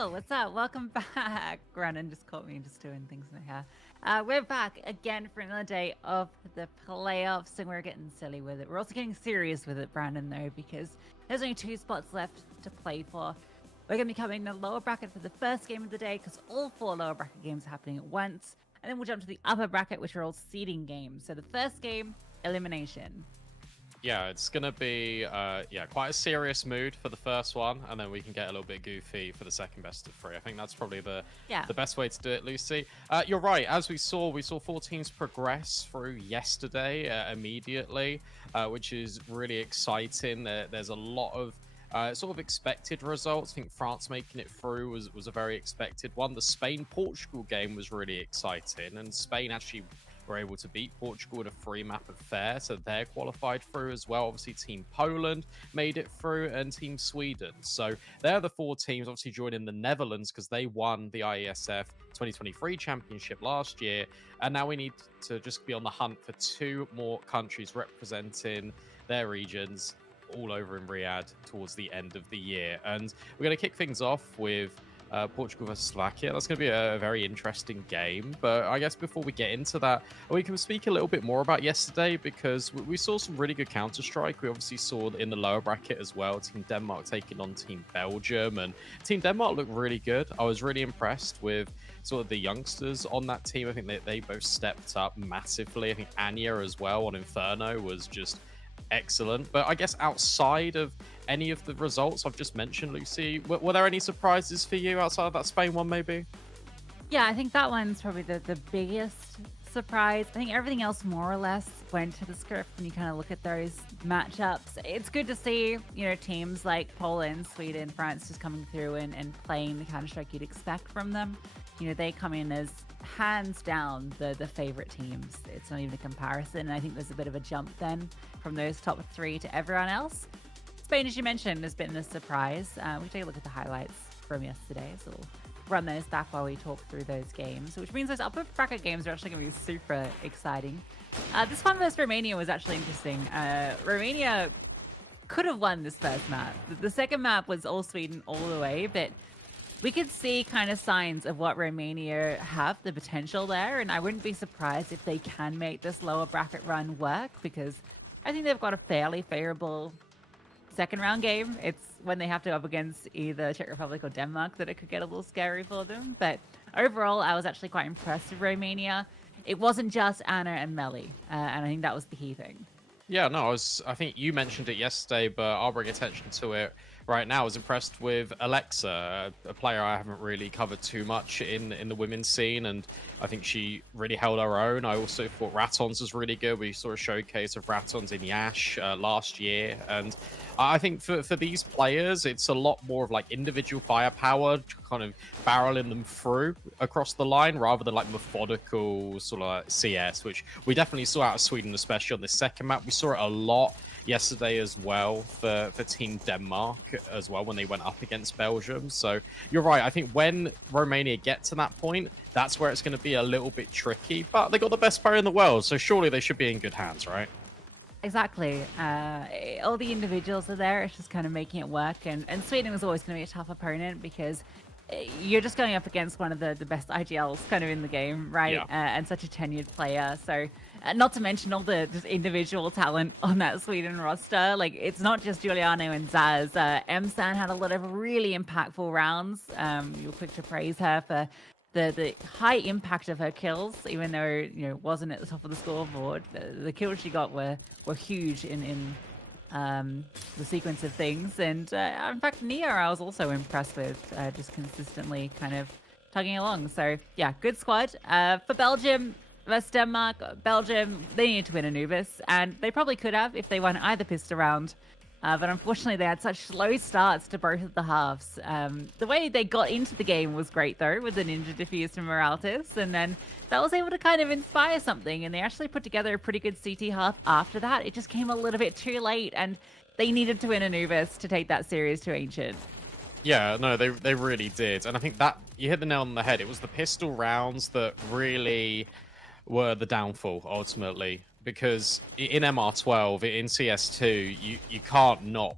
people, what's up? Welcome back. Brandon just caught me just doing things in my hair. We're back again for another day of the playoffs, and we're getting silly with it. We're also getting serious with it, Brandon, though, because there's only 2 spots left to play for. We're going to be covering the lower bracket for the first game of the day, because all 4 lower bracket games are happening at once. And then we'll jump to the upper bracket, which are all seeding games. So the first game, elimination. Yeah, it's going to be quite a serious mood for the first one, and then we can get a little bit goofy for the second best of 3. I think that's probably the best way to do it, Lucy. You're right. As we saw 4 teams progress through yesterday immediately, which is really exciting. There's a lot of sort of expected results. I think France making it through was a very expected one. The Spain-Portugal game was really exciting, and Spain actually were able to beat Portugal in a 3-map affair, so they're qualified through as well. Obviously, Team Poland made it through, and Team Sweden. So they're the 4 teams, obviously joining the Netherlands because they won the IESF 2023 championship last year, and now we need to just be on the hunt for 2 more countries representing their regions all over in Riyadh towards the end of the year. And we're going to kick things off with Portugal versus Slovakia. That's going to be a very interesting game. But I guess before we get into that, we can speak a little bit more about yesterday, because we saw some really good Counter-Strike. We obviously saw in the lower bracket as well, Team Denmark taking on Team Belgium, and Team Denmark looked really good. I was really impressed with sort of the youngsters on that team. I think they both stepped up massively. I think Anya as well on Inferno was just excellent. But I guess outside of any of the results I've just mentioned, Lucy, were there any surprises for you outside of that Spain one, maybe? Yeah, I think that one's probably the biggest surprise. I think everything else more or less went to the script when you kind of look at those matchups. It's good to see, teams like Poland, Sweden, France just coming through and playing the Counter-Strike you'd expect from them. They come in as hands down the favorite teams. It's not even a comparison. And I think there's a bit of a jump then from those top 3 to everyone else. Spain, as you mentioned, has been a surprise. We take a look at the highlights from yesterday. So we'll run those back while we talk through those games, which means those upper bracket games are actually going to be super exciting. This one versus Romania was actually interesting. Romania could have won this first map. The second map was all Sweden all the way, but we could see kind of signs of what Romania have, the potential there, and I wouldn't be surprised if they can make this lower bracket run work, because I think they've got a fairly favorable second round game. It's when they have to go up against either Czech Republic or Denmark that it could get a little scary for them. But overall, I was actually quite impressed with Romania. It wasn't just Anna and Melly, and I think that was the key thing. Yeah, no, I think you mentioned it yesterday, but I'll bring attention to it right now. I was impressed with Alexa, a player I haven't really covered too much in the women's scene, and I think she really held her own. I also thought Ratons was really good. We saw a showcase of Ratons in Yash last year, and I think for these players, it's a lot more of like individual firepower, kind of barreling them through across the line rather than like methodical sort of like CS, which we definitely saw out of Sweden, especially on this second map. We saw it a lot yesterday as well for Team Denmark as well when they went up against Belgium. So you're right. I think when Romania get to that point, that's where it's going to be a little bit tricky. But they got the best player in the world, so surely they should be in good hands, right? Exactly. All the individuals are there. It's just kind of making it work. And Sweden was always going to be a tough opponent, because you're just going up against one of the best IGLs kind of in the game, right? Yeah. And such a tenured player. So not to mention all the just individual talent on that Sweden roster. Like, it's not just Giuliano and Zaz. M-San had a lot of really impactful rounds. You were quick to praise her for the high impact of her kills, even though wasn't at the top of the scoreboard. The kills she got were huge in the sequence of things. And in fact, Nia I was also impressed with, just consistently kind of tugging along. So yeah, good squad. For Belgium versus Denmark, Belgium, they needed to win Anubis, and they probably could have if they won either pistol round. But unfortunately, they had such slow starts to both of the halves. The way they got into the game was great, though, with the ninja defuse from Moraltis. And then that was able to kind of inspire something. And they actually put together a pretty good CT half after that. It just came a little bit too late. And they needed to win Anubis to take that series to Ancient. Yeah, no, they really did. And I think that you hit the nail on the head. It was the pistol rounds that really were the downfall, ultimately. Because in MR12, in CS2, you can't not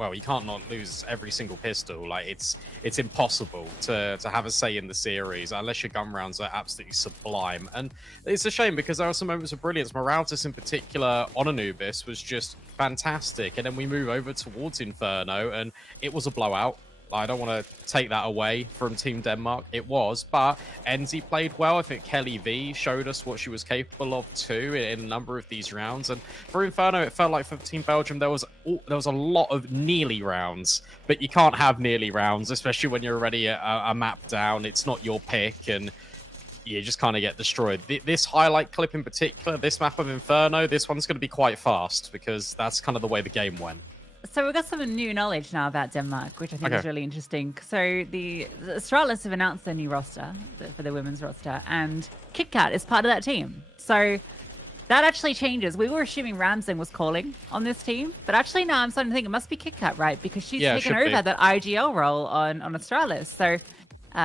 well, you can't not lose every single pistol. Like it's impossible to have a say in the series unless your gun rounds are absolutely sublime. And it's a shame because there are some moments of brilliance. Moraltis in particular on Anubis was just fantastic, and then we move over towards Inferno and it was a blowout. I don't want to take that away from Team Denmark. It was, but Enzi played well. I think Kelly V showed us what she was capable of too in a number of these rounds. And for Inferno, it felt like for Team Belgium there was a lot of nearly rounds, but you can't have nearly rounds, especially when you're already a map down. It's not your pick, and you just kind of get destroyed. This highlight clip in particular, this map of Inferno, this one's going to be quite fast because that's kind of the way the game went. So we've got some new knowledge now about Denmark, which I think is really interesting. So the Astralis have announced their new roster for the women's roster, and KitKat is part of that team. So that actually changes. We were assuming Ramsden was calling on this team, but actually now I'm starting to think it must be KitKat, right? Because she's taken over that IGL role on Astralis. So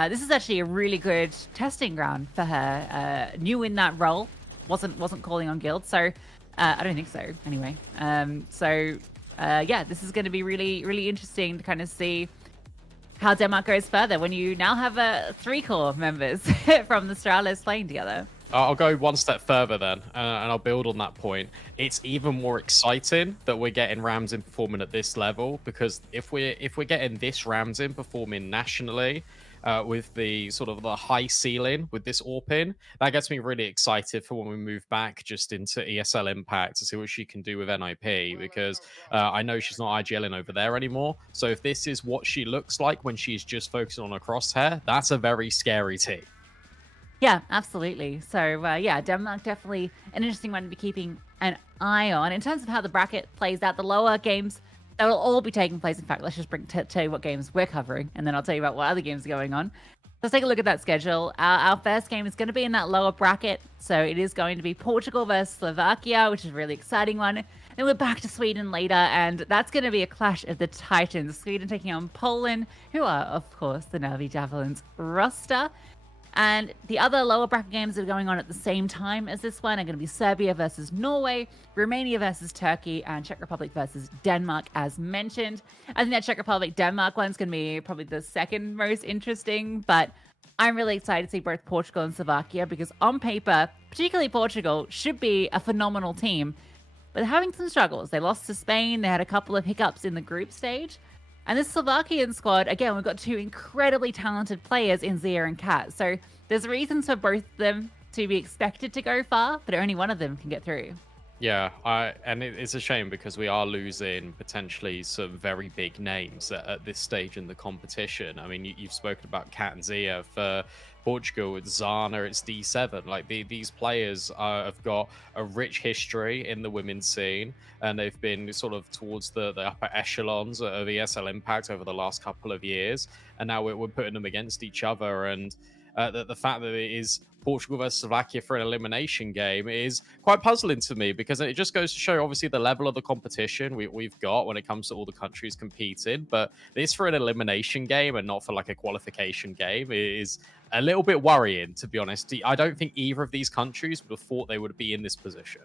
this is actually a really good testing ground for her. New in that role, wasn't calling on Guild, so I don't think so. Anyway, yeah, this is going to be really, really interesting to kind of see how Denmark goes further when you now have 3 core members from the Astralis playing together. I'll go one step further then, and I'll build on that point. It's even more exciting that we're getting Ramsden performing at this level, because if we're getting this Ramsden performing nationally, with the sort of the high ceiling with this AWPin, that gets me really excited for when we move back just into ESL Impact to see what she can do with NIP, because I know she's not IGLing over there anymore. So if this is what she looks like when she's just focusing on a crosshair, that's a very scary team. Yeah, absolutely. So yeah, Denmark definitely an interesting one to be keeping an eye on. In terms of how the bracket plays out, the lower games, that will all be taking place. In fact, let's just tell you what games we're covering, and then I'll tell you about what other games are going on. Let's take a look at that schedule. Our first game is going to be in that lower bracket. So it is going to be Portugal versus Slovakia, which is a really exciting one. Then we're back to Sweden later, and that's going to be a clash of the Titans. Sweden taking on Poland, who are, of course, the Na'Vi Javelins roster. And the other lower bracket games that are going on at the same time as this one are going to be Serbia versus Norway, Romania versus Turkey, and Czech Republic versus Denmark, as mentioned. I think that Czech Republic-Denmark one's going to be probably the second most interesting, but I'm really excited to see both Portugal and Slovakia, because on paper, particularly Portugal, should be a phenomenal team, but they're having some struggles. They lost to Spain. They had a couple of hiccups in the group stage. And this Slovakian squad, again, we've got 2 incredibly talented players in Zia and Kat. So there's reasons for both of them to be expected to go far, but only one of them can get through. Yeah, and it's a shame because we are losing potentially some very big names at this stage in the competition. I mean, you've spoken about Kat and Zia. For Portugal, it's Zana, it's D7. Like these players have got a rich history in the women's scene, and they've been sort of towards the upper echelons of ESL Impact over the last couple of years, and now we're putting them against each other. And the fact that it is Portugal versus Slovakia for an elimination game is quite puzzling to me, because it just goes to show obviously the level of the competition we've got when it comes to all the countries competing. But this for an elimination game and not for like a qualification game is a little bit worrying, to be honest. I don't think either of these countries would have thought they would be in this position.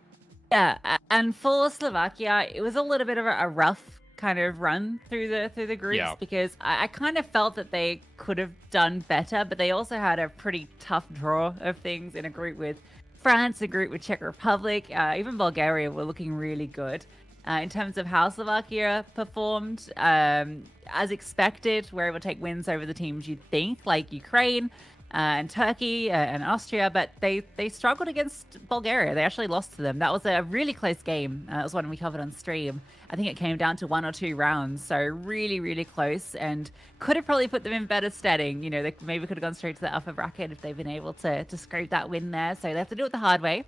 Yeah, and for Slovakia, it was a little bit of a rough kind of run through the groups, because I kind of felt that they could have done better, but they also had a pretty tough draw of things in a group with France, a group with Czech Republic, even Bulgaria were looking really good. In terms of how Slovakia performed, as expected, we're able to take wins over the teams you'd think, like Ukraine and Turkey and Austria, but they struggled against Bulgaria. They actually lost to them. That was a really close game. It was one we covered on stream. I think it came down to 1 or 2 rounds, so really, really close, and could have probably put them in better steading. You know, they maybe could have gone straight to the upper bracket if they've been able to scrape that win there, so they have to do it the hard way.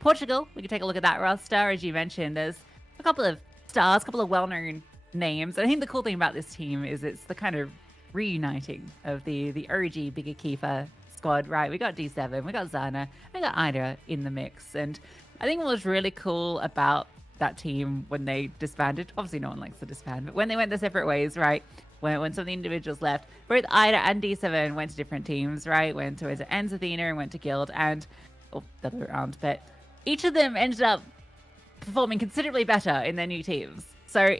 Portugal, we can take a look at that roster. As you mentioned, there's a couple of stars, a couple of well-known names. I think the cool thing about this team is it's the kind of reuniting of the OG Bigger Keeper squad, right? We got D7, we got Zana, we got Ida in the mix. And I think what was really cool about that team when they disbanded, obviously no one likes to disband, but when they went their separate ways, right? When some of the individuals left, both Ida and D7 went to different teams, right? Went to Enz Athena and went to Guild, and the other way around, but each of them ended up performing considerably better in their new teams. So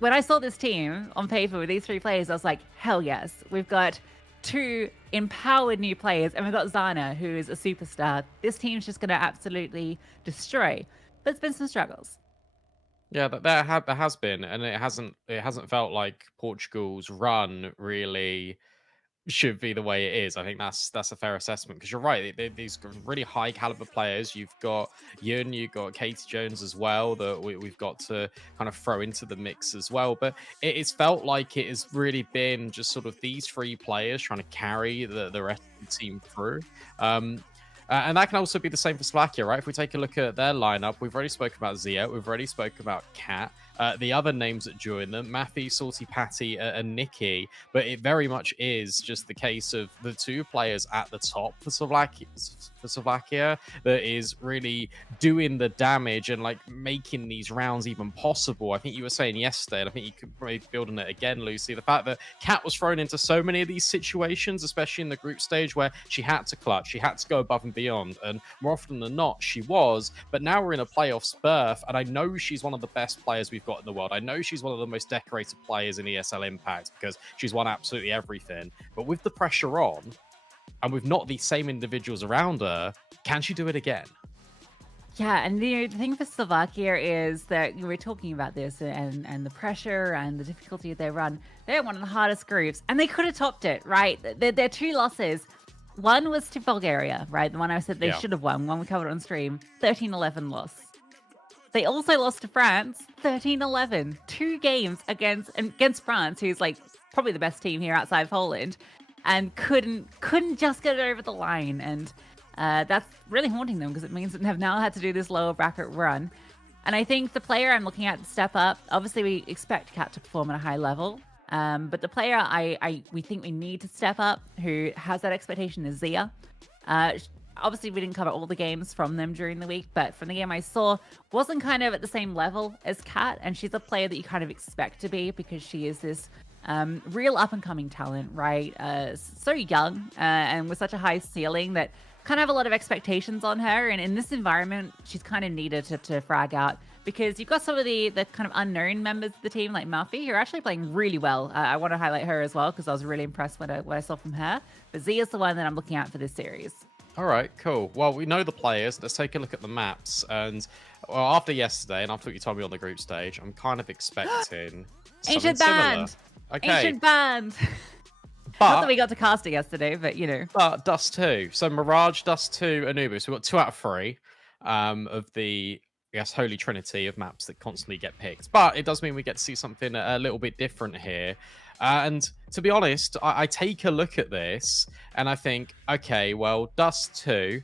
when I saw this team on paper with these 3 players, I was like, hell yes, we've got 2 empowered new players, and we've got Zana, who is a superstar. This team's just going to absolutely destroy. But it's been some struggles. Yeah, there has been, and it hasn't felt like Portugal's run really should be the way it is. I think that's a fair assessment because you're right. These really high caliber players. You've got Yun, you've got Katie Jones as well that we've got to kind of throw into the mix as well. But it's felt like it has really been just sort of these 3 players trying to carry the rest of the team through. And that can also be the same for Slovakia, right? If we take a look at their lineup, we've already spoken about Zia, we've already spoken about Kat. The other names that join them, Matthew, Salty Patty, and Nikki. But it very much is just the case of the 2 players at the top for Slovakia that is really doing the damage and like making these rounds even possible. I think you were saying yesterday, and I think you could probably build on it again, Lucy, the fact that Kat was thrown into so many of these situations, especially in the group stage where she had to clutch, she had to go above and beyond, and more often than not, she was. But now we're in a playoffs berth, and I know she's one of the best players we've got in the world. I know she's one of the most decorated players in ESL Impact because she's won absolutely everything. But with the pressure on, and with not the same individuals around her, can she do it again? Yeah, and the thing for Slovakia is that we were talking about this and the pressure and the difficulty of their run. They're one of the hardest groups, and they could have topped it, right? Their 2 losses. One was to Bulgaria, right? The one I said they should have won, one we covered on stream, 13-11 loss. They also lost to France, 13-11. 2 games against France, who's like probably the best team here outside Poland, and couldn't just get it over the line. And that's really haunting them because it means that they've now had to do this lower bracket run. And I think the player I'm looking at to step up, obviously we expect Kat to perform at a high level. But the player we think we need to step up, who has that expectation, is Zia. Obviously, we didn't cover all the games from them during the week, but from the game I saw, wasn't kind of at the same level as Kat, and she's a player that you kind of expect to be because she is this real up-and-coming talent, right? So young and with such a high ceiling that kind of have a lot of expectations on her, and in this environment, she's kind of needed to frag out because you've got some of the kind of unknown members of the team, like Murphy, who are actually playing really well. I want to highlight her as well because I was really impressed what I saw from her. But Zia's the one that I'm looking at for this series. All right, cool. Well, we know the players. Let's take a look at the maps. And well, after yesterday, and after what you told me on the group stage, I'm kind of expecting Ancient Band. Okay. Ancient Band. But, not that we got to cast it yesterday, but you know. But Dust 2. So Mirage, Dust 2, Anubis. We've got 2 out of 3 of the, I guess, holy trinity of maps that constantly get picked. But it does mean we get to see something a little bit different here. And to be honest, I take a look at this and I think, okay, well, Dust 2,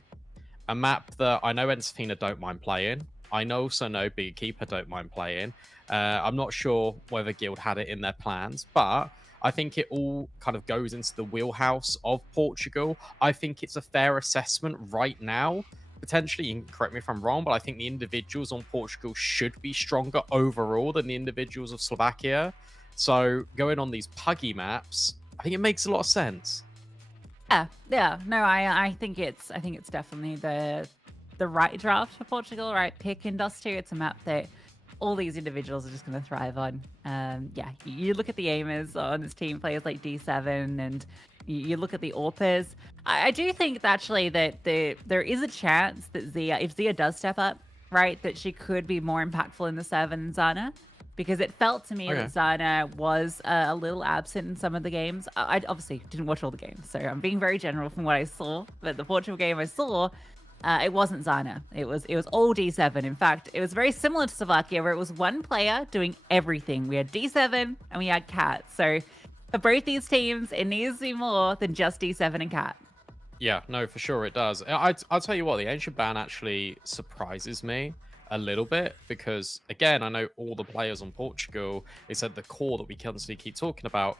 a map that I know Ensafina don't mind playing. I also know Beekeeper don't mind playing. I'm not sure whether Guild had it in their plans, but I think it all kind of goes into the wheelhouse of Portugal. I think it's a fair assessment right now. Potentially, you can correct me if I'm wrong, but I think the individuals on Portugal should be stronger overall than the individuals of Slovakia. So going on these puggy maps, I think it makes a lot of sense. Yeah. No, I think it's definitely the right draft for Portugal, right pick in Dust 2. It's a map that all these individuals are just going to thrive on. Yeah, you look at the aimers on this team, players like D7, and you look at the AWPers. I do think that actually that there is a chance that Zia, if Zia does step up, right, that she could be more impactful in the 7 than Zana. Because it felt to me that Zana was a little absent in some of the games. I obviously didn't watch all the games, so I'm being very general from what I saw. But the Portugal game I saw, it wasn't Zana. It was all D7. In fact, it was very similar to Slovakia, where it was one player doing everything. We had D7 and we had Kat. So for both these teams, it needs to be more than just D7 and Kat. Yeah, no, for sure it does. I'll tell you what, the Ancient Ban actually surprises me a little bit because, again, I know all the players on Portugal, they said the core that we constantly keep talking about,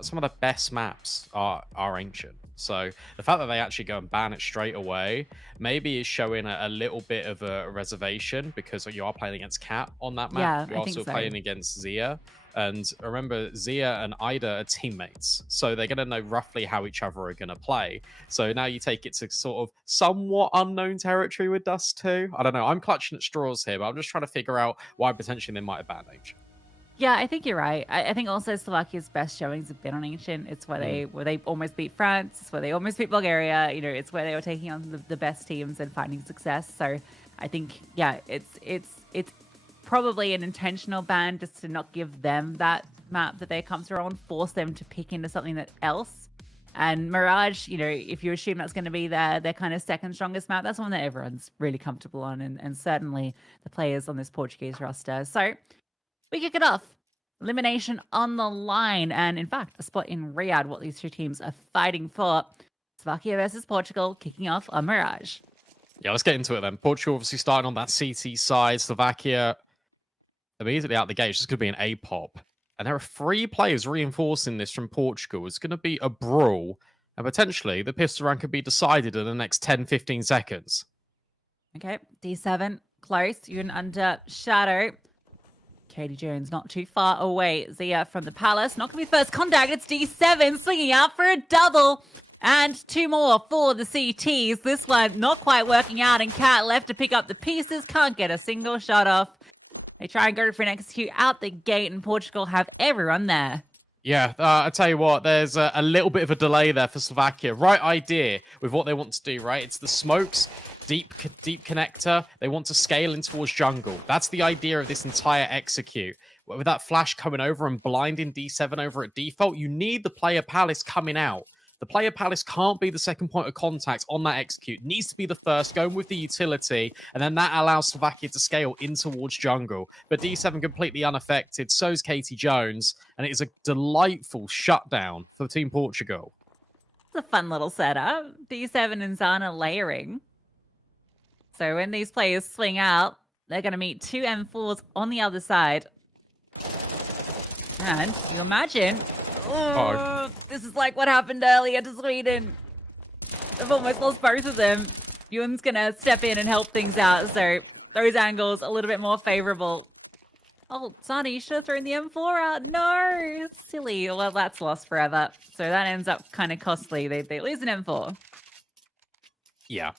some of the best maps are ancient. So the fact that they actually go and ban it straight away maybe is showing a little bit of a reservation, because you are playing against Cat on that map. Yeah, You're I think also so. playing against Zia. And remember, Zia and Ida are teammates, so they're going to know roughly how each other are going to play. So now you take it to sort of somewhat unknown territory with Dust 2. I don't know. I'm clutching at straws here, but I'm just trying to figure out why potentially they might have banned Ancient. Yeah, I think you're right. I think also Slovakia's best showings have been on Ancient. It's where they almost beat France. It's where they almost beat Bulgaria. You know, it's where they were taking on the best teams and finding success. So I think, yeah, it's probably an intentional ban just to not give them that map that they're comfortable on, force them to pick into something else. And Mirage, you know, if you assume that's going to be their kind of second strongest map, that's one that everyone's really comfortable on, and certainly the players on this Portuguese roster. So we kick it off. Elimination on the line, and in fact, a spot in Riyadh, what these two teams are fighting for. Slovakia versus Portugal, kicking off on Mirage. Yeah, let's get into it then. Portugal obviously starting on that CT side. Slovakia immediately out the gate, it's just going to be an A-pop. And there are 3 players reinforcing this from Portugal. It's going to be a brawl, and potentially the pistol round could be decided in the next 10-15 seconds. Okay, D7, close. You're under Shadow. Katie Jones not too far away. Zia from the Palace. Not going to be first contact. It's D7 swinging out for a double. And 2 more for the CTs. This one not quite working out. And Cat left to pick up the pieces. Can't get a single shot off. They try and go for an execute out the gate. And Portugal have everyone there. Yeah, I tell you what, there's a little bit of a delay there for Slovakia. Right idea with what they want to do, right? It's the smokes, deep connector. They want to scale in towards jungle. That's the idea of this entire execute. With that flash coming over and blinding D7 over at default, you need the player Palace coming out. The player Palace can't be the second point of contact on that execute. It needs to be the first, going with the utility, and then that allows Slovakia to scale in towards jungle. But D7 completely unaffected, so's Katie Jones, and it is a delightful shutdown for Team Portugal. It's a fun little setup. D7 and Zana layering. So when these players swing out, they're going to meet 2 M4s on the other side. And you imagine... Oh, this is like what happened earlier to Sweden. I've almost lost both of them. Ewan's gonna step in and help things out, so those angles a little bit more favorable. Oh, Zana, you should have thrown the M4 out. No, silly. Well, that's lost forever. So that ends up kind of costly. They lose an M4. Yeah,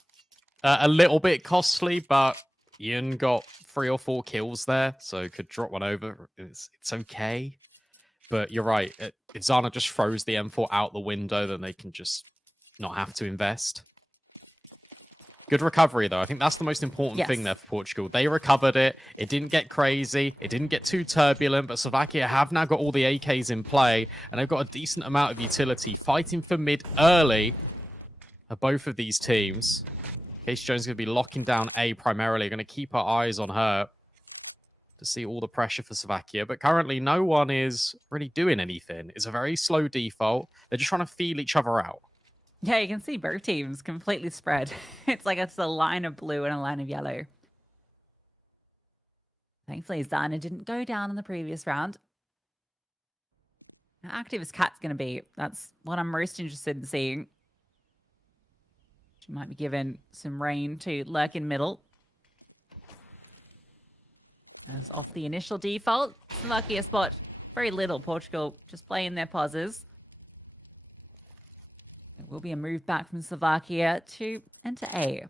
a little bit costly, but Ewan got 3 or 4 kills there, so could drop one over. It's okay. But you're right. If Zana just throws the M4 out the window, then they can just not have to invest. Good recovery, though. I think that's the most important thing there for Portugal. They recovered it. It didn't get crazy. It didn't get too turbulent. But Slovakia have now got all the AKs in play. And they've got a decent amount of utility. Fighting for mid early of both of these teams. Casey Jones is going to be locking down A primarily. Going to keep our eyes on her to see all the pressure for Slovakia. But currently, no one is really doing anything. It's a very slow default. They're just trying to feel each other out. Yeah, you can see both teams completely spread. It's like it's a line of blue and a line of yellow. Thankfully, Zana didn't go down in the previous round. How active is Kat's going to be? That's what I'm most interested in seeing. She might be given some rain to lurk in middle. As off the initial default, Slovakia spot very little. Portugal just playing their pauses. It will be a move back from Slovakia to enter A.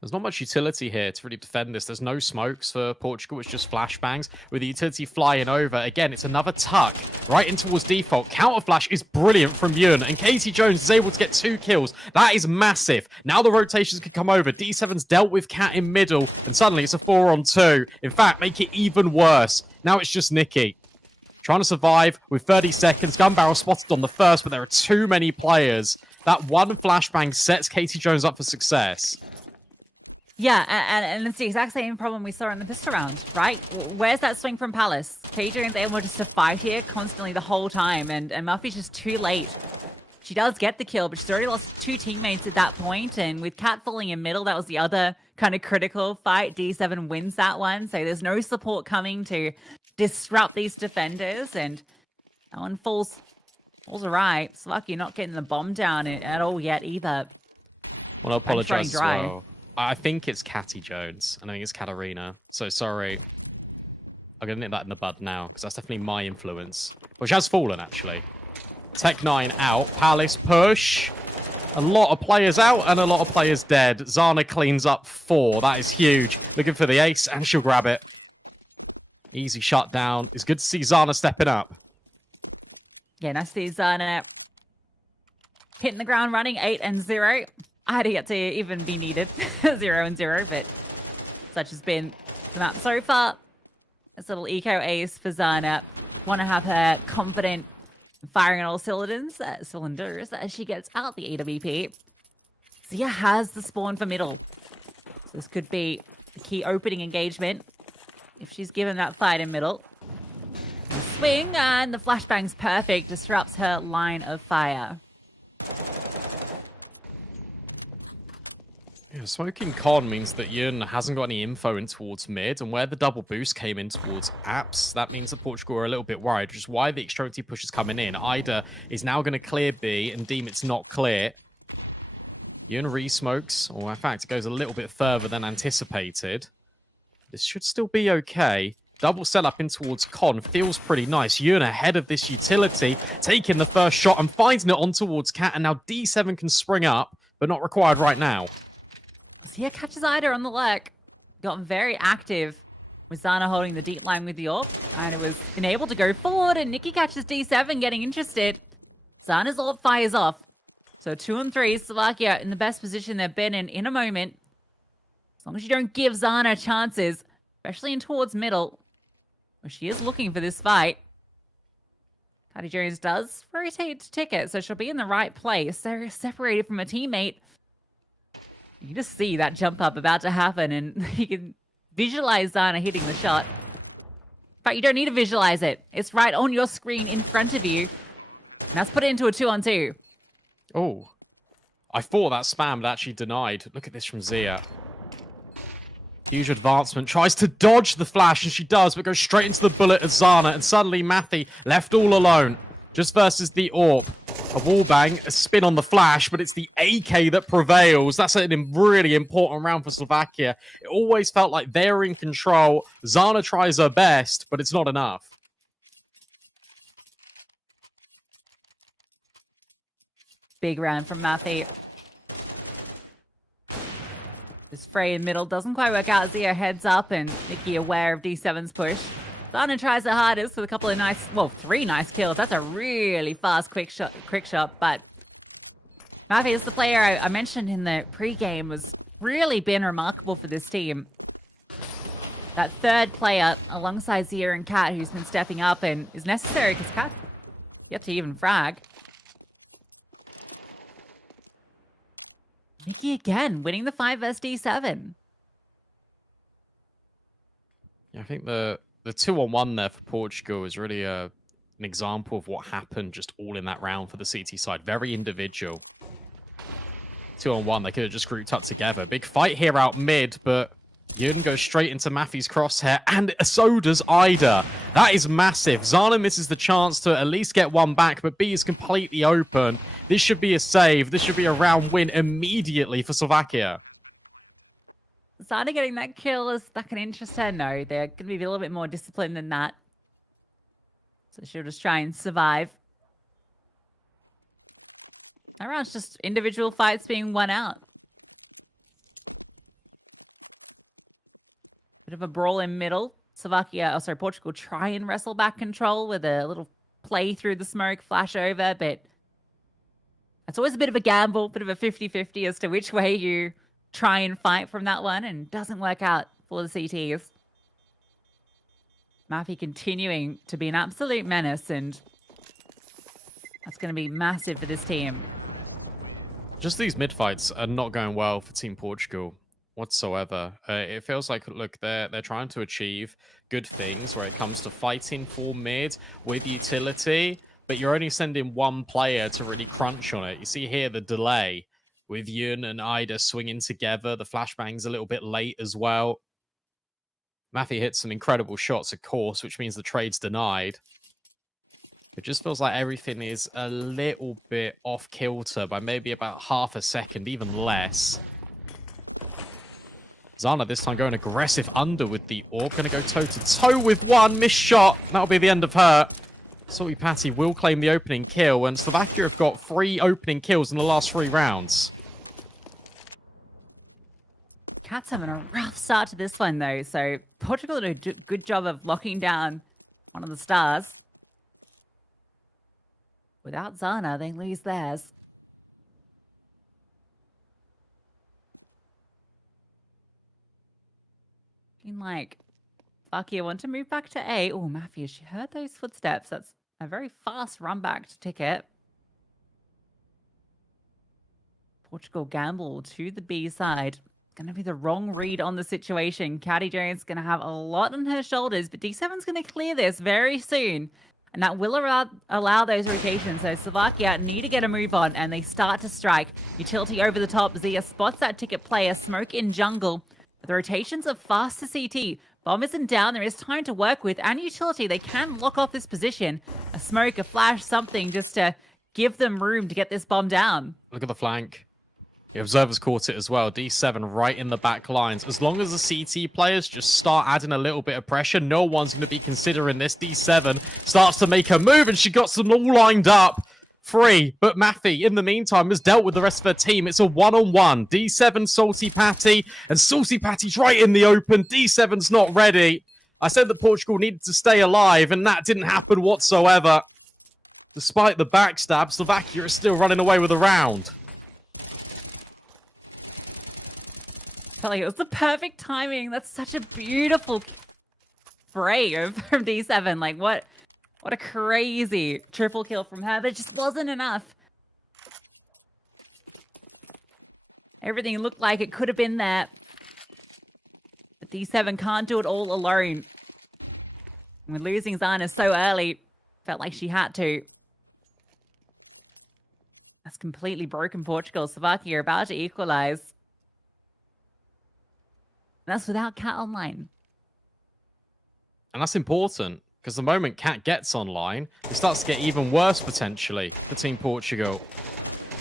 There's not much utility here to really defend this. There's no smokes for Portugal. It's just flashbangs with the utility flying over. Again, it's another tuck right in towards default. Counter flash is brilliant from Ewan, and Katie Jones is able to get 2 kills. That is massive. Now the rotations can come over. D7's dealt with Cat in middle, and suddenly it's a 4-on-2. In fact, make it even worse. Now it's just Nikki trying to survive with 30 seconds. Gun barrel spotted on the first, but there are too many players. That one flashbang sets Katie Jones up for success. Yeah, and it's the exact same problem we saw in the pistol round, right? Where's that swing from Palace? Katie Jones able just to fight here constantly the whole time, and Murphy's just too late. She does get the kill, but she's already lost 2 teammates at that point, and with Cat falling in middle, that was the other kind of critical fight. D7 wins that one, so there's no support coming to disrupt these defenders, and That one falls all right. Slovakia not getting the bomb down at all yet either. Well, I apologize as well. I think it's Catty Jones. I think it's Katarina. So sorry. I'm going to nip that in the bud now, because that's definitely my influence. Which has fallen, actually. Tech9 out. Palace push. A lot of players out and a lot of players dead. Zana cleans up 4. That is huge. Looking for the ace, and she'll grab it. Easy shutdown. It's good to see Zana stepping up. Yeah, nice to see Zana hitting the ground running, 8-0. I had to get to even be needed, 0-0, but such has been the map so far. This little eco ace for Zana. Want to have her confident firing on all cylinders as she gets out the AWP. Zia has the spawn for middle. So this could be the key opening engagement if she's given that fight in middle. The swing and the flashbang's perfect, disrupts her line of fire. Yeah, smoking con means that Yun hasn't got any info in towards mid, and where the double boost came in towards apps, that means that Portugal are a little bit worried, which is why the extremity push is coming in. Ida is now going to clear B and deem it's not clear. Yun re-smokes, or in fact, it goes a little bit further than anticipated. This should still be okay. Double setup in towards Con feels pretty nice. Yun ahead of this utility, taking the first shot and finding it on towards Cat, and now D7 can spring up, but not required right now. Zia catches Ida on the lurk. Gotten very active with Zana holding the deep line with the AWP, and it was enabled to go forward, and Nikki catches D7 getting interested. Zana's AWP fires off. So 2 and 3, Slovakia in the best position they've been in a moment. As long as you don't give Zana chances, especially in towards middle, where she is looking for this fight. Catty Jones does rotate to ticket, so she'll be in the right place. They're separated from a teammate. You can just see that jump up about to happen, and you can visualize Zana hitting the shot. But you don't need to visualize it. It's right on your screen in front of you. And that's put it into a 2-on-2. Oh. I thought that spam had actually denied. Look at this from Zia. Huge advancement. Tries to dodge the flash, and she does, but goes straight into the bullet of Zana. And suddenly Matthew left all alone. Just versus the AWP. A wallbang, a spin on the flash, but it's the AK that prevails. That's a really important round for Slovakia. It always felt like they're in control. Zana tries her best, but it's not enough. Big round from Matthew. This fray in middle doesn't quite work out. Zia heads up, and Nikki aware of D7's push. Zana tries her hardest with a couple of nice, well, 3 nice kills. That's a really fast, quick shot. But Mavi is the player I mentioned in the pregame, was really been remarkable for this team. That third player alongside Zia and Kat, who's been stepping up and is necessary because Kat yet to even frag. Nikki again, winning the 5 vs D7. Yeah, I think the 2-on-1 there for Portugal is really an example of what happened just all in that round for the CT side. Very individual. 2-on-1, they could have just grouped up together. Big fight here out mid, but Yun goes straight into Matthew's crosshair, and so does Ida. That is massive. Zana misses the chance to at least get one back, but B is completely open. This should be a save. This should be a round win immediately for Slovakia. Zana getting that kill, is that going to interest her? No, they're going to be a little bit more disciplined than that. So she'll just try and survive. That round's just individual fights being won out. Bit of a brawl in middle. Portugal try and wrestle back control with a little play through the smoke, flash over, but it's always a bit of a gamble, bit of a 50-50 as to which way you try and fight from that one, and doesn't work out for the CTs. Mafi continuing to be an absolute menace, and that's going to be massive for this team. Just these mid fights are not going well for Team Portugal whatsoever. It feels like, look, they're trying to achieve good things where it comes to fighting for mid with utility, but you're only sending one player to really crunch on it. You see here the delay with Yun and Ida swinging together. The flashbang's a little bit late as well. Matthew hits some incredible shots, of course, which means the trade's denied. It just feels like everything is a little bit off kilter by maybe about half a second, even less. Zana this time going aggressive under with the orb. Going to go toe-to-toe with one. Missed shot. That'll be the end of her. Salty Patty will claim the opening kill, and Slovakia have got 3 opening kills in the last 3 rounds. Cat's having a rough start to this one, though. So Portugal did a good job of locking down one of the stars. Without Zana, they lose theirs. Looking like Slovakia want to move back to A. Oh, Mafia, she heard those footsteps. That's a very fast run back to ticket. Portugal gamble to the B side. Going to be the wrong read on the situation. Caddy Jones going to have a lot on her shoulders, but D7's going to clear this very soon. And that will allow those rotations. So Slovakia need to get a move on, and they start to strike. Utility over the top. Zia spots that ticket player. Smoke in jungle. The rotations are fast to CT. Bomb isn't down. There is time to work with. And Utility, they can lock off this position. A smoke, a flash, something just to give them room to get this bomb down. Look at the flank. The Observer's caught it as well. D7 right in the back lines. As long as the CT players just start adding a little bit of pressure, no one's going to be considering this. D7 starts to make a move, and she got them all lined up. Free, but Maffy, in the meantime, has dealt with the rest of her team. It's a one-on-one. D7, Salty Patty, and Salty Patty's right in the open. D7's not ready. I said that Portugal needed to stay alive, and that didn't happen whatsoever. Despite the backstab, Slovakia is still running away with a round. Like it was the perfect timing. That's such a beautiful spray from D7. Like what a crazy triple kill from her, but it just wasn't enough. Everything looked like it could have been there. But D7 can't do it all alone. With losing Zana so early, felt like she had to. That's completely broken Portugal. Slovakia are about to equalize. That's without Cat online. And that's important, because the moment Cat gets online, it starts to get even worse, potentially, for Team Portugal.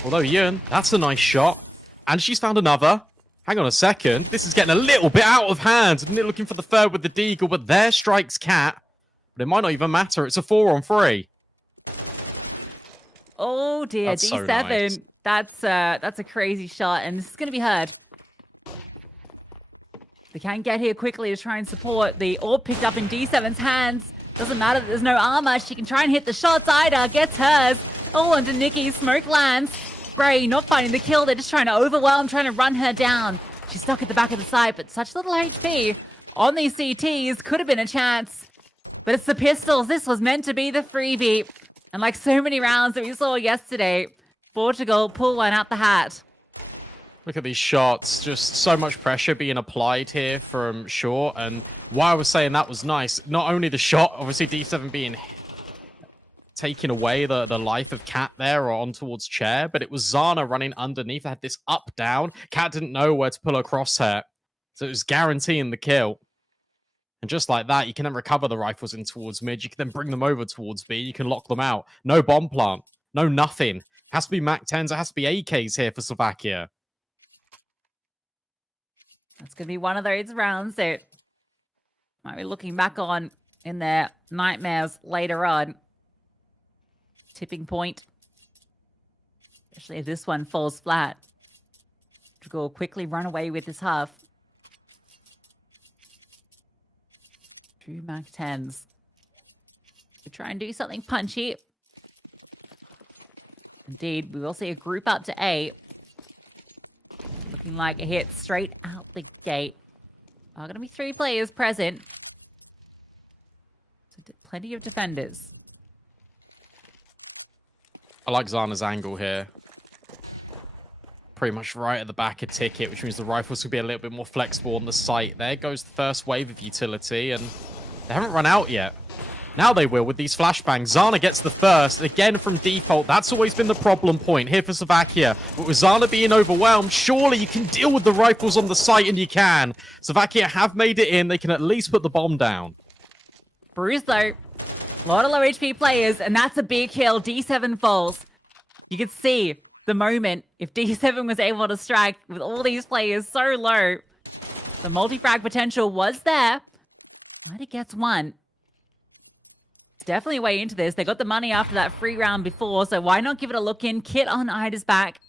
Although, Yun, that's a nice shot. And she's found another. Hang on a second. This is getting a little bit out of hand. Looking for the third with the Deagle, but there strikes Cat. But it might not even matter. It's a 4-on-3. Oh, dear. That's D7. so nice. That's a crazy shot, and this is going to be heard. They can get here quickly to try and support. The orb picked up in D7's hands. Doesn't matter that there's no armor. She can try and hit the shots. Ida gets hers. Oh, onto Nikki. Smoke lands. Bray not finding the kill. They're just trying to overwhelm, trying to run her down. She's stuck at the back of the site, but such little HP on these CTs. Could have been a chance. But it's the pistols. This was meant to be the freebie. And like so many rounds that we saw yesterday, Portugal pull one out the hat. Look at these shots. Just so much pressure being applied here from short. And why I was saying that was nice, not only the shot, obviously D7 being taking away the life of Cat there or on towards chair, but it was Zana running underneath. They had this up-down. Cat didn't know where to pull her crosshair. So it was guaranteeing the kill. And just like that, you can then recover the rifles in towards mid. You can then bring them over towards B. You can lock them out. No bomb plant. No nothing. It has to be MAC-10s. It has to be AKs here for Slovakia. That's going to be one of those rounds that might be looking back on in their nightmares later on. Tipping point. Especially if this one falls flat. Portugal quickly run away with this half. 2 MAC-10s. We try and do something punchy. Indeed, we will see a group up to A. Looking like a hit straight out the gate. Are going to be 3 players present. So plenty of defenders. I like Zana's angle here. Pretty much right at the back of ticket, which means the rifles will be a little bit more flexible on the site. There goes the first wave of utility, and they haven't run out yet. Now they will with these flashbangs. Zana gets the first. Again, from default, that's always been the problem point here for Slovakia. But with Zana being overwhelmed, surely you can deal with the rifles on the site, and you can. Slovakia have made it in. They can at least put the bomb down. Bruce, though, A lot of low HP players, and that's a big kill. D7 falls. You could see the moment if D7 was able to strike with all these players so low. The multi-frag potential was there. Ida gets one. Definitely way into this. They got the money after that free round before, so why not give it a look in? Kit on Ida's back.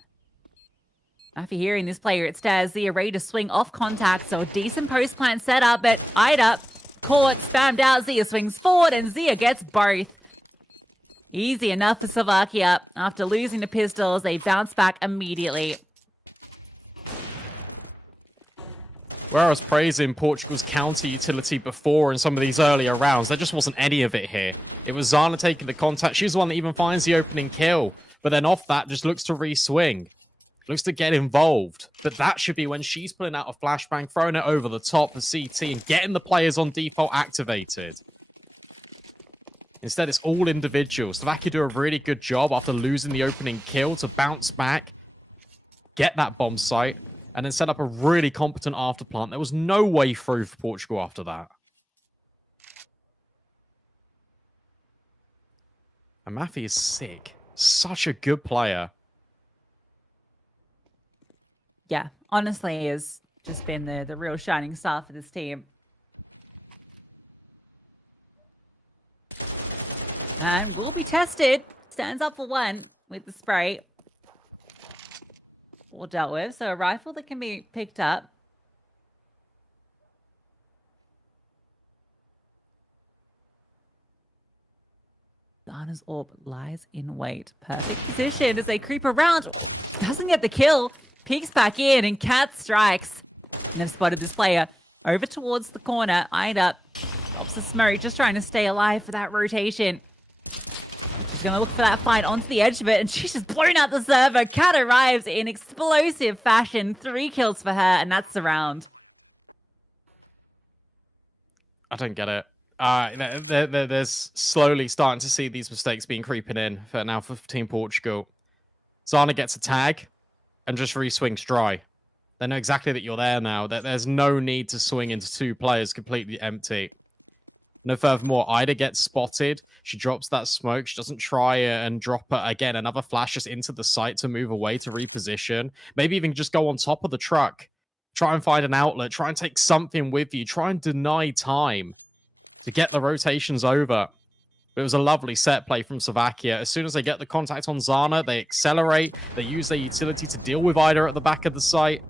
After hearing this player at stairs, Zia ready to swing off contact, so a decent post plant setup, but Ida caught, spammed out, Zia swings forward, and Zia gets both. Easy enough for Slovakia. After losing the pistols, they bounce back immediately. Where I was praising Portugal's counter utility before in some of these earlier rounds, there just wasn't any of it here. It was Zana taking the contact. She's the one that even finds the opening kill. But then off that, just looks to re-swing. Looks to get involved. But that should be when she's pulling out a flashbang, throwing it over the top of CT and getting the players on default activated. Instead, it's all individuals. Slovakia do a really good job after losing the opening kill to bounce back, get that bomb site, and then set up a really competent afterplant. There was no way through for Portugal after that. And Mafi is sick. Such a good player. Yeah, honestly, has just been the real shining star for this team. And will be tested. Stands up for one with the spray. All dealt with. So a rifle that can be picked up. Dana's orb lies in wait. Perfect position as they creep around. Doesn't get the kill. Peeks back in and Cat strikes. And they've spotted this player over towards the corner. Ida drops the smoke, just trying to stay alive for that rotation. She's going to look for that fight onto the edge of it, and she's just blown out the server. Cat arrives in explosive fashion. 3 kills for her, and that's the round. I don't get it. There's slowly starting to see these mistakes being creeping in for Team Portugal. Zana gets a tag and just re-swings dry. They know exactly that you're there now. That there's no need to swing into 2 players completely empty. No, furthermore, Ida gets spotted. She drops that smoke. She doesn't try and drop it again. Another flash just into the site to move away, to reposition. Maybe even just go on top of the truck. Try and find an outlet. Try and take something with you. Try and deny time to get the rotations over. It was a lovely set play from Slovakia. As soon as they get the contact on Zana, they accelerate. They use their utility to deal with Ida at the back of the site.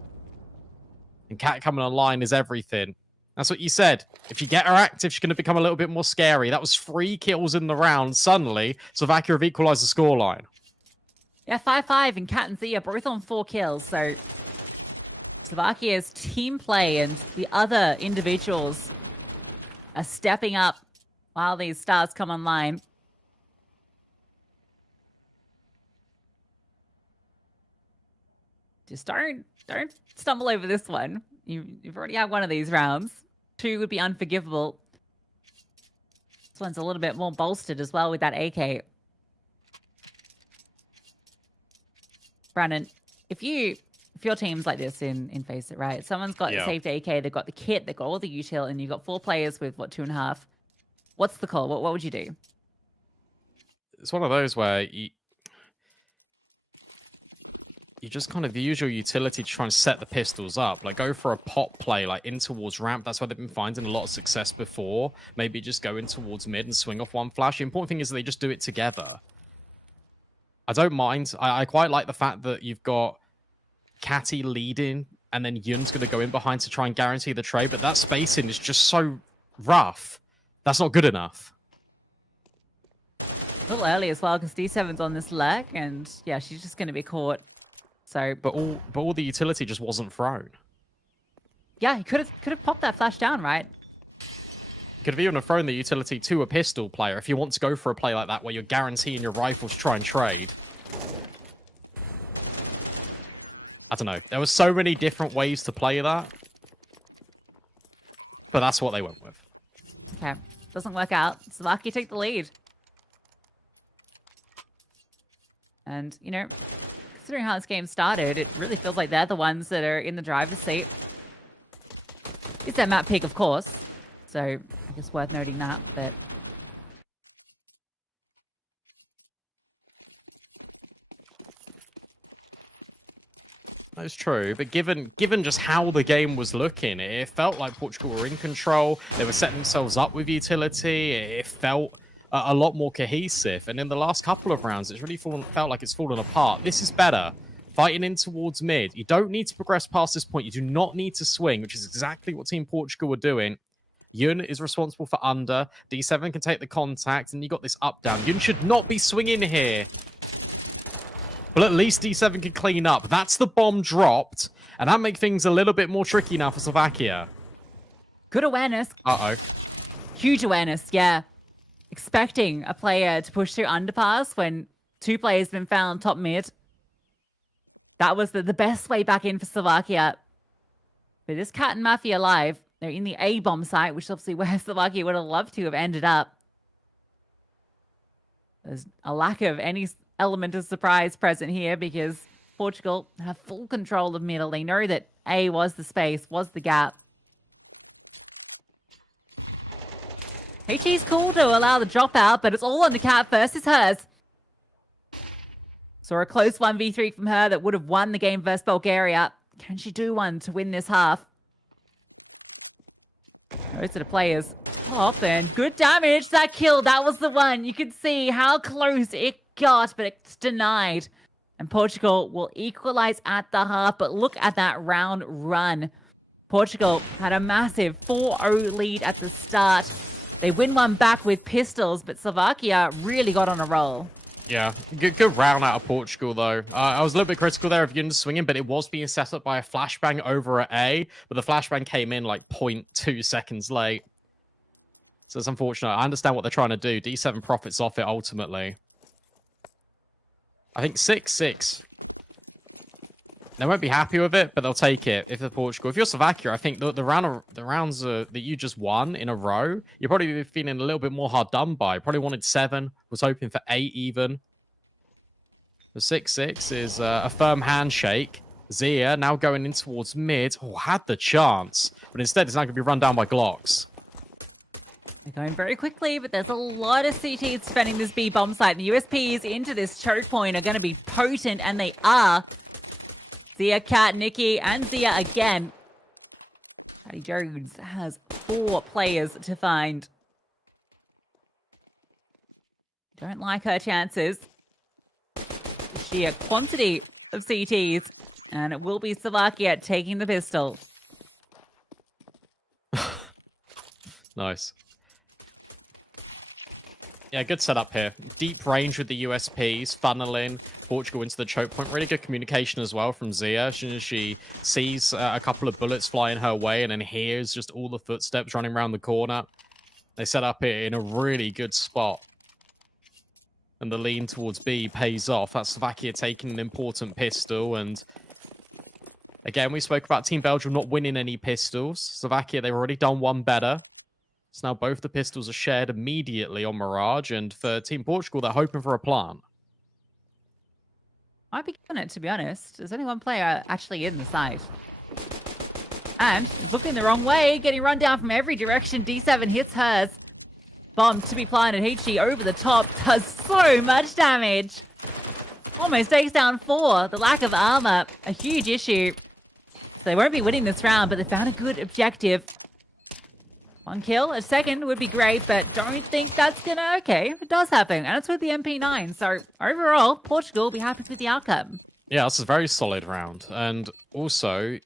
And Cat coming online is everything. That's what you said. If you get her active, she's going to become a little bit more scary. That was 3 kills in the round. Suddenly, Slovakia have equalized the scoreline. Yeah, 5-5, and Cat and Zia both on 4 kills. So Slovakia's team play and the other individuals are stepping up while these stars come online. Just don't stumble over this one. You've already had one of these rounds. 2 would be unforgivable. This one's a little bit more bolstered as well with that AK. Brandon, if your team's like this in Face It, right? Someone's got a saved AK, they've got the kit, they've got all the util, and you've got 4 players with, 2.5. What's the call? What would you do? It's one of those where you just kind of use your utility to try and set the pistols up. Like, go for a pop play, like, in towards ramp. That's why they've been finding a lot of success before. Maybe just go in towards mid and swing off one flash. The important thing is that they just do it together. I don't mind. I quite like the fact that you've got Catty leading, and then Yun's going to go in behind to try and guarantee the trade, but that spacing is just so rough. That's not good enough. A little early as well, because D7's on this leg, and yeah, she's just going to be caught. So, but all the utility just wasn't thrown. Yeah, he could have popped that flash down, right? You could have even thrown the utility to a pistol player if you want to go for a play like that where you're guaranteeing your rifles to try and trade. I don't know. There were so many different ways to play that. But that's what they went with. Okay. Doesn't work out. Slovakia take the lead. And, considering how this game started, it really feels like they're the ones that are in the driver's seat. It's their map pick, of course. So, I guess worth noting that. But That's true, but given just how the game was looking, it felt like Portugal were in control. They were setting themselves up with utility. It felt a lot more cohesive. And in the last couple of rounds, it's really felt like it's fallen apart. This is better. Fighting in towards mid. You don't need to progress past this point. You do not need to swing, which is exactly what Team Portugal were doing. Yun is responsible for under. D7 can take the contact, and you got this up-down. Yun should not be swinging here. But at least D7 can clean up. That's the bomb dropped, and that makes things a little bit more tricky now for Slovakia. Good awareness. Uh-oh. Huge awareness, yeah. Expecting a player to push through underpass when 2 players have been found top mid. That was the best way back in for Slovakia. But this Cat and Mafia alive. They're in the A-bomb site, which is obviously where Slovakia would have loved to have ended up. There's a lack of any element of surprise present here because Portugal have full control of middle. They know that A was the space, was the gap. HE's cool to allow the dropout, but it's all on the Cat first. It's hers. Saw a close 1v3 from her that would have won the game versus Bulgaria. Can she do one to win this half? Those are the players. Top and good damage. That kill, that was the one. You could see how close it got, but it's denied. And Portugal will equalize at the half, but look at that round run. Portugal had a massive 4-0 lead at the start. They win one back with pistols, but Slovakia really got on a roll. Yeah, good round out of Portugal, though. I was a little bit critical there of Yun swinging, but it was being set up by a flashbang over at A, but the flashbang came in like 0.2 seconds late. So it's unfortunate. I understand what they're trying to do. D7 profits off it ultimately. I think 6-6. They won't be happy with it, but they'll take it if they're Portugal. If you're Slovakia, I think the rounds that you just won in a row, you're probably feeling a little bit more hard done by. Probably wanted 7, was hoping for 8 even. The 6-6 is a firm handshake. Zia now going in towards mid. Oh, had the chance, but instead it's not going to be run down by Glocks. They're going very quickly, but there's a lot of CTs defending this B bomb site. The USPs into this choke point are going to be potent, and they are. Zia, Cat, Nikki, and Zia again. Patty Jones has 4 players to find. Don't like her chances. Sheer quantity of CTs, and it will be Slovakia taking the pistol. Nice. Yeah, good setup here. Deep range with the USPs, funneling Portugal into the choke point. Really good communication as well from Zia. She sees a couple of bullets flying her way and then hears just all the footsteps running around the corner. They set up it in a really good spot. And the lean towards B pays off. That's Slovakia taking an important pistol. And again, we spoke about Team Belgium not winning any pistols. Slovakia, they've already done one better. So now both the pistols are shared immediately on Mirage, and for Team Portugal, they're hoping for a plant. I'd be given it, to be honest. There's only one player actually in the site. And looking the wrong way, getting run down from every direction. D7 hits hers. Bomb to be planted. HG over the top does so much damage. Almost takes down 4. The lack of armor, a huge issue. So they won't be winning this round, but they found a good objective. 1 kill, a second would be great, but don't think that's gonna... Okay, it does happen, and it's with the MP9. So overall, Portugal will be happy with the outcome. Yeah, this is a very solid round. And also,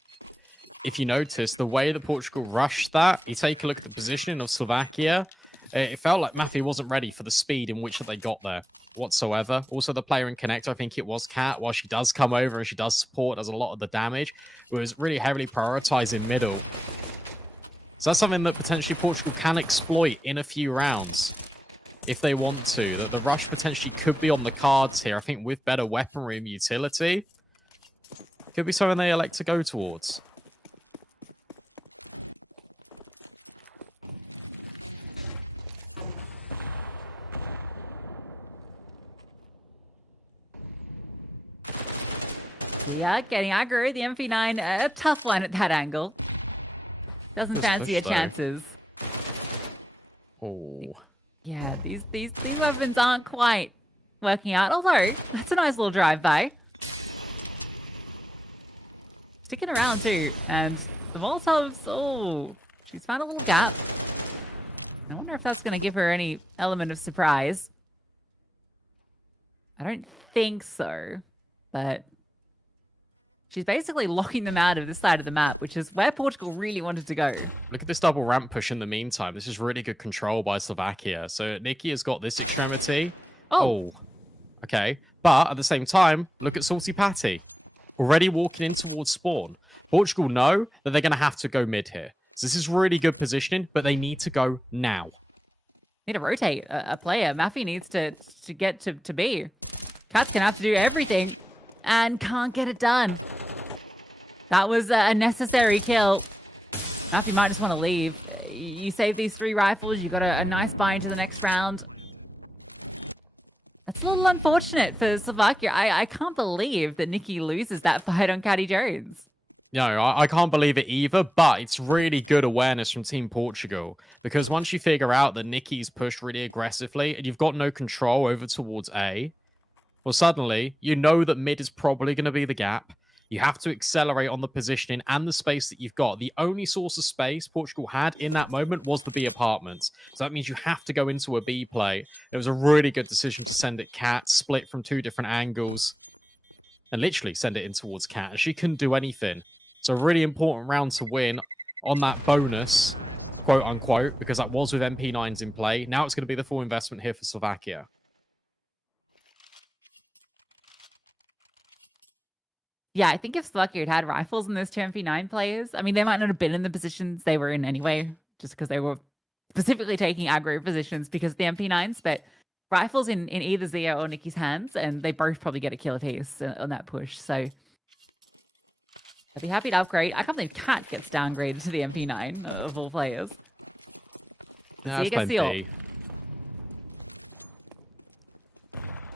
if you notice, the way that Portugal rushed that, you take a look at the positioning of Slovakia, it felt like Mafia wasn't ready for the speed in which they got there whatsoever. Also, the player in connector, I think it was Kat, while she does come over and she does support, does a lot of the damage, was really heavily prioritizing middle. So that's something that potentially Portugal can exploit in a few rounds if they want to. That the rush potentially could be on the cards here. I think with better weaponry and utility, could be something they elect to go towards. Yeah, getting aggro. The MP9, a tough one at that angle. Doesn't fancy your chances. Oh. Yeah, these weapons aren't quite working out. Although, that's a nice little drive-by. sticking around too. And the Molotovs, oh, she's found a little gap. I wonder if that's going to give her any element of surprise. I don't think so, but she's basically locking them out of this side of the map, which is where Portugal really wanted to go. Look at this double ramp push in the meantime. This is really good control by Slovakia. So Nikki has got this extremity. Oh. Okay. But at the same time, look at Salty Patty. Already walking in towards spawn. Portugal know that they're going to have to go mid here. So this is really good positioning, but they need to go now. Need to rotate a player. Maffy needs to get to B. Cat's going to have to do everything and can't get it done. That was a necessary kill. Maffy might just want to leave. You save these 3 rifles. You got a nice buy into the next round. That's a little unfortunate for Slovakia. I can't believe that Nikki loses that fight on Caddy Jones. No, I can't believe it either, but it's really good awareness from Team Portugal. Because once you figure out that Nikki's pushed really aggressively and you've got no control over towards A, well, suddenly you know that mid is probably going to be the gap. You have to accelerate on the positioning and the space that you've got. The only source of space Portugal had in that moment was the B apartments. So that means you have to go into a B play. It was a really good decision to send it Cat, split from 2 different angles, and literally send it in towards Cat. And she couldn't do anything. It's a really important round to win on that bonus, quote unquote, because that was with MP9s in play. Now it's going to be the full investment here for Slovakia. Yeah, I think if Slovakia had rifles in those 2 MP9 players, I mean, they might not have been in the positions they were in anyway, just because they were specifically taking aggro positions because of the MP9s, but rifles in either Zia or Nikki's hands, and they both probably get a kill apiece on that push, so I'd be happy to upgrade. I can't believe Cat gets downgraded to the MP9 of all players. Yeah, Zia gets the ult.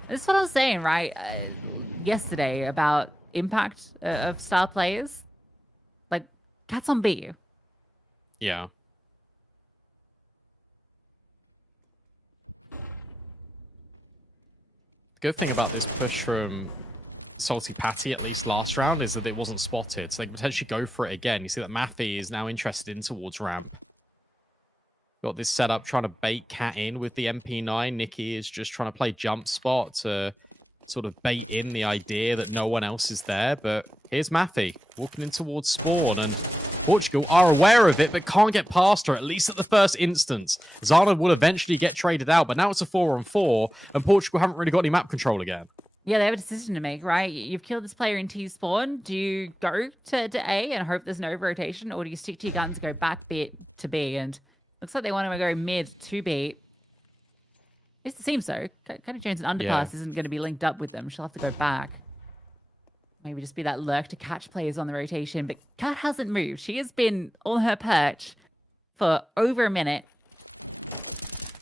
This is what I was saying, right, yesterday about impact of star players. Like, Cat's on B. Yeah. The good thing about this push from Salty Patty, at least last round, is that it wasn't spotted. So they can potentially go for it again. You see that Maffy is now interested in towards ramp. Got this setup trying to bait Cat in with the MP9. Nikki is just trying to play jump spot to sort of bait in the idea that no one else is there. But here's Maffy walking in towards spawn, and Portugal are aware of it but can't get past her, at least at the first instance. Zana will eventually get traded out, but now it's a 4-on-4, and Portugal haven't really got any map control again. Yeah, they have a decision to make, right? You've killed this player in T spawn. Do you go to A and hope there's no rotation, or do you stick to your guns and go back bit to B? And looks like they want to go mid to B. It seems so. Caddy Jones and Underpass isn't going to be linked up with them. She'll have to go back. Maybe just be that lurk to catch players on the rotation. But Cat hasn't moved. She has been on her perch for over a minute.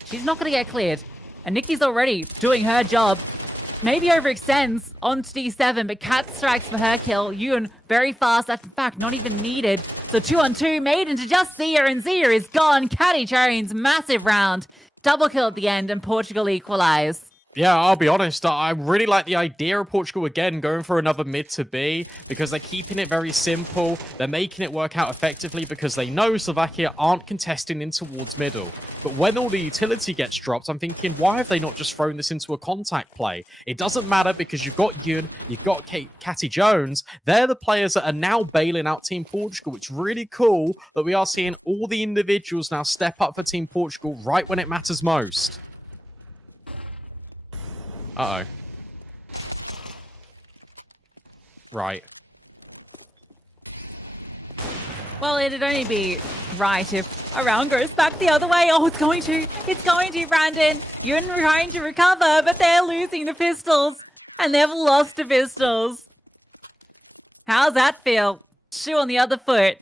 She's not going to get cleared. And Nikki's already doing her job. Maybe overextends onto D7, but Cat strikes for her kill. Ewan very fast. That's in fact not even needed. So 2-on-2 made into just Zia, and Zia is gone. Caddy Jones, massive round. Double kill at the end, and Portugal equalize. Yeah, I'll be honest. I really like the idea of Portugal again going for another mid to B, because they're keeping it very simple. They're making it work out effectively because they know Slovakia aren't contesting in towards middle. But when all the utility gets dropped, I'm thinking, why have they not just thrown this into a contact play? It doesn't matter because you've got Yun, you've got Catty Jones. They're the players that are now bailing out Team Portugal. It's really cool that we are seeing all the individuals now step up for Team Portugal right when it matters most. Uh-oh. Right. Well, it'd only be right if a round goes back the other way. Oh, it's going to, Brandon. You're trying to recover, but they're losing the pistols. And they've lost the pistols. How's that feel? Shoe on the other foot.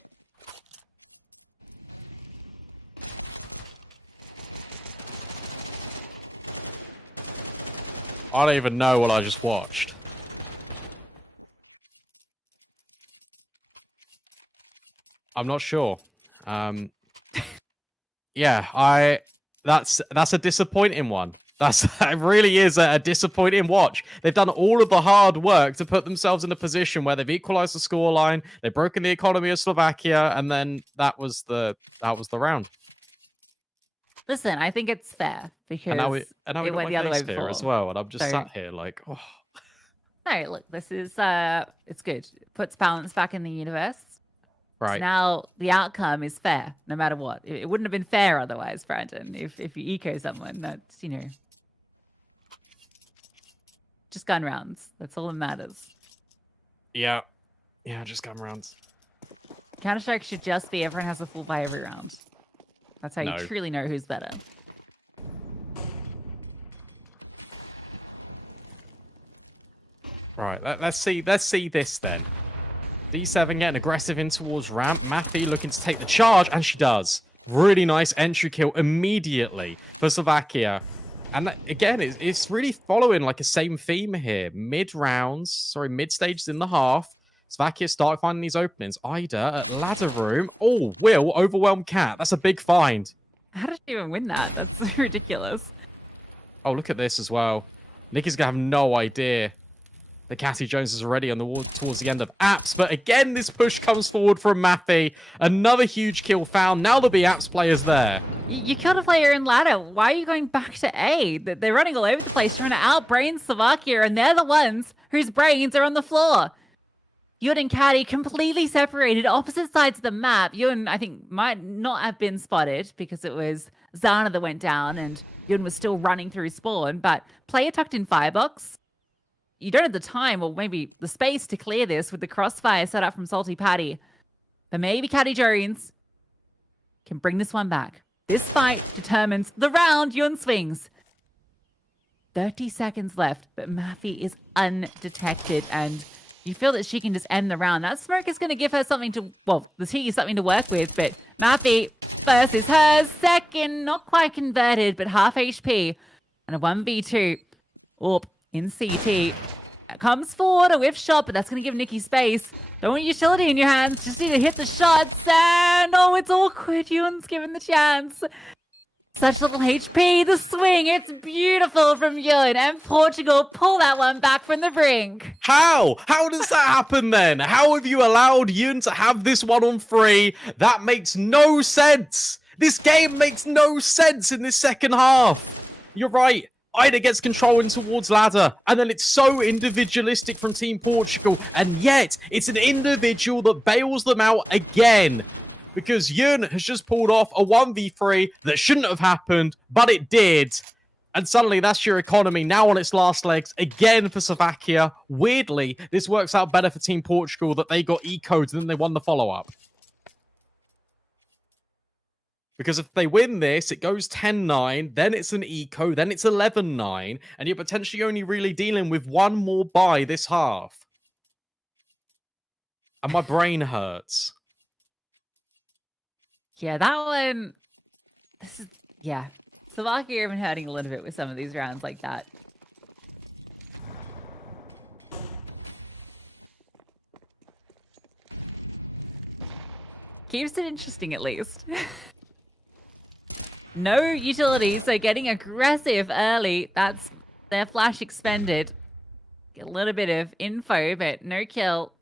I don't even know what I just watched. I'm not sure. Yeah, that's a disappointing one. That really is a disappointing watch. They've done all of the hard work to put themselves in a position where they've equalized the scoreline, they've broken the economy of Slovakia, and then that was the round. Listen, I think it's fair because and now we it got went my the other way face here before. as well, and I'm just So, sat here like, oh. No, look, this is it's good. It puts balance back in the universe. Right. So now the outcome is fair, no matter what. It wouldn't have been fair otherwise, Brandon, if you eco someone. That's, you know, just gun rounds. That's all that matters. Yeah, just gun rounds. Counter-Strike should just be everyone has a full buy every round. That's how you truly know who's better. Right, let's see this then. D7 getting aggressive in towards ramp. Matthew looking to take the charge, and she does. Really nice entry kill immediately for Slovakia. And that, again, it's really following like a same theme here. Mid stages in the half. Slovakia start finding these openings. Ida at ladder room. Oh, Will overwhelm Cat. That's a big find. How did she even win that? That's ridiculous. Oh, look at this as well. Nikki's going to have no idea that Cassie Jones is already on the wall towards the end of Apps. But again, this push comes forward from Matthew. Another huge kill found. Now there'll be Apps players there. You killed a player in ladder. Why are you going back to A? They're running all over the place trying to outbrain Slovakia, and they're the ones whose brains are on the floor. Yun and Caddy completely separated, opposite sides of the map. Yun, I think, might not have been spotted because it was Zana that went down and Yun was still running through spawn, but player tucked in firebox. You don't have the time or maybe the space to clear this with the crossfire set up from Salty Patty. But maybe Caddy Jones can bring this one back. This fight determines the round. Yun swings. 30 seconds left, but Mafi is undetected, and you feel that she can just end the round. That smoke is going to give her something to, well, the T is something to work with, but Mafi, first is hers, second, not quite converted, but half HP, and a 1v2. Orp in CT. Comes forward, a whiff shot, but that's going to give Nikki space. Don't want utility in your hands, just need to hit the shots, and oh, it's awkward. Yun's given the chance. Such little HP, the swing, it's beautiful from Yun, and Portugal pull that one back from the brink. How? How does that happen then? How have you allowed Yun to have this one on free? That makes no sense. This game makes no sense in this second half. You're right. Ida gets control in towards ladder, and then it's so individualistic from Team Portugal, and yet it's an individual that bails them out again. Because Yun has just pulled off a 1v3 that shouldn't have happened, but it did. And suddenly that's your economy now on its last legs again for Slovakia. Weirdly, this works out better for Team Portugal that they got ecoed and then they won the follow-up. Because if they win this, it goes 10-9, then it's an eco, then it's 11-9, and you're potentially only really dealing with one more buy this half. And my brain hurts. Yeah, that one, this is, yeah. Slovakia have been hurting a little bit with some of these rounds like that. Keeps it interesting at least. No utility, so getting aggressive early. That's their flash expended. Get a little bit of info, but no kill.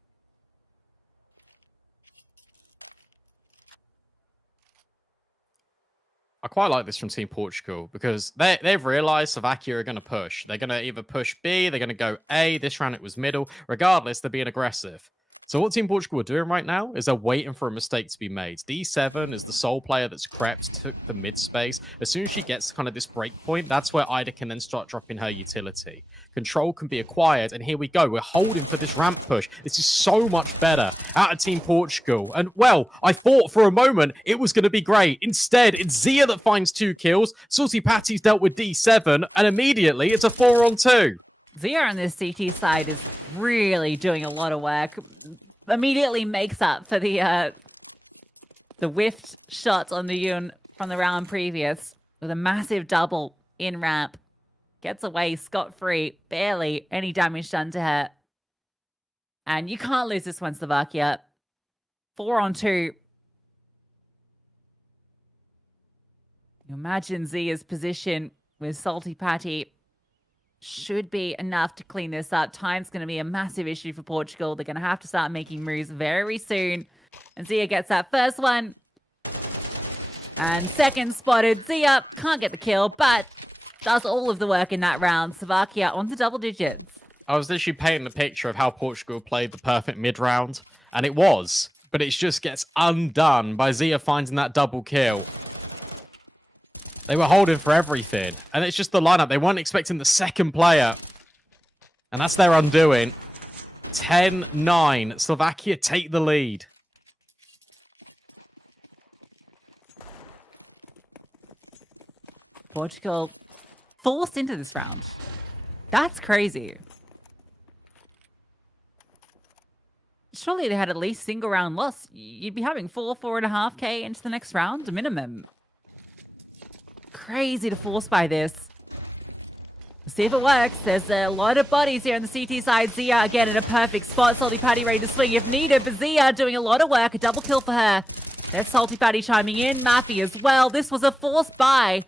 I quite like this from Team Portugal because they've realized Slovakia are going to push. They're going to either push B, they're going to go A. This round it was middle. Regardless, they're being aggressive. So what Team Portugal are doing right now is they're waiting for a mistake to be made. D7 is the sole player that's crept, took the mid space. As soon as she gets kind of this break point, that's where Ida can then start dropping her utility. Control can be acquired, and here we go. We're holding for this ramp push. This is so much better out of Team Portugal. And, well, I thought for a moment it was going to be great. Instead, it's Zia that finds 2 kills. Saucy Patty's dealt with D7, and immediately it's a 4-on-2. Zia on this CT side is really doing a lot of work. Immediately makes up for the whiffed shot on the Yun from the round previous with a massive double in ramp. Gets away scot-free, barely any damage done to her. And you can't lose this one, Slovakia. 4-on-2. You imagine Zia's position with Salty Patty should be enough to clean this up. Time's going to be a massive issue for Portugal. They're going to have to start making moves very soon. And Zia gets that first one. And second spotted. Zia can't get the kill, but does all of the work in that round. Slovakia onto double digits. I was literally painting the picture of how Portugal played the perfect mid-round, and it was, but it just gets undone by Zia finding that double kill. They were holding for everything, and it's just the lineup. They weren't expecting the second player, and that's their undoing. 10-9. Slovakia take the lead. Portugal forced into this round. That's crazy. Surely they had at least single round loss. You'd be having 4.5K into the next round, a minimum. Crazy to force by this. See if it works. There's a lot of bodies here on the CT side. Zia again in a perfect spot. Salty Patty ready to swing if needed, but Zia doing a lot of work. A double kill for her. There's Salty Patty chiming in. Maffy as well. This was a forced buy.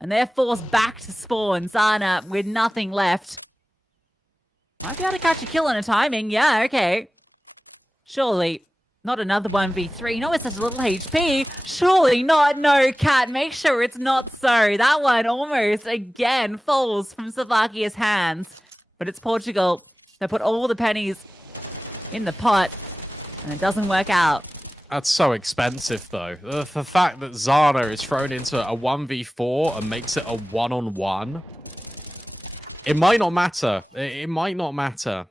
And they're forced back to spawn. Zana with nothing left. Might be able to catch a kill on a timing. Yeah, okay. Surely not another 1v3. No, it's such a little HP. Surely not. No, Cat. Make sure it's not so. That one almost again falls from Slovakia's hands. But it's Portugal. They put all the pennies in the pot. And it doesn't work out. That's so expensive, though. The fact that Zana is thrown into a 1v4 and makes it a 1-on-1. It might not matter. It might not matter.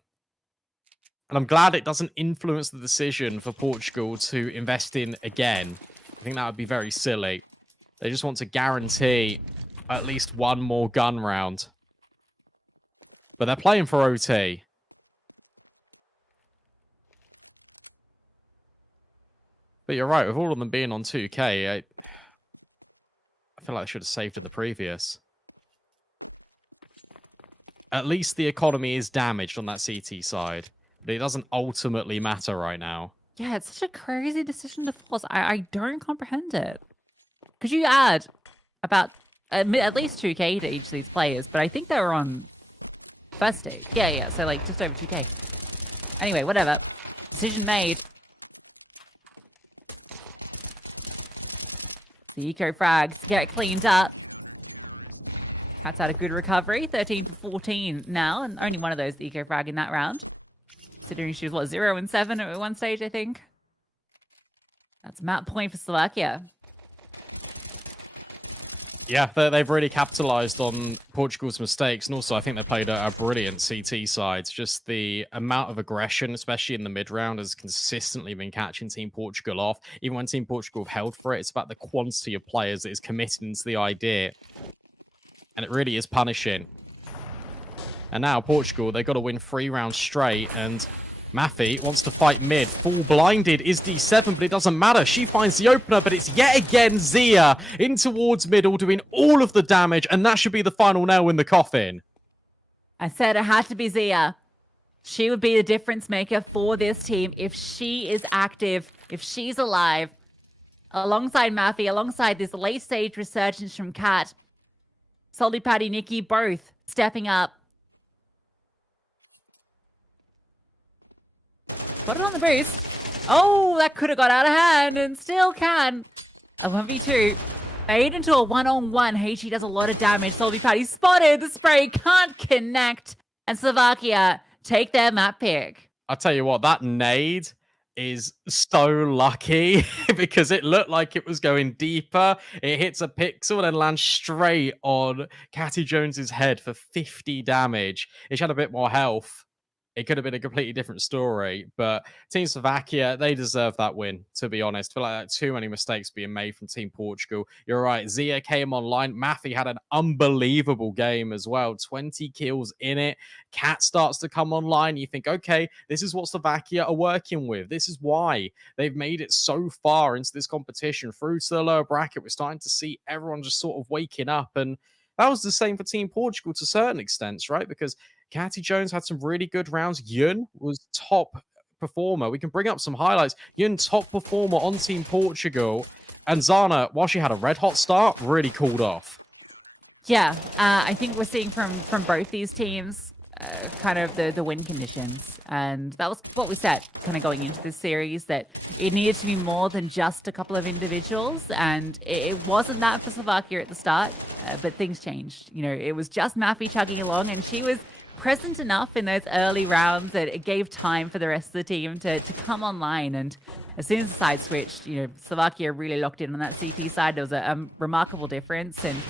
And I'm glad it doesn't influence the decision for Portugal to invest in again. I think that would be very silly. They just want to guarantee at least one more gun round. But they're playing for OT. But you're right, with all of them being on 2K, I feel like I should have saved in the previous. At least the economy is damaged on that CT side. But it doesn't ultimately matter right now. Yeah, it's such a crazy decision to force. I don't comprehend it. Could you add about at least 2K to each of these players? But I think they were on first stage. Yeah, so like just over 2K. Anyway, whatever. Decision made. The eco frags get cleaned up. Cat's had a good recovery. 13 for 14 now, and only one of those the eco frag in that round. Considering she was, what, 0 and 7 at one stage, I think. That's map point for Slovakia. Yeah, they've really capitalized on Portugal's mistakes. And also, I think they played a brilliant CT side. Just the amount of aggression, especially in the mid-round, has consistently been catching Team Portugal off. Even when Team Portugal have held for it, it's about the quantity of players that is committed into the idea. And it really is punishing. And now Portugal, they've got to win 3 rounds straight. And Maffy wants to fight mid. Full blinded is D7, but it doesn't matter. She finds the opener, but it's yet again Zia in towards middle, doing all of the damage. And that should be the final nail in the coffin. I said it had to be Zia. She would be the difference maker for this team if she is active, if she's alive. Alongside Maffy, alongside this late stage resurgence from Cat. Salty Patty, Nikki, both stepping up. Put it on the boost. Oh, that could have got out of hand and still can. A 1v2. Made into a 1-on-1. Heichi does a lot of damage. Salty Patty spotted. The spray can't connect. And Slovakia take their map pick. I'll tell you what, that nade is so lucky because it looked like it was going deeper. It hits a pixel and then lands straight on Catty Jones's head for 50 damage. If she had a bit more health, it could have been a completely different story, but Team Slovakia, they deserve that win, to be honest. I feel like too many mistakes being made from Team Portugal. You're right, Zia came online. Maffy had an unbelievable game as well. 20 kills in it. Cat starts to come online. You think, okay, this is what Slovakia are working with. This is why they've made it so far into this competition, through to the lower bracket. We're starting to see everyone just sort of waking up, and that was the same for Team Portugal to certain extents, right? Because Catty Jones had some really good rounds. Yun was top performer. We can bring up some highlights. Yun, top performer on Team Portugal. And Zana, while she had a red hot start, really cooled off. Yeah, I think we're seeing from both these teams kind of the win conditions, and that was what we said kind of going into this series, that it needed to be more than just a couple of individuals, and it wasn't that for Slovakia at the start, but things changed. You know, it was just Maffy chugging along, and she was present enough in those early rounds that it gave time for the rest of the team to come online. And as soon as the side switched, you know, Slovakia really locked in on that CT side. There was a remarkable difference. And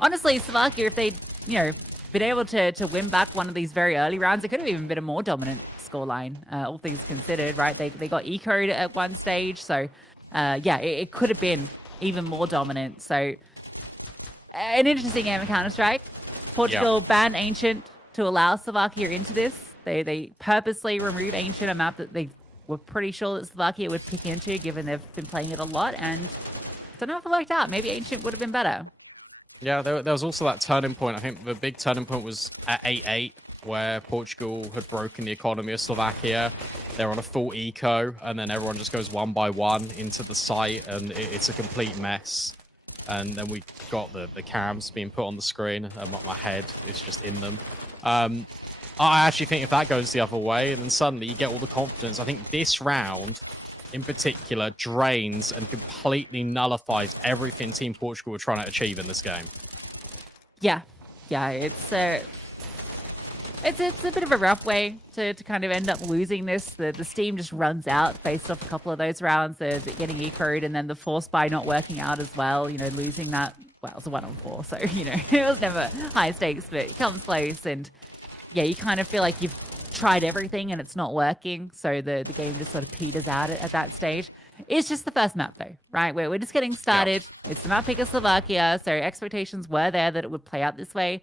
honestly, Slovakia, if they'd, you know, been able to win back one of these very early rounds, it could have even been a more dominant scoreline, all things considered, right? They got ecoed at one stage. So, yeah, it could have been even more dominant. So, an interesting game of Counter-Strike. Portugal banned Ancient to allow Slovakia into this. They purposely removed Ancient, a map that they were pretty sure that Slovakia would pick into, given they've been playing it a lot. And I don't know if it worked out. Maybe Ancient would have been better. Yeah, there was also that turning point. I think the big turning point was at 8-8, where Portugal had broken the economy of Slovakia. They're on a full eco, and then everyone just goes one by one into the site, and it's a complete mess. And then we got the cams being put on the screen, and my head is just in them. I actually think if that goes the other way, and then suddenly you get all the confidence, I think this round in particular drains and completely nullifies everything Team Portugal were trying to achieve in this game. Yeah, it's a bit of a rough way to kind of end up losing this. The steam just runs out based off a couple of those rounds. They're getting ecoed, and then the force buy not working out as well. You know, losing that. Well, it's a 1-on-4, so you know it was never high stakes, but it comes close, and yeah, you kind of feel like you've tried everything and it's not working, so the game just sort of peters out at that stage. It's just the first map though, right? We're just getting started. It's the map pick of Slovakia, so expectations were there that it would play out this way.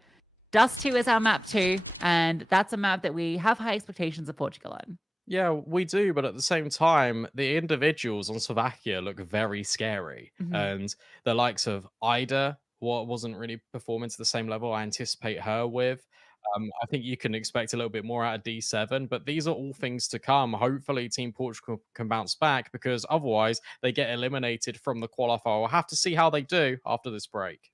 Dust 2 is our map 2, and that's a map that we have high expectations of Portugal on. Yeah, we do, but at the same time, the individuals on Slovakia look very scary. And the likes of Ida, wasn't really performing to the same level I anticipate her with. I think you can expect a little bit more out of D7, but these are all things to come. Hopefully, Team Portugal can bounce back, because otherwise they get eliminated from the qualifier. We'll have to see how they do after this break.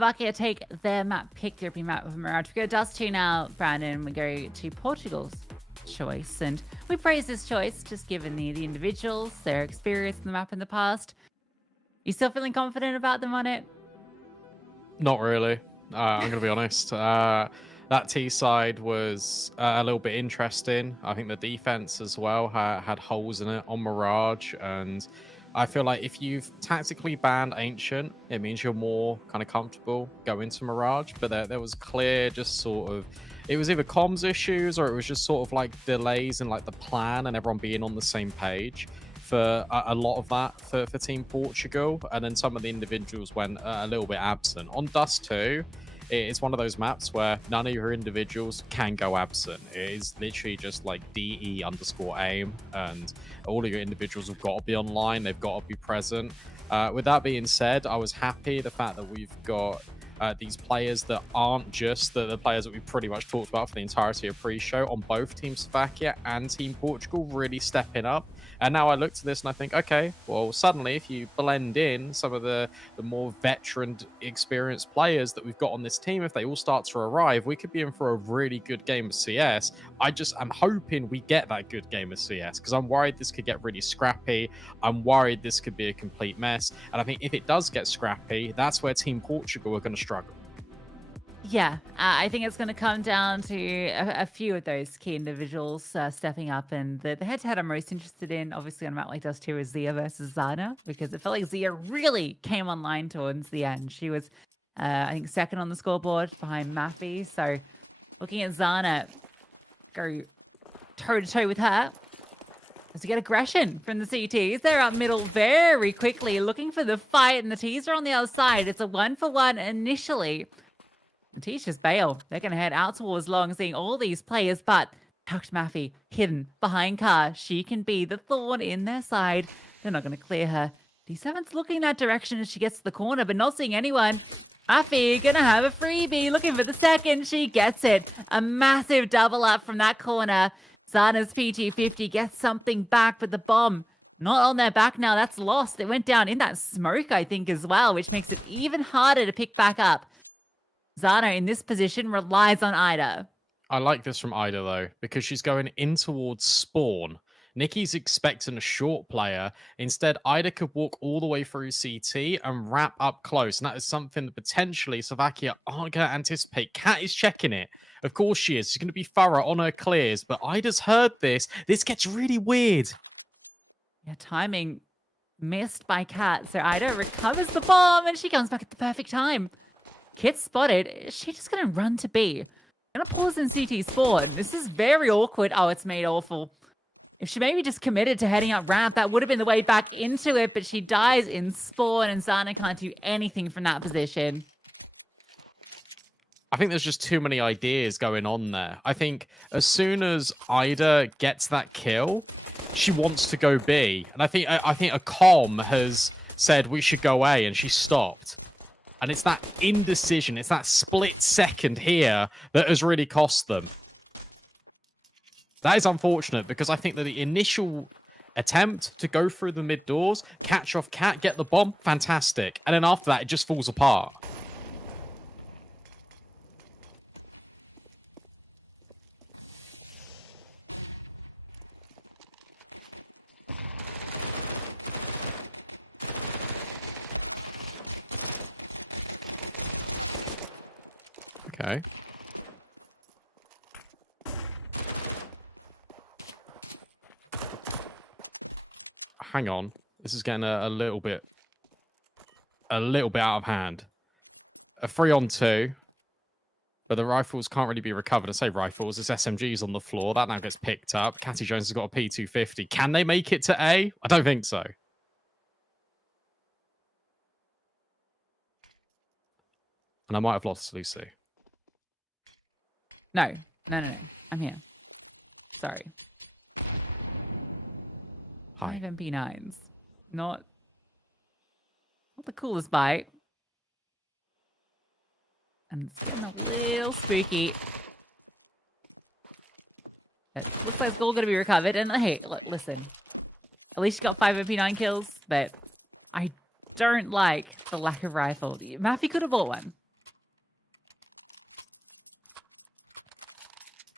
Slovakia take their map pick, the European map of Mirage. We go Dust 2 now, Brandon. We go to Portugal's choice. And we praise this choice, just given the individuals, their experience in the map in the past. You still feeling confident about them on it? Not really. I'm going to be honest. That T side was a little bit interesting. I think the defense as well had holes in it on Mirage. And I feel like if you've tactically banned Ancient, it means you're more kind of comfortable going to Mirage. But there was clear just sort of... It was either comms issues or it was just sort of like delays in like the plan and everyone being on the same page for a lot of that for Team Portugal. And then some of the individuals went a little bit absent. On Dust 2, it's one of those maps where none of your individuals can go absent. It is literally just like DE_aim, and all of your individuals have got to be online. They've got to be present. With that being said, I was happy the fact that we've got these players that aren't just the players that we pretty much talked about for the entirety of pre-show on both Team Slovakia and Team Portugal really stepping up. And now I look to this and I think, okay, well, suddenly if you blend in some of the more veteran, experienced players that we've got on this team, if they all start to arrive, we could be in for a really good game of CS. I'm hoping we get that good game of CS because I'm worried this could get really scrappy. I'm worried this could be a complete mess. And I think if it does get scrappy, that's where Team Portugal are going to struggle. Yeah, I think it's going to come down to a few of those key individuals stepping up. And the head-to-head I'm most interested in, obviously on a map like Dust 2, is Zia versus Zana, because it felt like Zia really came online towards the end. She was, I think, second on the scoreboard behind Maffy. So looking at Zana go toe-to-toe with her as we get aggression from the CTs. They're up middle very quickly, looking for the fight, and the Ts are on the other side. It's a 1-for-1 initially. The T's just bail. They're going to head out towards long, seeing all these players, but tucked Maffy hidden behind Car. She can be the thorn in their side. They're not going to clear her. D7's looking that direction as she gets to the corner, but not seeing anyone. Maffy going to have a freebie, looking for the second. She gets it. A massive double up from that corner. Zana's PT50 gets something back, but the bomb not on their back now. That's lost. It went down in that smoke, I think, as well, which makes it even harder to pick back up. Zana in this position relies on Ida. I like this from Ida, though, because she's going in towards spawn. Nikki's expecting a short player. Instead, Ida could walk all the way through CT and wrap up close. And that is something that potentially Slovakia aren't going to anticipate. Kat is checking it. Of course she is. She's going to be thorough on her clears. But Ida's heard this. This gets really weird. Yeah, timing missed by Kat. So Ida recovers the bomb and she comes back at the perfect time. Kit spotted. Is she just going to run to B? Going to pause in CT spawn. This is very awkward. Oh, it's made awful. If she maybe just committed to heading up ramp, that would have been the way back into it, but she dies in spawn and Zana can't do anything from that position. I think there's just too many ideas going on there. I think as soon as Ida gets that kill, she wants to go B. And I think a comm has said we should go A and she stopped. And it's that indecision, it's that split second here that has really cost them. That is unfortunate because I think that the initial attempt to go through the mid doors, catch off Cat, get the bomb, fantastic. And then after that, it just falls apart. Okay. Hang on. This is getting a little bit out of hand. A 3-on-2. But the rifles can't really be recovered. I say rifles, it's SMGs on the floor. That now gets picked up. Catty Jones has got a P250. Can they make it to A? I don't think so. And I might have lost Lucy. No. I'm here. Sorry. Hi. 5 MP9s. Not the coolest bite. And it's getting a little spooky. It looks like it's all going to be recovered. And hey, look, listen. At least you got 5 MP9 kills, but I don't like the lack of rifle. Maffy could have bought one.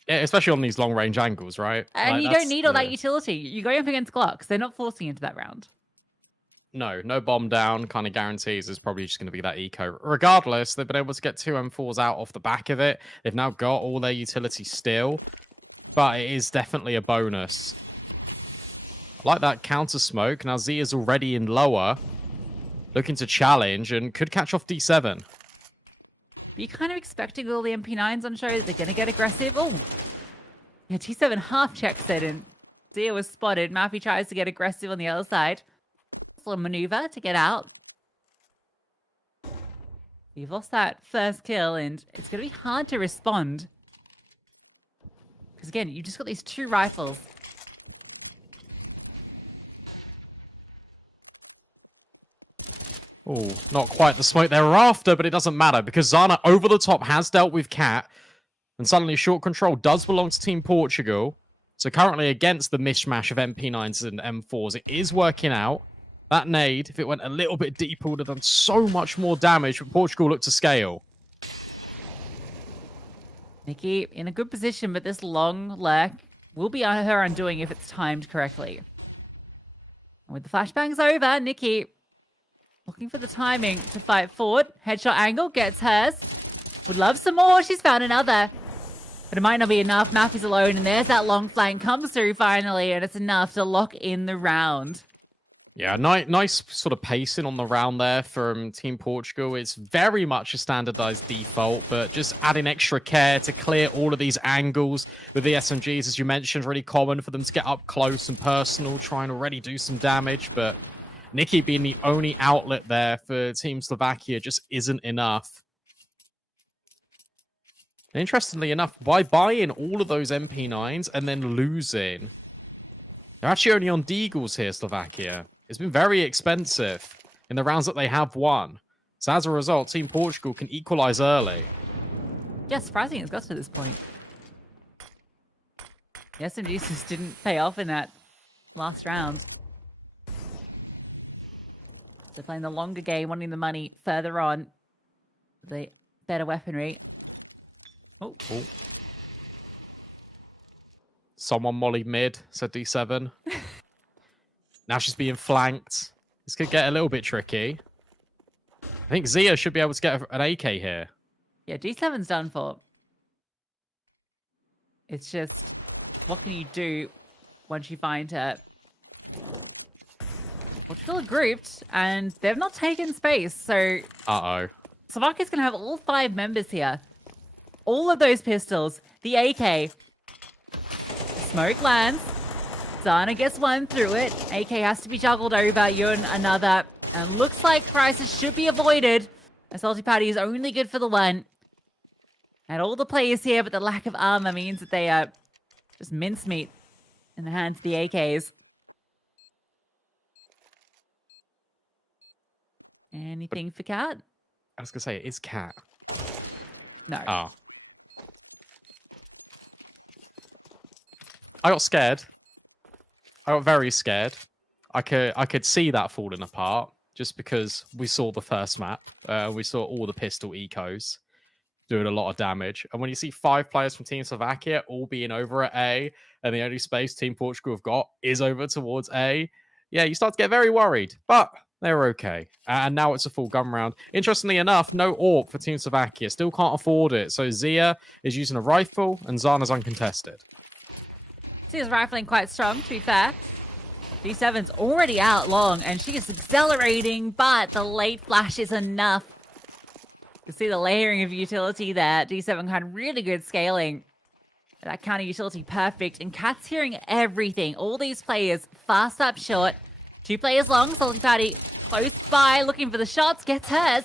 Yeah, especially on these long-range angles, right? And like, you don't need all that utility. You're going up against Glocks. They're not forcing into that round. No bomb down kind of guarantees is probably just going to be that eco. Regardless, they've been able to get 2 M4s out off the back of it. They've now got all their utility still, but it is definitely a bonus. I like that counter smoke. Now Z is already in lower, looking to challenge and could catch off D7. But you're kind of expecting all the MP9s on show that they're going to get aggressive. Oh, yeah, T7 half checks it, and Zia was spotted. Maffy tries to get aggressive on the other side. Little maneuver to get out. You've lost that first kill, and it's going to be hard to respond. Because again, you just got these 2 rifles. Oh, not quite the smoke they were after, but it doesn't matter because Zana over the top has dealt with Cat, and suddenly short control does belong to Team Portugal. So currently against the mishmash of MP9s and M4s, it is working out. That nade, if it went a little bit deeper, would have done so much more damage, but Portugal looked to scale. Nikki in a good position, but this long lurk will be her undoing if it's timed correctly. And with the flashbangs over, Nikki looking for the timing to fight forward. Headshot angle gets hers. Would love some more. She's found another. But it might not be enough. Maffy's alone, and there's that long flank comes through finally, and it's enough to lock in the round. Yeah, nice sort of pacing on the round there from Team Portugal. It's very much a standardized default, but just adding extra care to clear all of these angles with the SMGs, as you mentioned, really common for them to get up close and personal, try and already do some damage. But Nikki being the only outlet there for Team Slovakia just isn't enough. And interestingly enough, by buying all of those MP9s and then losing, they're actually only on Deagles here, Slovakia. It's been very expensive in the rounds that they have won. So as a result, Team Portugal can equalize early. Yeah, surprising it's got to this point. The SMGs just didn't pay off in that last round. So playing the longer game, wanting the money further on. The better weaponry. Oh. Someone molly mid, said D7. Now she's being flanked. This could get a little bit tricky. I think Zia should be able to get an AK here. Yeah, D7's done for. It's just, what can you do once you find her? Portugal are grouped, and they've not taken space, so... Uh-oh. Slovakia's going to have all 5 members here. All of those pistols, the AK. Smoke lands. Zana gets one through it. AK has to be juggled over. Yun another. And looks like crisis should be avoided. A salty party is only good for the one. And all the players here, but the lack of armor means that they are just mincemeat in the hands of the AKs. Anything for Cat? I was going to say, it is Cat. No. Oh. I got scared. I got very scared. I could see that falling apart just because we saw the first map. We saw all the pistol ecos doing a lot of damage. And when you see 5 players from Team Slovakia all being over at A, and the only space Team Portugal have got is over towards A, yeah, you start to get very worried. But they're okay. And now it's a full gun round. Interestingly enough, no AWP for Team Slovakia. Still can't afford it. So Zia is using a rifle, and Zana's uncontested. Zia's rifling quite strong, to be fair. D7's already out long, and she is accelerating, but the late flash is enough. You can see the layering of utility there. D7 had really good scaling. That counter utility perfect, and Cat's hearing everything. All these players fast up short. 2 players long, Salty Patty close by, looking for the shots, gets hers.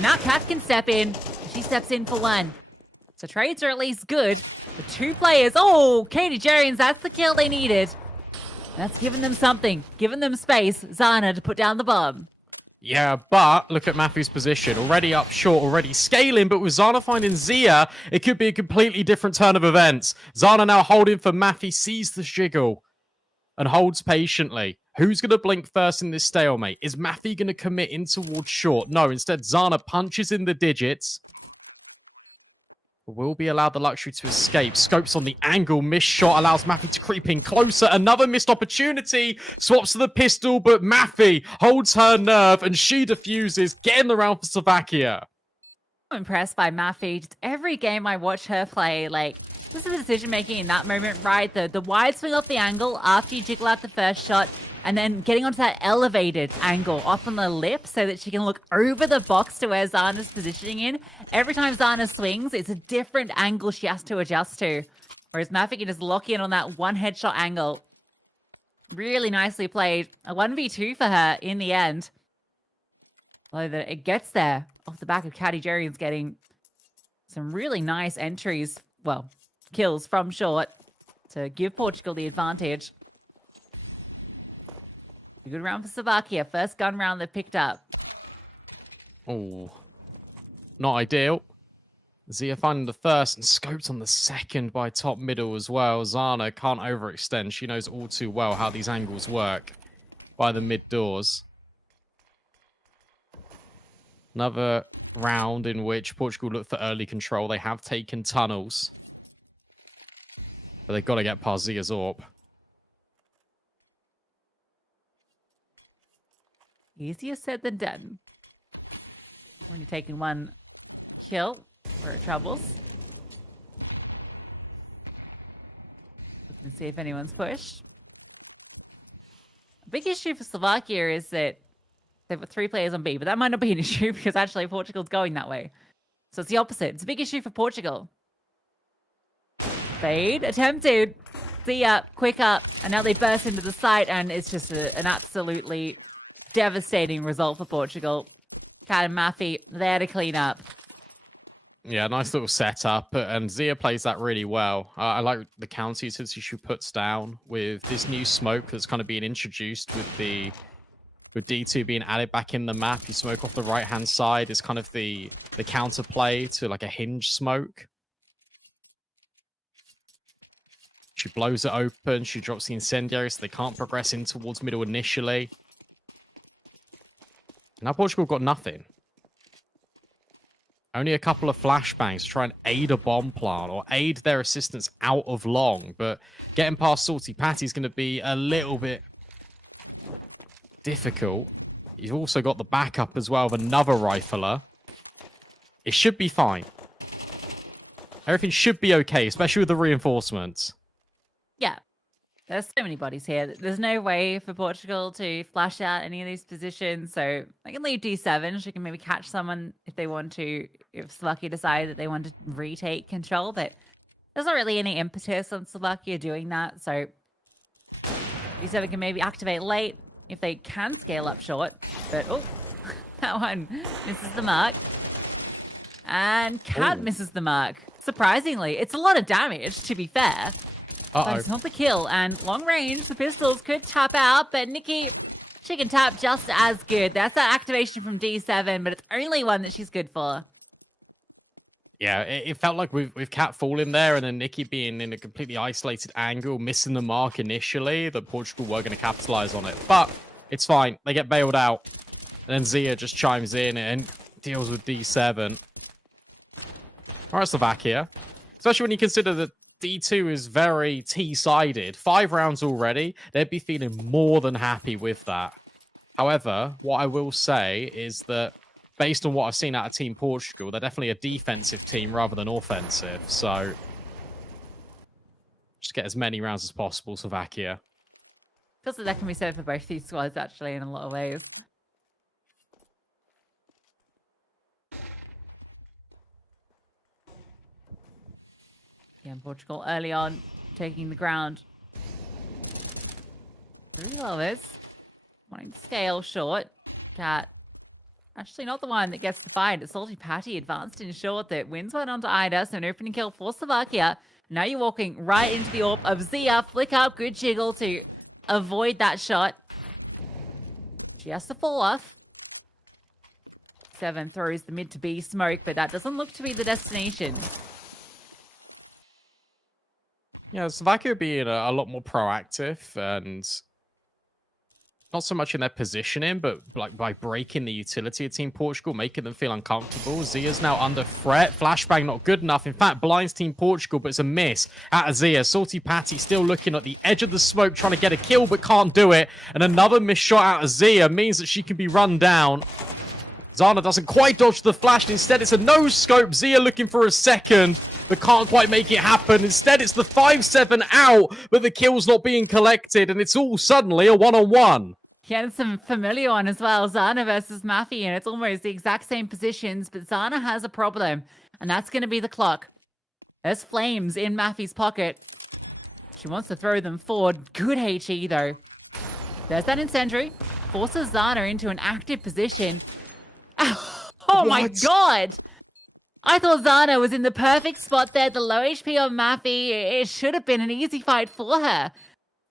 Now Cat can step in. She steps in for one. So trades are at least good. The 2 players. Oh, Katie Jarians, that's the kill they needed. That's giving them something. Giving them space. Zana to put down the bomb. Yeah, but look at Matthew's position. Already up short, already scaling, but with Zana finding Zia, it could be a completely different turn of events. Zana now holding for Matthew, sees the jiggle and holds patiently. Who's going to blink first in this stalemate? Is Matthew going to commit in towards short? No, instead Zana punches in the digits. will be allowed the luxury to escape. Scopes on the angle. Missed shot allows Maffy to creep in closer. Another missed opportunity. Swaps to the pistol, but Maffy holds her nerve and she defuses, getting the round for Slovakia. I'm impressed by Maffy. Just every game I watch her play, like, this is the decision making in that moment, right? The wide swing off the angle after you jiggle out the first shot, and then getting onto that elevated angle off on the lip so that she can look over the box to where Zana's positioning in. Every time Zana swings, it's a different angle she has to adjust to. Whereas Maffy can just lock in on that one headshot angle. Really nicely played. A 1v2 for her in the end. Although it gets there off the back of Caddy Jerians getting some really nice entries. Well, kills from short to give Portugal the advantage. A good round for Slovakia. First gun round they picked up. Oh, not ideal. Zia finding the first and scoped on the second by top middle as well. Zana can't overextend. She knows all too well how these angles work by the mid doors. Another round in which Portugal look for early control. They have taken tunnels. But they've got to get past Zia's AWP. Easier said than done. We're only taking one kill for our troubles. Looking to see if anyone's pushed. A big issue for Slovakia is that they've got 3 players on B, but that might not be an issue because actually Portugal's going that way. So it's the opposite. It's a big issue for Portugal. Fade attempted. See ya, quick up, and now they burst into the site, and it's just an absolutely devastating result for Portugal. Cat and Maffy there to clean up. Yeah, nice little setup, and Zia plays that really well. I like the counter utility she puts down with this new smoke that's kind of being introduced with D2 being added back in the map. You smoke off the right-hand side. It's kind of the counter play to like a hinge smoke. She blows it open. She drops the incendiary so they can't progress in towards middle initially. Now Portugal got nothing. Only a couple of flashbangs to try and aid a bomb plant or aid their assistance out of long. But getting past Salty Patty is going to be a little bit difficult. You've also got the backup as well of another rifler. It should be fine. Everything should be okay, especially with the reinforcements. Yeah. There's so many bodies here. There's no way for Portugal to flash out any of these positions. So they can leave D7. She can maybe catch someone if they want to, if Slovakia decide that they want to retake control. But there's not really any impetus on Slovakia doing that. So D7 can maybe activate late if they can scale up short. But, oh, that one misses the mark. And Cat misses the mark. Surprisingly, it's a lot of damage, to be fair. But it's not the kill, and long range, the pistols could tap out, but Nikki, she can tap just as good. That's that activation from D7, but it's only one that she's good for. Yeah, it felt like with Cat falling there and then Nikki being in a completely isolated angle, missing the mark initially, that Portugal were going to capitalize on it. But it's fine. They get bailed out. And then Zia just chimes in and deals with D7. All right, Slovakia. Especially when you consider that D2 is very T-sided. 5 rounds already. They'd be feeling more than happy with that. However, what I will say is that based on what I've seen out of Team Portugal, they're definitely a defensive team rather than offensive. So just get as many rounds as possible, Slovakia. Feels like that can be said for both these squads, actually, in a lot of ways. Again, Portugal early on, taking the ground. Really well this. Wanting to scale short. Cat. Actually not the one that gets the fight. It's Salty Patty advanced in short that wins one onto Ida. So an opening kill for Slovakia. Now you're walking right into the AWP of Zia. Flick up, good jiggle to avoid that shot. She has to fall off. 7 throws the mid to B smoke, but that doesn't look to be the destination. Yeah, Slovakia being a lot more proactive and not so much in their positioning, but like by breaking the utility of Team Portugal, making them feel uncomfortable. Zia's now under threat. Flashbang not good enough. In fact, blinds Team Portugal, but it's a miss out of Zia. Salty Patty still looking at the edge of the smoke, trying to get a kill, but can't do it. And another missed shot out of Zia means that she can be run down. Zana doesn't quite dodge the flash, and instead it's a no-scope. Zia looking for a second, but can't quite make it happen. Instead, it's the 5-7 out, but the kill's not being collected, and it's all suddenly a one-on-one. Yeah, it's some familiar one as well. Zana versus Maffy, and it's almost the exact same positions, but Zana has a problem, and that's going to be the clock. There's flames in Maffy's pocket. She wants to throw them forward. Good HE, though. There's that incendiary. Forces Zana into an active position. Oh my god! I thought Zana was in the perfect spot there. The low HP on Maffy. It should have been an easy fight for her.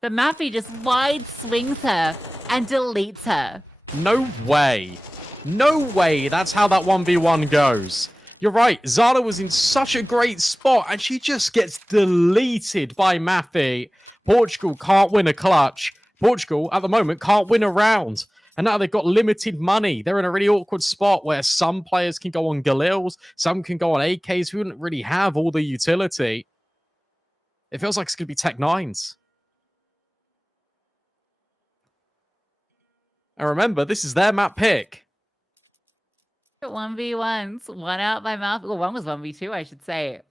But Maffy just wide swings her and deletes her. No way. No way that's how that 1v1 goes. You're right. Zana was in such a great spot and she just gets deleted by Maffy. Portugal can't win a clutch. Portugal, at the moment, can't win a round. And now they've got limited money. They're in a really awkward spot where some players can go on Galils, some can go on AKs who wouldn't really have all the utility. It feels like it's going to be Tech 9s. And remember, this is their map pick. 1v1s. One out by Maffy. Well, one was 1v2, I should say.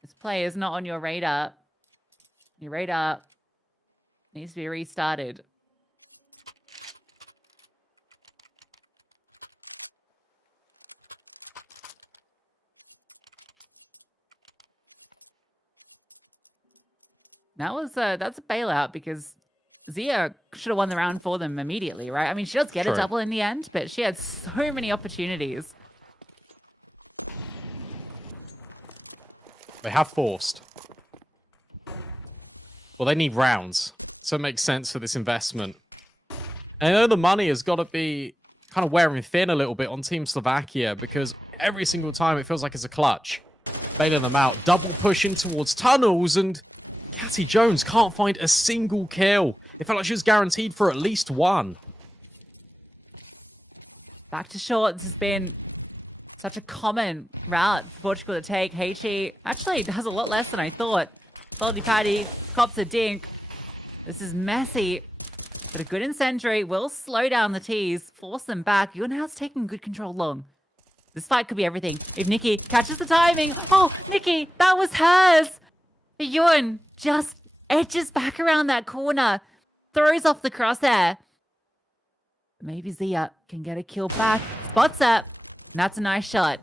This play is not on your radar. Your radar needs to be restarted. That's a bailout because Zia should have won the round for them immediately, right? I mean, she does get a double in the end, but she had so many opportunities. They have forced. Well, they need rounds, so it makes sense for this investment. And I know the money has got to be kind of wearing thin a little bit on Team Slovakia because every single time it feels like it's a clutch. Bailing them out, double pushing towards tunnels, and Catty Jones can't find a single kill. It felt like she was guaranteed for at least one. Back to short. This has been such a common route for Portugal to take. HE actually does a lot less than I thought. Salty Patty cops a dink. This is messy, but a good incendiary will slow down the T's, force them back. Yunhao's taking good control long. This fight could be everything. If Nikki catches the timing. Oh, Nikki, that was hers. But Yun just edges back around that corner, throws off the crosshair. Maybe Zia can get a kill back. Spots up. And that's a nice shot.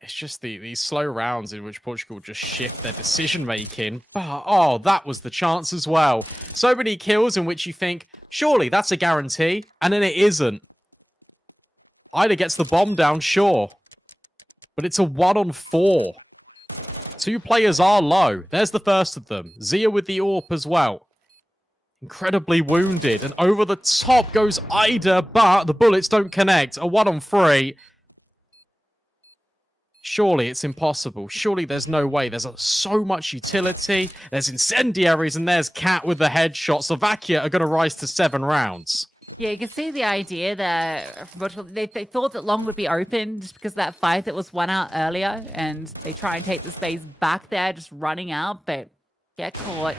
It's just these slow rounds in which Portugal just shift their decision-making. Oh, that was the chance as well. So many kills in which you think, surely that's a guarantee, and then it isn't. Ida gets the bomb down, sure. But it's a 1-on-4. Two players are low. There's the first of them. Zia with the AWP as well. Incredibly wounded. And over the top goes Ida, but the bullets don't connect. A 1-on-3. Surely it's impossible. Surely there's no way. There's so much utility. There's incendiaries, and there's Cat with the headshot. Slovakia are going to rise to 7 rounds. Yeah, you can see the idea there. They thought that long would be open just because of that fight that was won out earlier, and they try and take the space back there, just running out, but get caught.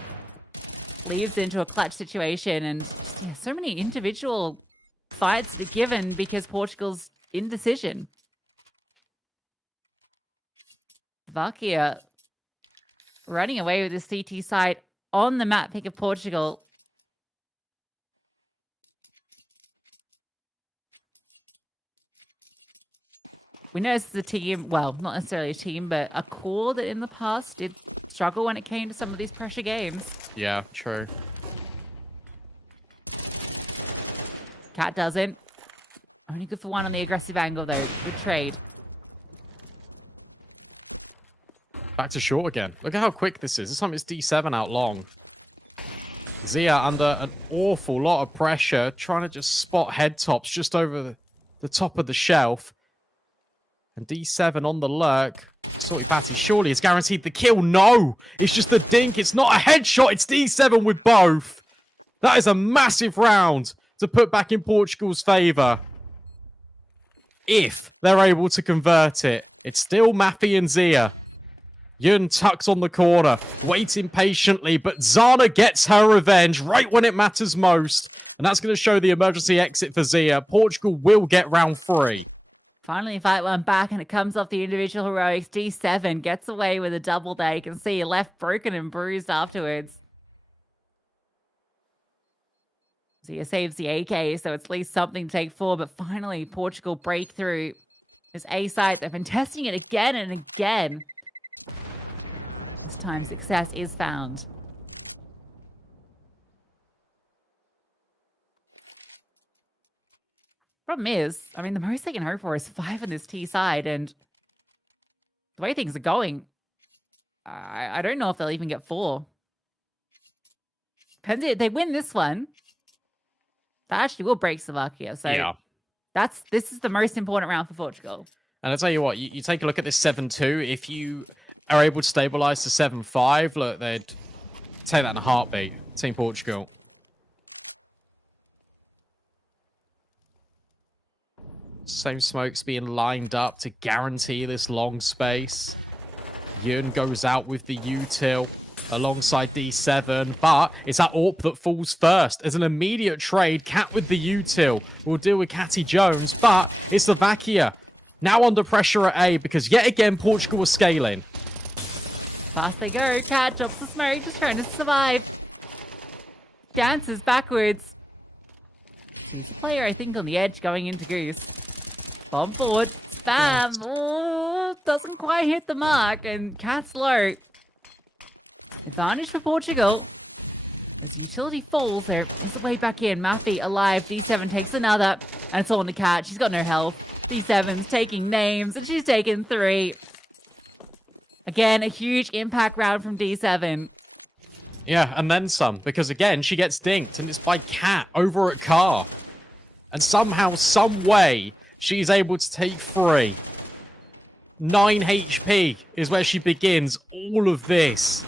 Leaves into a clutch situation, and just, yeah, so many individual fights that are given because Portugal's indecision. Slovakia running away with the CT side on the map pick of Portugal. We know this is a team, well, not necessarily a team, but a core that in the past did struggle when it came to some of these pressure games. Yeah, true. Cat doesn't. Only good for one on the aggressive angle, though. Good trade. Back to short again. Look at how quick this is. This time it's D7 out long. Zia under an awful lot of pressure, trying to just spot head tops just over the top of the shelf. And D7 on the lurk. Sorty Batty surely is guaranteed the kill. No, it's just the dink. It's not a headshot. It's D7 with both. That is a massive round to put back in Portugal's favour. If they're able to convert it, it's still Maffy and Zia. Yun tucks on the corner, waiting patiently, but Zana gets her revenge right when it matters most. And that's going to show the emergency exit for Zia. Portugal will get round 3. Finally, fight one back, and it comes off the individual heroics. D7 gets away with a double there. You can see left broken and bruised afterwards. Zia saves the AK, so it's at least something to take forward. But finally, Portugal break through this A site. They've been testing it again and again. This time, success is found. Problem is, I mean, the most they can hope for is 5 on this T side, and the way things are going, I don't know if they'll even get 4. Depends if they win this one. That actually will break Slovakia. So yeah. This is the most important round for Portugal. And I'll tell you what, you take a look at this 7-2. If you are able to stabilize to 7-5, look, they'd take that in a heartbeat. Team Portugal. Same smokes being lined up to guarantee this long space. Yun goes out with the util alongside D7, but it's that AWP that falls first. As an immediate trade, Cat with the util will deal with Catty Jones, but it's Slovakia now under pressure at A because yet again Portugal was scaling. Fast they go. Cat drops the smoke, just trying to survive. Dances backwards. He's a player, I think, on the edge going into Goose. Bomb forward. Spam. Oh, doesn't quite hit the mark. And Cat's low. Advantage for Portugal. As utility falls, there is a way back in. Maffy alive. D7 takes another. And it's all on the Cat. She's got no health. D7's taking names. And she's taken 3. Again, a huge impact round from D7. Yeah, and then some. Because again, she gets dinked. And it's by Cat over at Car. And somehow, some way, she's able to take 3. 9 HP is where she begins all of this.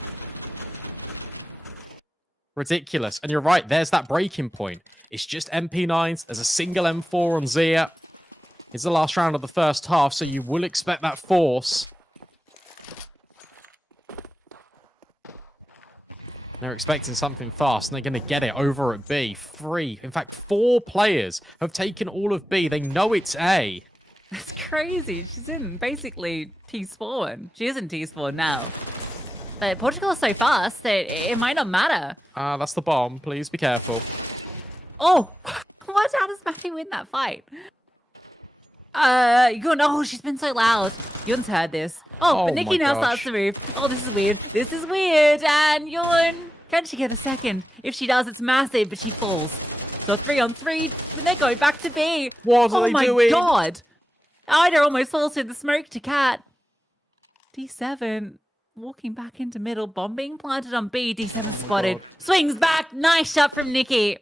Ridiculous. And you're right, there's that breaking point. It's just MP9s. There's a single M4 on Zia. It's the last round of the first half, so you will expect that force. They're expecting something fast, and they're going to get it over at B. 3, in fact, 4 players have taken all of B. They know it's A. That's crazy. She's in basically T-spawn. She is in T-spawn now. But Portugal is so fast that it might not matter. That's the bomb. Please be careful. Oh, what? How does Maffy win that fight? Yun, oh, she's been so loud. Yun's heard this. Oh, but Nikki now starts to move. Oh, this is weird. This is weird. And Yun, can she get a second? If she does, it's massive, but she falls. So 3-on-3, but they're going back to B. What are they doing? Oh my god. Ida almost falls through the smoke to Cat. D7 walking back into middle. Bomb being planted on B. D7 spotted. Swings back. Nice shot from Nikki.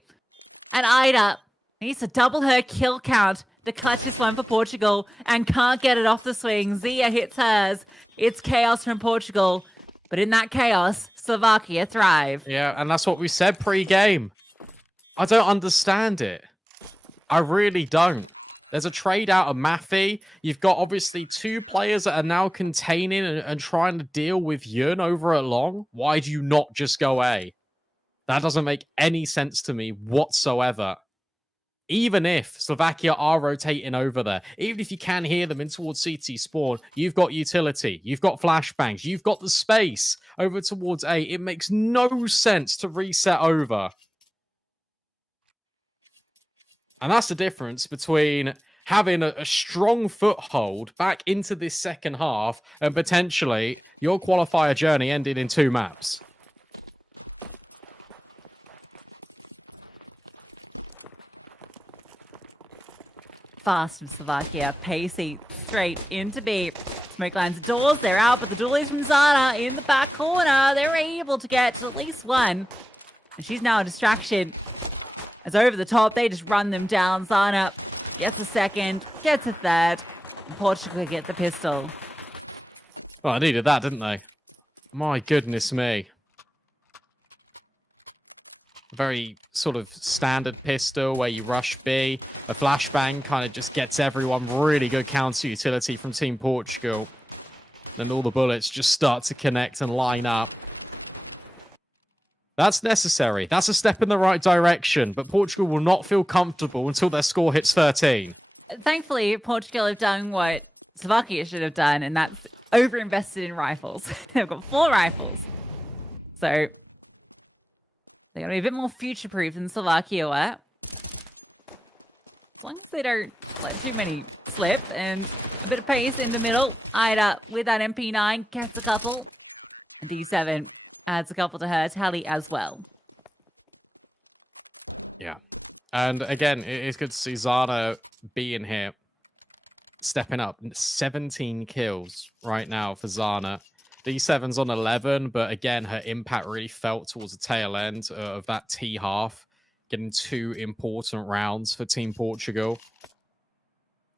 And Ida needs to double her kill count to clutch this one for Portugal and can't get it off the swing. Zia hits hers. It's chaos from Portugal. But in that chaos, Slovakia thrive. Yeah, and that's what we said pre-game. I don't understand it. I really don't. There's a trade out of Maffy. You've got obviously 2 players that are now containing and trying to deal with Yun over at long. Why do you not just go A? That doesn't make any sense to me whatsoever. Even if Slovakia are rotating over there, even if you can hear them in towards CT spawn, you've got utility, you've got flashbangs, you've got the space over towards A. It makes no sense to reset over. And that's the difference between having a strong foothold back into this second half and potentially your qualifier journey ending in 2 maps. Fast from Slovakia, pacey straight into B. Smoke lines the doors, they're out, but the dualies from Zana in the back corner. They're able to get at least 1. And she's now a distraction. As over the top, they just run them down. Zana gets a second, gets a third. And Portugal get the pistol. Well, I needed that, didn't they? My goodness me. Very sort of standard pistol where you rush B. A flashbang kind of just gets everyone really good counter utility from Team Portugal. Then all the bullets just start to connect and line up. That's necessary. That's a step in the right direction, but Portugal will not feel comfortable until their score hits 13. Thankfully, Portugal have done what Slovakia should have done, and that's overinvested in rifles. They've got 4 rifles. So they're going to be a bit more future-proof than Slovakia were. As long as they don't let too many slip, and a bit of pace in the middle. Ida with that MP9 gets a couple. And D7 adds a couple to her tally as well. Yeah. And again, it's good to see Zana being here, stepping up. 17 kills right now for Zana. D7's on 11, but again, her impact really felt towards the tail end of that T half, getting 2 important rounds for Team Portugal.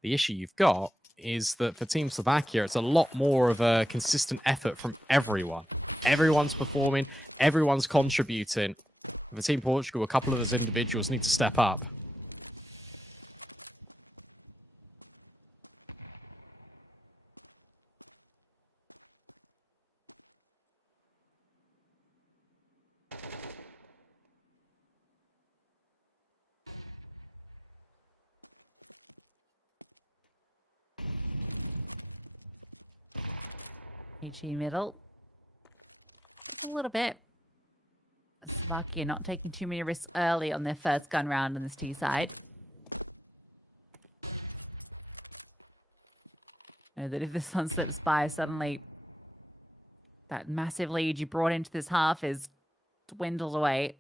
The issue you've got is that for Team Slovakia, it's a lot more of a consistent effort from everyone. Everyone's performing, everyone's contributing. For Team Portugal, a couple of those individuals need to step up. HE middle. Just a little bit. Slovakia not taking too many risks early on their first gun round on this T side. Know that if this one slips by, suddenly that massive lead you brought into this half is dwindled away.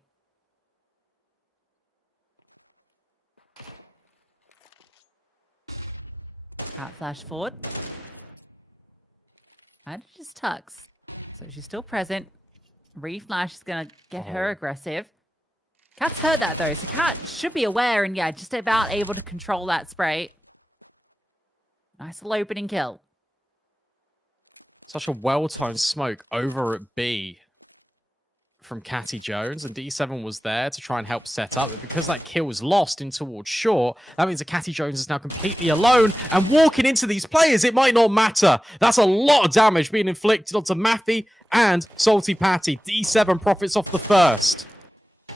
Out flash forward. And it just tucks. So she's still present. Reflash is going to get her aggressive. Cat's heard that though, so Cat should be aware and yeah, just about able to control that spray. Nice little opening kill. Such a well-timed smoke over at B from Catty Jones, and D7 was there to try and help set up, but because that kill was lost in towards short, that means that Catty Jones is now completely alone, and walking into these players, it might not matter. That's a lot of damage being inflicted onto Matthew and Salty Patty. D7 profits off the first.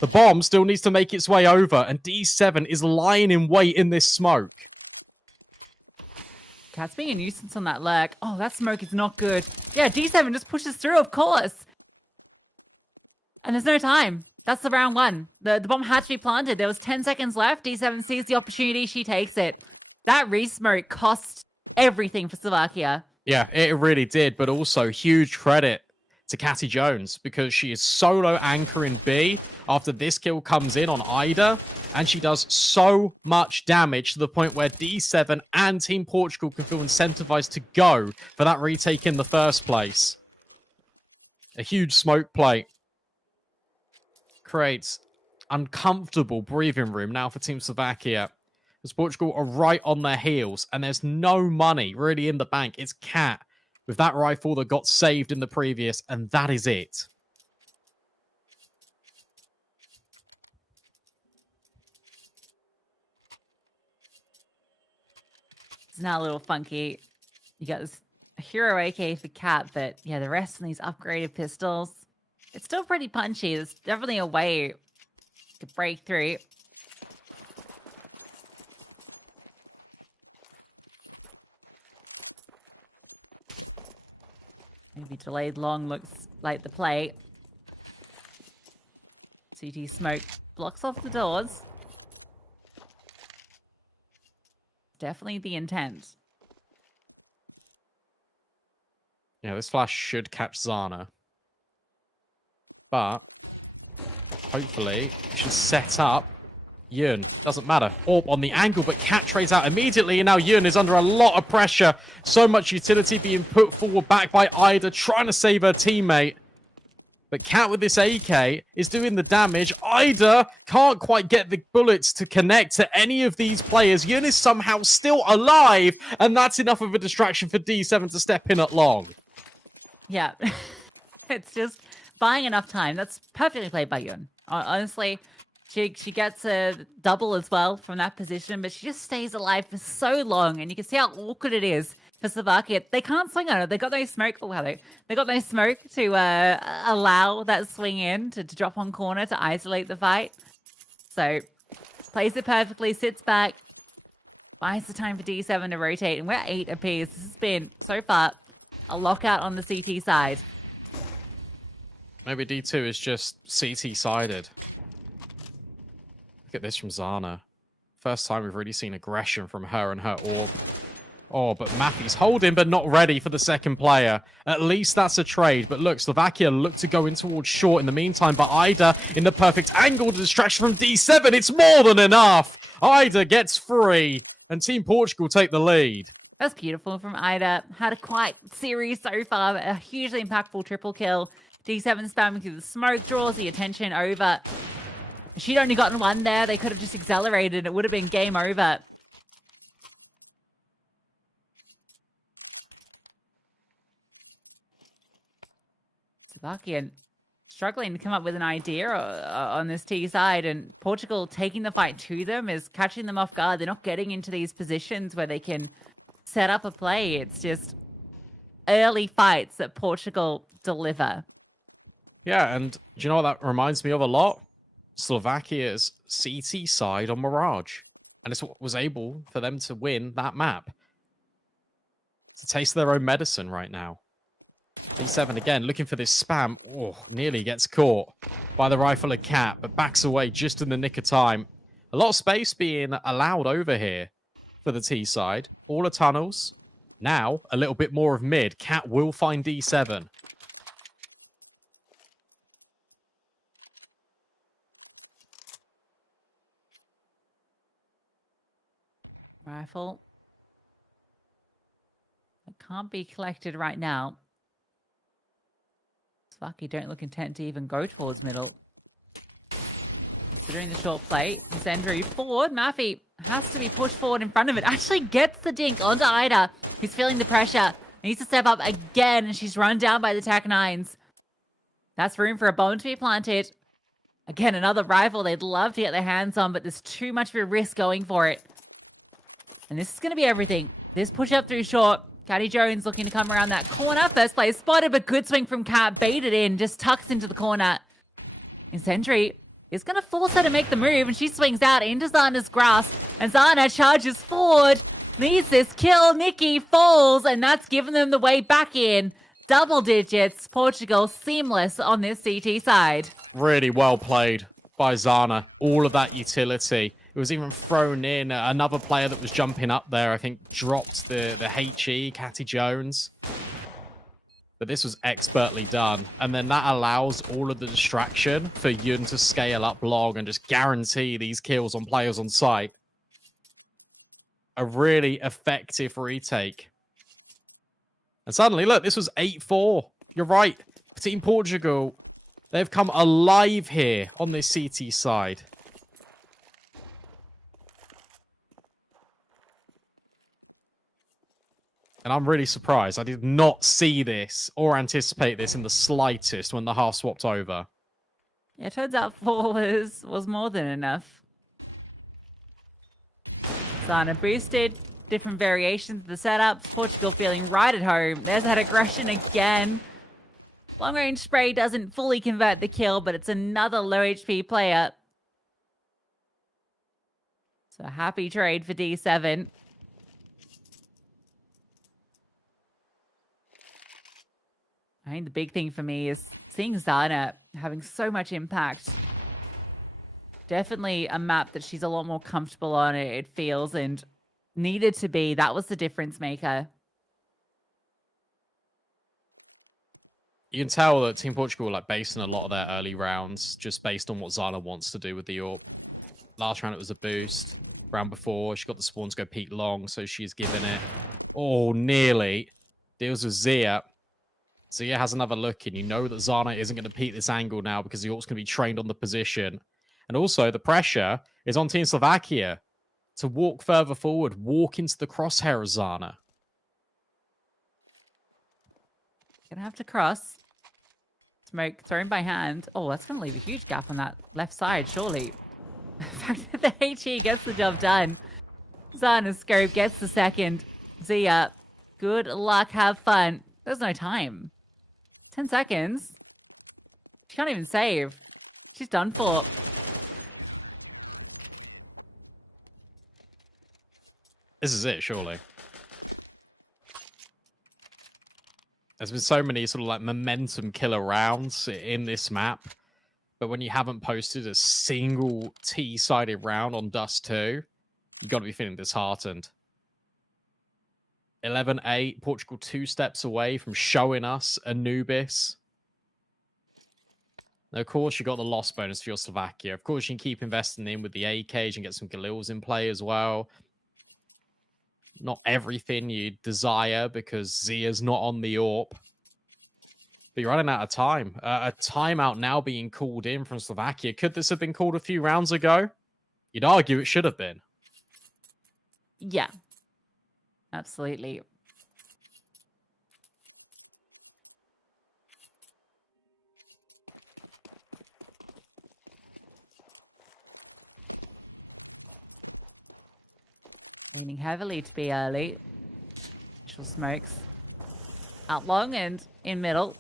The bomb still needs to make its way over, and D7 is lying in wait in this smoke. Cat's being a nuisance on that lurk. Oh, that smoke is not good. Yeah, D7 just pushes through, of course. And there's no time. That's the round 1. The bomb had to be planted. There was 10 seconds left. D7 sees the opportunity. She takes it. That re-smoke cost everything for Slovakia. Yeah, it really did. But also huge credit to Catty Jones because she is solo anchoring B after this kill comes in on Ida. And she does so much damage to the point where D7 and Team Portugal can feel incentivized to go for that retake in the first place. A huge smoke plate creates uncomfortable breathing room now for Team Slovakia. As Portugal are right on their heels, and there's no money really in the bank. It's Cat with that rifle that got saved in the previous, and that is it. It's now a little funky. You got this hero AK for Cat, but yeah, the rest of these upgraded pistols, it's still pretty punchy. There's definitely a way to break through. Maybe delayed long looks like the play. CT smoke blocks off the doors. Definitely the intent. Yeah, this flash should catch Zana. But hopefully it should set up Yun. Doesn't matter. Orb on the angle, but Cat trades out immediately, and now Yun is under a lot of pressure. So much utility being put forward back by Ida, trying to save her teammate. But Cat with this AK is doing the damage. Ida can't quite get the bullets to connect to any of these players. Yun is somehow still alive, and that's enough of a distraction for D7 to step in at long. Yeah. It's just buying enough time. That's perfectly played by Yun. Honestly, she gets a double as well from that position, but she just stays alive for so long, and you can see how awkward it is for Slovakia. They can't swing on her. They got no smoke. Oh, hello. They got no smoke to allow that swing in to drop on corner to isolate the fight. So plays it perfectly, sits back, buys the time for D7 to rotate, and we're 8 apiece. This has been, so far, a lockout on the CT side. Maybe D2 is just CT-sided. Look at this from Zana. First time we've really seen aggression from her and her orb. Oh, but Matthew's holding, but not ready for the second player. At least that's a trade. But look, Slovakia look to go in towards short in the meantime, but Ida in the perfect angle, distraction from D7. It's more than enough. Ida gets free, and Team Portugal take the lead. That's beautiful from Ida. Had a quite series so far, a hugely impactful triple kill. D7 spamming through the smoke, draws the attention over. If she'd only gotten one there, they could have just accelerated. It would have been game over. Slovakia struggling to come up with an idea on this T side, and Portugal taking the fight to them is catching them off guard. They're not getting into these positions where they can set up a play. It's just early fights that Portugal deliver. Yeah, and do you know what that reminds me of a lot? Slovakia's CT side on Mirage. And it's what was able for them to win that map. It's a taste of their own medicine right now. D7 again, looking for this spam. Oh, nearly gets caught by the rifle of Cat, but backs away just in the nick of time. A lot of space being allowed over here for the T side. All the tunnels. Now, a little bit more of mid. Cat will find D7. Rifle. It can't be collected right now. Slovakia don't look intent to even go towards middle. Considering the short play, Zendru forward. Maffy has to be pushed forward in front of it. Actually gets the dink onto Ida, who's feeling the pressure. Needs to step up again, and she's run down by the Tech-9s. That's room for a bomb to be planted. Again, another rifle they'd love to get their hands on, but there's too much of a risk going for it. And this is going to be everything. This push up through short. Caddy Jones looking to come around that corner. First player spotted, but good swing from Cat. Baited in, just tucks into the corner. And Sentry is going to force her to make the move, and she swings out into Zana's grasp. And Zana charges forward. Needs this kill. Nikki falls, and that's given them the way back in. Double digits. Portugal seamless on this CT side. Really well played by Zana. All of that utility. It was even thrown in. Another player that was jumping up there, I think, dropped the HE, Catty Jones. But this was expertly done. And then that allows all of the distraction for Yun to scale up long and just guarantee these kills on players on site. A really effective retake. And suddenly, look, this was 8-4. You're right. Team Portugal, they've come alive here on this CT side. And I'm really surprised. I did not see this or anticipate this in the slightest when the half swapped over. Yeah, it turns out 4 was more than enough. Zana boosted, different variations of the setup. Portugal feeling right at home. There's that aggression again. Long range spray doesn't fully convert the kill, but it's another low HP player. So happy trade for D7. I think the big thing for me is seeing Zana having so much impact. Definitely a map that she's a lot more comfortable on, it feels, and needed to be. That was the difference maker. You can tell that Team Portugal were basing a lot of their early rounds just based on what Zana wants to do with the AWP. Last round it was a boost. Round before, she got the spawn to go peak long, so she's given it. Oh, nearly. Deals with Zia. Zia has another look, and you know that Zana isn't going to peek this angle now because the AWP's going to be trained on the position. And also, the pressure is on Team Slovakia to walk further forward, walk into the crosshair of Zana. Gonna have to cross. Smoke thrown by hand. Oh, that's gonna leave a huge gap on that left side, surely. The fact that the HE gets the job done. Zana's scope gets the second. Zia, good luck, have fun. There's no time. 10 seconds. She can't even save. She's done for. This is it, surely. There's been so many sort of like momentum killer rounds in this map, but when you haven't posted a single T-sided round on Dust 2, you got to be feeling disheartened. 11-8, Portugal 2 steps away from showing us Anubis. Now, of course, you got the loss bonus for your Slovakia. Of course, you can keep investing in with the AKs and get some Galils in play as well. Not everything you desire because Zia's not on the AWP. But you're running out of time. A timeout now being called in from Slovakia. Could this have been called a few rounds ago? You'd argue it should have been. Yeah. Absolutely. Leaning heavily to be early. Initial smokes. Out long and in middle.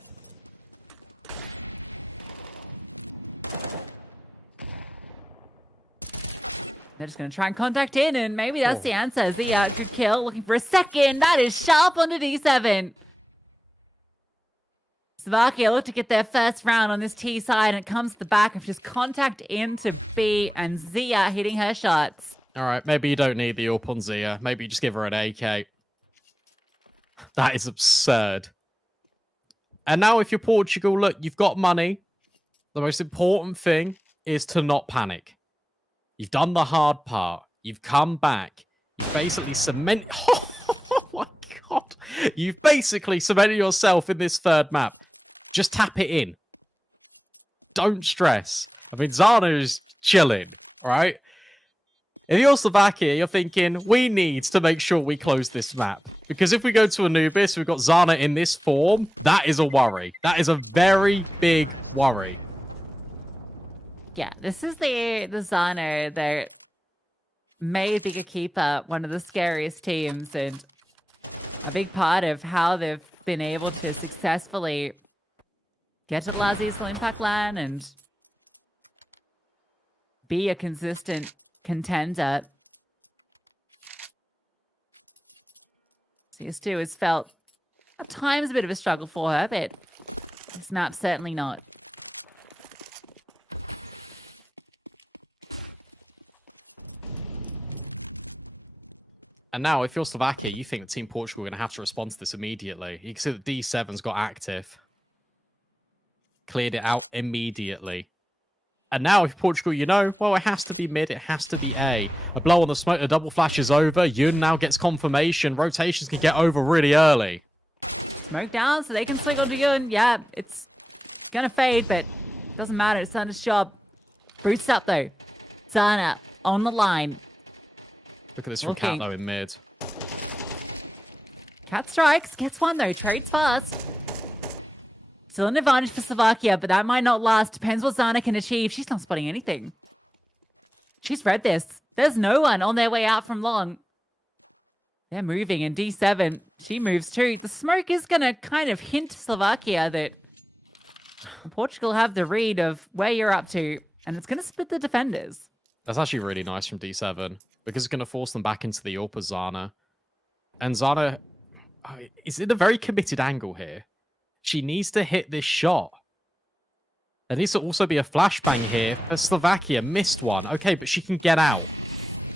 They're just going to try and contact in, and maybe that's the answer. Zia, good kill. Looking for a second. That is sharp onto D7. Slovakia look to get their first round on this T side, and it comes to the back of just contact into B, and Zia hitting her shots. All right, maybe you don't need the AWP on Zia. Maybe you just give her an AK. That is absurd. And now if you're Portugal, look, you've got money. The most important thing is to not panic. You've done the hard part. You've come back. You've basically cemented... Oh my God. You've basically cemented yourself in this third map. Just tap it in. Don't stress. I mean, Zana is chilling, right? If you're Slovakia, you're thinking, we need to make sure we close this map. Because if we go to Anubis, we've got Zana in this form, that is a worry. That is a very big worry. Yeah, this is the Zana that made Bigger Keeper one of the scariest teams, and a big part of how they've been able to successfully get to Lazi's Impact LAN and be a consistent contender. CS2 has felt at times a bit of a struggle for her, but this map certainly not. And now, if you're Slovakia, you think that Team Portugal are going to have to respond to this immediately. You can see that D7's got active. Cleared it out immediately. And now, if Portugal, you know, well, it has to be mid, it has to be A. A blow on the smoke, a double flash is over. Yun now gets confirmation. Rotations can get over really early. Smoke down so they can swing onto Yun. Yeah, it's going to fade, but doesn't matter. It's Zana's job. Boots up, though. Zana on the line. Look at this from Cat, though, in mid. Cat strikes. Gets one, though. Trades fast. Still an advantage for Slovakia, but that might not last. Depends what Zana can achieve. She's not spotting anything. She's read this. There's no one on their way out from long. They're moving, and D7, she moves too. The smoke is going to kind of hint to Slovakia that Portugal have the read of where you're up to, and it's going to split the defenders. That's actually really nice from D7, because it's going to force them back into the AWP of Zana. And Zana is in a very committed angle here. She needs to hit this shot. There needs to also be a flashbang here for Slovakia. Missed one. Okay, but she can get out.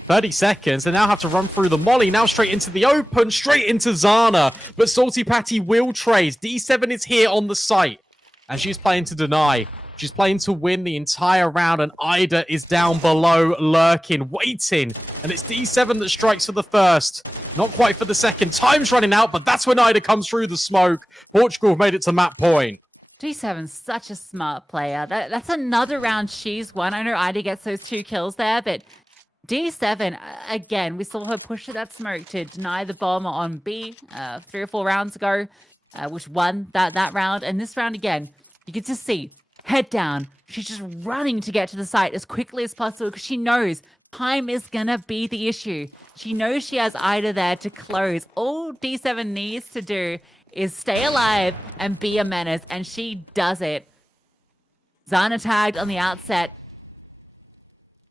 30 seconds. They now have to run through the molly. Now straight into the open. Straight into Zana. But Salty Patty will trade. D7 is here on the site. And she's playing to deny. She's playing to win the entire round. And Ida is down below, lurking, waiting. And it's D7 that strikes for the first. Not quite for the second. Time's running out, but that's when Ida comes through the smoke. Portugal have made it to map point. D7's such a smart player. That's another round she's won. I know Ida gets those 2 kills there, but D7, again, we saw her push to that smoke to deny the bomb on B 3 or 4 rounds ago. which won that round. And this round again, you get to see head down. She's just running to get to the site as quickly as possible because she knows time is going to be the issue. She knows she has Ida there to close. All D7 needs to do is stay alive and be a menace, and she does it. Zana tagged on the outset.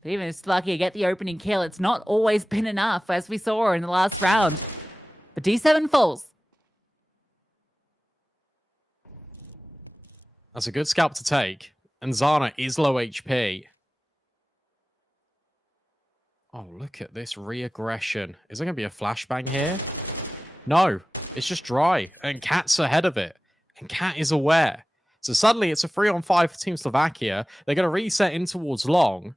But even if Slovakia get the opening kill, it's not always been enough, as we saw in the last round. But D7 falls. That's a good scalp to take. And Zana is low HP. Oh, look at this re-aggression. Is there going to be a flashbang here? No, it's just dry. And Cat's ahead of it. And Cat is aware. So suddenly it's a 3-on-5 for Team Slovakia. They're going to reset in towards long.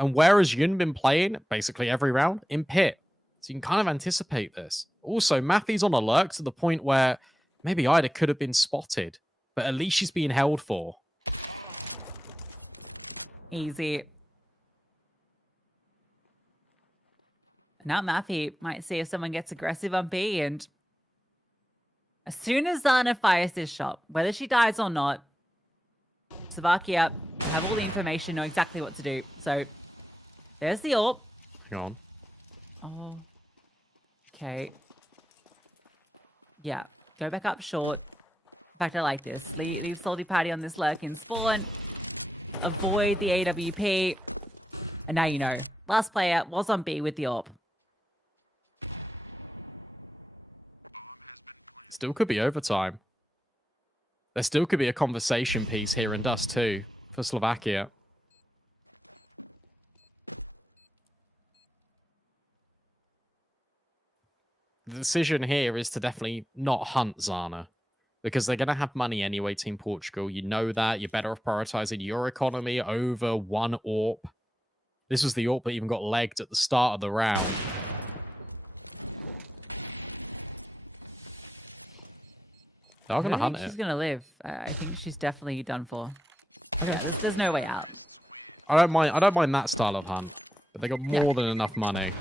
And where has Yun been playing? Basically every round in pit. So you can kind of anticipate this. Also, Matthew's on alert to the point where maybe Ida could have been spotted. But at least she's being held for. Easy. Now Matthew might see if someone gets aggressive on B, and as soon as Zana fires this shot, whether she dies or not, Slovakia have all the information, know exactly what to do. So there's the AWP. Hang on. Oh. Okay. Yeah. Go back up short. In fact, I like this. Leave Salty Patty on this lurk in spawn. Avoid the AWP. And now you know. Last player was on B with the AWP. Still could be overtime. There still could be a conversation piece here in Dust 2 for Slovakia. The decision here is to definitely not hunt Zana, because they're going to have money anyway, Team Portugal. You know that. You're better off prioritizing your economy over one AWP. This was the AWP that even got legged at the start of the round. They're going to hunt it. She's going to live. I think she's definitely done for. Okay. Yeah, there's no way out. I don't mind that style of hunt, but they got more than enough money.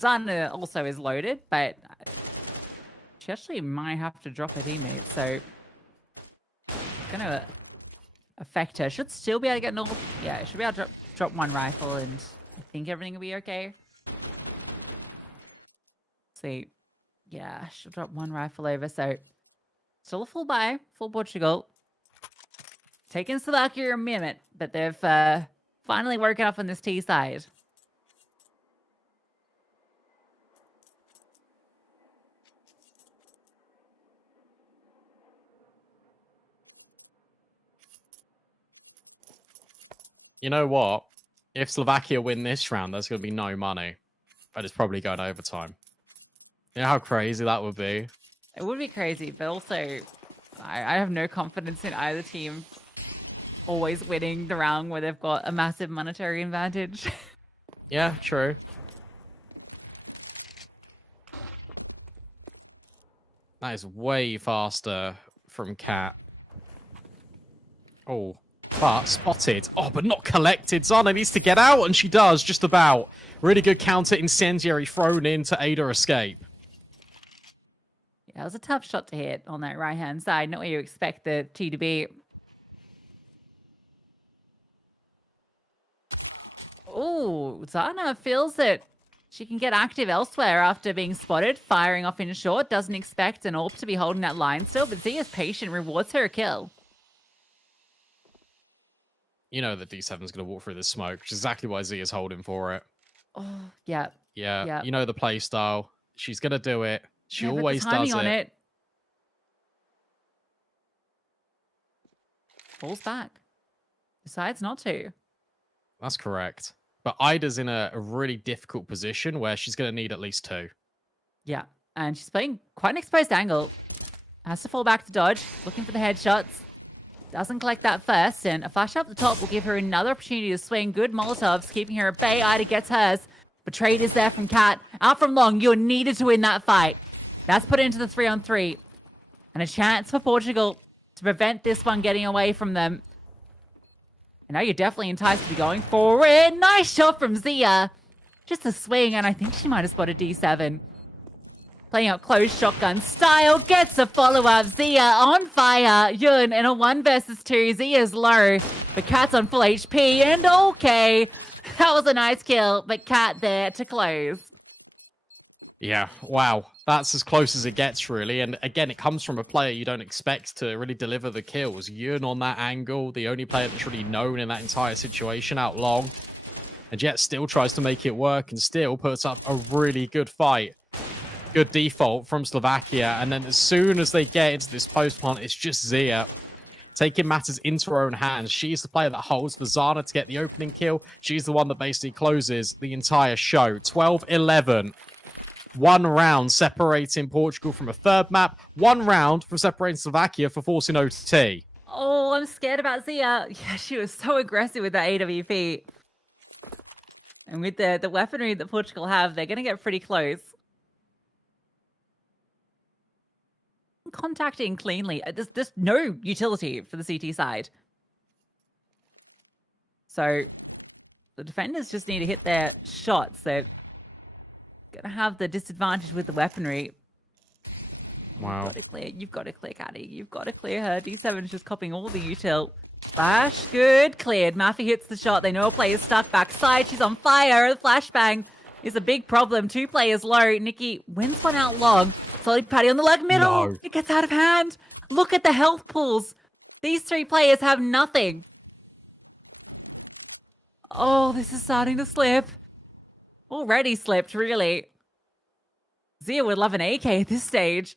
Zana also is loaded, but she actually might have to drop her teammates, so it's going to affect her. Should still be able to get north. Yeah, should be able to drop one rifle, and I think everything will be okay. See. Yeah, she'll drop one rifle over, so still a full buy, full Portugal. Taking Slovakia a minute, but they've finally woken up on this T side. You know what? If Slovakia win this round, there's going to be no money. But it's probably going overtime. You know how crazy that would be? It would be crazy, but also I have no confidence in either team always winning the round where they've got a massive monetary advantage. Yeah, true. That is way faster from Cat. Oh, but spotted. Oh, but not collected. Zana needs to get out, and she does, just about. Really good counter incendiary thrown in to aid her escape. Yeah, it was a tough shot to hit on that right-hand side. Not where you expect the T to be. Oh, Zana feels that she can get active elsewhere after being spotted, firing off in short. Doesn't expect an AWP to be holding that line still, but Zia's patient, rewards her a kill. You know that D7's going to walk through the smoke, which is exactly why Zia's holding for it. Oh, yeah. Yeah, you know the play style. She's going to do it. She always the timing does on it. Falls back. Decides not to. That's correct. But Ida's in a really difficult position where she's going to need at least 2. Yeah, and she's playing quite an exposed angle. Has to fall back to dodge, looking for the headshots. Doesn't collect that first, and a flash up the top will give her another opportunity to swing. Good Molotovs, keeping her at bay. Ida gets hers. Betrayed is there from Cat. Out from long, you're needed to win that fight. That's put into the 3-on-3. And a chance for Portugal to prevent this one getting away from them. And now you're definitely enticed to be going for it. Nice shot from Zia. Just a swing, and I think she might have spotted D7. Playing up close shotgun style, gets a follow-up. Zia on fire. Yun in a 1 versus 2. Zia's low, but Cat's on full HP. And okay, that was a nice kill, but Cat there to close. Yeah, wow. That's as close as it gets, really. And again, it comes from a player you don't expect to really deliver the kills. Yun on that angle, the only player that's really known in that entire situation out long. And yet still tries to make it work and still puts up a really good fight. Good default from Slovakia. And then as soon as they get into this post plant, it's just Zia taking matters into her own hands. She's the player that holds for Zana to get the opening kill. She's the one that basically closes the entire show. 12-11. 1 round separating Portugal from a third map. 1 round from separating Slovakia for forcing OT. Oh, I'm scared about Zia. Yeah, she was so aggressive with that AWP. And with the weaponry that Portugal have, they're going to get pretty close. Contacting cleanly. There's no utility for the CT side. So the defenders just need to hit their shots. They're going to have the disadvantage with the weaponry. Wow. You've got to clear Caddy. You've got to clear her. D7's just copying all the util. Flash, good, cleared. Maffy hits the shot. They know a player's stuck backside. She's on fire. The flashbang is a big problem. 2 players low. Nikki wins one out long. Solid Patty on the leg middle. No. It gets out of hand. Look at the health pools. These 3 players have nothing. Oh, this is starting to slip. Already slipped, really. Zia would love an AK at this stage.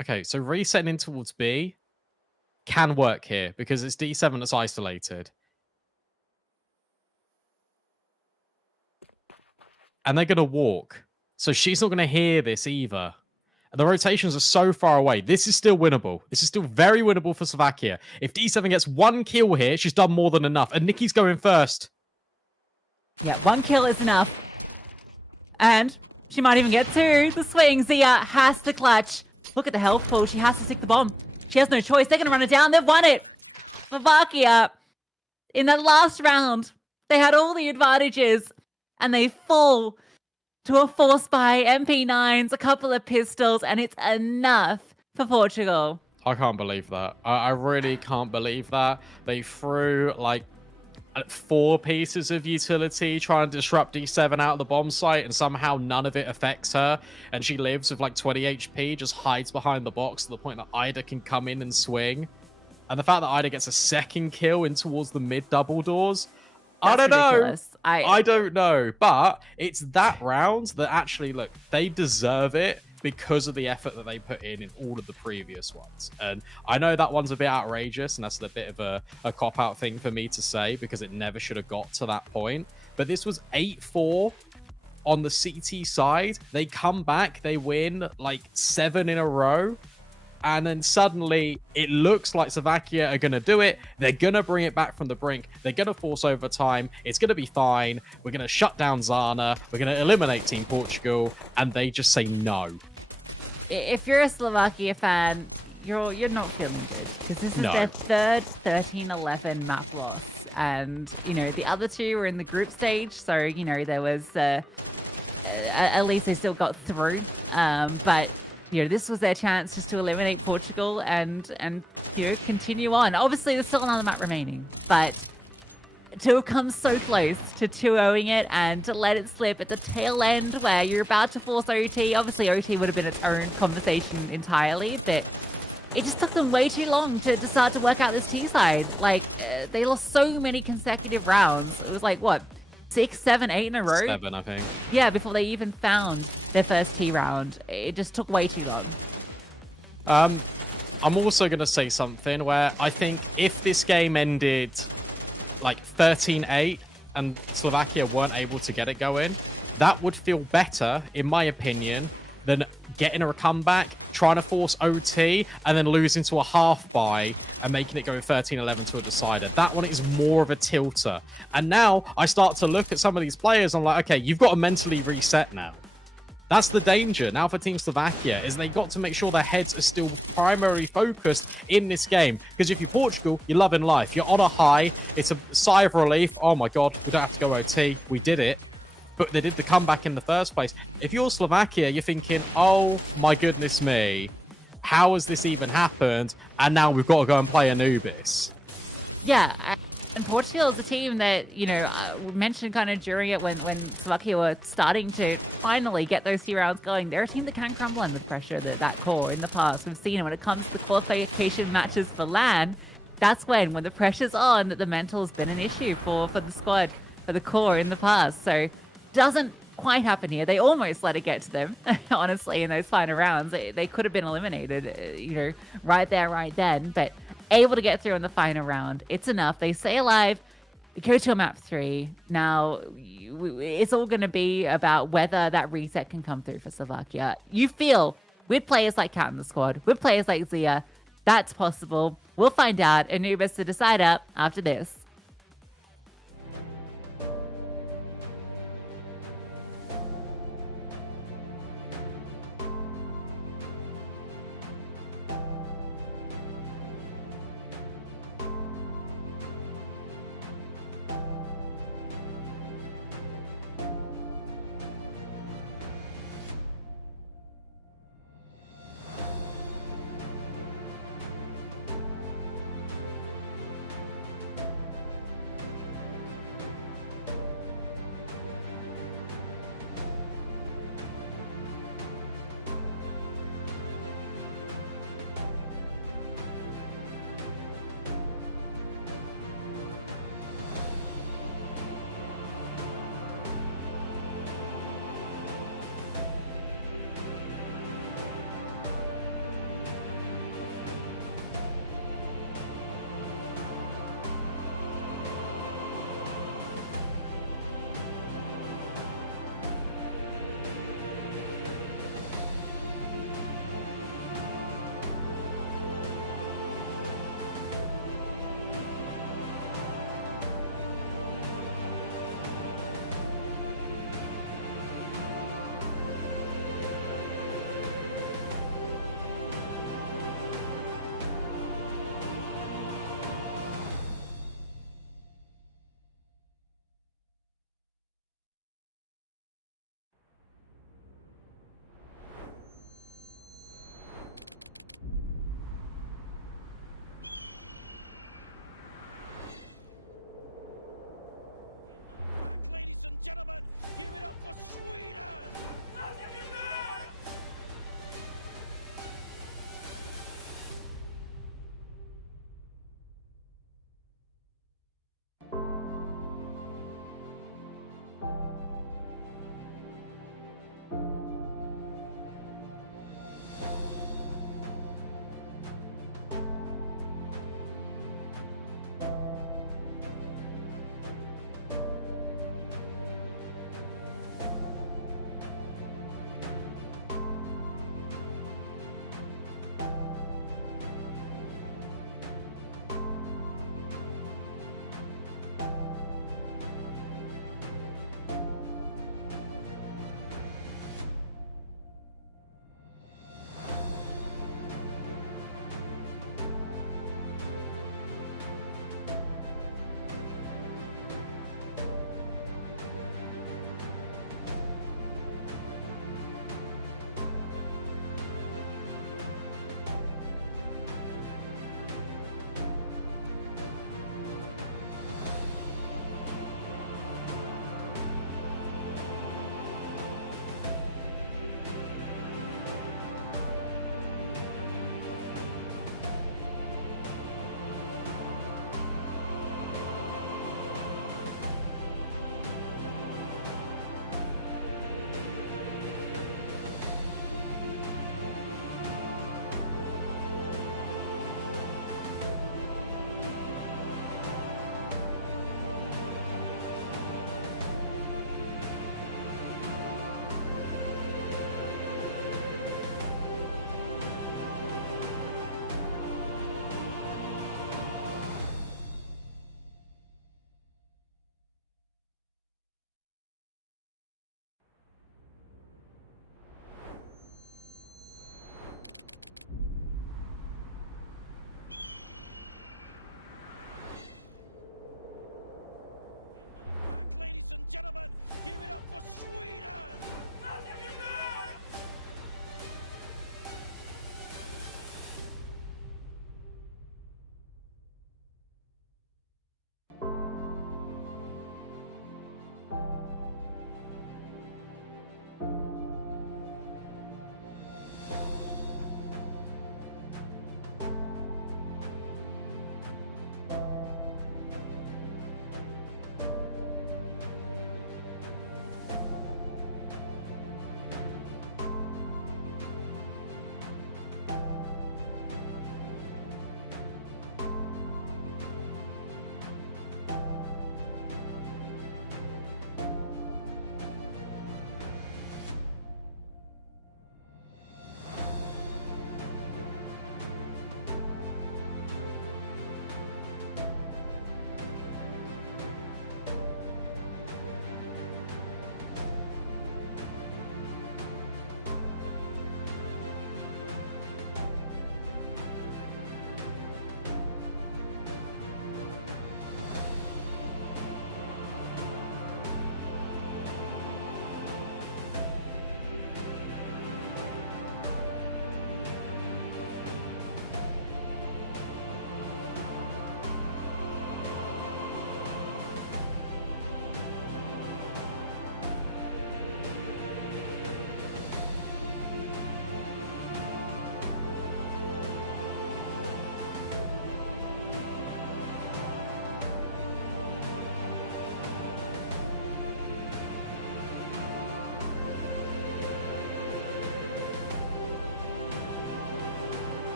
Okay, so resetting in towards B can work here because it's D7 that's isolated. And they're going to walk. So she's not going to hear this either. And the rotations are so far away. This is still winnable. This is still very winnable for Slovakia. If D7 gets 1 kill here, she's done more than enough. And Nikki's going first. Yeah, 1 kill is enough. And she might even get 2. The swing, Zia has to clutch. Look at the health pool. She has to stick the bomb. She has no choice. They're going to run it down. They've won it. Slovakia, in that last round, they had all the advantages. And they fall to a force by MP9s, a couple of pistols, and it's enough for Portugal. I can't believe that. I really can't believe that. They threw like 4 pieces of utility trying to disrupt D7 out of the bomb site, and somehow none of it affects her. And she lives with like 20 HP, just hides behind the box to the point that Ida can come in and swing. And the fact that Ida gets a 2nd kill in towards the mid double doors, I don't know. I don't know. But it's that round that actually, look, they deserve it because of the effort that they put in all of the previous ones. And I know that one's a bit outrageous, and that's a bit of a cop-out thing for me to say because it never should have got to that point. But this was 8-4 on the CT side. They come back, they win like 7 in a row. And then suddenly it looks like Slovakia are going to do it. They're going to bring it back from the brink. They're going to force overtime. It's going to be fine. We're going to shut down Zana. We're going to eliminate Team Portugal. And they just say no. If you're a Slovakia fan, you're not feeling good because this is their 3rd 13-11 map loss. And, you know, the other 2 were in the group stage. So, you know, there was at least they still got through. But you know, this was their chance just to eliminate Portugal and you know, continue on. Obviously, there's still another map remaining, but to have come so close to 2-0ing it and to let it slip at the tail end where you're about to force OT. Obviously, OT would have been its own conversation entirely, but it just took them way too long to start to work out this T side. Like, they lost so many consecutive rounds. It was like, what? 6, 7, 8 in a row? 7, I think. Yeah, before they even found their first T round. It just took way too long. I'm also going to say something where I think if this game ended like 13-8 and Slovakia weren't able to get it going, that would feel better, in my opinion, than getting a comeback, trying to force OT, and then losing to a half buy and making it go 13-11 to a decider. That one is more of a tilter. And now I start to look at some of these players. I'm like, okay, you've got to mentally reset now. That's the danger now for Team Slovakia, is they got to make sure their heads are still primarily focused in this game. Because if you're Portugal, you're loving life. You're on a high. It's a sigh of relief. Oh my God, we don't have to go OT. We did it. But they did the comeback in the first place. If you're Slovakia, you're thinking, oh my goodness me, how has this even happened? And now we've got to go and play Anubis. Yeah. And Portugal is a team that, we mentioned kind of during it when Slovakia were starting to finally get those few rounds going. They're a team that can crumble under pressure, that core in the past. We've seen it when it comes to the qualification matches for LAN. That's when the pressure's on, that the mental has been an issue for the squad, for the core in the past. So doesn't quite happen here. They almost let it get to them, honestly, in those final rounds. They could have been eliminated, right there, right then. But able to get through in the final round. It's enough. They stay alive. They go to a map 3. Now, it's all going to be about whether that reset can come through for Slovakia. You feel, with players like Cat in the squad, with players like Zia, that's possible. We'll find out. Anubis to decide up after this.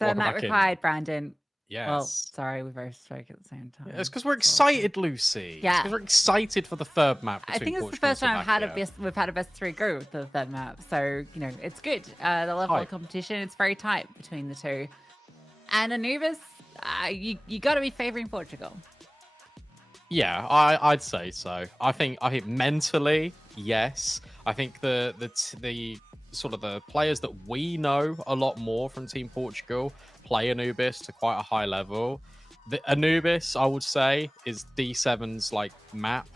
So that required, Brandon. Yes. Well, sorry, we both spoke at the same time. Yeah, it's because we're excited, Lucy. Yeah. It's because we're excited for the third map. I think it's the first time we've had a best 3 go with the third map. So, you know, it's good. The level of competition, it's very tight between the two. And Anubis, you got to be favoring Portugal. Yeah, I'd say so. I think mentally, yes. I think the sort of the players that we know a lot more from Team Portugal play Anubis to quite a high level. The Anubis, I would say, is D7's like map.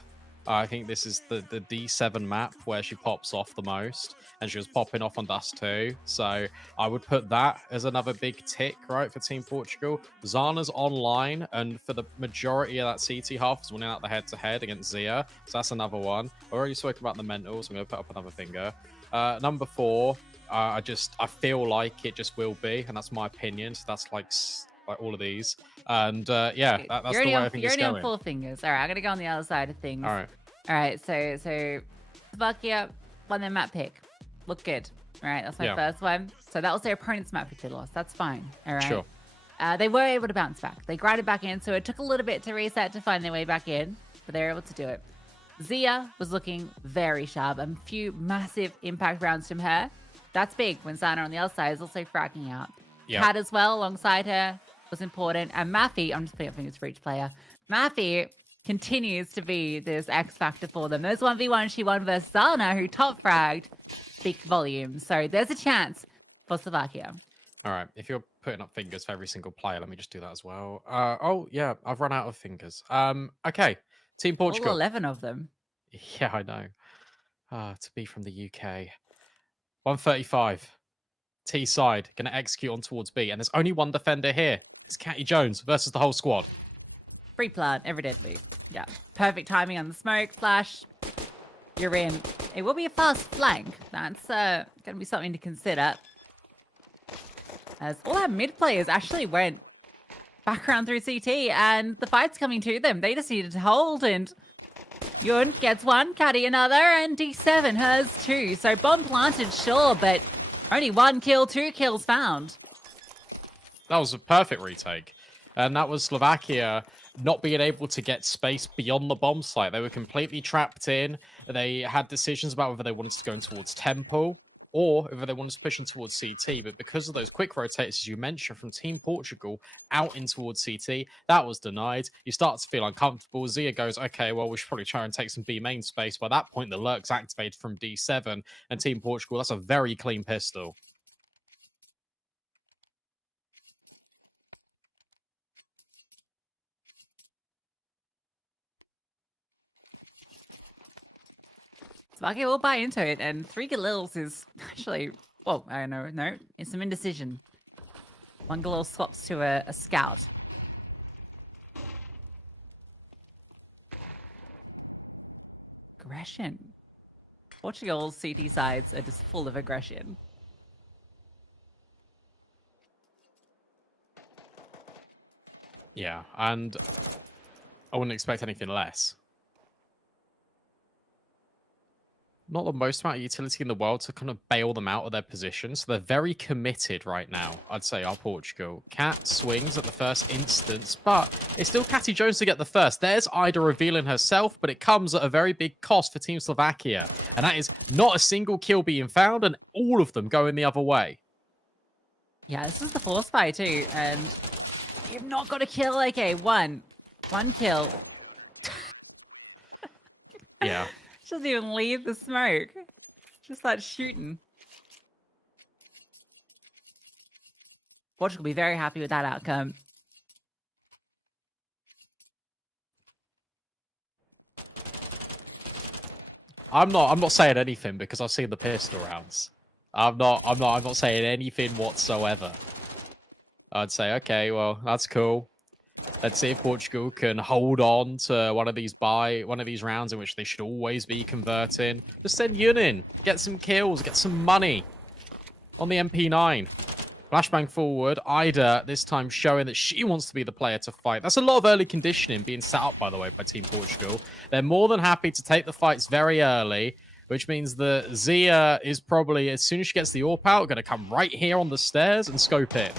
I think this is the D7 map where she pops off the most, and she was popping off on Dust 2. So I would put that as another big tick, right, for Team Portugal. Zana's online, and for the majority of that CT half is winning out the head-to-head against Zia. So that's another one. I already spoke about the mentals. I'm going to put up another finger. Number 4, I feel like it just will be, and that's my opinion. So that's like all of these, and yeah, that's the way I think it's going. You're only on 4 fingers. All right, I'm gonna go on the other side of things. All right. So Slovakia won their map pick. Look good. All right, that's my first one. So that was their opponent's map pick they lost. That's fine. All right. Sure. They were able to bounce back. They grinded back in, so it took a little bit to reset to find their way back in, but they were able to do it. Zia was looking very sharp, and a few massive impact rounds from her. That's big when Zana on the other side is also fragging out. Kat as well alongside her was important. And Maffy, I'm just putting up fingers for each player. Maffy continues to be this X factor for them. Those 1v1 she won versus Zana, who top fragged, big volume. So there's a chance for Slovakia. All right. If you're putting up fingers for every single player, let me just do that as well. Oh, yeah. I've run out of fingers. Okay. Team Portugal. All 11 of them. Yeah, I know. To be from the UK. 135. T side. Going to execute on towards B. And there's only one defender here. It's Catty Jones versus the whole squad. Free plant, evidently. Yeah. Perfect timing on the smoke flash. You're in. It will be a fast flank. That's going to be something to consider. As all our mid players actually went back around through CT, and the fight's coming to them. They just needed to hold, and Yun gets one, Catty another, and D7 has 2. So bomb planted, sure, but only 1 kill, 2 kills found. That was a perfect retake. And that was Slovakia not being able to get space beyond the bomb site. They were completely trapped in. They had decisions about whether they wanted to go in towards Temple or whether they wanted to push in towards CT. But because of those quick rotates, as you mentioned, from Team Portugal out in towards CT, that was denied. You start to feel uncomfortable. Zia goes, okay, well, we should probably try and take some B main space. By that point, the lurk's activated from D7, and Team Portugal, that's a very clean pistol. Slovakia will buy into it, and 3 Galils is actually, well, I don't know, it's some indecision. 1 Galil swaps to a scout. Aggression. Portugal's CT sides are just full of aggression. Yeah, and I wouldn't expect anything less. Not the most amount of utility in the world to kind of bail them out of their position. So they're very committed right now, I'd say, are Portugal. Cat swings at the first instance, but it's still Catty Jones to get the first. There's Ida revealing herself, but it comes at a very big cost for Team Slovakia. And that is not a single kill being found, and all of them going the other way. Yeah, this is the force fight too, and you've not got to kill AK. One kill. Yeah. She doesn't even leave the smoke. Just starts shooting. Portugal will be very happy with that outcome. I'm not saying anything because I've seen the pistol rounds. I'm not saying anything whatsoever. I'd say, okay, well, that's cool. Let's see if Portugal can hold on to one of these rounds in which they should always be converting. Just send Yun in, get some kills, get some money on the MP9. Flashbang forward. Ida this time showing that she wants to be the player to fight. That's a lot of early conditioning being set up, by the way, by Team Portugal. They're more than happy to take the fights very early, which means that Zia is probably, as soon as she gets the AWP out, going to come right here on the stairs and scope it.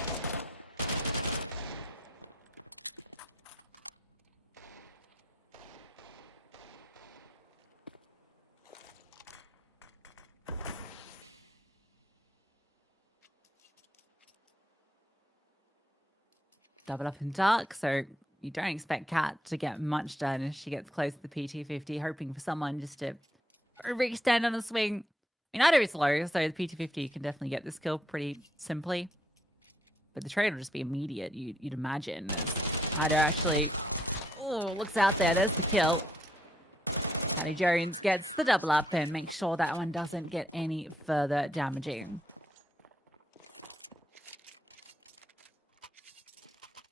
double up in dark, so you don't expect Kat to get much done as she gets close to the PT50, hoping for someone just to overextend on a swing. I mean, Ida is low, so the PT50 can definitely get this kill pretty simply. But the trade will just be immediate, you'd imagine. As Ida actually looks out there. There's the kill. Patty Jones gets the double up and makes sure that one doesn't get any further damaging.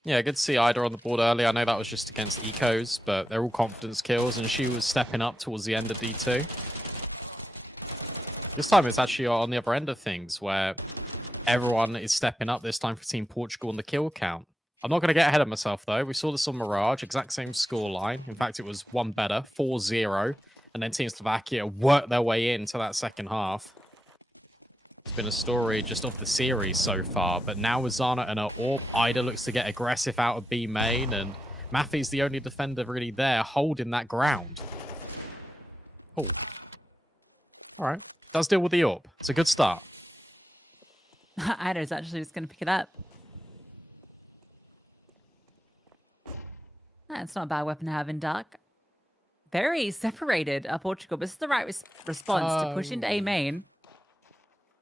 Yeah, good to see Ida on the board early. I know that was just against Ecos, but they're all confidence kills, and she was stepping up towards the end of D2. This time it's actually on the other end of things, where everyone is stepping up this time for Team Portugal on the kill count. I'm not going to get ahead of myself, though. We saw this on Mirage, exact same scoreline. In fact, it was one better, 4-0. And then Team Slovakia worked their way into that second half. It's been a story just of the series so far. But now with Zana and her AWP, Ida looks to get aggressive out of B main. And Matthew's the only defender really there holding that ground. Oh. All right. Does deal with the AWP. It's a good start. Ida's actually just going to pick it up. It's not a bad weapon to have in dark. Very separated Portugal, but this is the right response to push into A main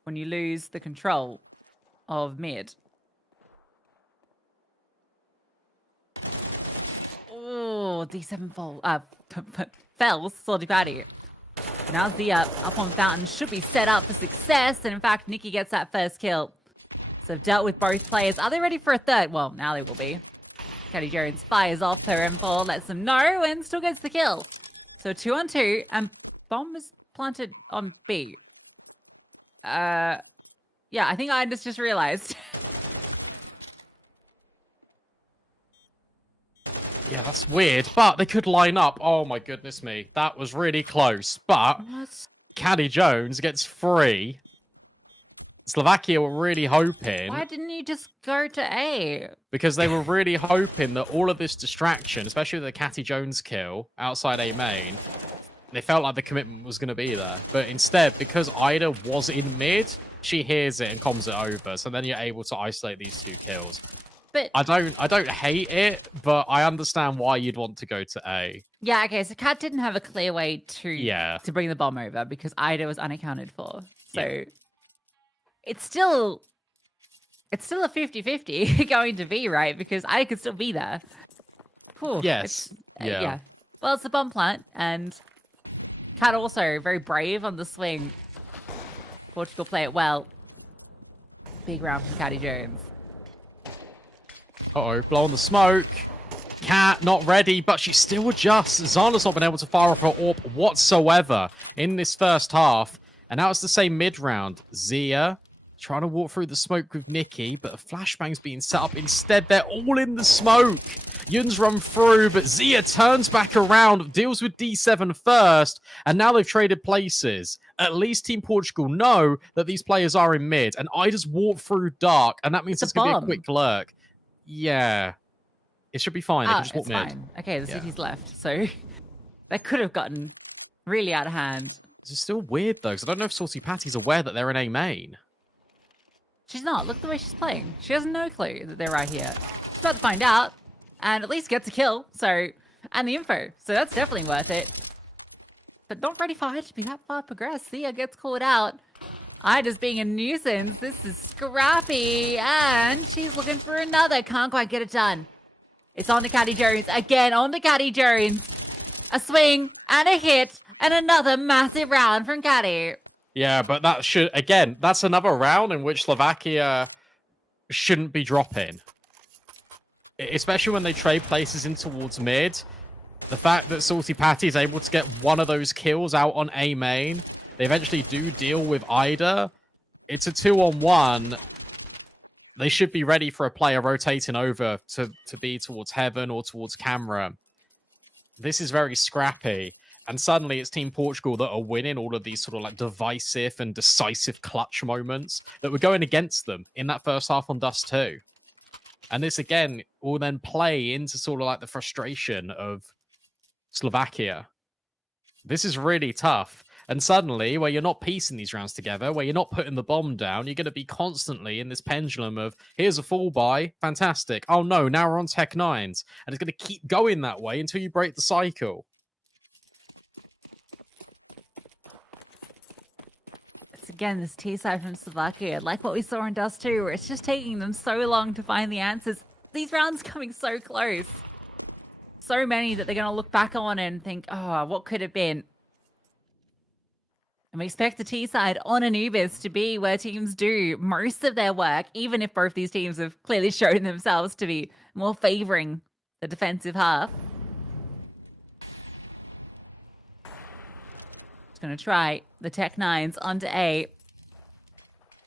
when you lose the control of mid. Oh, D7 fells Salty Patty. Now's the up on Fountain. Should be set up for success. And in fact, Nikki gets that first kill. So I've dealt with both players. Are they ready for a third? Well, now they will be. Patty Jones fires off her M4, lets them know, and still gets the kill. So 2-on-2, and bomb is planted on B. Yeah, I think I just realized. Yeah, that's weird, but they could line up. Oh my goodness me. That was really close, but Caddy Jones gets free. Slovakia were really hoping... Why didn't you just go to A? Because they were really hoping that all of this distraction, especially the Catty Jones kill outside A main, they felt like the commitment was going to be there. But instead, because Ida was in mid, she hears it and comms it over. So then you're able to isolate these two kills. But I don't hate it, but I understand why you'd want to go to A. Yeah, okay, so Kat didn't have a clear way to bring the bomb over because Ida was unaccounted for. So it's still a 50-50 going to be, right? Because I could still be there. Whew, yes. Yeah. Well, it's the bomb plant, and Kat also very brave on the swing. Portugal play it well. Big round from Catty Jones. Uh-oh, blowing the smoke. Kat not ready, but she still adjusts. Zana's not been able to fire off her AWP whatsoever in this first half. And now it's the same mid-round. Zia trying to walk through the smoke with Nikki, but a flashbang's being set up instead. They're all in the smoke. Yun's run through, but Zia turns back around, deals with D7 first, and now they've traded places. At least Team Portugal know that these players are in mid, and Ida's walked through dark, and that means there's going to be a quick lurk. Yeah. It should be fine. They can just walk mid. Fine. Okay, the city's left, so that could have gotten really out of hand. This is still weird, though, because I don't know if Saucy Patty's aware that they're in A main. She's not. Look at the way she's playing. She has no clue that they're right here. She's about to find out, and at least gets a kill, and the info. So that's definitely worth it. But not ready for her to be that far progressed. Thea gets called out. Ida's being a nuisance. This is scrappy, and she's looking for another. Can't quite get it done. It's on to Catty Jones. Again, on to Catty Jones. A swing and a hit and another massive round from Catty. Yeah, but that should, again, that's another round in which Slovakia shouldn't be dropping. Especially when they trade places in towards mid. The fact that Salty Patty is able to get one of those kills out on A main, they eventually do deal with Ida. It's a 2-on-1. They should be ready for a player rotating over to be towards Heaven or towards Camera. This is very scrappy. And suddenly it's Team Portugal that are winning all of these sort of like divisive and decisive clutch moments that were going against them in that first half on Dust 2. And this, again, will then play into sort of like the frustration of Slovakia. This is really tough. And suddenly, where you're not piecing these rounds together, where you're not putting the bomb down, you're going to be constantly in this pendulum of, here's a full buy, fantastic. Oh no, now we're on Tech 9s. And it's going to keep going that way until you break the cycle. It's again this T side from Slovakia, like what we saw in Dust 2, where it's just taking them so long to find the answers. These rounds coming so close. So many that they're going to look back on and think, oh, what could have been? And we expect the T side on Anubis to be where teams do most of their work, even if both these teams have clearly shown themselves to be more favoring the defensive half. Just going to try the Tech 9s onto A.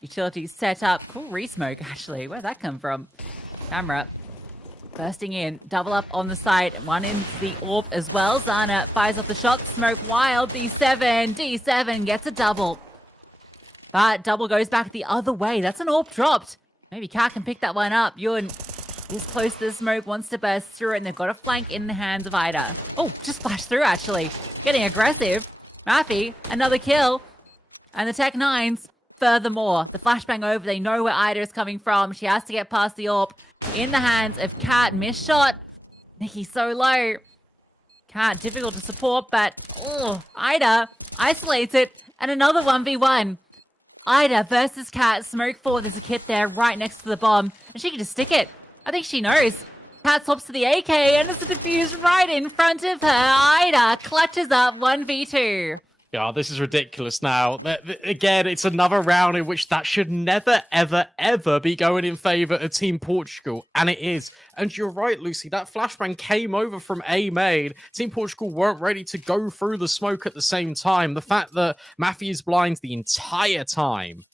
Utility set up. Cool re-smoke, actually. Where'd that come from? Camera. Bursting in, double up on the side, one into the AWP as well. Zana fires off the shot, smoke wild, D7 gets a double. But double goes back the other way. That's an AWP dropped. Maybe Kat can pick that one up. Yun is close to the smoke, wants to burst through it, and they've got a flank in the hands of Ida. Oh, just flashed through actually. Getting aggressive. Maffy, another kill. And the Tech 9s, furthermore, the flashbang over, they know where Ida is coming from. She has to get past the AWP. In the hands of Kat, missed shot. Nikki so low. Kat, difficult to support, but Ida isolates it. And another 1v1. Ida versus Kat, smoke forward. There's a kit there right next to the bomb. And she can just stick it. I think she knows. Kat swaps to the AK and it's a defuse right in front of her. Ida clutches up 1v2. Yeah, this is ridiculous now. Again, it's another round in which that should never, ever, ever be going in favor of Team Portugal. And it is. And you're right, Lucy. That flashbang came over from A main. Team Portugal weren't ready to go through the smoke at the same time. The fact that Maffy is blind the entire time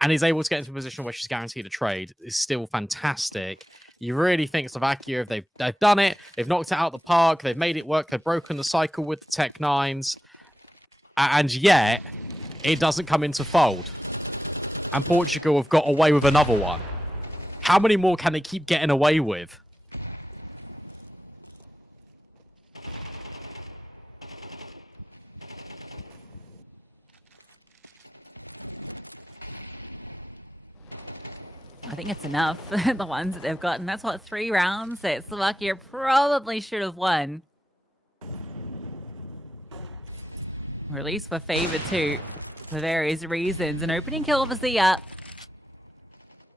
and is able to get into a position where she's guaranteed a trade is still fantastic. You really think Slovakia, if they've done it, they've knocked it out of the park, they've made it work, they've broken the cycle with the Tech 9s. And yet, it doesn't come into fold. And Portugal have got away with another one. How many more can they keep getting away with? I think it's enough, the ones that they've gotten. That's what, 3 rounds that Slovakia probably should have won. Or at least were favored to, for various reasons. An opening kill for Zia.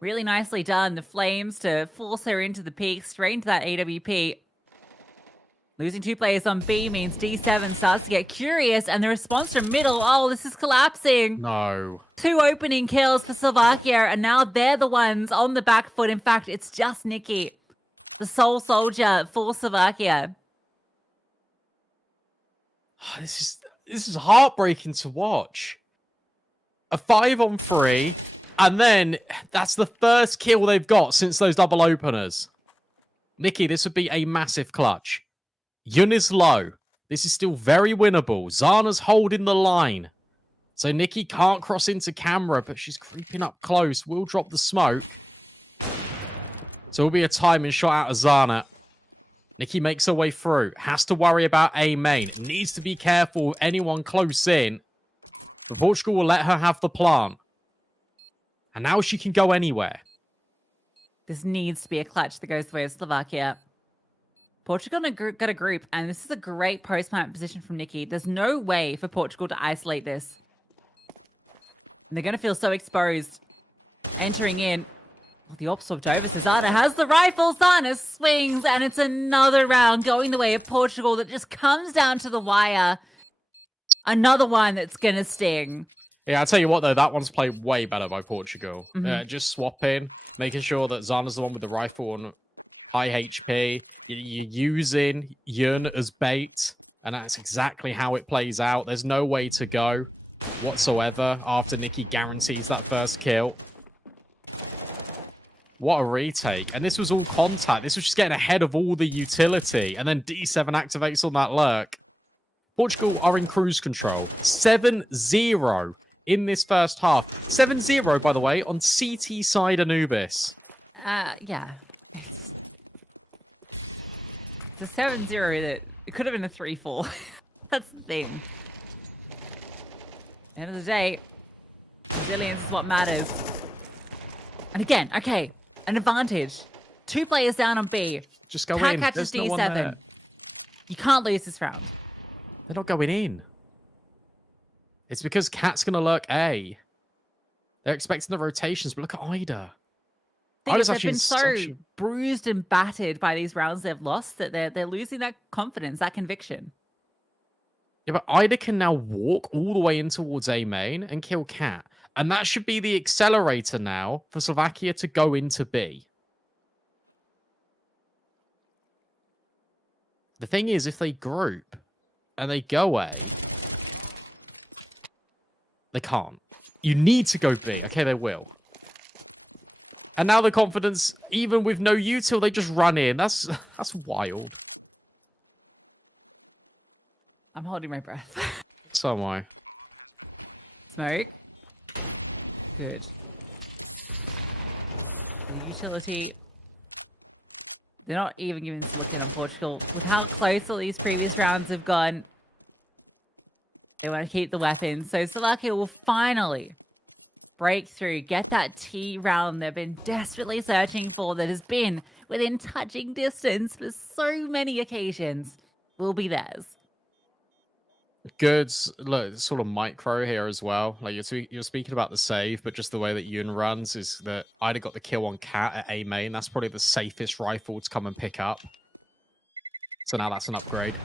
Really nicely done. The Flames to force her into the peak, straight into that AWP. Losing 2 players on B means D7 starts to get curious, and the response from middle, oh, this is collapsing. No. 2 opening kills for Slovakia, and now they're the ones on the back foot. In fact, it's just Nikki, the sole soldier for Slovakia. This is heartbreaking to watch. A 5-on-3, and then that's the first kill they've got since those double openers. Nikki, this would be a massive clutch. Yun is low. This is still very winnable. Zana's holding the line. So Nikki can't cross into camera, but she's creeping up close. Will drop the smoke. So it'll be a timing shot out of Zana. Nikki makes her way through. Has to worry about A main. Needs to be careful. Anyone close in. But Portugal will let her have the plant. And now she can go anywhere. This needs to be a clutch that goes the way of Slovakia. Portugal got a group, and this is a great post-plant position from Nikki. There's no way for Portugal to isolate this. And they're going to feel so exposed. Entering in. Well, the AWP swapped over. Zana has the rifle. Zana swings, and it's another round going the way of Portugal that just comes down to the wire. Another one that's going to sting. Yeah, I'll tell you what, though, that one's played way better by Portugal. Just swapping, making sure that Zana's the one with the rifle on high HP. You're using Yun as bait, and that's exactly how it plays out. There's no way to go whatsoever after Nikki guarantees that first kill. What a retake. And this was all contact. This was just getting ahead of all the utility. And then D7 activates on that lurk. Portugal are in cruise control. 7-0 in this first half. 7-0, by the way, on CT side Anubis. Yeah. It's a 7-0 that it could have been a 3-4. That's the thing. End of the day, resilience is what matters. And again, okay, an advantage. 2 players down on B. Just go Cat in. catches There's no one D7. there. You can't lose this round. They're not going in. It's because Cat's going to lurk A. They're expecting the rotations, but look at Ida. They've been so bruised and battered by these rounds they've lost that they're losing that confidence, that conviction. Yeah, but Ida can now walk all the way in towards A main and kill Cat. And that should be the accelerator now for Slovakia to go into B. The thing is, if they group and they go A, they can't. You need to go B. Okay, they will. And now the confidence, even with no util, they just run in. That's wild. I'm holding my breath. So am I. Smoke. Good. The utility. They're not even giving us a look in on Portugal. With how close all these previous rounds have gone, they want to keep the weapons. So Slovakia will finally break through, get that T round they've been desperately searching for, that has been within touching distance for so many occasions, will be theirs. Good, look, sort of micro here as well. Like you're speaking about the save, but just the way that Yun runs is that Ida got the kill on Cat at A main. That's probably the safest rifle to come and pick up. So now that's an upgrade.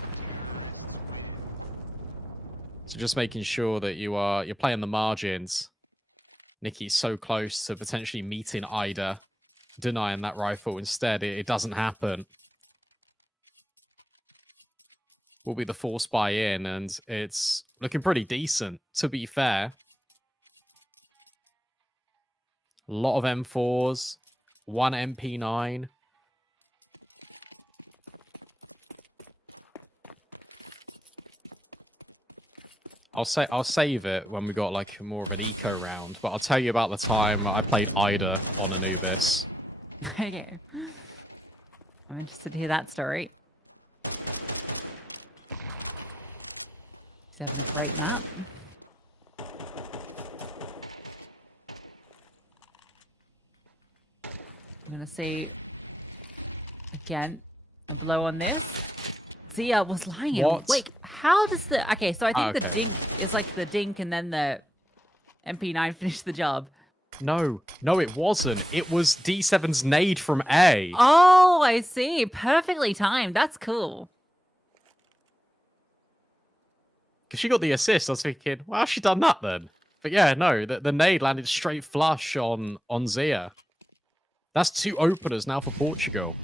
So just making sure that you're playing the margins. Nicky's so close to potentially meeting Ida, denying that rifle. Instead, it doesn't happen. Will be the force buy-in, and it's looking pretty decent, to be fair. A lot of M4s, 1 MP9. I'll save it when we got like more of an eco round, but I'll tell you about the time I played Ida on Anubis. Okay. I'm interested to hear that story. He's having a great map. I'm going to see, again, a blow on this. Zia was lying in. Wait, how does the... Okay, so I think the dink is like the dink and then the MP9 finished the job. No, it wasn't. It was D7's nade from A. Oh, I see. Perfectly timed. That's cool. Because she got the assist, I was thinking, well, how's she done that then? But yeah, no, the nade landed straight flush on Zia. That's 2 openers now for Portugal.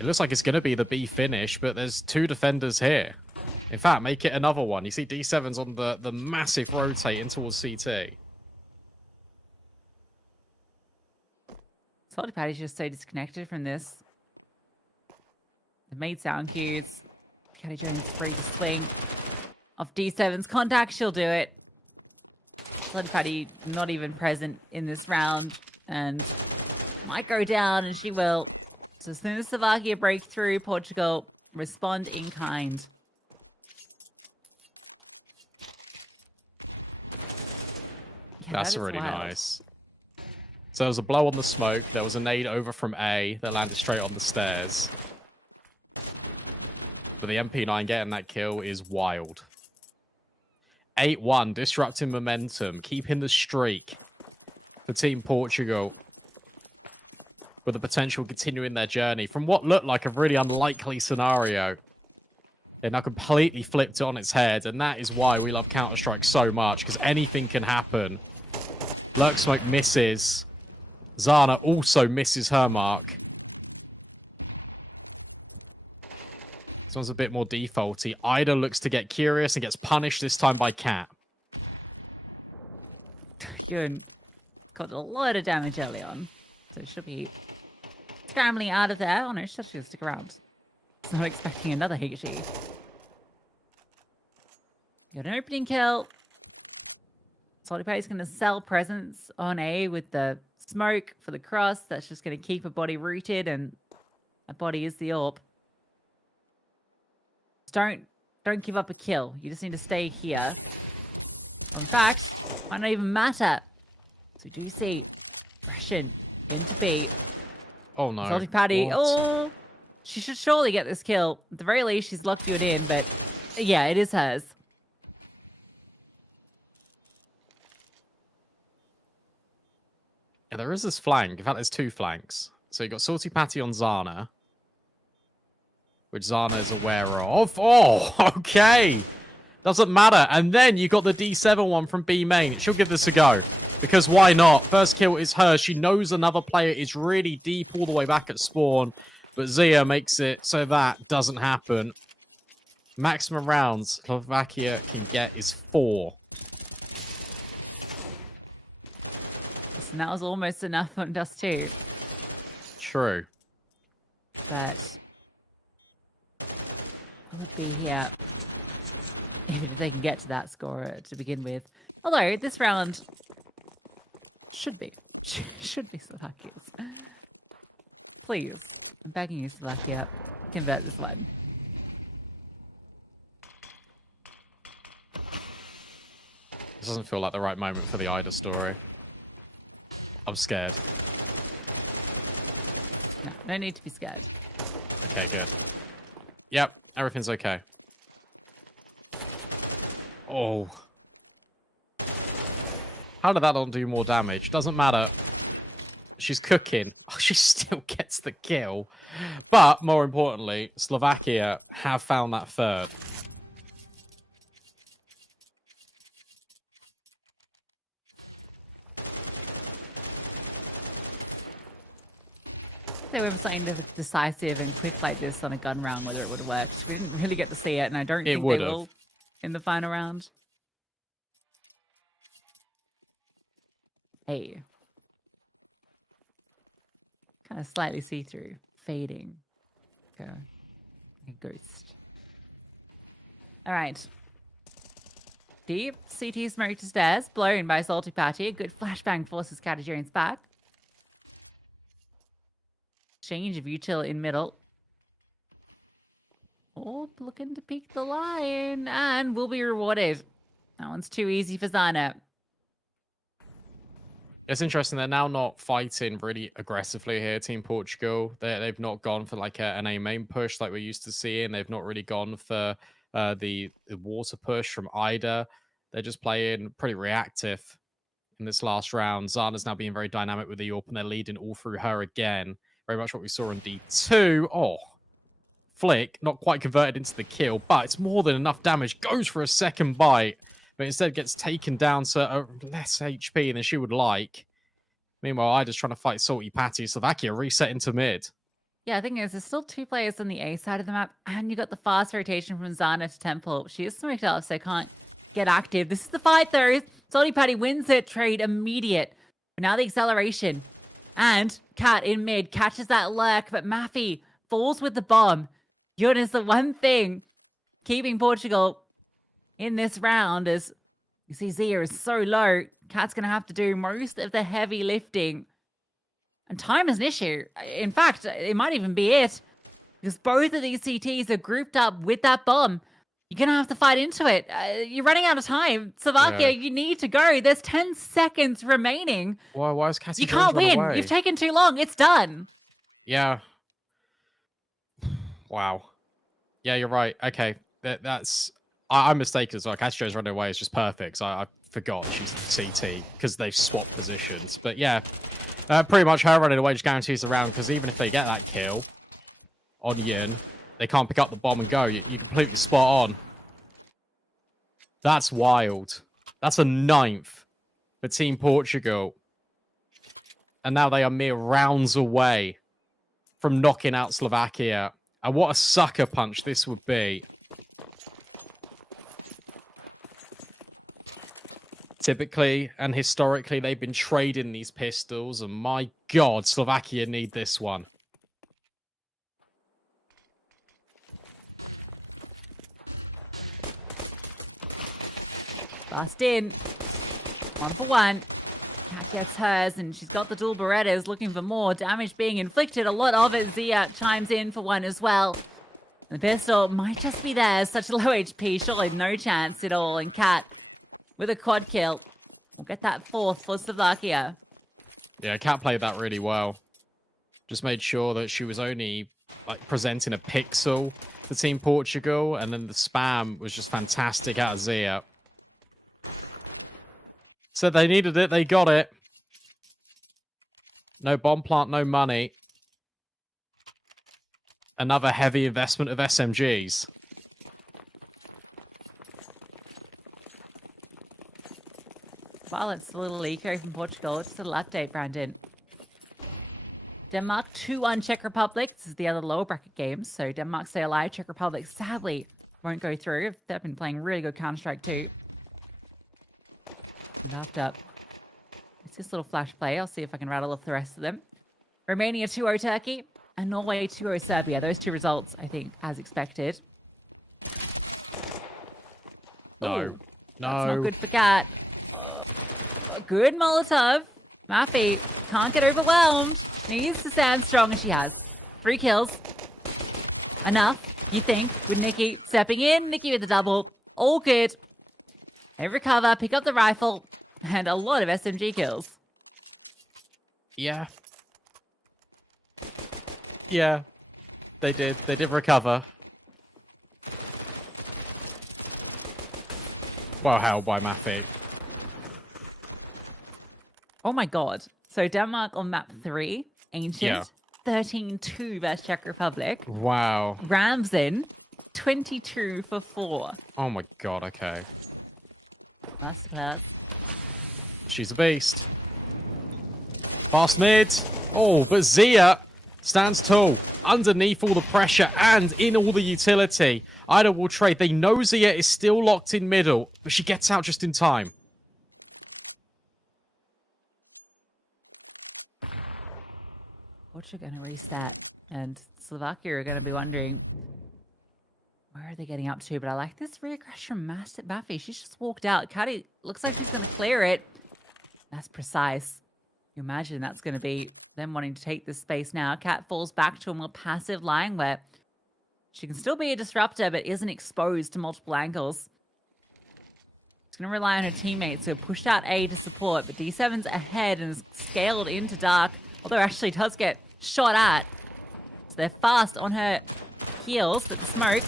It looks like it's going to be the B finish, but there's 2 defenders here. In fact, make it another one. You see D7's on the massive rotate in towards CT. Salty Patty's just so disconnected from this. They've made sound cues. Caddy Jones free to swing. Off D7's contact, she'll do it. Salty Patty not even present in this round. And might go down, and she will. So as soon as Slovakia break through, Portugal respond in kind. Yeah, that's really nice. So there was a blow on the smoke. There was a nade over from A that landed straight on the stairs. But the MP9 getting that kill is wild. 8-1, disrupting momentum, keeping the streak for Team Portugal. With the potential continuing their journey from what looked like a really unlikely scenario. It now completely flipped it on its head, and that is why we love Counter-Strike so much, because anything can happen. Lurk Smoke misses. Zana also misses her mark. This one's a bit more defaulty. Ida looks to get curious and gets punished this time by Cat. Yun got a lot of damage early on, so she'll be scrambling out of there. Oh no, she'll just stick around. She's not expecting another HG. Got an opening kill. Salty Patty's going to sell presence on A with the smoke for the cross. That's just going to keep a body rooted, and a body is the AWP. Don't give up a kill. You just need to stay here. In fact, might not even matter. So we do see aggression into B. Oh no. Salty Patty. What? Oh, she should surely get this kill. At the very least, she's locked you it in, but yeah, it is hers. Yeah, there is this flank. In fact, there's two flanks. So you got Salty Patty on Zana, which Zana is aware of. Oh, okay. Doesn't matter. And then you got the D7 one from B main. She'll give this a go. Because why not? First kill is hers. She knows another player is really deep all the way back at spawn. But Zia makes it so that doesn't happen. Maximum rounds Slovakia can get is 4. And that was almost enough on Dust 2. True. But will it be here? Even if they can get to that score to begin with. Although this round should be Slovakia's. Please, I'm begging you, Slovakia, convert this one. This doesn't feel like the right moment for the Ida story. I'm scared. No need to be scared. Okay, good. Yep, everything's okay. Oh. How did that not do more damage? Doesn't matter. She's cooking. Oh, she still gets the kill. But, more importantly, Slovakia have found that third. They were something decisive and quick like this on a gun round, whether it would have worked. We didn't really get to see it, and I don't think they will in the final round. Hey. Kind of slightly see-through. Fading. Okay. A ghost. All right. Deep. CT smoke to stairs. Blown by Salty Patty. A good flashbang forces Catajarians back. Change of util in middle. Oh, looking to peek the line. And will be rewarded. That one's too easy for Zana. It's interesting. They're now not fighting really aggressively here, Team Portugal. They've not gone for like an A main push like we're used to seeing. They've not really gone for the water push from Ida. They're just playing pretty reactive in this last round. Zana's now being very dynamic with the AWP, and they're leading all through her again. Very much what we saw in D2. Oh, Flick, not quite converted into the kill, but it's more than enough damage. Goes for a second bite, but instead gets taken down to less HP than she would like. Meanwhile, Ida's trying to fight Salty Patty. Slovakia reset into mid. Yeah, the thing is, there's still 2 players on the A side of the map, and you got the fast rotation from Zana to Temple. She is smoked up, so can't get active. This is the fight, though. Salty Patty wins it. Trade immediate. But now the acceleration. And Cat in mid catches that lurk, but Maffy falls with the bomb. Yun is the one thing keeping Portugal in this round, as you see Zia is so low. Cat's going to have to do most of the heavy lifting. And time is an issue. In fact, it might even be it. Because both of these CTs are grouped up with that bomb. You're going to have to fight into it. You're running out of time. Slovakia, you need to go. There's 10 seconds remaining. Why is Cassie You can't win. You've taken too long. It's done. Yeah. Wow. Yeah, you're right. Okay. That's... I'm mistaken as well. Cassie Jones running away is just perfect. So I forgot she's CT because they've swapped positions. But yeah, pretty much her running away just guarantees the round, because even if they get that kill on Yin, they can't pick up the bomb and go. You're completely spot on. That's wild. That's a 9th for Team Portugal. And now they are mere rounds away from knocking out Slovakia. And what a sucker punch this would be. Typically and historically, they've been trading these pistols. And my God, Slovakia need this one. Fast in. 1 for 1. Cat gets hers, and she's got the dual Berettas looking for more damage being inflicted. A lot of it. Zia chimes in for 1 as well. The pistol might just be there. Such low HP. Surely no chance at all. And Cat with a quad kill. We'll get that 4th for Slovakia. Yeah, Cat played that really well. Just made sure that she was only like presenting a pixel for Team Portugal, and then the spam was just fantastic out of Zia. So they needed it, they got it. No bomb plant, no money. Another heavy investment of SMGs. Well, it's a little eco from Portugal. Just a little update, Brandon. Denmark 2-1 Czech Republic. This is the other lower bracket games. So Denmark stay alive. Czech Republic sadly won't go through. They've been playing really good Counter-Strike too. And after it's this little flash play, I'll see if I can rattle off the rest of them. Romania 2-0 Turkey and Norway 2-0 Serbia. Those 2 results, I think, as expected. No. Ooh, that's not good for Cat. Good Molotov. Maffy can't get overwhelmed. Needs to stand strong, and she has. 3 kills. Enough, you think, with Nikki stepping in. Nikki with the double. All good. They recover, pick up the rifle, and a lot of SMG kills. Yeah. Yeah. They did. They did recover. Well held by Maffy. Oh my god. So Denmark on map 3, Ancient, yeah. 13-2 versus Czech Republic. Wow. Ramsden, 22 for 4. Oh my god, okay. Masterclass. She's a beast. Fast mid. Oh, but Zia stands tall, underneath all the pressure and in all the utility. Ida will trade. They know Zia is still locked in middle, but she gets out just in time. Portugal going to reset, and Slovakia are going to be wondering where are they getting up to. But I like this regress from Maffy. She's just walked out. Caddy looks like she's going to clear it. That's precise. You imagine that's going to be them wanting to take this space now. Cat falls back to a more passive line where she can still be a disruptor, but isn't exposed to multiple angles. She's going to rely on her teammates who have pushed out A to support, but D7's ahead and is scaled into Dark, although actually does get shot at. So they're fast on her heels, but the smoke,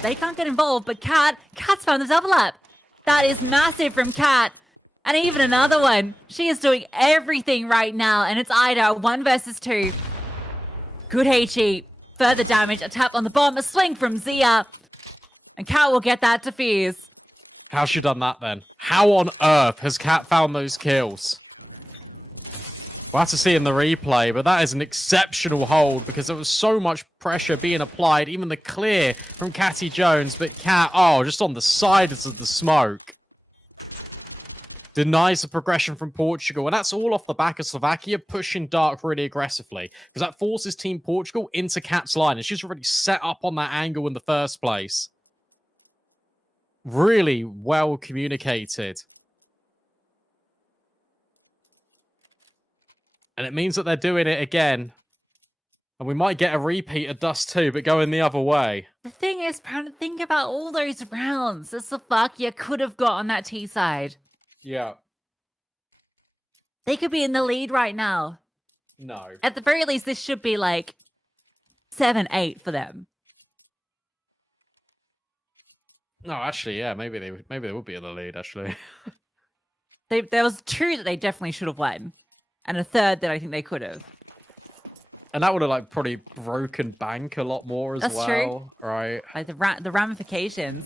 they can't get involved. But Cat's found the double up. That is massive from Cat. And even another one. She is doing everything right now. And it's Ida, 1 versus 2. Good HE. Further damage, a tap on the bomb, a swing from Zia. And Cat will get that defuse. How's she done that then? How on earth has Cat found those kills? We'll have to see in the replay, but that is an exceptional hold because there was so much pressure being applied, even the clear from Catty Jones, but Cat, just on the sides of the smoke. Denies the progression from Portugal, and that's all off the back of Slovakia pushing Dark really aggressively because that forces Team Portugal into Cat's line, and she's already set up on that angle in the first place. Really well communicated. And it means that they're doing it again. And we might get a repeat of Dust 2, but going the other way. The thing is, think about all those rounds that Slovakia could have got on that T side. Yeah. They could be in the lead right now. No. At the very least, this should be like 7-8 for them. No, actually, yeah, maybe they would be in the lead, actually. There was 2 that they definitely should have won. And a 3rd that I think they could have. And that would have probably broken bank a lot more as well. That's true. Right. Like the ramifications.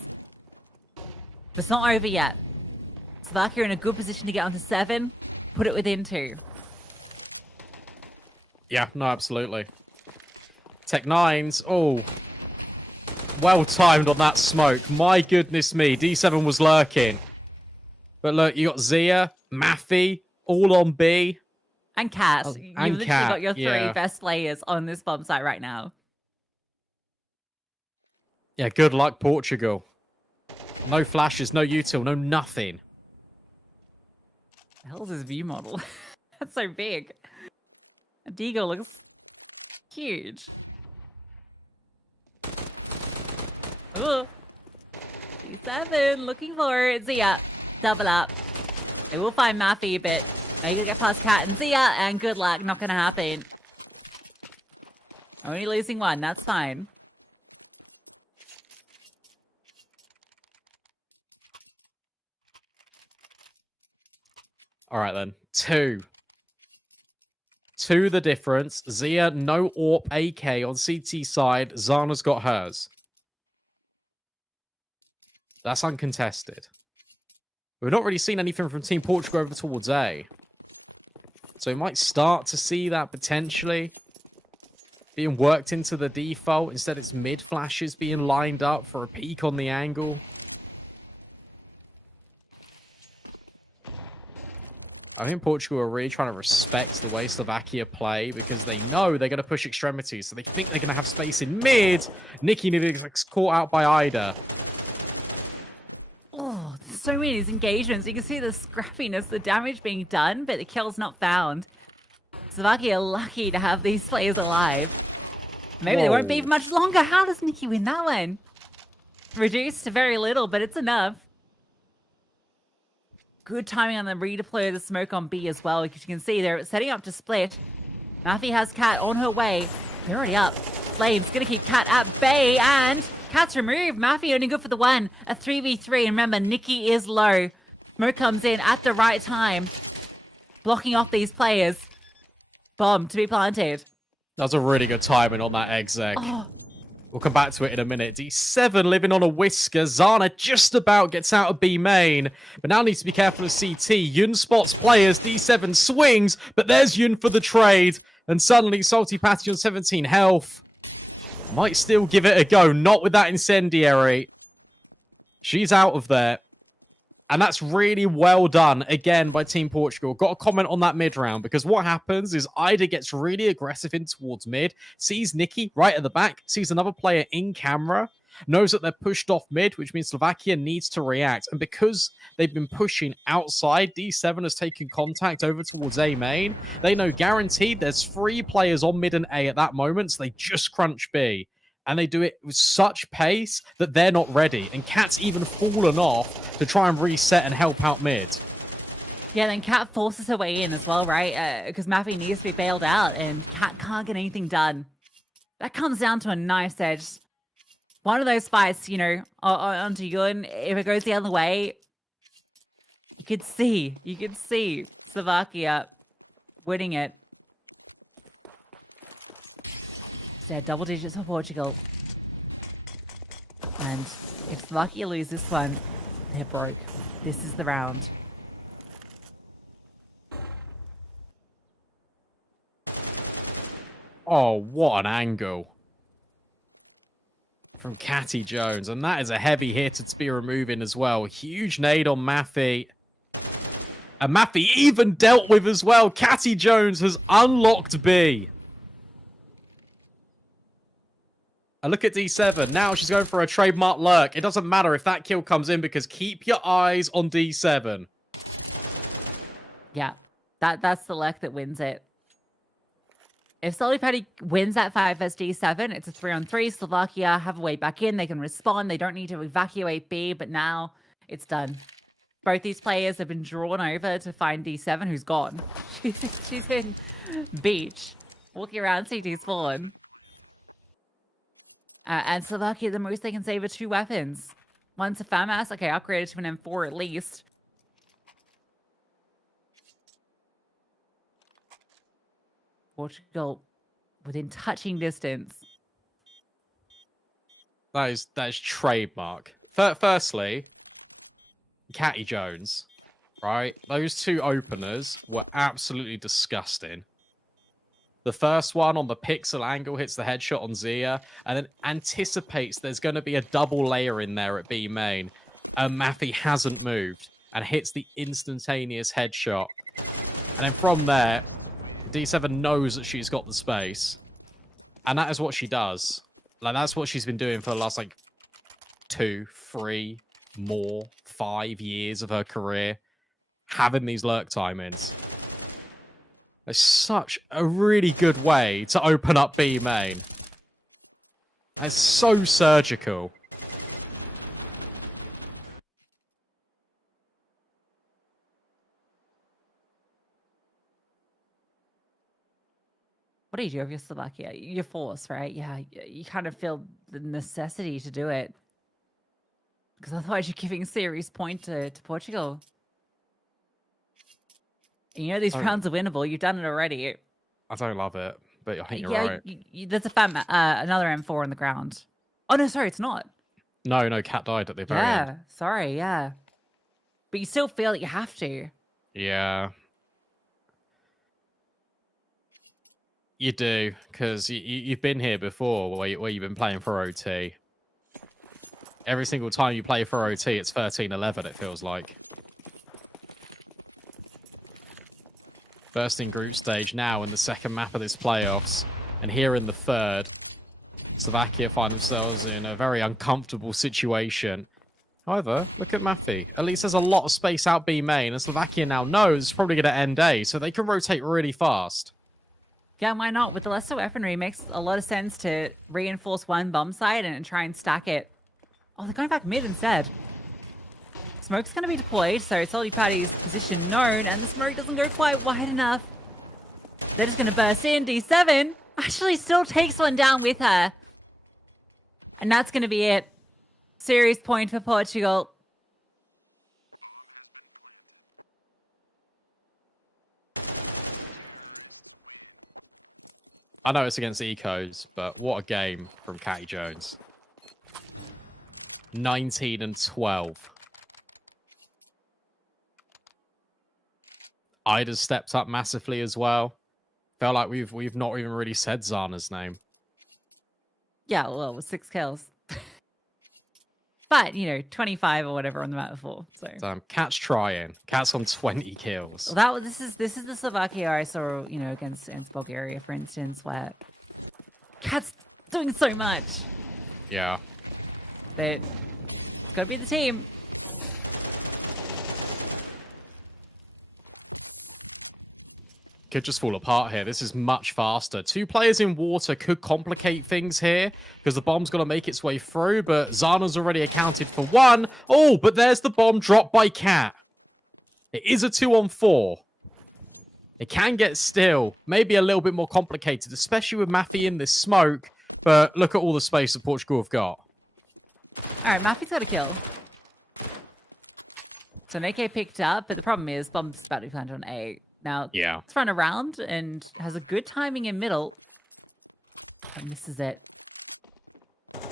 But it's not over yet. Slovakia are in a good position to get onto 7. Put it within 2. Yeah, no, absolutely. Tech 9s. Oh. Well timed on that smoke. My goodness me. D7 was lurking. But look, you got Zia, Maffy, all on B. And Cat. You've literally got your 3 best players on this bomb site right now. Yeah, good luck, Portugal. No flashes, no util, no nothing. The hell's his view model? That's so big. Deagle looks huge. Ooh. D7 looking for it. Zia. double up. They will find Maffy, but they're gonna get past Cat and Zia, and good luck, not gonna happen. Only losing one, that's fine. All right, then. 2. 2 the difference. Zia, no AWP AK on CT side. Zana's got hers. That's uncontested. We've not really seen anything from Team Portugal over towards A. So we might start to see that potentially being worked into the default. Instead, it's mid flashes being lined up for a peek on the angle. I think Portugal are really trying to respect the way Slovakia play because they know they're going to push extremities. So they think they're going to have space in mid. Nikki nearly gets caught out by Ida. Oh, so many of these engagements. You can see the scrappiness, the damage being done, but the kill's not found. Slovakia are lucky to have these players alive. Maybe they won't be for much longer. How does Nikki win that one? Reduced to very little, but it's enough. Good timing on the redeploy of the smoke on B as well, because you can see they're setting up to split. Maffy has Cat on her way. They're already up. Flame's gonna keep Cat at bay, and Cat's removed. Maffy only good for the one. A 3v3, and remember, Nikki is low. Smoke comes in at the right time, blocking off these players. Bomb to be planted. That was a really good timing on that exec. Oh. We'll come back to it in a minute. D7 living on a whisker. Zana just about gets out of B main, but now needs to be careful of CT. Yun spots players. D7 swings, but there's Yun for the trade. And suddenly, Salty Patty on 17 health. Might still give it a go. Not with that incendiary. She's out of there. And that's really well done, again, by Team Portugal. Got a comment on that mid round, because what happens is Ida gets really aggressive in towards mid, sees Nikki right at the back, sees another player in camera, knows that they're pushed off mid, which means Slovakia needs to react. And because they've been pushing outside, D7 has taken contact over towards A main. They know guaranteed there's 3 players on mid and A at that moment, so they just crunch B. And they do it with such pace that they're not ready. And Cat's even fallen off to try and reset and help out mid. Yeah, then Cat forces her way in as well, right? Because Maffy needs to be bailed out, and Cat can't get anything done. That comes down to a knife's edge. One of those fights, you know, onto Yun, if it goes the other way, you could see Slovakia winning it. So double digits for Portugal. And if Slovakia lose this one, they're broke. This is the round. Oh, what an angle. From Catty Jones. And that is a heavy hitter to be removing as well. Huge nade on Maffy. And Maffy even dealt with as well. Catty Jones has unlocked B. And look at D7. Now she's going for a trademark lurk. It doesn't matter if that kill comes in, because keep your eyes on D7. Yeah, that's the lurk that wins it. If Salty Patty wins that 5 vs D7, it's a 3-on-3. Slovakia have a way back in. They can respond. They don't need to evacuate B, but now it's done. Both these players have been drawn over to find D7, who's gone. She's in beach, walking around CT spawn. And Slovakia, the most they can save are 2 weapons. One's a FAMAS. Okay, upgraded to an M4 at least. Portugal within touching distance. That is trademark. Firstly, Catty Jones, right? Those 2 openers were absolutely disgusting. The first one on the pixel angle hits the headshot on Zia, and then anticipates there's going to be a double layer in there at B main. And Maffy hasn't moved and hits the instantaneous headshot. And then from there, D7 knows that she's got the space. And that is what she does. Like, that's what she's been doing for the last, 2, 3, more, 5 years of her career. Having these lurk timings. It's such a really good way to open up B main. It's so surgical. What do you do if you're Slovakia? You're forced, right? Yeah, you kind of feel the necessity to do it. Because otherwise you're giving serious point to Portugal. And you know these rounds are winnable. You've done it already. I don't love it, but I think you're right. There's another M4 on the ground. Oh, no, sorry, it's not. No, Cat died at the very end. Yeah, sorry, yeah. But you still feel like you have to. Yeah. You do, because you've been here before where you've been playing for OT. Every single time you play for OT, it's 13-11, it feels like. First in group stage, now in the second map of this playoffs. And here in the third, Slovakia find themselves in a very uncomfortable situation. However, look at Mafi. At least there's a lot of space out B main, and Slovakia now knows it's probably going to end A, so they can rotate really fast. Yeah, why not? With the lesser weaponry, it makes a lot of sense to reinforce one bomb site and try and stack it. Oh, they're going back mid instead. Smoke's going to be deployed, so Salty Patty's position known, and the smoke doesn't go quite wide enough. They're just going to burst in. D7 actually still takes one down with her. And that's going to be it. Serious point for Portugal. I know it's against Ecos, but what a game from Catty Jones. 19-12. Ida's stepped up massively as well. Felt like we've not even really said Zana's name. Yeah, well, it was 6 kills. But, 25 or whatever on the map before. So Cat's trying. Cat's on 20 kills. Well, this is the Slovakia I saw, against Bulgaria, for instance, where Cat's doing so much. Yeah. That it's got to be the team. Could just fall apart here. This is much faster. 2 players in water could complicate things here because the bomb's got to make its way through, but Zana's already accounted for 1. Oh, but there's the bomb dropped by Cat. It is a 2-on-4. It can get still, maybe a little bit more complicated, especially with Mafi in this smoke, but look at all the space that Portugal have got. All right, Mafi's got a kill. So an AK picked up, but the problem is bomb's about to be planted on A. Now, it's run around and has a good timing in middle. But misses it. Don't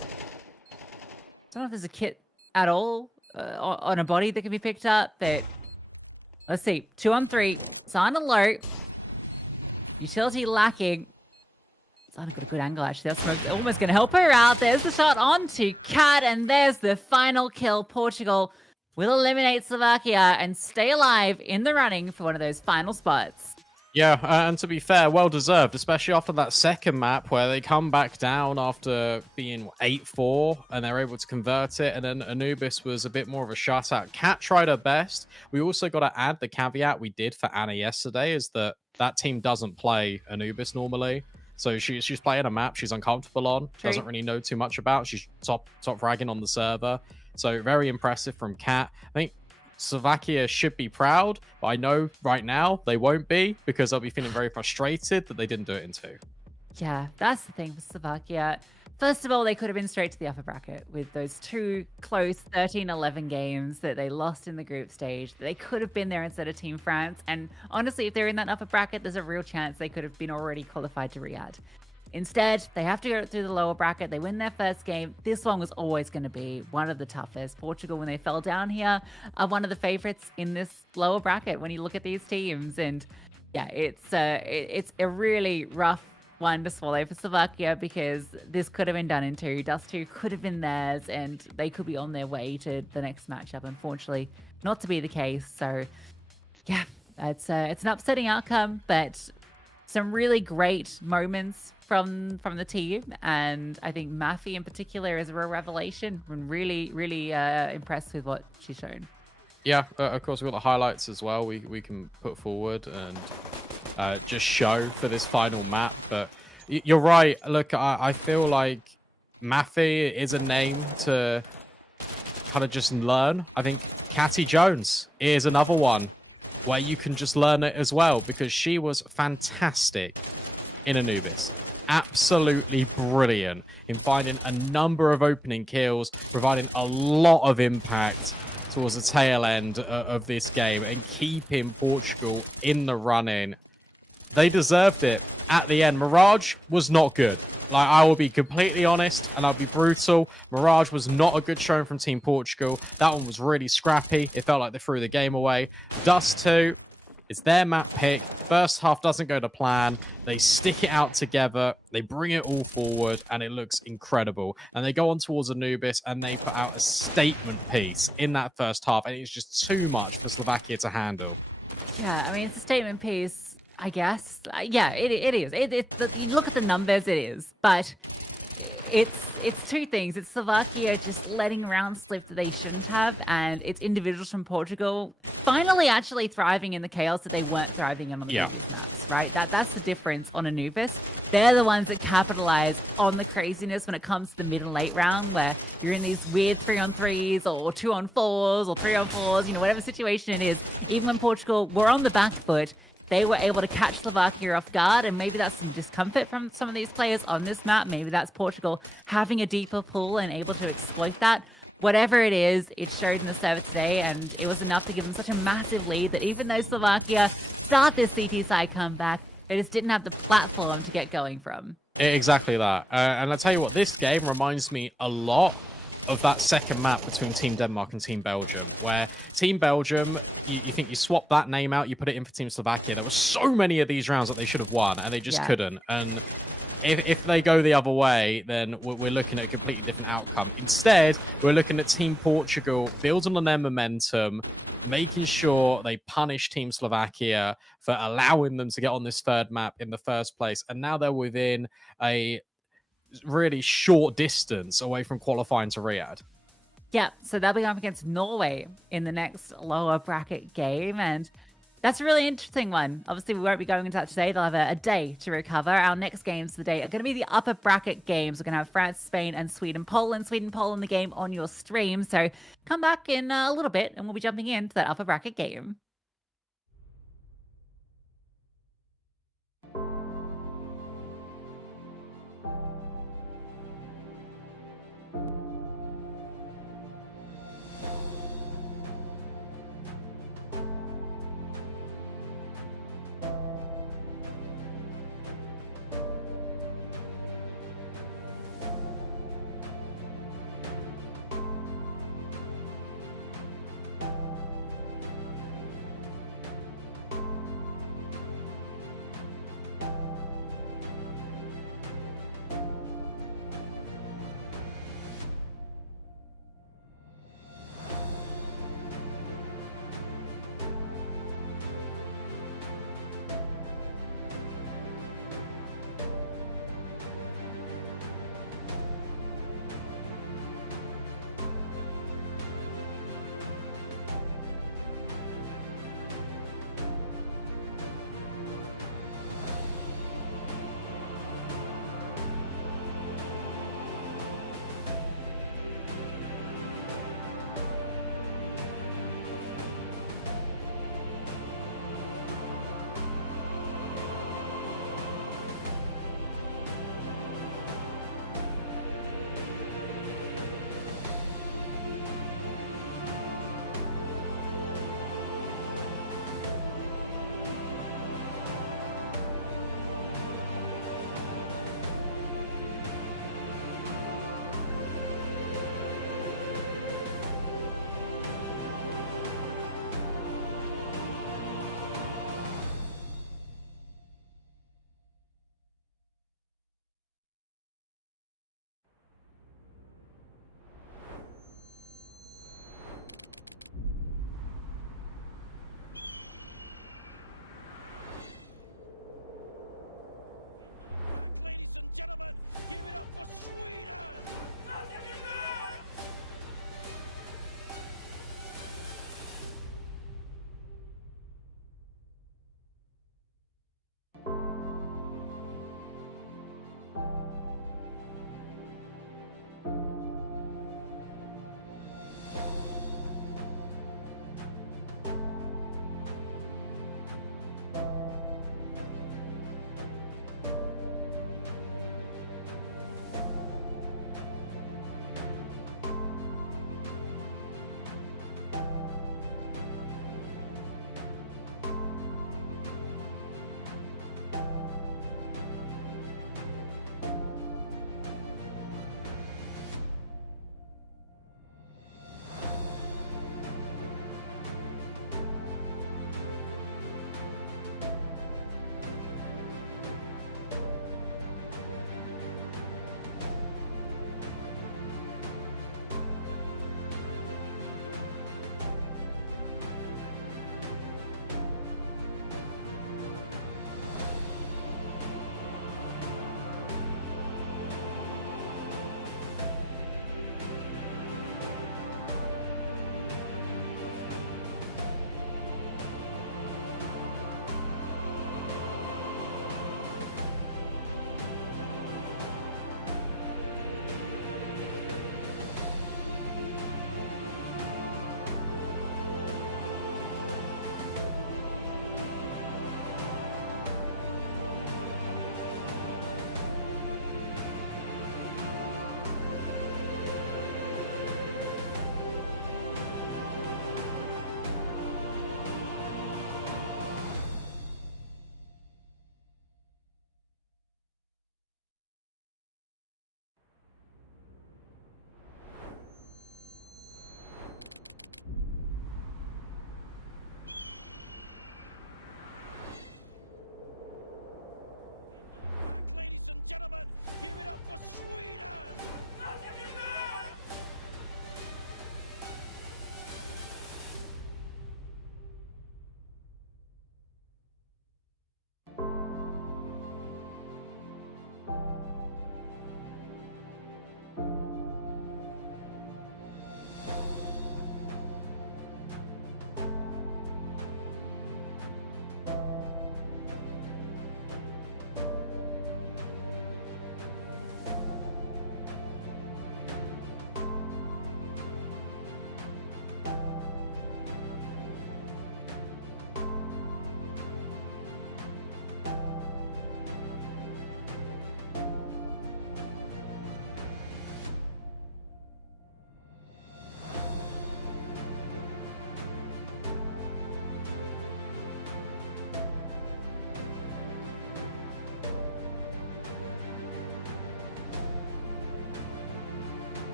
know if there's a kit at all on a body that can be picked up, but let's see. 2-on-3. Zana low. Utility lacking. Zana got a good angle, actually. That's almost going to help her out. There's the shot onto Cat, and there's the final kill. Portugal will eliminate Slovakia and stay alive in the running for one of those final spots. Yeah, and to be fair, well deserved, especially after that second map where they come back down after being 8-4 and they're able to convert it. And then Anubis was a bit more of a shutout. Cat tried her best. We also got to add the caveat we did for Anna yesterday is that team doesn't play Anubis normally. So she's playing a map she's uncomfortable on, doesn't really know too much about. She's top fragging on the server. So very impressive from Cat. I think Slovakia should be proud, but I know right now they won't be because they'll be feeling very frustrated that they didn't do it in 2. Yeah, that's the thing for Slovakia. First of all, they could have been straight to the upper bracket with those 2 close 13-11 games that they lost in the group stage. They could have been there instead of Team France. And honestly, if they're in that upper bracket, there's a real chance they could have been already qualified to Riyadh. Instead, they have to go through the lower bracket. They win their first game. This one was always going to be one of the toughest. Portugal, when they fell down here, are one of the favorites in this lower bracket when you look at these teams. And yeah, it's a really rough one to swallow for Slovakia because this could have been done in 2. Dust 2 could have been theirs, and they could be on their way to the next matchup. Unfortunately, not to be the case. So yeah, it's an upsetting outcome, but some really great moments from the team, and I think Mafi in particular is a real revelation. I'm really impressed with what she's shown. Yeah, of course we've got the highlights as well we can put forward and just show for this final map. But you're right. Look, I feel like Mafi is a name to kind of just learn. I think Catty Jones is another one where you can just learn it as well because she was fantastic in Anubis. Absolutely brilliant in finding a number of opening kills, providing a lot of impact towards the tail end of this game and keeping Portugal in the running. They deserved it at the end. Mirage was not good. Like, I will be completely honest and I'll be brutal. Mirage was not a good showing from Team Portugal. That one was really scrappy. It felt like they threw the game away. Dust 2, it's their map pick. First half doesn't go to plan. They stick it out together. They bring it all forward, and it looks incredible. And they go on towards Anubis, and they put out a statement piece in that first half, and it's just too much for Slovakia to handle. Yeah, I mean, it's a statement piece, I guess. Yeah, it is. You look at the numbers, it is. But it's two things. It's Slovakia just letting rounds slip that they shouldn't have, and it's individuals from Portugal finally actually thriving in the chaos that they weren't thriving in on the previous maps, right? That's the difference on Anubis. They're the ones that capitalize on the craziness when it comes to the mid and late round, where you're in these weird 3-on-3s or 2-on-4s or 3-on-4s, you know, whatever situation it is. Even when Portugal were on the back foot, they were able to catch Slovakia off guard, and maybe that's some discomfort from some of these players on this map. Maybe that's Portugal having a deeper pool and able to exploit that. Whatever it is, it showed in the server today, and it was enough to give them such a massive lead that even though Slovakia start this CT side comeback, they just didn't have the platform to get going from. Exactly that. And I'll tell you what, this game reminds me a lot of that second map between Team Denmark and Team Belgium, where Team Belgium, you think you swap that name out, you put it in for Team Slovakia. There were so many of these rounds that they should have won, and they just couldn't. And if they go the other way, then we're looking at a completely different outcome. Instead, we're looking at Team Portugal building on their momentum, making sure they punish Team Slovakia for allowing them to get on this third map in the first place. And now they're within a really short distance away from qualifying to Riyadh. Yeah, so they'll be up against Norway in the next lower bracket game, and that's a really interesting one. Obviously, we won't be going into that today. They'll have a day to recover. Our next games of the day are going to be the upper bracket games. We're going to have France, Spain, and Sweden, Poland. Sweden, Poland, the game on your stream. So come back in a little bit, and we'll be jumping into that upper bracket game.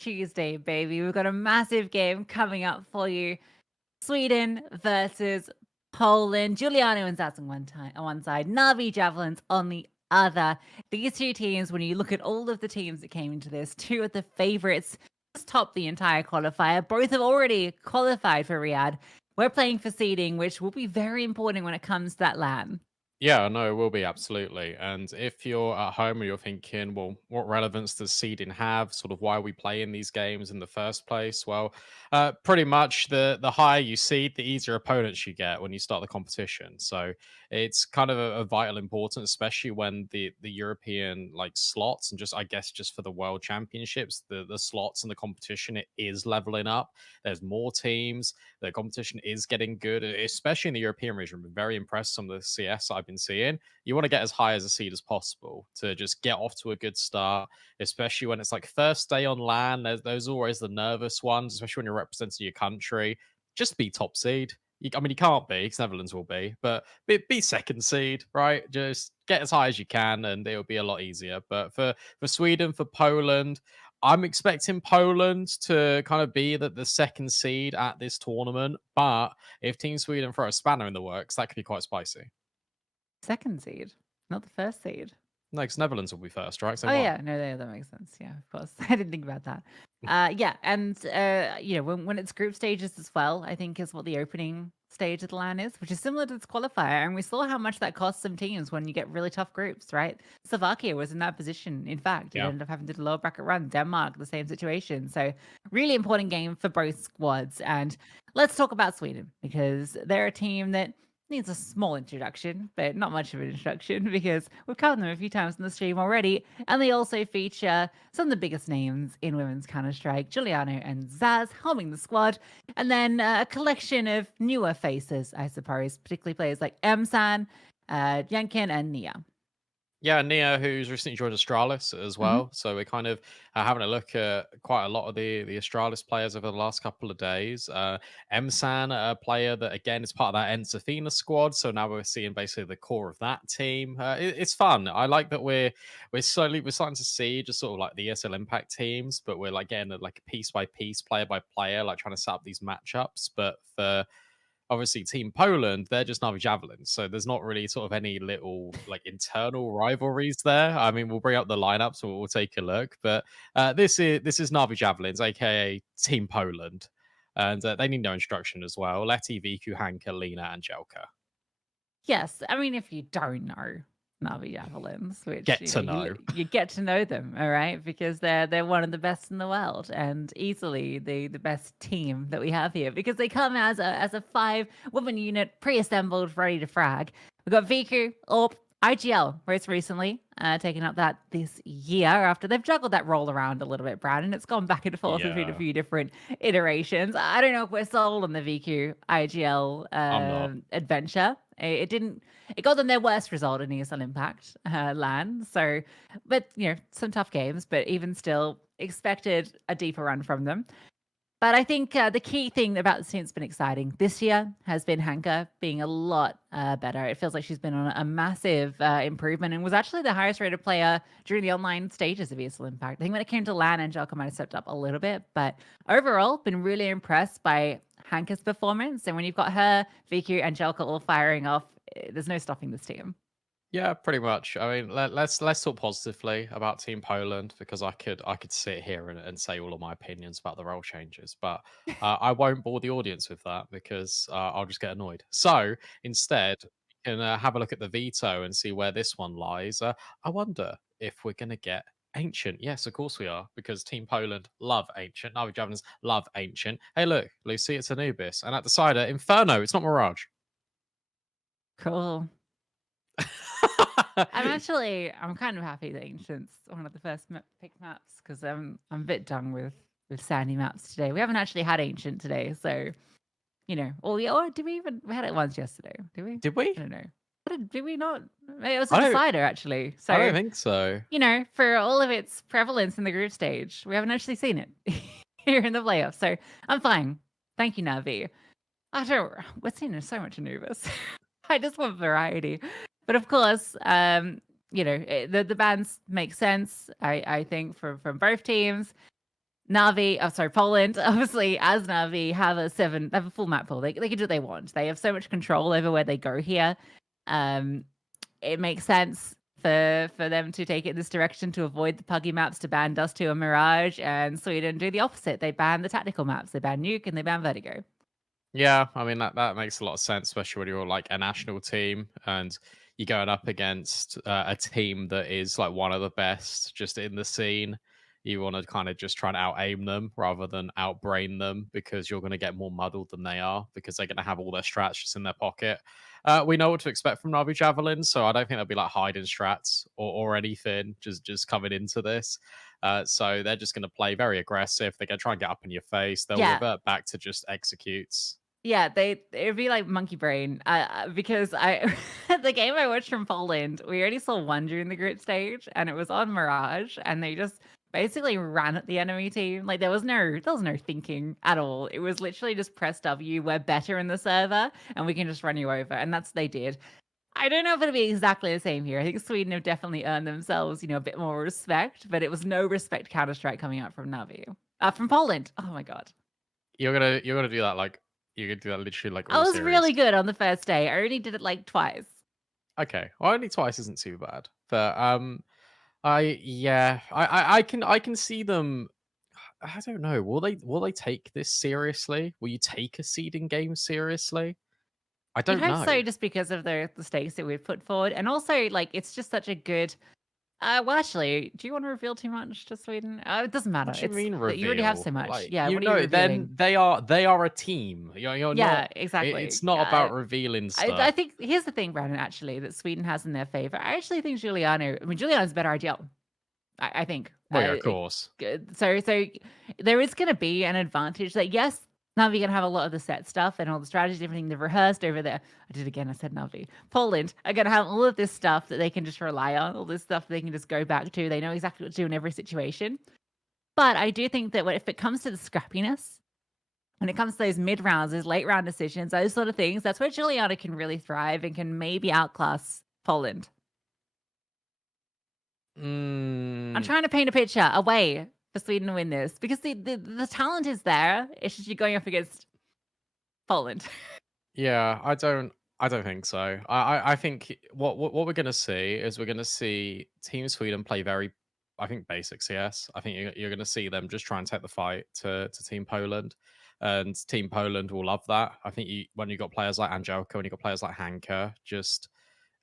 Tuesday, baby. We've got a massive game coming up for you. Sweden versus Poland. Giuliano and Zaz on one side, Navi Javelins on the other. These two teams, when you look at all of the teams that came into this, two of the favorites just top the entire qualifier. Both have already qualified for Riyadh. We're playing for seeding, which will be very important when it comes to that LAN. Yeah, no, it will be absolutely. And if you're at home and you're thinking, well, what relevance does seeding have? Sort of why we play in these games in the first place? Well, pretty much the higher you seed, the easier opponents you get when you start the competition. So it's kind of a vital importance, especially when the European like slots and just I guess just for the World Championships, the slots and the competition it is leveling up. There's more teams. The competition is getting good, especially in the European region. I'm very impressed some of the CS I've been seeing. You want to get as high as a seed as possible to just get off to a good start, especially when it's like first day on LAN. There's always the nervous ones, especially when you're representing your country. Just be top seed. I mean, you can't be because Netherlands will but be second seed, right? Just get as high as you can, and it'll be a lot easier. But for Sweden, for Poland, I'm expecting Poland to kind of be the second seed at this tournament, but if Team Sweden throw a spanner in the works, that could be quite spicy. Second seed, not the first seed. No, because Netherlands will be first, right? Oh yeah, no, that makes sense. Yeah, of course. I didn't think about that. Yeah, and when it's group stages as well, I think is what the opening stage of the LAN is, which is similar to this qualifier. And we saw how much that costs some teams when you get really tough groups, right? Slovakia was in that position. In fact, it ended up having to do a lower bracket run. Denmark, the same situation. So really important game for both squads. And let's talk about Sweden because they're a team that needs a small introduction, but not much of an introduction because we've covered them a few times in the stream already. And they also feature some of the biggest names in women's Counter-Strike, Giuliano and Zaz helming the squad. And then a collection of newer faces, I suppose, particularly players like Emsan, Yankin, and Nia. Yeah, Nia, who's recently joined Astralis as well. So we're kind of having a look at quite a lot of the Astralis players over the last couple of days. Emsan, a player that again is part of that Ensafina squad. So now we're seeing basically the core of that team. It's fun. I like that we're starting to see just sort of like the ESL Impact teams, but we're like getting like a piece by piece, player by player, like trying to set up these matchups. But for obviously Team Poland, they're just Navi Javelins. So there's not really sort of any little like internal rivalries there. I mean, we'll bring up the lineups and we'll take a look. But this is Navi Javelins, aka Team Poland. And they need no instruction as well. Letty, Viku, Hanka, Lena, and Jelka. Yes. I mean, if you don't know Navi Javelins, which get to know. You get to know them, all right, because they're one of the best in the world and easily the best team that we have here because they come as a 5-woman unit pre-assembled, ready to frag. We've got Viku, Orp, IGL most recently taking up that this year after they've juggled that roll around a little bit, Brad, and it's gone back and forth between a few different iterations. I don't know if we're sold on the VQ IGL adventure. It got them their worst result in ESL Impact LAN. So, but some tough games, but even still expected a deeper run from them. But I think the key thing about the team's been exciting this year has been Hanka being a lot better. It feels like she's been on a massive improvement and was actually the highest rated player during the online stages of ESL Impact. I think when it came to LAN, Angelica might have stepped up a little bit, but overall, been really impressed by Hanka's performance. And when you've got her, Viku, Angelica all firing off, there's no stopping this team. Yeah, pretty much. I mean, let's talk positively about Team Poland because I could sit here and say all of my opinions about the role changes, but I won't bore the audience with that because I'll just get annoyed. So instead, we can have a look at the veto and see where this one lies. I wonder if we're going to get Ancient. Yes, of course we are, because Team Poland love Ancient. Navi Javelins love Ancient. Hey, look, Lucy, it's Anubis, and at the cider, Inferno. It's not Mirage. Cool. I'm kind of happy that Ancient's one of the first picked maps because I'm a bit done with sandy maps today. We haven't actually had Ancient today, so did we had it once yesterday? Did we? Did we? I don't know. Did we not? It was a decider actually. So I don't think so. For all of its prevalence in the group stage, we haven't actually seen it here in the playoffs. So I'm fine. Thank you, Navi. We're seeing so much Anubis. I just want variety. But of course, the bans make sense, I think, from both teams. Navi, oh, sorry, Poland, obviously, as Navi, they have a full map pool. They can do what they want. They have so much control over where they go here. Um, it makes sense for them to take it this direction to avoid the puggy maps, to ban Dust 2 and Mirage, and Sweden do the opposite. They ban the tactical maps. They ban Nuke and they ban Vertigo. Yeah, I mean that makes a lot of sense, especially when you're like a national team and you're going up against a team that is like one of the best just in the scene. You want to kind of just try and out aim them rather than outbrain them because you're going to get more muddled than they are because they're going to have all their strats just in their pocket. We know what to expect from Navi Javelin, so I don't think there'll be like hiding strats or anything just coming into this. So they're just going to play very aggressive. They're going to try and get up in your face. They'll Yeah. revert back to just executes. Yeah, it'd be like monkey brain, because I the game I watched from Poland, we already saw one during the group stage, and it was on Mirage, and they just basically ran at the enemy team. Like there was no thinking at all. It was literally just press W, we're better in the server, and we can just run you over, and that's what they did. I don't know if it'll be exactly the same here. I think Sweden have definitely earned themselves, a bit more respect, but it was no respect Counter-Strike coming out from Navi. From Poland. Oh my god. You're gonna do that like you're gonna do that literally like I all was series. really good on the first day. I only did it like twice. Okay, well, only twice isn't too bad, but I can see them. I don't know. Will they take this seriously? Will you take a seeding game seriously? I You'd don't hope know. so, just because of the stakes that we've put forward, and also like it's just such a good. Well, actually, do you want to reveal too much to Sweden? It doesn't matter. What do you It's mean that you already have reveal? so much. Like Yeah. What are you then revealing? they are a team. You're Yeah, not. exactly. It's not about revealing I stuff. think here's the thing, Brandon. Actually, that Sweden has in their favor. I actually think Giuliano. I mean, Giuliano's a better IGL. I think. Well, yeah, of course. So there is going to be an advantage that yes, Navi going to have a lot of the set stuff and all the strategy, everything they've rehearsed over there. I did again. I said Navi. Poland are going to have all of this stuff that they can just rely on. All this stuff they can just go back to. They know exactly what to do in every situation. But I do think that if it comes to the scrappiness, when it comes to those mid rounds, those late round decisions, those sort of things, that's where Giuliano can really thrive and can maybe outclass Poland. I'm Mm, trying to paint a picture, a way for Sweden to win this because the talent is there. It's just you're going up against Poland. yeah, I don't think so. I think what we're gonna see is we're gonna see Team Sweden play very, I think, basic CS. I think you're gonna see them just try and take the fight to Team Poland, and Team Poland will love that. I think when you got players like Angelka, when you got players like Hanka, just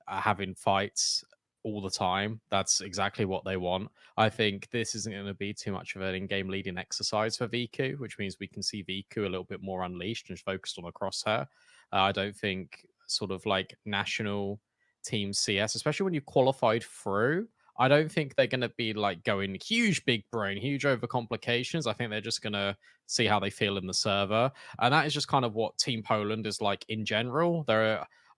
having fights all the time. That's exactly what they want. I think this isn't going to be too much of an in-game leading exercise for Viku, which means we can see Viku a little bit more unleashed and focused on the crosshair. I don't think sort of like national team CS, especially when you qualified through. I don't think they're going to be like going huge big brain, huge overcomplications. I think they're just going to see how they feel in the server. And that is just kind of what Team Poland is like in general.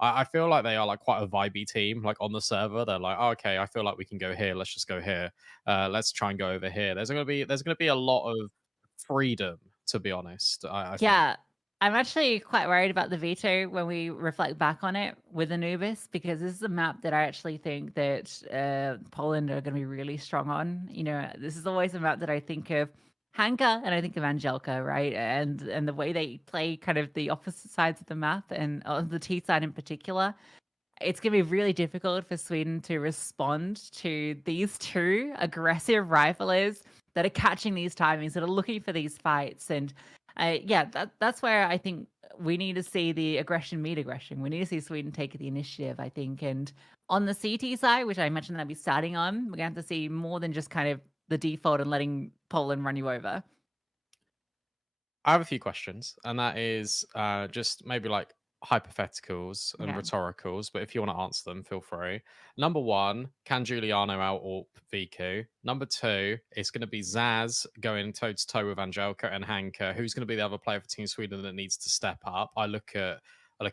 I feel like they are like quite a vibey team. Like on the server, they're like, oh, okay, I feel like we can go here. Let's just go here. Let's try and go over here. There's gonna be a lot of freedom, to be honest. I think. Yeah. I'm actually quite worried about the veto when we reflect back on it with Anubis because this is a map that I actually think that Poland are going to be really strong on. This is always a map that I think of Hanka and I think of Angelka, right? And the way they play kind of the opposite sides of the map and on the T side in particular, it's going to be really difficult for Sweden to respond to these two aggressive riflers that are catching these timings, that are looking for these fights. And yeah, that's where I think we need to see the aggression meet aggression. We need to see Sweden take the initiative, I think. And on the CT side, which I mentioned that I'd be starting on, we're going to have to see more than just kind of the default and letting Poland run you over. I have a few questions, and that is just maybe like hypotheticals and Okay. rhetoricals, but if you want to answer them, feel free. Number one, can Giuliano out AWP Viku? Number two, it's going to be Zaz going toe to toe with Angelka and Hanka. Who's going to be the other player for Team Sweden that needs to step up? I look at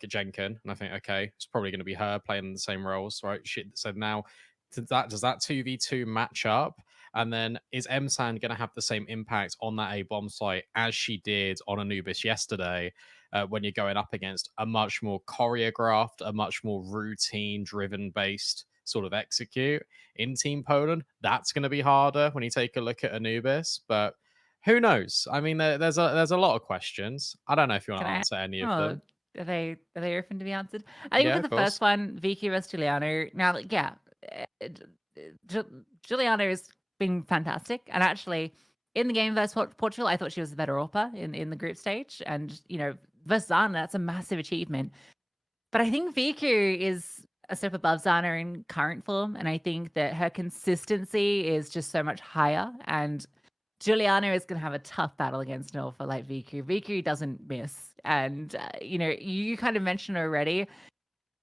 Jenkin and I think, okay, it's probably going to be her playing the same roles, right? So now, does that 2v2 match up? And then is MSAN going to have the same impact on that A bomb site as she did on Anubis yesterday when you're going up against a much more choreographed, a much more routine driven based sort of execute in Team Poland? That's going to be harder when you take a look at Anubis. But Who knows? I mean, there's a lot of questions. I don't know if you want Can to I? answer any of Oh, them. are they open to be answered? I think Yeah, for of the first course. one, Vicky versus Giuliano. Now, like, yeah, uh, Giuliano's been fantastic, and actually, in the game versus Portugal, I thought she was the better AWPer in the group stage, and versus Zana, that's a massive achievement. But I think Viku is a step above Zana in current form, and I think that her consistency is just so much higher. And Giuliano is going to have a tough battle against an alpha like Viku. Viku doesn't miss, and you kind of mentioned already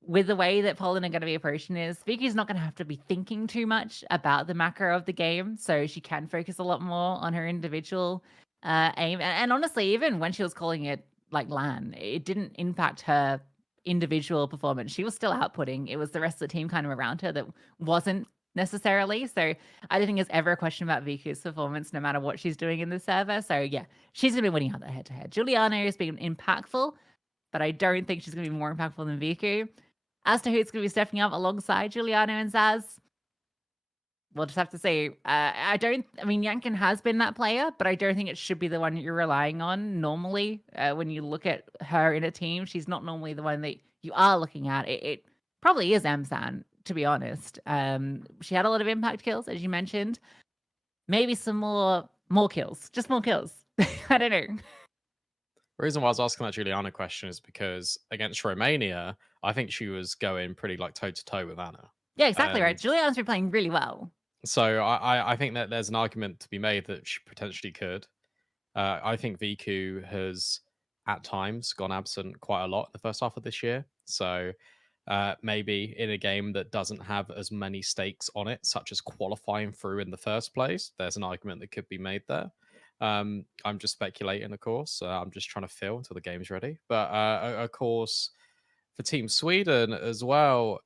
with the way that Poland are going to be approaching this. Vicky's not going to have to be thinking too much about the macro of the game, so she can focus a lot more on her individual aim. And honestly, even when she was calling it like LAN, it didn't impact her individual performance. She was still outputting. It was the rest of the team kind of around her that wasn't necessarily. So I don't think there's ever a question about Viku's performance, no matter what she's doing in the server. So yeah, she's going to be winning out that head to head. Giuliano has been impactful, but I don't think she's going to be more impactful than Viku. As to who's going to be stepping up alongside Giuliano and Zaz, we'll just have to see. Yankin has been that player, but I don't think it should be the one you're relying on normally. When you look at her in a team, she's not normally the one that you are looking at. It probably is Msan, to be honest. She had a lot of impact kills, as you mentioned. Maybe some more kills, just more kills. I don't know. The reason why I was asking that Juliana question is because against Romania, I think she was going pretty like toe to toe with Anna. Yeah, exactly right. Juliana's been playing really well. So I think that there's an argument to be made that she potentially could. I think Viku has at times gone absent quite a lot in the first half of this year. So maybe in a game that doesn't have as many stakes on it, such as qualifying through in the first place, there's an argument that could be made there. I'm just speculating, of course. I'm just trying to feel until the game's ready. But of course, for Team Sweden as well,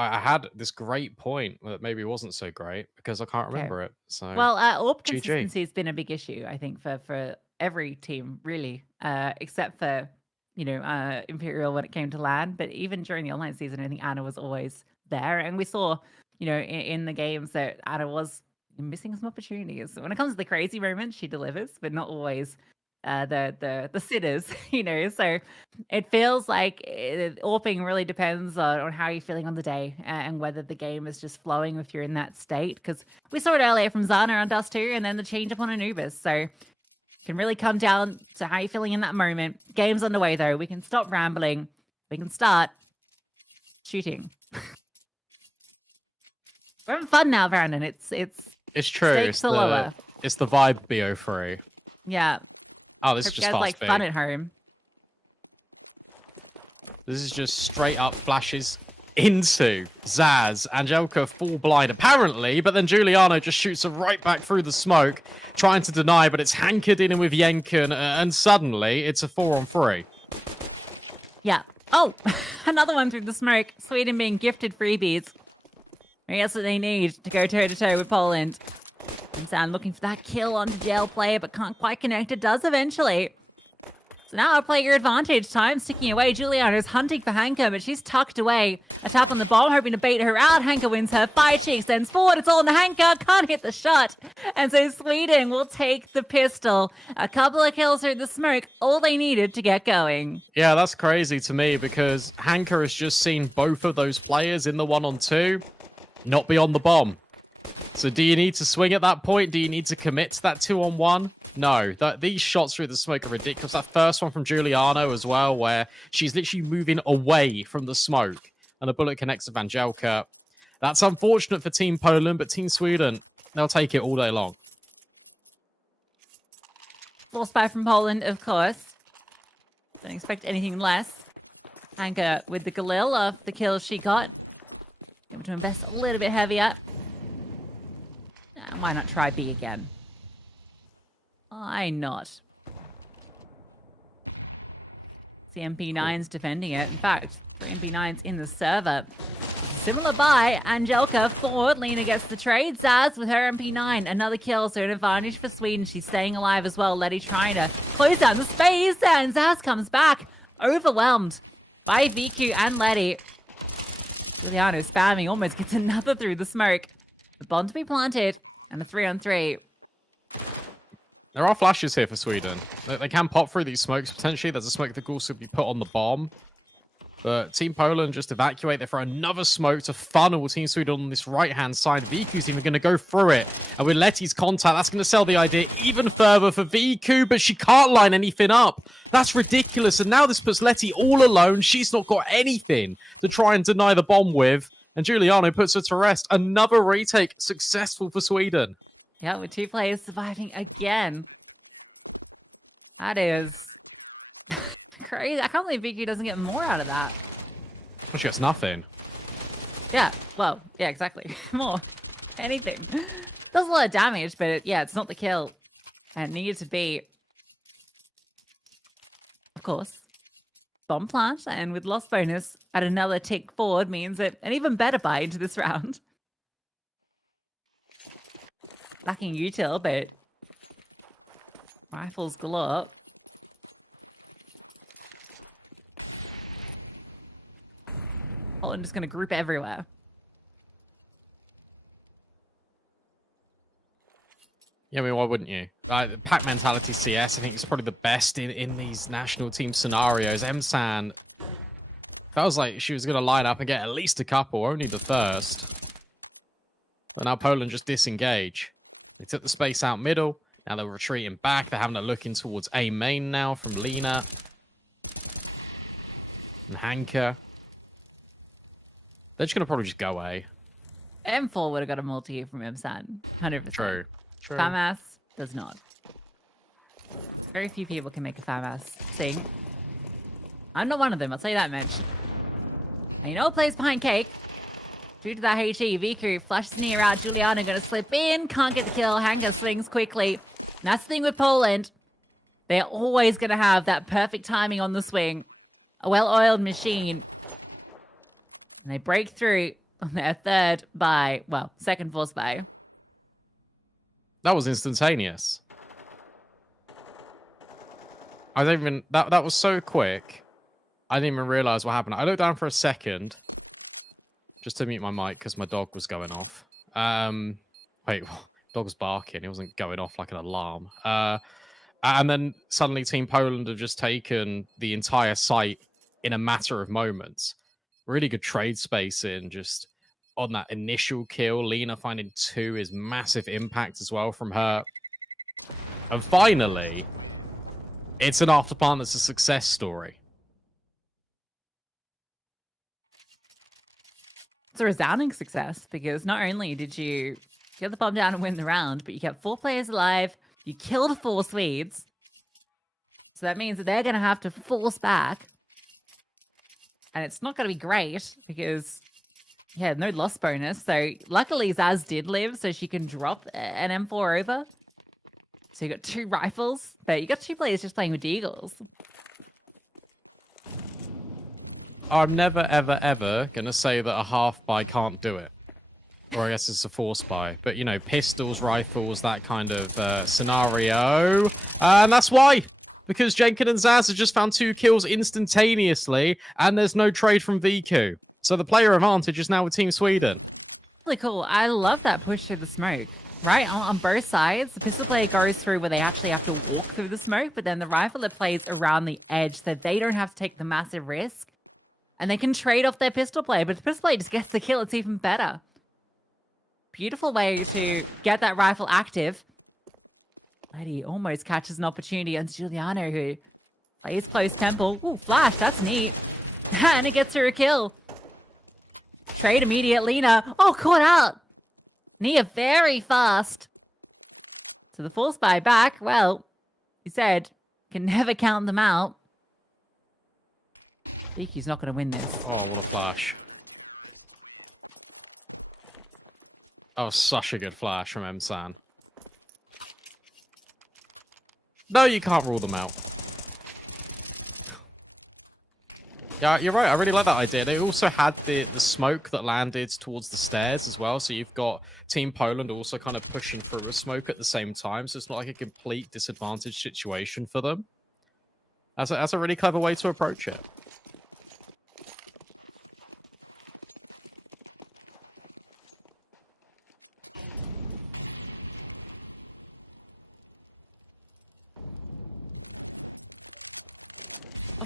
I had this great point that maybe wasn't so great because I can't remember it. So well, AWP GG. consistency has been a big issue, I think, for every team really, except for Imperial when it came to LAN. But even during the online season, I think Anna was always there, and we saw in the games that Anna was missing some opportunities. When it comes to the crazy moments, she delivers, but not always the sitters, So it feels like AWPing really depends on how you're feeling on the day and whether the game is just flowing if you're in that state. Because we saw it earlier from Zana on Dust 2 and then the change up on Anubis. So it can really come down to how you're feeling in that moment. Game's underway though. We can stop rambling. We can start shooting. We're having fun now, Brandon. It's true. It's the vibe BO3. Yeah. Oh, this is just fast like fun at home. This is just straight up flashes into Zaz. Angelica full blind apparently, but then Giuliano just shoots her right back through the smoke, trying to deny, but it's hankered in with Yenken, and suddenly it's a 4-on-3. Yeah. Oh, another one through the smoke. Sweden being gifted freebies. Maybe that's what they need to go toe-to-toe with Poland. Msan looking for that kill onto jail player, but can't quite connect. It does eventually. So now a player advantage. Time sticking away. Giuliano's hunting for Hanka, but she's tucked away. A tap on the bomb, hoping to bait her out. Hanka wins her fight. She extends forward. It's all on the Hanka. Can't hit the shot. And so Sweden will take the pistol. A couple of kills through the smoke. All they needed to get going. Yeah, that's crazy to me because Hanka has just seen both of those players in the 1-on-2 not be on the bomb. So do you need to swing at that point? Do you need to commit to that 2-on-1? No, these shots through the smoke are ridiculous. That first one from Giuliano as well, where she's literally moving away from the smoke and a bullet connects to Vangelka. That's unfortunate for Team Poland, but Team Sweden, they'll take it all day long. Force buy from Poland, of course. Don't expect anything less. Hanka with the Galil of the kills she got. Able to invest a little bit heavier. Why not try B again? Why not? The MP9's defending it. In fact, 3 MP9s in the server. Similar buy. Angelica forward. Lena gets the trade. Zaz with her MP9. Another kill, so an advantage for Sweden. She's staying alive as well. Letty trying to close down the space. And Zaz comes back. Overwhelmed by VQ and Letty. Giuliano spamming. Almost gets another through the smoke. The bomb to be planted. And a 3-on-3. There are flashes here for Sweden. They can pop through these smokes, potentially. There's a smoke that could also be put on the bomb. But Team Poland just evacuate there for another smoke to funnel Team Sweden on this right-hand side. Viku's even going to go through it. And with Letty's contact, that's going to sell the idea even further for Viku, but she can't line anything up. That's ridiculous. And now this puts Letty all alone. She's not got anything to try and deny the bomb with. And Giuliano puts her to rest. Another retake successful for Sweden. Yeah, with 2 players surviving again. That is crazy. I can't believe Vicky doesn't get more out of that. Well, she gets nothing. Yeah, well, yeah, exactly. More. Anything. Does a lot of damage, but yeah, it's not the kill. And it needed to be, of course, bomb plant. And with loss bonus at another tick forward means that an even better buy into this round. Lacking util, but rifles galore. Poland just going to group everywhere. Yeah, I mean, why wouldn't you? Pack mentality CS, I think, is probably the best in these national team scenarios. Emsan feels like she was going to line up and get at least a couple, only the first. But now Poland just disengage. They took the space out middle. Now they're retreating back. They're having a look in towards A main now from Lena. And Hanka. They're just going to probably just go A. M4 would have got a multi from Emsan. 100%. True. FAMAS does not. Very few people can make a FAMAS sing. I'm not one of them, I'll tell you that much. And you know who plays behind cake? Due to that HE, Viku flashes near out. Giuliano going to slip in. Can't get the kill. Hanka swings quickly. And that's the thing with Poland. They're always going to have that perfect timing on the swing. A well-oiled machine. And they break through on their third buy. Well, second force buy. That was instantaneous. I don't even... That was so quick. I didn't even realize what happened. I looked down for a second. Just to mute my mic because my dog was going off. Wait, dog was barking. It wasn't going off like an alarm. And then suddenly Team Poland have just taken the entire site in a matter of moments. Really good trade spacing just on that initial kill. Lena finding 2 is massive impact as well from her. And finally, it's an afterplant that's a success story. It's a resounding success because not only did you get the bomb down and win the round, but you kept 4 players alive, you killed 4 Swedes. So that means that they're going to have to force back. And it's not going to be great because, yeah, no loss bonus. So luckily Zaz did live, so she can drop an M4 over. So you got 2 rifles, but you got 2 players just playing with Deagles. I'm never, ever, ever going to say that a half buy can't do it. Or I guess it's a force buy. But, you know, pistols, rifles, that kind of scenario. And that's why. Because Jenkin and Zaz have just found 2 kills instantaneously. And there's no trade from Viku. So the player advantage is now with Team Sweden. Really cool. I love that push through the smoke. Right? On both sides, the pistol player goes through where they actually have to walk through the smoke. But then the rifler plays around the edge so they don't have to take the massive risk. And they can trade off their pistol player, but if the pistol player just gets the kill, it's even better. Beautiful way to get that rifle active. Letty almost catches an opportunity against Giuliano, who plays close temple. Ooh, flash, that's neat. And it gets her a kill. Trade immediate, Lena. Oh, caught out. Nia very fast. So the force buy back, well, he said, can never count them out. Viki's not going to win this. Oh, what a flash. Oh, such a good flash from Emsan. No, you can't rule them out. Yeah, you're right. I really like that idea. They also had the smoke that landed towards the stairs as well. So you've got Team Poland also kind of pushing through a smoke at the same time. So it's not like a complete disadvantage situation for them. That's a really clever way to approach it.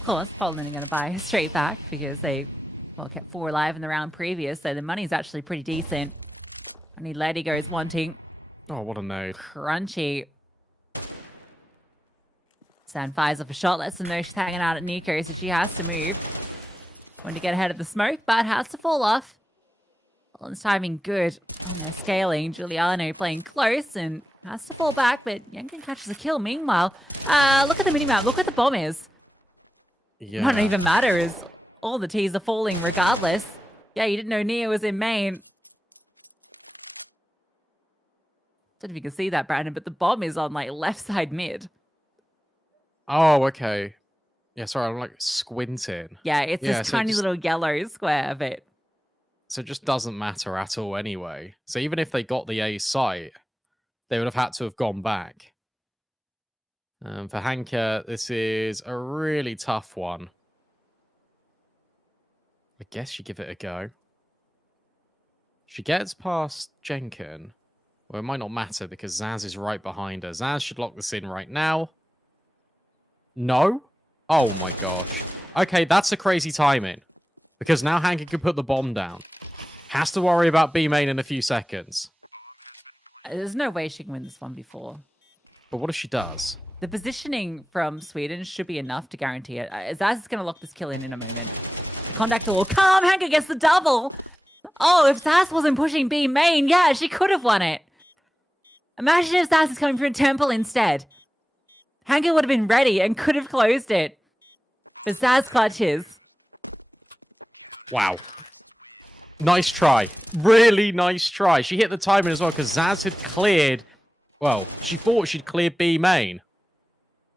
Of course, Poland are going to buy straight back because they, well, kept 4 alive in the round previous, so the money's actually pretty decent. Only Lady goes wanting. Oh, what a nade. Crunchy. Sand fires off a shot, lets them know she's hanging out at Nico, so she has to move. Want to get ahead of the smoke, but has to fall off. Poland's timing good on their scaling. Giuliano playing close and has to fall back, but Yankin catches a kill. Meanwhile, look at the minimap. Look where the bomb is. Yeah. What don't even matter is all the T's are falling regardless. Yeah, you didn't know Nia was in main. Don't know if you can see that, Brandon, but the bomb is on like left side mid. Oh, okay. Yeah, sorry, I'm like squinting. Yeah, it's this tiny little yellow square of it. So it just doesn't matter at all anyway. So even if they got the A site, they would have had to have gone back. For Hanka, this is a really tough one. I guess you give it a go. She gets past Jenkin. Well, it might not matter because Zaz is right behind her. Zaz should lock this in right now. No? Oh my gosh. Okay, that's a crazy timing. Because now Hanka can put the bomb down. Has to worry about B main in a few seconds. There's no way she can win this one before. But what if she does? The positioning from Sweden should be enough to guarantee it. Zaz is going to lock this kill in a moment. The contact will come. Hanka gets the double. Oh, if Zaz wasn't pushing B main, yeah, she could have won it. Imagine if Zaz is coming from Temple instead. Hanka would have been ready and could have closed it. But Zaz clutches. Wow. Nice try. Really nice try. She hit the timing as well because Zaz had cleared... Well, she thought she'd cleared B main.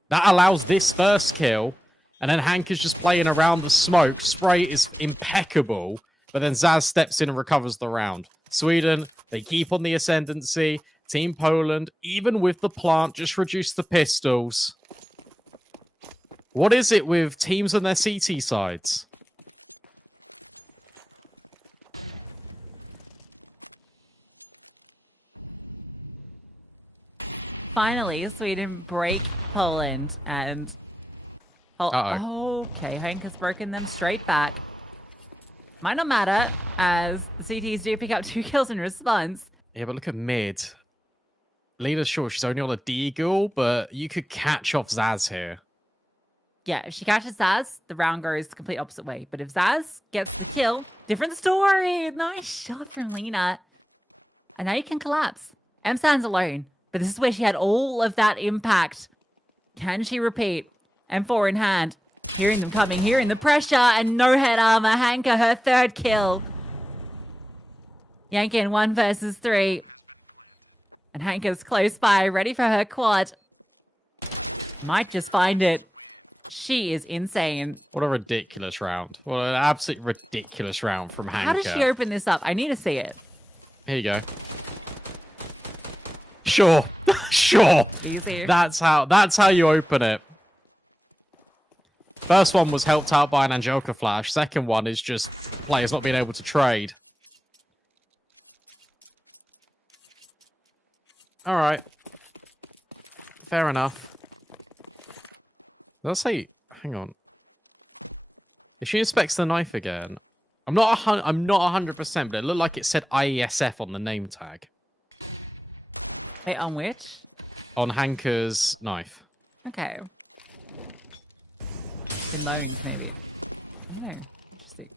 That allows this first kill. And then Hanka's just playing around the smoke. Spray is impeccable. But then Zaz steps in and recovers the round. Sweden, they keep on the ascendancy. Team Poland, even with the plant, just reduce the pistols. What is it with teams on their CT sides? Finally, Sweden break Poland and... okay, Hanka's broken them straight back. Might not matter, as the CTs do pick up 2 kills in response. Yeah, but look at mid. Lena's sure she's only on a deagle, but you could catch off Zaz here. Yeah, if she catches Zaz, the round goes the complete opposite way. But if Zaz gets the kill, different story. Nice shot from Lena. And now you can collapse. M-San's alone, but this is where she had all of that impact. Can she repeat? M4 in hand. Hearing them coming, hearing the pressure, and no head armor. Hanka, her 3rd kill. Yankin 1 versus 3. And Hanka's close by, ready for her quad. Might just find it. She is insane. What a ridiculous round. What an absolutely ridiculous round from Hanka. How does she open this up? I need to see it. Here you go. Sure. Sure. Easy. That's how you open it. First one was helped out by an Angelica flash. Second one is just players not being able to trade. All right. Fair enough. Let's say, hang on. If she inspects the knife again, I'm not 100%, but it looked like it said IESF on the name tag. Wait, on which? On Hanka's knife. Okay. Been loaned, maybe. I don't know. Interesting.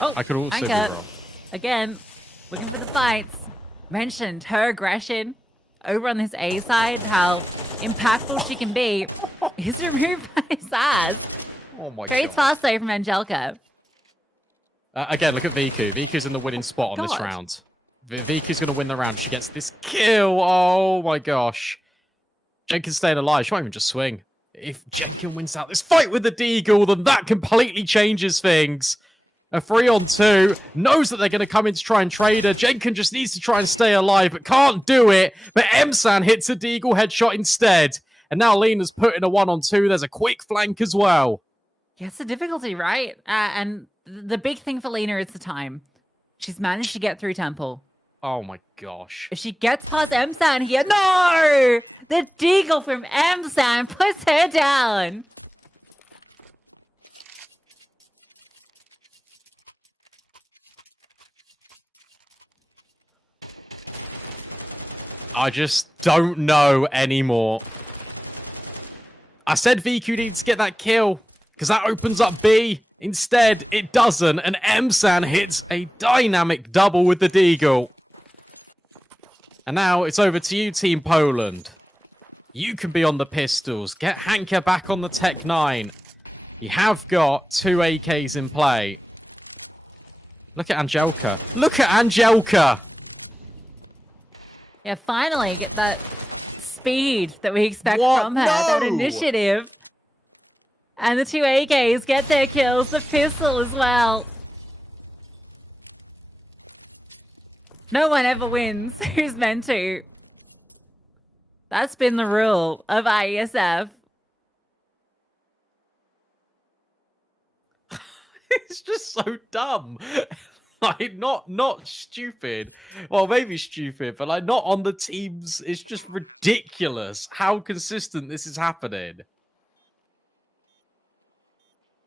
Oh, I could also Hanka, be wrong. Again, looking for the fights. Mentioned her aggression over on this A side, how impactful she can be. Is removed by Zaz. Oh my god. Trades fast though from Angelica. Again, look at Viku. Viku's in the winning spot on this round. Viku's going to win the round. She gets this kill. Oh my gosh. Jenkin's staying alive. She might even just swing. If Jenkin wins out this fight with the Deagle, then that completely changes things. A 3-on-2, knows that they're going to come in to try and trade her. Jenkin just needs to try and stay alive, but can't do it. But M-San hits a Deagle headshot instead. And now Lena's put in a 1-on-2. There's a quick flank as well. Yeah, it's the difficulty, right? And the big thing for Lena is the time. She's managed to get through Temple. Oh my gosh. If she gets past M-San here, no! The Deagle from M-San puts her down. I just don't know anymore. I said VQ needs to get that kill, because that opens up B. Instead, it doesn't, and Msan hits a dynamic double with the Deagle. And now it's over to you, Team Poland. You can be on the pistols. Get Hanka back on the Tech 9. You have got 2 AKs in play. Look at Angelka. Look at Angelka! Yeah, finally get that speed that we expect from her. No! That initiative. And the 2 AKs get their kills. The pistol as well. No one ever wins who's meant to. That's been the rule of IESF. It's just so dumb. Like, not stupid. Well, maybe stupid, but like not on the teams. It's just ridiculous how consistent this is happening.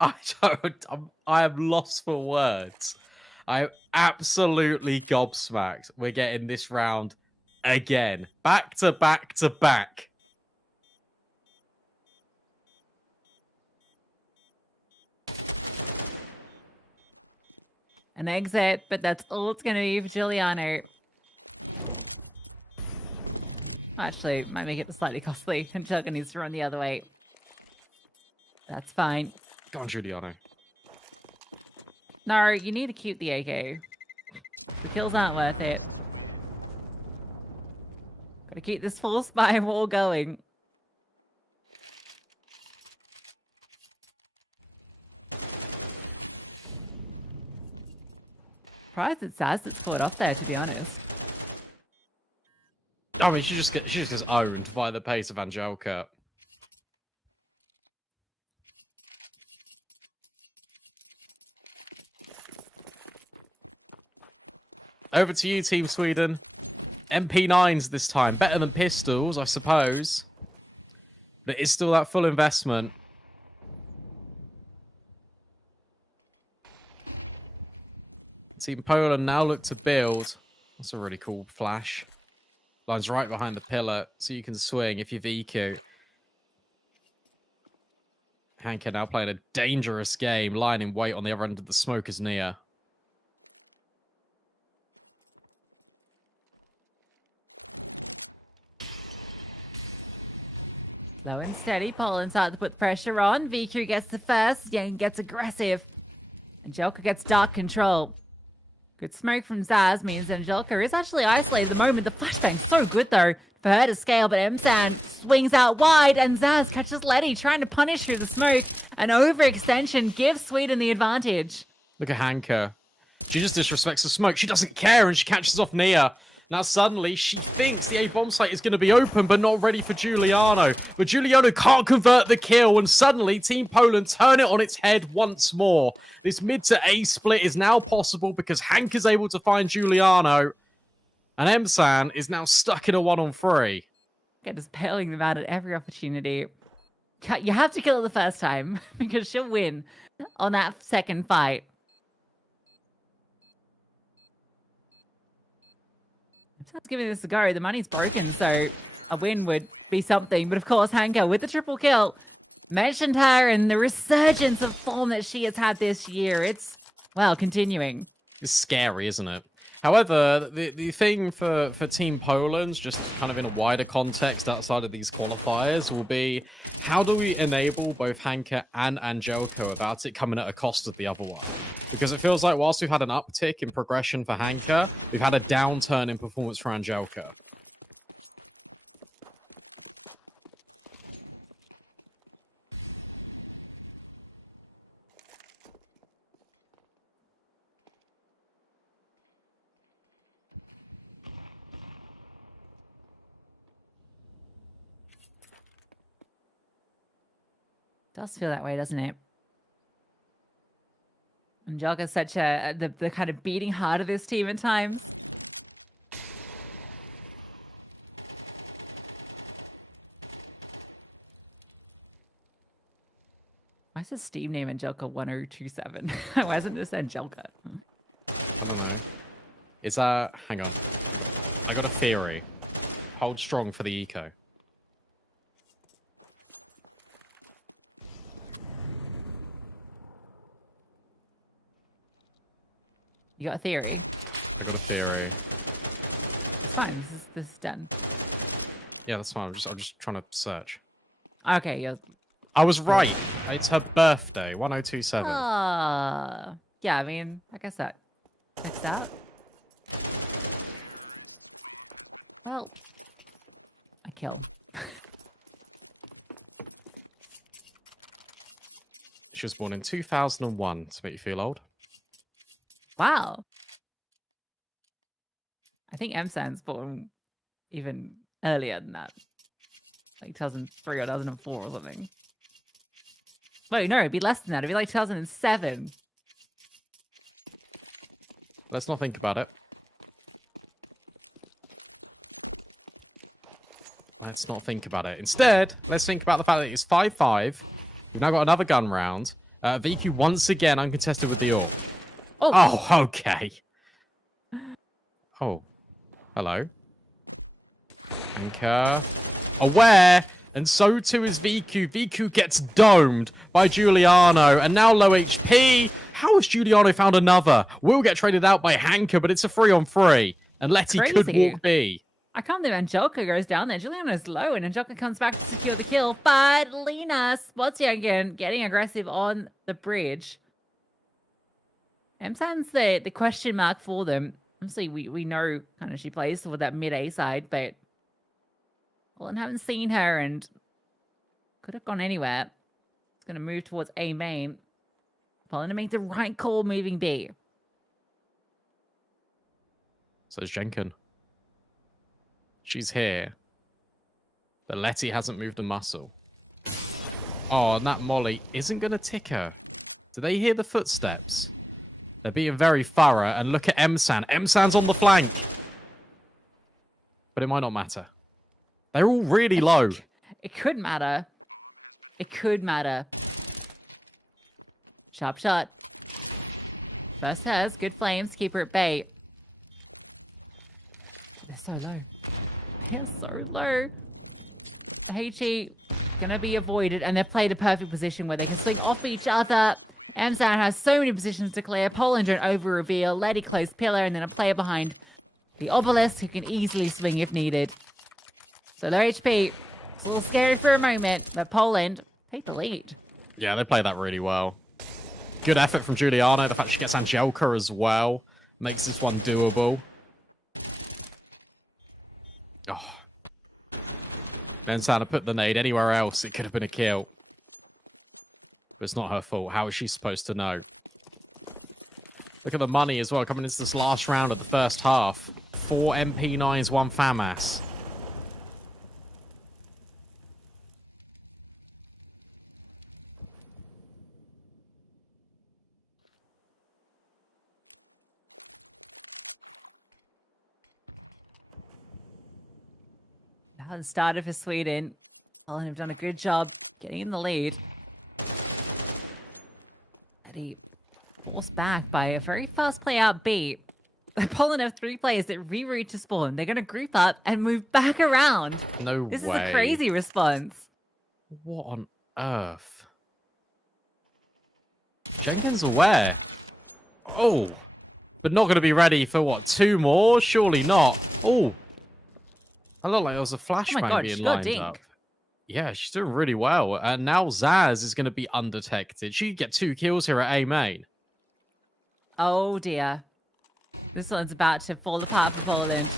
I am lost for words. I'm absolutely gobsmacked. We're getting this round again. Back to back to back. An exit, but that's all it's going to be for Giuliano. Actually, might make it slightly costly. And Chugga needs to run the other way. That's fine. Go on, Giuliano. No, you need to keep the AK. The kills aren't worth it. Gotta keep this full spy wall going. Surprised it's Zaz that's caught off there, to be honest. I mean, she just gets owned by the pace of Angelka. Over to you, Team Sweden. MP9s this time. Better than pistols, I suppose. But it is still that full investment. Team Poland now look to build. That's a really cool flash. Line's right behind the pillar, so you can swing if you VQ. Hanka now playing a dangerous game, lying in wait on the other end of the smoke as near. Slow and steady, Poland start to put pressure on. VQ gets the first, Yang gets aggressive. Angelka gets dark control. Good smoke from Zaz means Angelka is actually isolated at the moment. The flashbang's so good, though, for her to scale, but Msan swings out wide, and Zaz catches Letty, trying to punish through the smoke. An overextension gives Sweden the advantage. Look at Hanka. She just disrespects the smoke. She doesn't care, and she catches off Nia. Now suddenly, she thinks the A-bomb site is going to be open, but not ready for Giuliano. But Giuliano can't convert the kill, and suddenly Team Poland turn it on its head once more. This mid to A split is now possible because Hank is able to find Giuliano, and Msan is now stuck in a 1-on-3. Get just bailing them out at every opportunity. You have to kill her the first time, because she'll win on that second fight. Msan's giving this a go. The money's broken, so a win would be something. But of course, Hanka with the triple kill. Mentioned her and the resurgence of form that she has had this year. It's, well, continuing. It's scary, isn't it? However, the thing for Team Poland, just kind of in a wider context outside of these qualifiers, will be how do we enable both Hanka and Angelka without it coming at a cost of the other one? Because it feels like whilst we've had an uptick in progression for Hanka, we've had a downturn in performance for Angelka. Does feel that way, doesn't it? Angelka's such the kind of beating heart of this team at times. Why is the Steam name Angelka 1027? Why isn't this Angelka? I don't know. Is that... Hang on. I got a theory. hold strong for the eco. You got a theory? I got a theory. It's fine. This is done. Yeah, that's fine. I'm just trying to search. Okay, yeah. I was right. It's her birthday, 1027. Yeah, I mean, I guess that checks out. Well, I kill. She was born in 2001, to make you feel old. Wow. I think M-San's born even earlier than that. Like 2003 or 2004 or something. Wait, no, it'd be less than that. It'd be like 2007. Let's not think about it. Let's not think about it. Instead, let's think about the fact that it's 5-5. We've now got another gun round. VQ once again uncontested with the AWP. Oh, okay. Oh, hello. Anchor. Aware. And so too is VQ. VQ gets domed by Giuliano. And now low HP. How has Giuliano found another? Will get traded out by Hanker, but it's a 3-on-3. And Letty could walk B. I can't believe Angelica goes down there. Giuliano's low, and Angelica comes back to secure the kill. But Lena spots you again, getting aggressive on the bridge. M-San's the question mark for them. Obviously, we know kind of she plays toward that mid-A side, but Poland haven't seen her and could have gone anywhere. It's going to move towards A main. Poland to make the right call moving B. So is Jenkin. She's here. But Letty hasn't moved a muscle. Oh, and that Molly isn't going to tick her. Do they hear the footsteps? They're being very thorough. And look at M-San. M-San's on the flank. But it might not matter. They're all really low. It could matter. It could matter. Sharp shot. First hers. Good flames. Keep her at bay. They're so low. They're so low. The HE gonna be avoided, and they've played a perfect position where they can swing off each other. M-San has so many positions to clear. Poland don't over-reveal. Letty close pillar, and then a player behind the obelisk who can easily swing if needed. So low HP. It's a little scary for a moment, but Poland take the lead. Yeah, they play that really well. Good effort from Giuliano. The fact she gets Angelica as well makes this one doable. Oh. M-San put the nade anywhere else. It could have been a kill. But it's not her fault. How is she supposed to know? Look at the money as well coming into this last round of the first half. 4 MP9s, 1 FAMAS. That has started for Sweden. Poland have done a good job getting in the lead. Letty forced back by a very fast play out B. Poland have 3 players that reroute to spawn. They're going to group up and move back around. No way. This is a crazy response. What on earth? Jenkins aware. Oh. But not going to be ready for what? 2 more? Surely not. Oh. I look like there was a flashbang being lined up. Yeah, she's doing really well. And now Zaz is going to be undetected. She could get 2 kills here at A main. Oh, dear. This one's about to fall apart for Poland.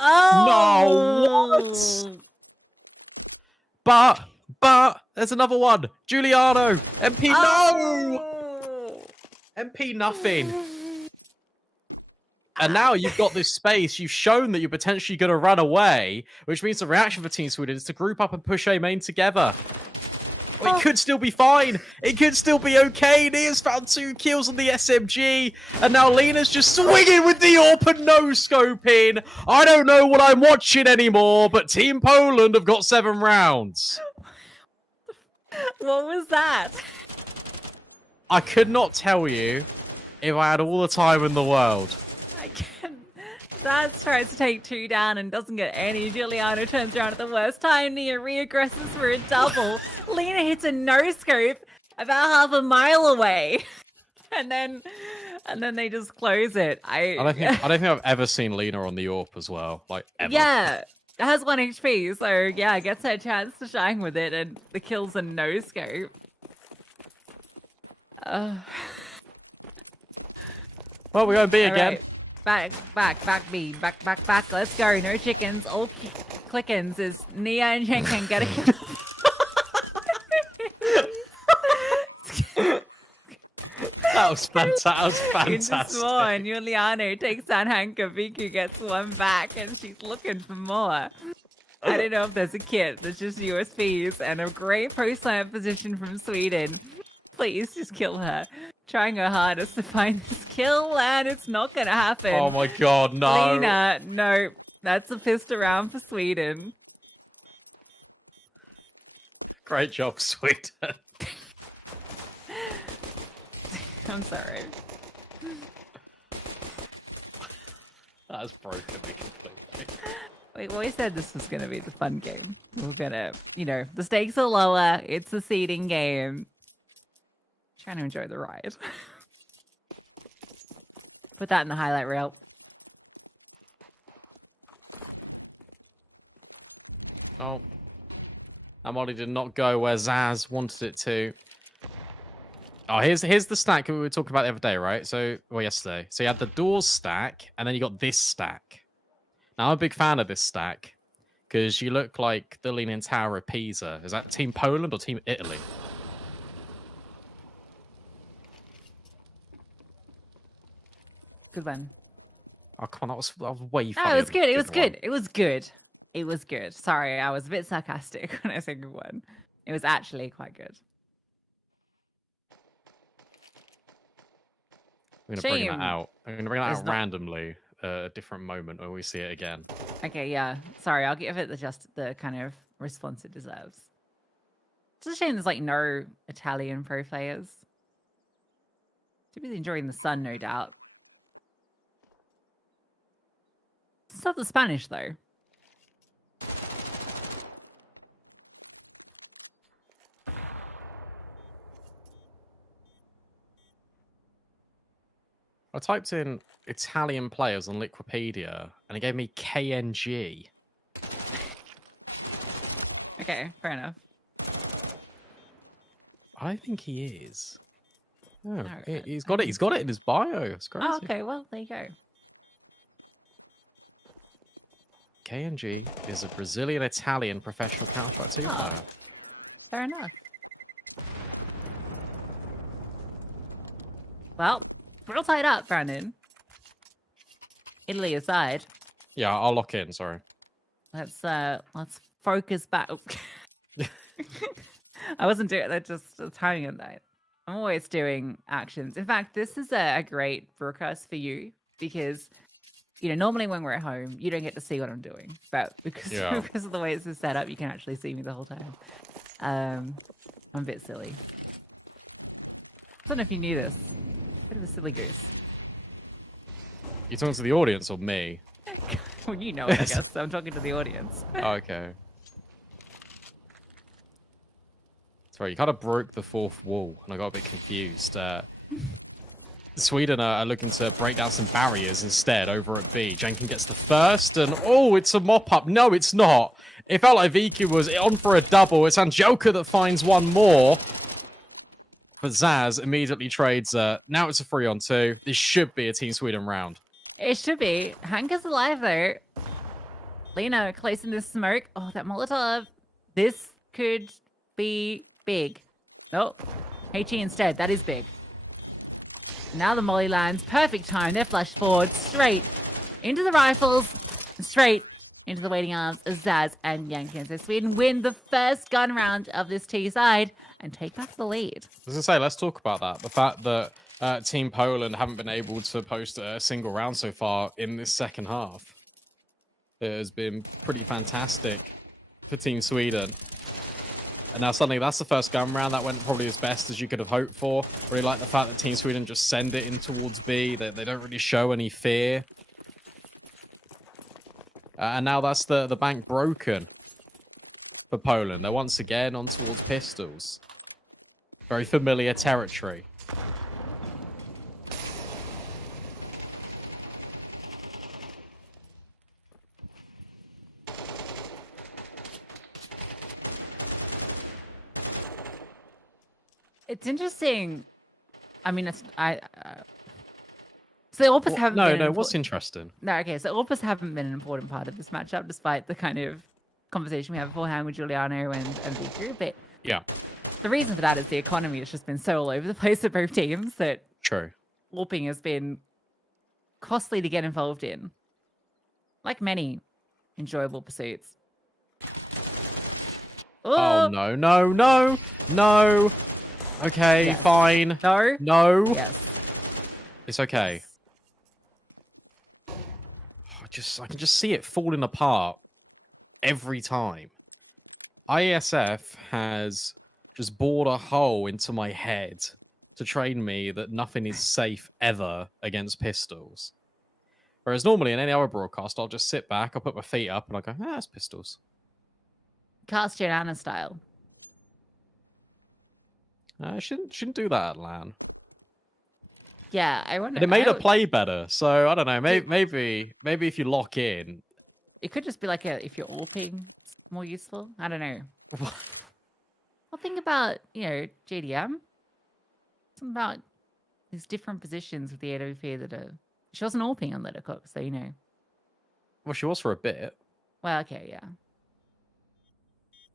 Oh! No, what? But, there's another one. Giuliano. MP, no! MP, nothing. And now you've got this space. You've shown that you're potentially going to run away, which means the reaction for Team Sweden is to group up and push A main together. Well, it could still be fine. It could still be okay. Nia's found 2 kills on the SMG. And now Lena's just swinging with the AWP and no-scoping. I don't know what I'm watching anymore, but Team Poland have got 7 rounds. What was that? I could not tell you if I had all the time in the world. Zaz tries to take 2 down and doesn't get any. Juliana turns around at the worst time. Nia re-aggresses for a double. Lena hits a no-scope about half a mile away. And then they just close it. I don't think I've ever seen Lena on the AWP as well. Like, ever. Yeah. It has 1 HP, so yeah, gets her chance to shine with it, and the kill's a no-scope. Well, we're going B again. Right. Back B. Back. Let's go. No chickens. All clickins is Nia and Jenkin get a kill. That was fantastic. Into Swan, Juliano takes down Hanka. Viku gets 1 back, and she's looking for more. I don't know if there's a kit. There's just USPs and a great post-slam position from Sweden. Please just kill her. Trying her hardest to find this kill, and it's not going to happen. Oh my god, no. Lena, no. That's a fist around for Sweden. Great job, Sweden. I'm sorry. That's broken me completely. We always said this was going to be the fun game. We're going to, the stakes are lower. It's a seeding game. Trying to enjoy the ride. Put that in the highlight reel. Oh. That molly did not go where Zaz wanted it to. Oh, here's the stack we were talking about the other day, right? Yesterday. So you had the doors stack, and then you got this stack. Now, I'm a big fan of this stack, because you look like the Leaning Tower of Pisa. Is that Team Poland or Team Italy? Good one. Oh, come on, that was way funny. No, it was good. It was good. It was good. It was good. Sorry, I was a bit sarcastic when I said good one. It was actually quite good. I'm going to bring that out. I'm going to bring that out randomly a different moment when we see it again. Okay, yeah. Sorry, I'll give it the kind of response it deserves. It's a shame there's like no Italian pro players. Too busy enjoying the sun, no doubt. Still the Spanish though. I typed in Italian players on Wikipedia, and it gave me KNG. Okay, fair enough. I think he is. Oh, right. he's got it. He's got it in his bio. It's crazy. Oh, okay, well, there you go. KNG is a Brazilian-Italian professional Counter-Strike 2 player. Fair enough. Well, we're all tied up, Brandon. Italy aside. Yeah, I'll lock in. Sorry. Let's focus back. I wasn't doing that. Just the timing of that. I'm always doing actions. In fact, this is a great broadcast for you because, normally when we're at home, you don't get to see what I'm doing. But because of the way this is set up, you can actually see me the whole time. I'm a bit silly. I don't know if you knew this. Bit of a silly goose. You talking to the audience or me? Well, you know it, I guess. So I'm talking to the audience. Okay. Sorry, you kind of broke the fourth wall, and I got a bit confused. Sweden are looking to break down some barriers instead over at B. Jenkins gets the first, and it's a mop-up. No, it's not. It felt like Viku was on for a double. It's Angelka that finds one more. But Zaz immediately trades. Now it's a 3-on-2. This should be a Team Sweden round. It should be. Hanka's alive, though. Lena placing this smoke. Oh, that Molotov. This could be big. Nope. HE instead. That is big. Now the molly lands. Perfect time. They're flashed forward. Straight into the rifles. Straight into the waiting arms of Zaz and Jenkins. So Sweden win the first gun round of this T side and take back the lead. I was going to say, let's talk about that. The fact that Team Poland haven't been able to post a single round so far in this second half. It has been pretty fantastic for Team Sweden. And now suddenly that's the first gun round. That went probably as best as you could have hoped for. Really like the fact that Team Sweden just send it in towards B. They don't really show any fear. And now that's the bank broken for Poland. They're once again on towards pistols. Very familiar territory. It's interesting. I mean, so the AWPs haven't been... No, what's interesting? No, okay, so AWPs haven't been an important part of this matchup, despite the kind of conversation we had beforehand with Giuliano and Viku, but yeah, the reason for that is the economy has just been so all over the place at both teams that true. AWPing has been costly to get involved in, like many enjoyable pursuits. Oh, no. Okay, yes. fine. No. Yes. It's okay. I can just see it falling apart every time. IESF has just bored a hole into my head to train me that nothing is safe ever against pistols. Whereas normally in any other broadcast, I'll just sit back, I'll put my feet up, and I'll go, that's pistols. Cast Anna style. I shouldn't do that at LAN. Yeah, I wonder. And it made her play better, so I don't know. Maybe if you lock in, it could just be like if you're AWPing, it's more useful. I don't know. Well, think about GDM. Something about these different positions with the AWP that are. She wasn't AWPing on Let Her Cook, so Well, she was for a bit. Well, okay, yeah.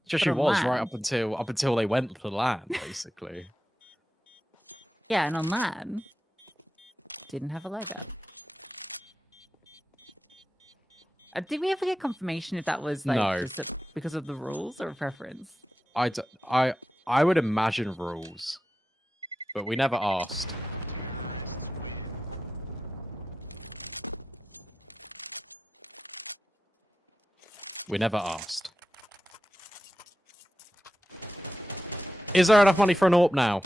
She was LAN. Right up until they went to LAN, basically. Yeah, and on LAN, didn't have a leg up. Did we ever get confirmation if that was just because of the rules or a preference? I would imagine rules, but we never asked. We never asked. Is there enough money for an AWP now?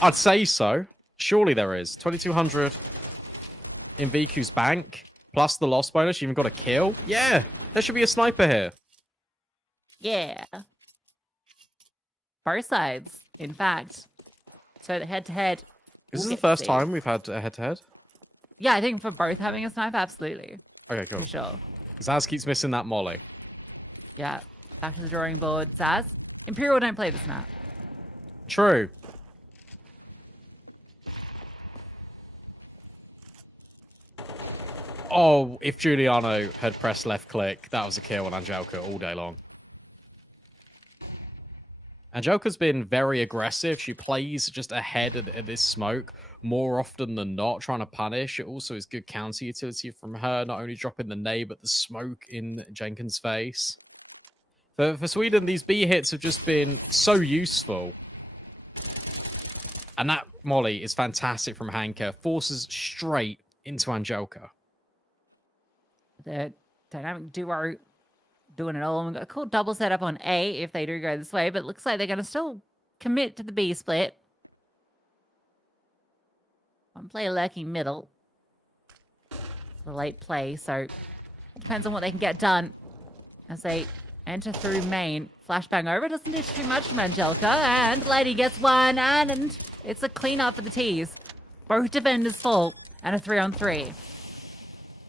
I'd say so. Surely there is. 2,200 in VQ's bank, plus the loss bonus. You even got a kill. Yeah, there should be a sniper here. Yeah. Both sides, in fact. So the head-to-head. Is this the first time we've had a head-to-head? Yeah, I think for both having a sniper, absolutely. Okay, cool. For sure. Zaz keeps missing that molly. Yeah. Back to the drawing board. Zaz, Imperial don't play this map. True. Oh, if Giuliano had pressed left click, that was a kill on Angelica all day long. Angelica's been very aggressive. She plays just ahead of this smoke more often than not, trying to punish. It also is good counter utility from her, not only dropping the nade, but the smoke in Jenkins' face. For Sweden, these B hits have just been so useful. And that molly is fantastic from Hanka. Forces straight into Angelica. The dynamic duo doing it all. We've got a cool double setup on A if they do go this way, but it looks like they're going to still commit to the B split. One player lurking middle. The late play, so it depends on what they can get done as they enter through main. Flashbang over. Doesn't do too much from Angelica. And Lady gets one. And it's a cleanup for the T's. Both defenders fall. And a 3-on-3.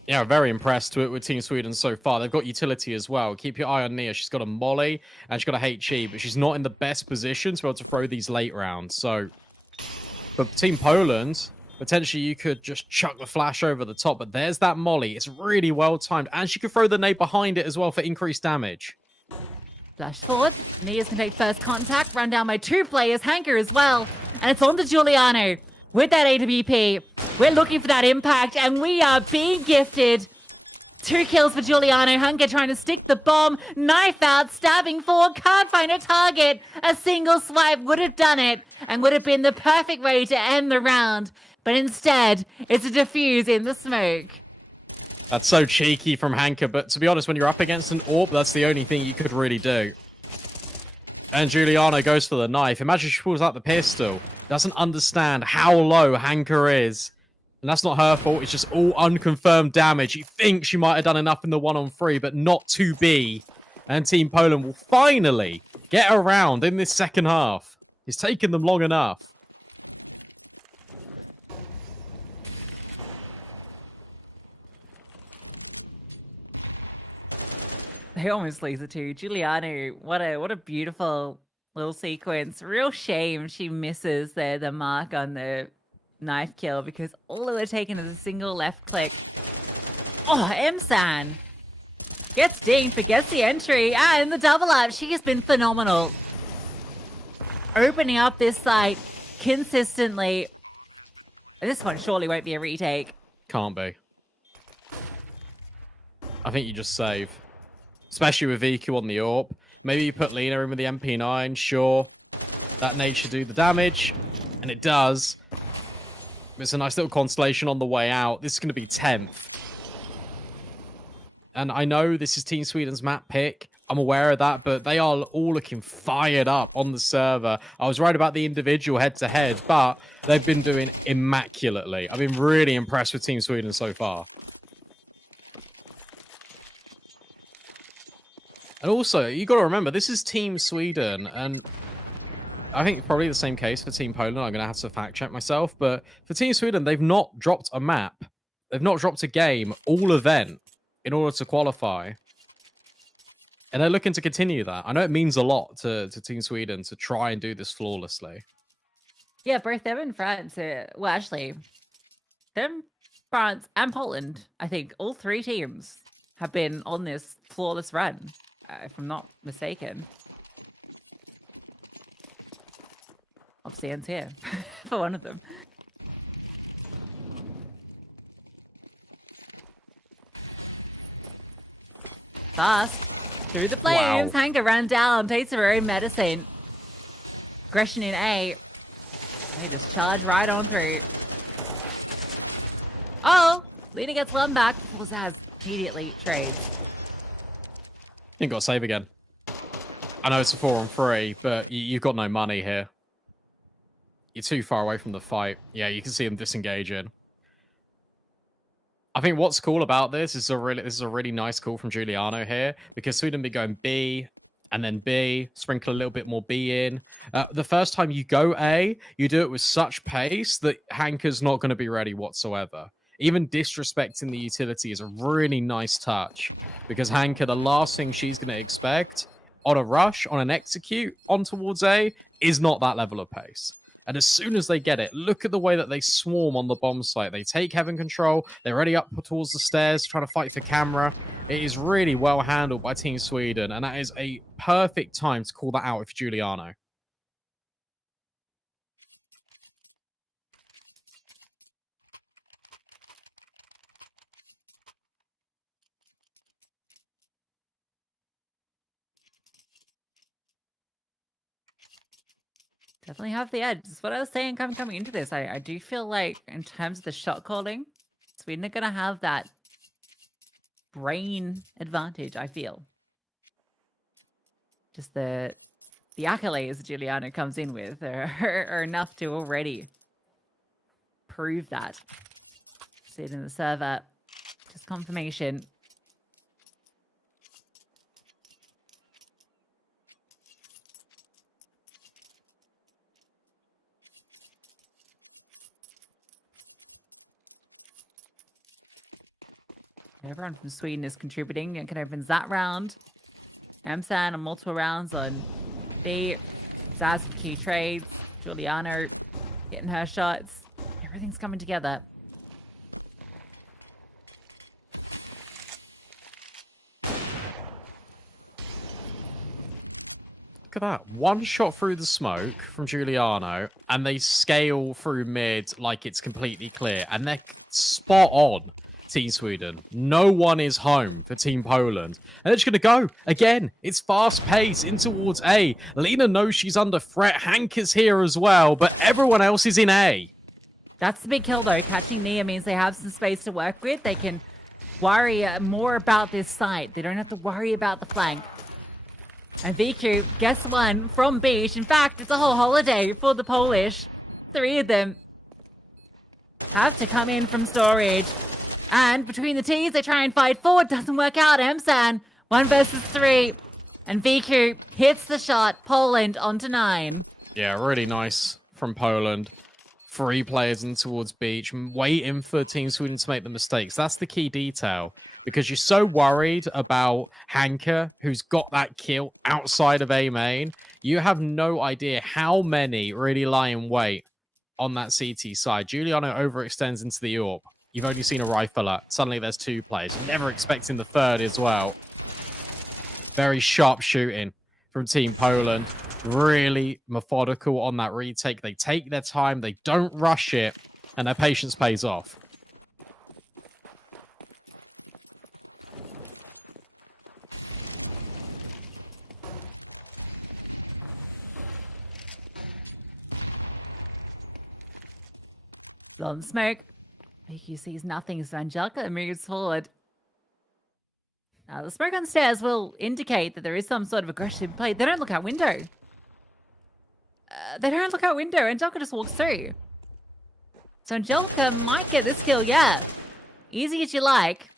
Yeah, very impressed with Team Sweden so far. They've got utility as well. Keep your eye on Nia. She's got a molly and she's got a HE, but she's not in the best position to be able to throw these late rounds. So, for Team Poland, potentially you could just chuck the flash over the top, but there's that molly. It's really well timed. And she could throw the nade behind it as well for increased damage. Flash forward. Nia's can take first contact. Run down by two players. Hanker as well. And it's on to Giuliano. With that AWP, we're looking for that impact, and we are being gifted. 2 kills for Giuliano. Hanker trying to stick the bomb. Knife out, stabbing forward, can't find a target. A single swipe would have done it, and would have been the perfect way to end the round. But instead, it's a defuse in the smoke. That's so cheeky from Hanker, but to be honest, when you're up against an AWP, that's the only thing you could really do. And Giuliano goes for the knife. Imagine she pulls out the pistol. Doesn't understand how low Hanker is. And that's not her fault. It's just all unconfirmed damage. You think she might have done enough in the 1-on-3, but not to be. And Team Poland will finally get around in this second half. It's taken them long enough. They almost lose it too. Giuliano, what a beautiful little sequence. Real shame she misses the mark on the knife kill, because all they were taking is a single left click. Oh, Emsan gets dinged but gets the entry, and the double up. She has been phenomenal, opening up this site consistently. This one surely won't be a retake. Can't be. I think you just save. Especially with VQ on the AWP. Maybe you put Lina in with the MP9, sure. That nade should do the damage. And it does. It's a nice little constellation on the way out. This is going to be 10th. And I know this is Team Sweden's map pick. I'm aware of that, but they are all looking fired up on the server. I was right about the individual head-to-head, but they've been doing immaculately. I've been really impressed with Team Sweden so far. And also, you got to remember, this is Team Sweden, and I think probably the same case for Team Poland. I'm going to have to fact-check myself, but for Team Sweden, they've not dropped a map. They've not dropped a game all event in order to qualify. And they're looking to continue that. I know it means a lot to Team Sweden to try and do this flawlessly. Yeah, both them and France. Well, actually, them, France, and Poland, I think all three teams have been on this flawless run. If I'm not mistaken. Obviously, ends here for one of them. Fast through the flames. Wow. Hanka ran down, takes her own medicine. Aggression in A. They just charge right on through. Oh, Lina gets one back before Zaz immediately trades. You got to save again. I know it's a 4-on-3, but you've got no money here. You're too far away from the fight. Yeah, you can see them disengaging. I think what's cool about this is this is a really nice call from Giuliano here, because Sweden be going B and then B, sprinkle a little bit more B in. The first time you go A, you do it with such pace that Hanka's not going to be ready whatsoever. Even disrespecting the utility is a really nice touch, because Hanka, the last thing she's going to expect on a rush, on an execute, on towards A, is not that level of pace. And as soon as they get it, look at the way that they swarm on the bomb site. They take heaven control. They're already up towards the stairs, trying to fight for camera. It is really well handled by Team Sweden, and that is a perfect time to call that out with Giuliano. Definitely have the edge. That's what I was saying coming into this. I do feel like in terms of the shot calling, Sweden are going to have that brain advantage, I feel. Just the accolades Giuliano comes in with are enough to already prove that. See it in the server. Just confirmation. Everyone from Sweden is contributing. It can opens that round. Emsan on multiple rounds on B. Zaz with key trades. Giuliano getting her shots. Everything's coming together. Look at that. One shot through the smoke from Giuliano, and they scale through mid like it's completely clear. And they're spot on. Team Sweden. No one is home for Team Poland. And they're just going to go. Again, it's fast pace in towards A. Lina knows she's under threat. Hank is here as well, but everyone else is in A. That's the big kill, though. Catching Nia means they have some space to work with. They can worry more about this site. They don't have to worry about the flank. And VQ gets one from Beach. In fact, it's a whole holiday for the Polish. 3 of them. have to come in from storage. And between the T's, they try and fight forward. Doesn't work out. Emsan, 1 versus 3. And VQ hits the shot. Poland onto 9. Yeah, really nice from Poland. 3 players in towards beach, waiting for Team Sweden to make the mistakes. That's the key detail. Because you're so worried about Hanka, who's got that kill outside of A main. You have no idea how many really lie in wait on that CT side. Giuliano overextends into the AWP. You've only seen a rifler. Suddenly there's 2 players. Never expecting the third as well. Very sharp shooting from Team Poland. Really methodical on that retake. They take their time. They don't rush it. And their patience pays off. On smoke. VQ sees nothing, so Angelica moves forward. Now, the smoke on stairs will indicate that there is some sort of aggressive play. They don't look out window. Angelica just walks through. So Angelica might get this kill, yeah. Easy as you like.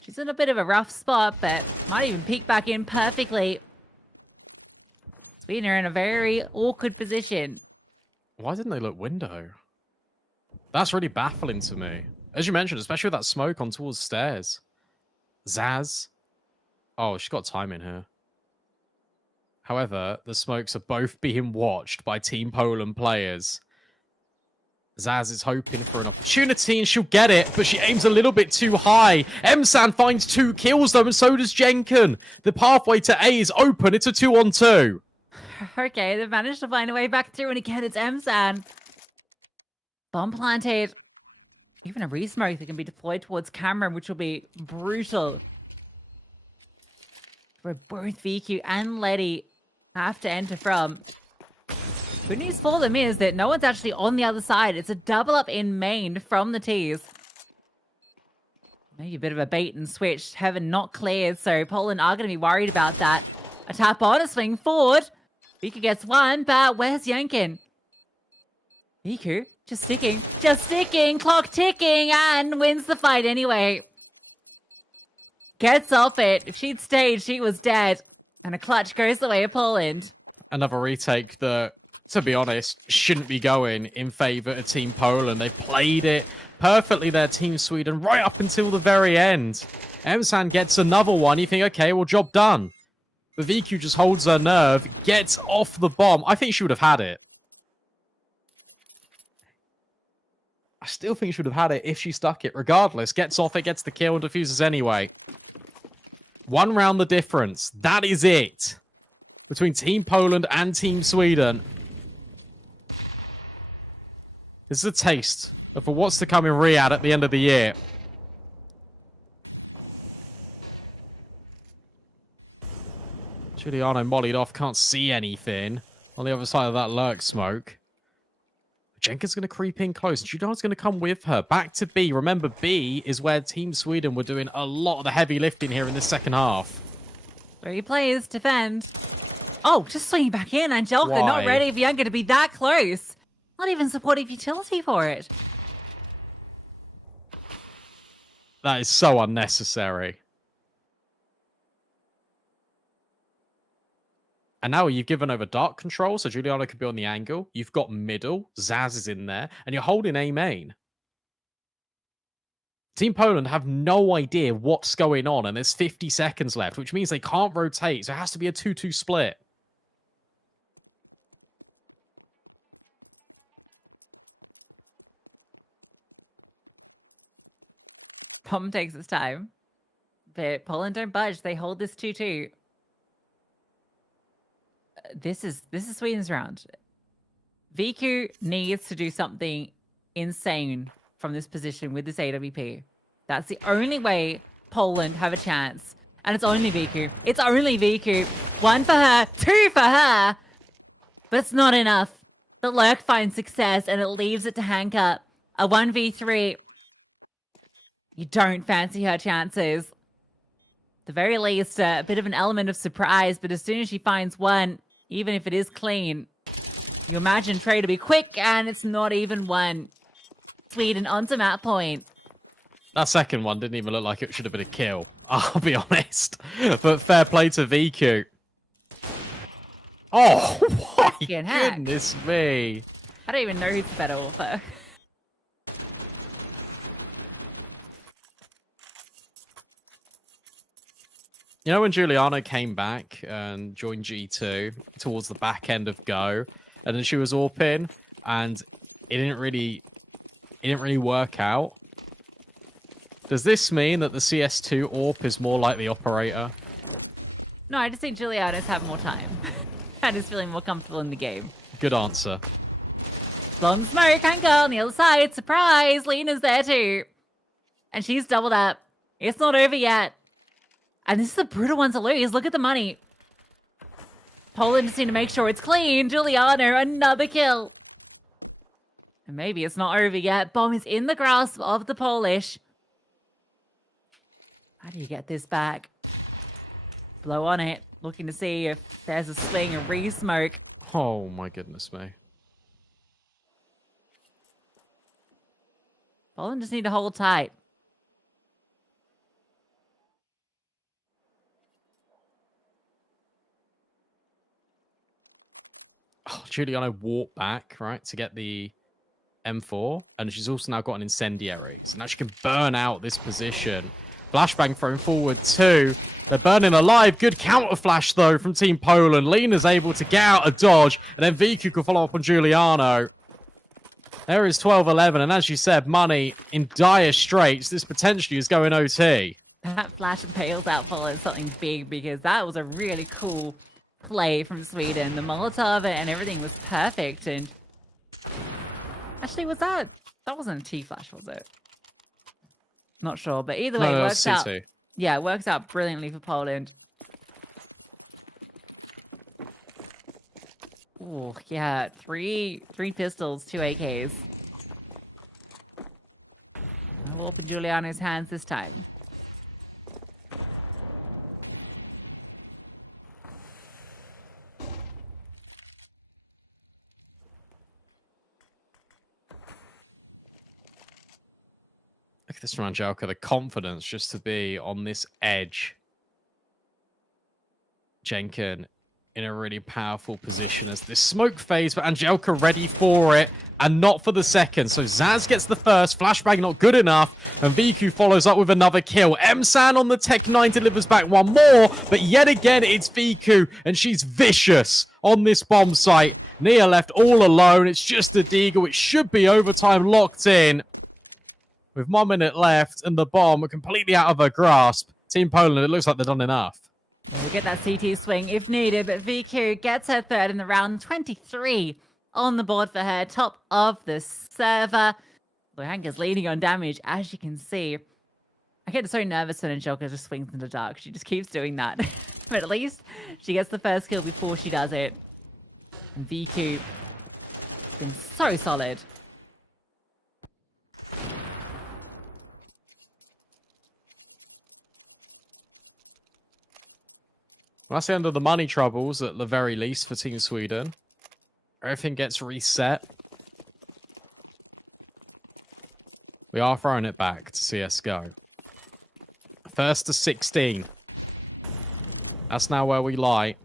She's in a bit of a rough spot, but might even peek back in perfectly. Sweden are in a very awkward position. Why didn't they look window? That's really baffling to me. As you mentioned, especially with that smoke on towards stairs. Zaz. Oh, she's got time in here. However, the smokes are both being watched by Team Poland players. Zaz is hoping for an opportunity and she'll get it, but she aims a little bit too high. Emsan finds 2 kills though, and so does Jenkin. The pathway to A is open. It's a 2-on-2. Okay, they've managed to find a way back through, and again, it's Emsan. Bomb planted. Even a re-smoke that can be deployed towards Cameron, which will be brutal. Where both VQ and Letty have to enter from. Good news for them is that no one's actually on the other side. It's a double up in main from the T's. Maybe a bit of a bait and switch. Heaven not cleared, so Poland are going to be worried about that. A tap on, a swing forward. Viku gets 1, but where's Yankin? Viku just sticking, clock ticking, and wins the fight anyway. Gets off it. If she'd stayed, she was dead. And a clutch goes the way of Poland. Another retake that, to be honest, shouldn't be going in favour of Team Poland. They've played it perfectly, their Team Sweden, right up until the very end. Emsan gets another one. You think, okay, well, job done. But VQ just holds her nerve, gets off the bomb. I think she would have had it. I still think she would have had it if she stuck it. Regardless, gets off it, gets the kill, and defuses anyway. 1 round the difference. That is it. Between Team Poland and Team Sweden. This is a taste of what's to come in Riyadh at the end of the year. Giuliano mollied off, can't see anything on the other side of that lurk smoke. Jenkins going to creep in close. Giuliano's going to come with her. Back to B. Remember, B is where Team Sweden were doing a lot of the heavy lifting here in the second half. 3 players defend. Oh, just swinging back in. Angelica Why? not ready for Younger to be that close. Not even supportive utility for it. That is so unnecessary. And now you've given over dark control, so Giuliano could be on the angle. You've got middle. Zaz is in there. And you're holding A main. Team Poland have no idea what's going on, and there's 50 seconds left, which means they can't rotate, so it has to be a 2-2 split. Pom takes its time. But Poland don't budge. They hold this 2-2. This is Sweden's round. VQ needs to do something insane from this position with this AWP. That's the only way Poland have a chance. And it's only VQ. It's only VQ. 1 for her, 2 for her. But it's not enough. The lurk finds success and it leaves it to Hanka. A 1v3. You don't fancy her chances. At the very least, a bit of an element of surprise, but as soon as she finds one, even if it is clean, You imagine Trey to be quick, and it's not even one. Sweden onto map point. That second one didn't even look like it should have been a kill. I'll be honest. But fair play to VQ. Oh, my goodness me. I don't even know who's the better author. You know when Giuliano came back and joined G2 towards the back end of Go, and then she was AWPing, and it didn't really work out? Does this mean that the CS2 AWP is more like the operator? No, I just think Giuliano's having more time. And is feeling more comfortable in the game. Good answer. Long smoke, Hanka on the other side. Surprise! Lena's there too. And she's doubled up. It's not over yet. And this is a brutal one to lose. Look at the money. Poland just need to make sure it's clean. Giuliano, another kill. And maybe it's not over yet. Bomb is in the grasp of the Polish. How do you get this back? Blow on it. Looking to see if there's a swing, a re-smoke. Oh my goodness me. Poland just need to hold tight. Oh, Giuliano walked back, right, to get the M4. And she's also now got an incendiary. So now she can burn out this position. Flashbang thrown forward too. They're burning alive. Good counter flash, though, from Team Poland. Lena's able to get out a dodge. And then VQ can follow up on Giuliano. There is 12-11. And as you said, money in dire straits. This potentially is going OT. That flash impales out followed something big because that was a really cool play from Sweden. The Molotov and everything was perfect. And actually, was that? That wasn't a T-flash, was it? Not sure, but either way, it works out. Yeah, it works out brilliantly for Poland. Oh, yeah, three pistols, 2 AKs. I'll open Giuliano's hands this time. Look at this from Angelika, the confidence just to be on this edge. Jenkin in a really powerful position as this smoke phase, but Angelika ready for it, and not for the second. So Zaz gets the first, flashbang not good enough, and VQ follows up with another kill. Msan on the Tech 9 delivers back one more, but yet again it's VQ, and she's vicious on this bomb site. Nia left all alone, it's just a Deagle, it should be overtime locked in. With 1 minute left and the bomb completely out of her grasp. Team Poland, it looks like they've done enough. We'll get that CT swing if needed, but VQ gets her third in the round. 23 on the board for her, top of the server. Lohanka's leading on damage, as you can see. I get so nervous when Angelika just swings in the dark. She just keeps doing that. But at least she gets the first kill before she does it. And VQ has been so solid. Well, that's the end of the money troubles, at the very least, for Team Sweden. Everything gets reset. We are throwing it back to CSGO. First to 16. That's now where we lie.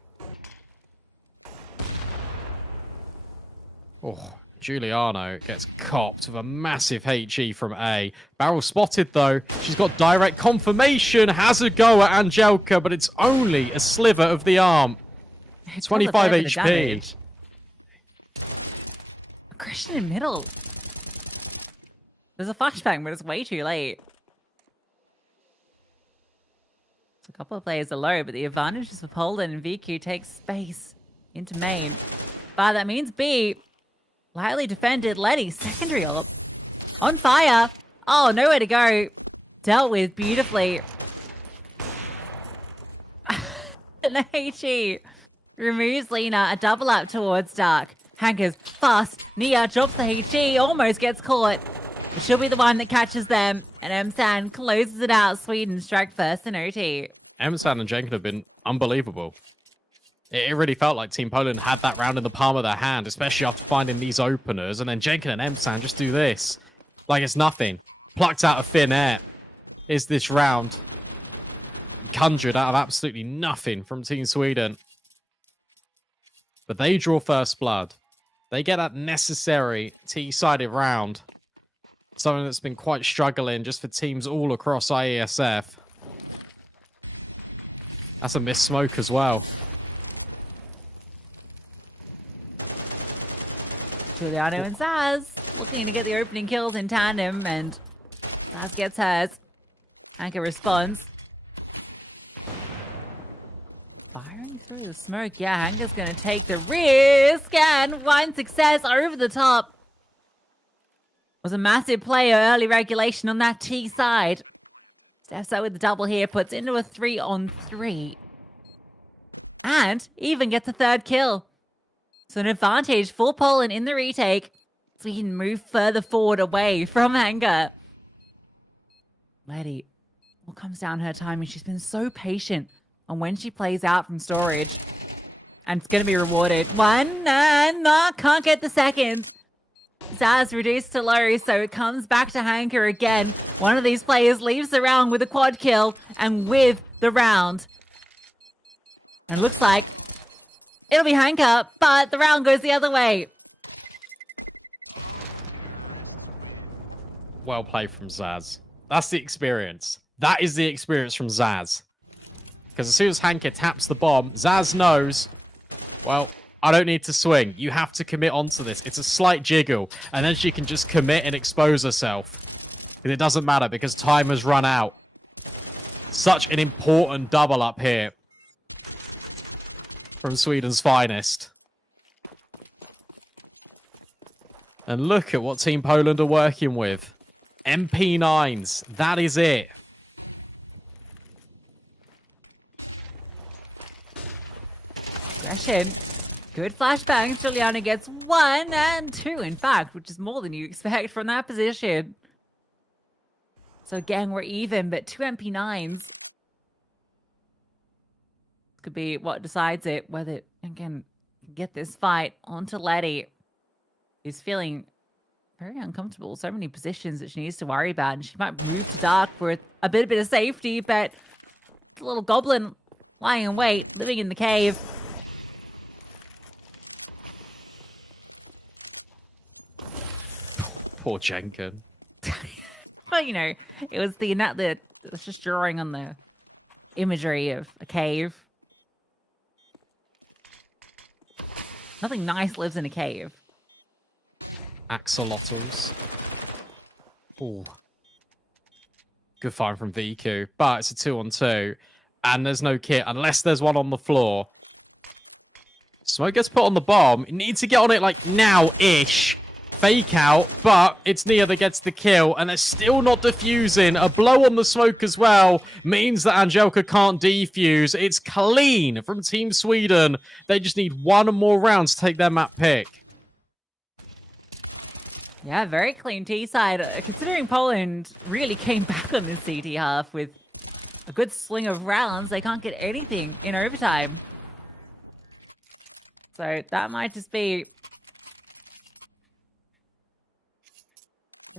Oh, Giuliano gets copped with a massive HE from A. Barrel spotted, though. She's got direct confirmation. Has a go at Angelika, but it's only a sliver of the arm. 25 HP. Aggression in middle. There's a flashbang, but it's way too late. So a couple of players are low, but the advantage is for Poland, and VQ takes space into main. But that means B. Lightly defended. Letty, secondary up. On fire. Oh, nowhere to go. Dealt with beautifully. And HE removes Lena. A double up towards Dark. Hankers fast. Nia drops the HE. Almost gets caught. But she'll be the one that catches them. And Msan closes it out. Sweden strike first in OT. Msan and Jenkins have been unbelievable. It really felt like Team Poland had that round in the palm of their hand, especially after finding these openers. And then Jenkin and Emsan just do this. Like it's nothing. Plucked out of thin air is this round. Conjured out of absolutely nothing from Team Sweden. But they draw first blood. They get that necessary T-sided round. Something that's been quite struggling just for teams all across IESF. That's a missed smoke as well. Giuliano and Zaz looking to get the opening kills in tandem, and Zaz gets hers. Anka responds. Firing through the smoke. Yeah, Hanka's going to take the risk, and one success over the top. Was a massive play, early regulation on that T side. Steps out with the double here, puts into a 3-on-3. And even gets a third kill. So an advantage for Poland in the retake. So we can move further forward away from Hanka. Letty, what comes down her timing? She's been so patient on when she plays out from storage. And it's going to be rewarded. One, and no, can't get the second. Zaz reduced to low, so it comes back to Hanka again. One of these players leaves the round with a quad kill and with the round. And it looks like it'll be Hanka, but the round goes the other way. Well played from Zaz. That's the experience. That is the experience from Zaz. Because as soon as Hanka taps the bomb, Zaz knows, well, I don't need to swing. You have to commit onto this. It's a slight jiggle. And then she can just commit and expose herself. And it doesn't matter because time has run out. Such an important double up here from Sweden's finest. And look at what Team Poland are working with. MP9s. That is it. Aggression. Good flashbang. Giuliano gets 1 and 2, in fact, which is more than you expect from that position. So again, we're even, but 2 MP9s could be what decides it, whether it can get this fight onto Letty, who's feeling very uncomfortable. So many positions that she needs to worry about, and she might move to dark for a bit of safety, but the little goblin lying in wait, living in the cave. Poor Jenkin. Well, you know, it was it's just drawing on the imagery of a cave. Nothing nice lives in a cave. Axolotls. Ooh. Good find from VQ, but it's a 2-on-2, and there's no kit unless there's one on the floor. Smoke gets put on the bomb. It needs to get on it like now-ish. Fake out, but it's Nia that gets the kill, and they're still not defusing. A blow on the smoke as well means that Angelka can't defuse. It's clean from Team Sweden. They just need one more round to take their map pick. Yeah, very clean T side. Considering Poland really came back on this CT half with a good sling of rounds, they can't get anything in overtime. So that might just be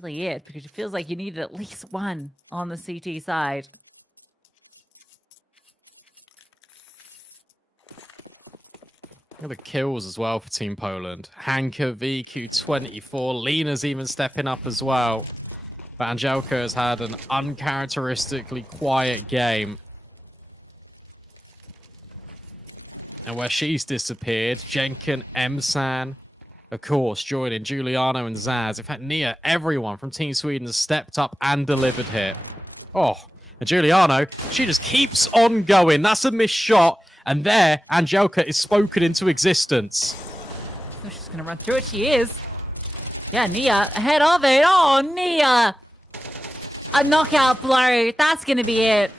really it, because it feels like you needed at least one on the CT side. Look at the kills as well for Team Poland. Hanka, VQ, 24. Lena's even stepping up as well. But Angelka has had an uncharacteristically quiet game. And where she's disappeared, Jenkin, Emsan, of course, joining Giuliano and Zaz. In fact, Nia, everyone from Team Sweden has stepped up and delivered here. Oh, and Giuliano, she just keeps on going. That's a missed shot. And there, Angelka is spoken into existence. Oh, she's going to run through it. She is. Yeah, Nia ahead of it. Oh, Nia. A knockout blow. That's going to be it.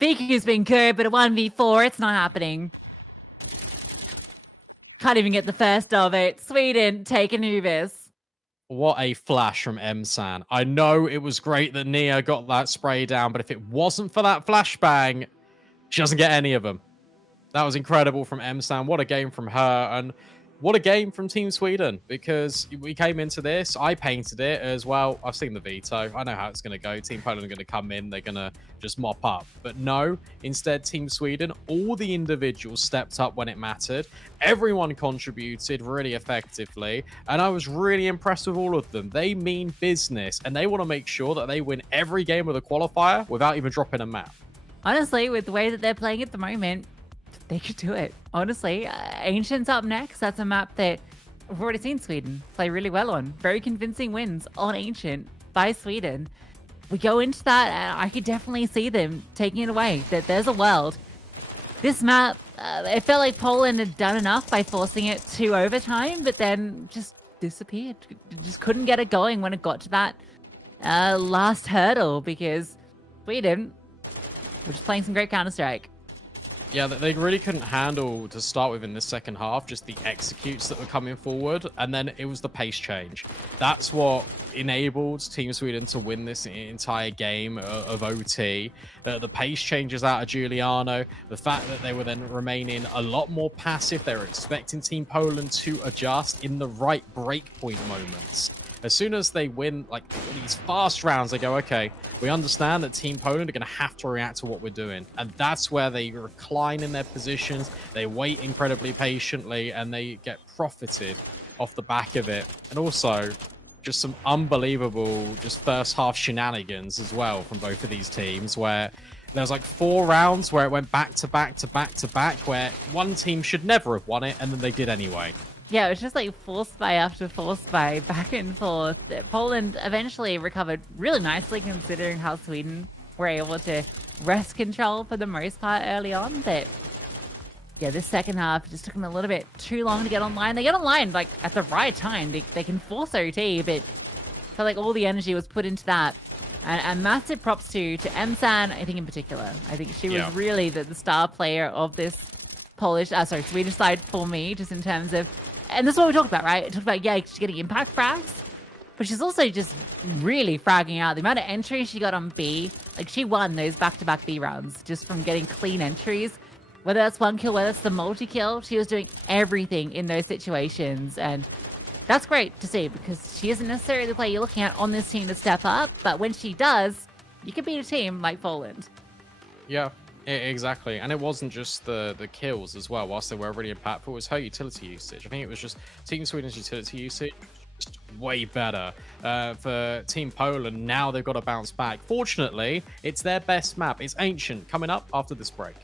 VQ's been good, but a 1v4, it's not happening. Can't even get the first of it. Sweden taking Ubis. What a flash from Emsan. I know it was great that Nia got that spray down, but if it wasn't for that flashbang, she doesn't get any of them. That was incredible from M-Stan. What a game from her. And what a game from Team Sweden, because we came into this, I painted it as well. I've seen the veto. I know how it's going to go. Team Poland are going to come in. They're going to just mop up. But no, instead, Team Sweden, all the individuals stepped up when it mattered. Everyone contributed really effectively. And I was really impressed with all of them. They mean business, and they want to make sure that they win every game of the qualifier without even dropping a map. Honestly, with the way that they're playing at the moment, they could do it. Honestly, Ancient's up next. That's a map that we've already seen Sweden play really well on. Very convincing wins on Ancient by Sweden. We go into that, and I could definitely see them taking it away. That there's a world. This map, it felt like Poland had done enough by forcing it to overtime, but then just disappeared. Just couldn't get it going when it got to that last hurdle, because Sweden were just playing some great Counter-Strike. Yeah, they really couldn't handle, to start with in the second half, just the executes that were coming forward. And then it was the pace change. That's what enabled Team Sweden to win this entire game of OT. The pace changes out of Giuliano. The fact that they were then remaining a lot more passive. They were expecting Team Poland to adjust in the right breakpoint moments. As soon as they win like these fast rounds, they go, okay, we understand that Team Poland are going to have to react to what we're doing. And that's where they recline in their positions. They wait incredibly patiently, and they get profited off the back of it. And also, just some unbelievable just first half shenanigans as well from both of these teams, where there was like 4 rounds where it went back to back to back to back, where one team should never have won it, and then they did anyway. Yeah, it was just like force buy after force buy, back and forth. Poland eventually recovered really nicely, considering how Sweden were able to wrest control for the most part early on. But yeah, this second half just took them a little bit too long to get online. They get online like at the right time. They can force OT, but I felt like all the energy was put into that. And massive props to M-San, I think in particular. I think she was really the star player of this Swedish side for me, just in terms of, and this is what we talked about, right? It talked about, yeah, she's getting impact frags, but she's also just really fragging out. The amount of entries she got on B, like she won those back-to-back B rounds just from getting clean entries. Whether that's one kill, whether that's the multi-kill, she was doing everything in those situations. And that's great to see, because she isn't necessarily the player you're looking at on this team to step up, but when she does, you can beat a team like Poland. Yeah. Exactly, and it wasn't just the kills as well. Whilst they were really impactful, it was her utility usage. I think it was just Team Sweden's utility usage just way better. For Team Poland, now they've got to bounce back. Fortunately, it's their best map. It's Ancient, coming up after this break.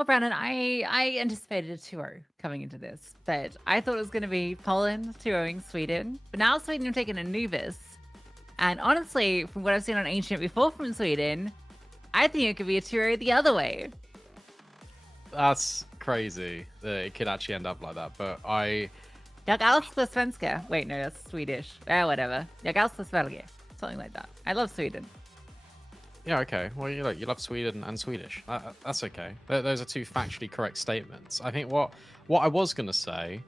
Well, Brandon, I anticipated a 2-0 coming into this, but I thought it was going to be Poland 2-0ing Sweden. But now Sweden have taken a Anubis. And honestly, from what I've seen on Ancient before from Sweden, I think it could be a 2-0 the other way. That's crazy that it could actually end up like that, but Jag älskar svenska. Wait, no, that's Swedish. Whatever. Jag älskar Sverige. Something like that. I love Sweden. Yeah, okay. Well, you love Sweden and Swedish. That's okay. Those are two factually correct statements. I think what I was going to say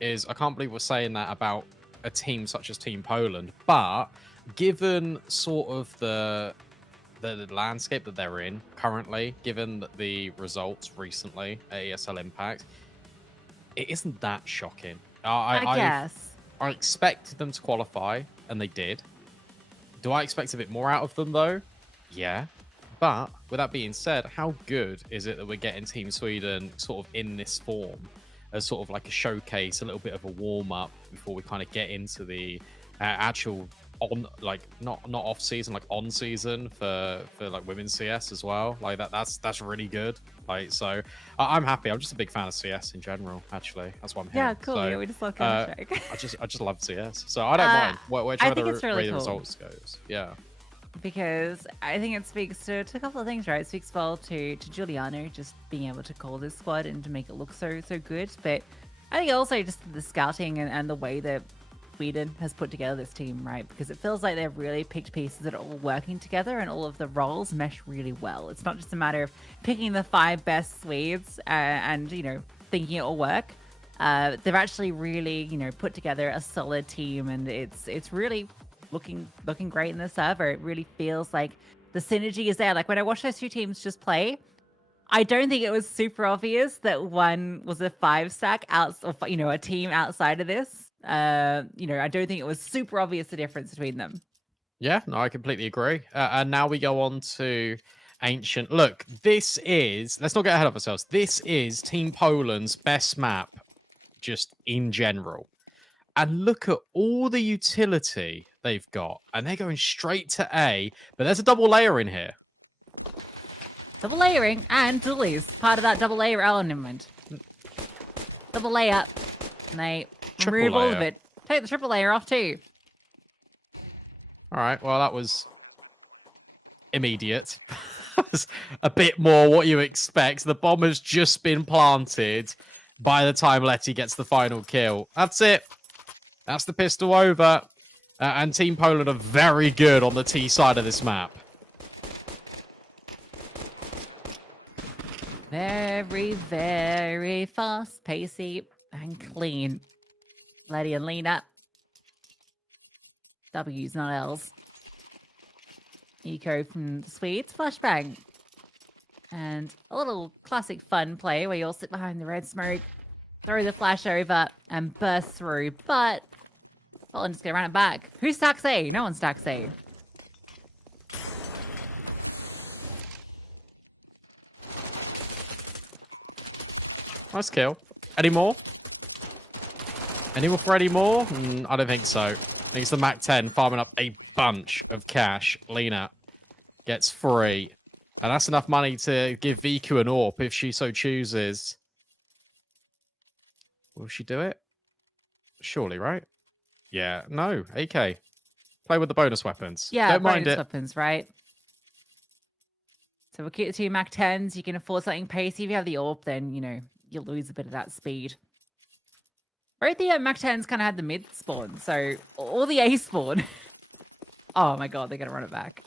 is I can't believe we're saying that about a team such as Team Poland, but given sort of the landscape that they're in currently, given the results recently at ESL Impact, it isn't that shocking. I guess. I expected them to qualify, and they did. Do I expect a bit more out of them, though? Yeah. But with that being said, how good is it that we're getting Team Sweden sort of in this form as sort of like a showcase, a little bit of a warm-up before we kind of get into the actual on, like, not off season, like on season for like women's CS as well. Like that's really good. Like, so I'm happy. I'm just a big fan of CS in general, actually. That's what I'm here. Yeah, cool. So, yeah, we just love Counter-Strike. I just love CS. So I don't mind whichever the way the results goes. Yeah. Because I think it speaks to a couple of things, right? It speaks well to Giuliano just being able to call this squad and to make it look so good. But I think also just the scouting and the way that Sweden has put together this team, right? Because it feels like they've really picked pieces that are all working together and all of the roles mesh really well. It's not just a matter of picking the 5 best Swedes and, you know, thinking it will work. They've actually really, you know, put together a solid team, and it's really looking great in the server. It really feels like the synergy is there. Like when I watched those two teams just play, I don't think it was super obvious that one was a 5-stack out, or, you know, a team outside of this. You know, I don't think it was super obvious the difference between them. Yeah, no, I completely agree. And now we go on to Ancient. Look, this is, let's not get ahead of ourselves. This is Team Poland's best map, just in general. And look at all the utility they've got. And they're going straight to A, but there's a double layer in here. Double layering and dualies, part of that double layer element. Double layer. And they remove all of it. Take the triple layer off too. All right, well, that was immediate. That was a bit more what you expect. The bomb has just been planted by the time Letty gets the final kill. That's it. That's the pistol over. And Team Poland are very good on the T side of this map. Very, very fast, pacey, and clean. Letty and Lena. W's, not L's. Eco from the Swedes. Flashbang. And a little classic fun play where you all sit behind the red smoke, throw the flash over, and burst through. But Poland just going to run it back. Who stacks A? No one stacks A. Nice kill. Any more? Any more for Eddie Moore? I don't think so. I think it's the Mac 10 farming up a bunch of cash. Lena gets free. And that's enough money to give Viku an AWP if she so chooses. Will she do it? Surely, right? Yeah. No. AK. Play with the bonus weapons. Yeah, don't mind it. Weapons, right? So we'll keep the 2 Mac 10s. You can afford something pacey. If you have the AWP, then, you know, you'll lose a bit of that speed. Right, the Mac 10s kind of had the mid spawn, so or the A spawn. Oh my god, they're gonna run it back.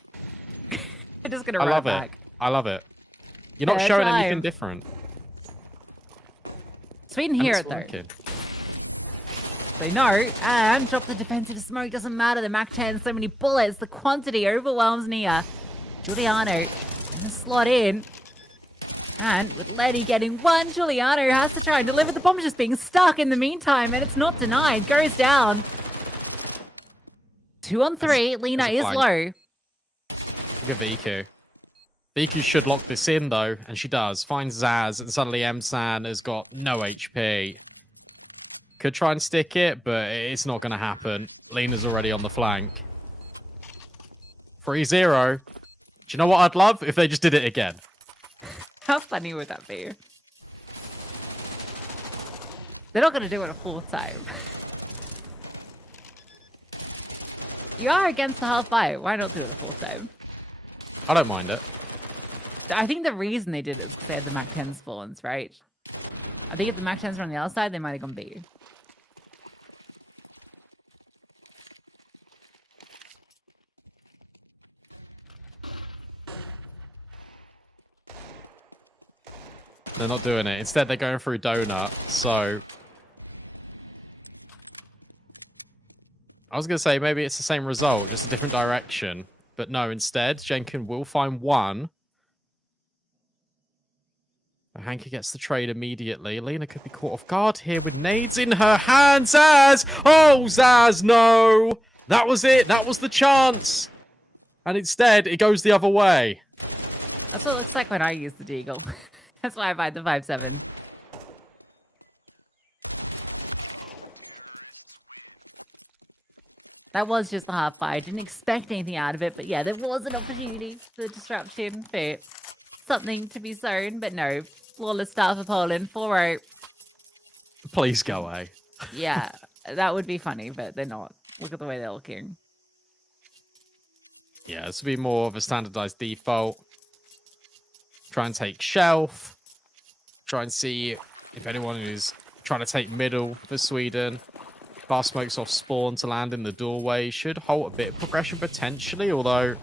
They're just gonna run it back. I love it. You're not showing anything different. Sweden hear it though. They know, and drop the defensive smoke, doesn't matter. The Mac 10, so many bullets, the quantity overwhelms Nia. Giuliano gonna slot in. And with Letty getting one, Giuliano has to try and deliver. The bomb just being stuck in the meantime, and it's not denied. Goes down. 2 on 3. Lena is low. Look at Viku. Viku should lock this in, though, and she does. Finds Zaz, and suddenly Msan has got no HP. Could try and stick it, but it's not going to happen. Lena's already on the flank. 3-0. Do you know what I'd love? If they just did it again. How funny would that be? They're not going to do it a fourth time. You are against the half buy. Why not do it a fourth time? I don't mind it. I think the reason they did it is because they had the Mac 10 spawns, right? I think if the Mac 10s were on the other side, they might have gone B. They're not doing it. Instead, they're going through donut. So I was going to say maybe it's the same result, just a different direction. But no, instead, Jenkin will find one. Hanka gets the trade immediately. Lena could be caught off guard here with nades in her hand. Zaz! Oh, Zaz, no! That was it. That was the chance. And instead, it goes the other way. That's what it looks like when I use the Deagle. That's why I buy the 5-7. That was just the half buy. I didn't expect anything out of it, but yeah, there was an opportunity for disruption, for something to be sown, but no. Flawless start for Poland, 4-0. Please go away. Yeah, that would be funny, but they're not. Look at the way they're looking. Yeah, this would be more of a standardized default. Try and take shelf. Try and see if anyone is trying to take middle for Sweden. Bar smokes off spawn to land in the doorway. Should halt a bit of progression potentially, although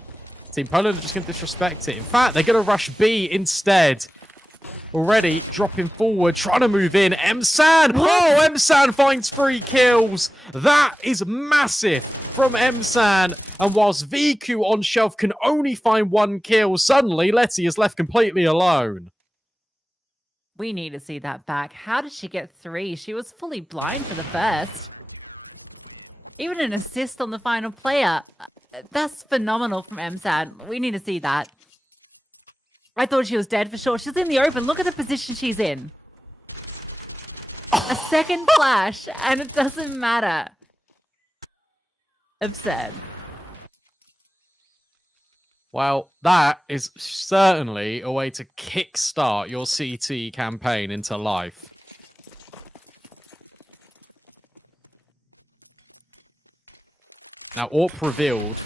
Team Poland are just going to disrespect it. In fact, they're going to rush B instead. Already dropping forward, trying to move in. Emsan! Oh, Emsan finds 3 kills. That is massive from Emsan. And whilst VQ on shelf can only find 1 kill, suddenly Letty is left completely alone. We need to see that back. How did she get 3? She was fully blind for the first. Even an assist on the final player. That's phenomenal from Emsan. We need to see that. I thought she was dead for sure. She's in the open. Look at the position she's in. A second flash, and it doesn't matter. Absurd. Well, that is certainly a way to kickstart your CT campaign into life. Now, AWP revealed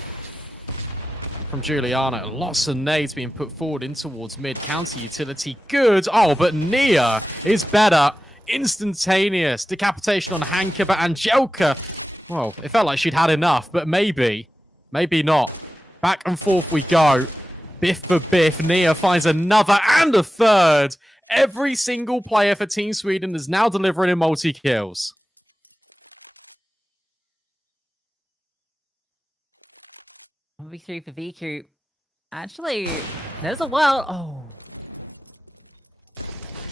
from Juliana. Lots of nades being put forward in towards mid. Counter utility, good. Oh, but Nia is better. Instantaneous decapitation on Hanka, but Angelka, well, it felt like she'd had enough, but maybe not. Back and forth we go. Biff for biff. Nia finds another and a third. Every single player for Team Sweden is now delivering in multi-kills. V3 for VQ. Actually, there's a world. Oh.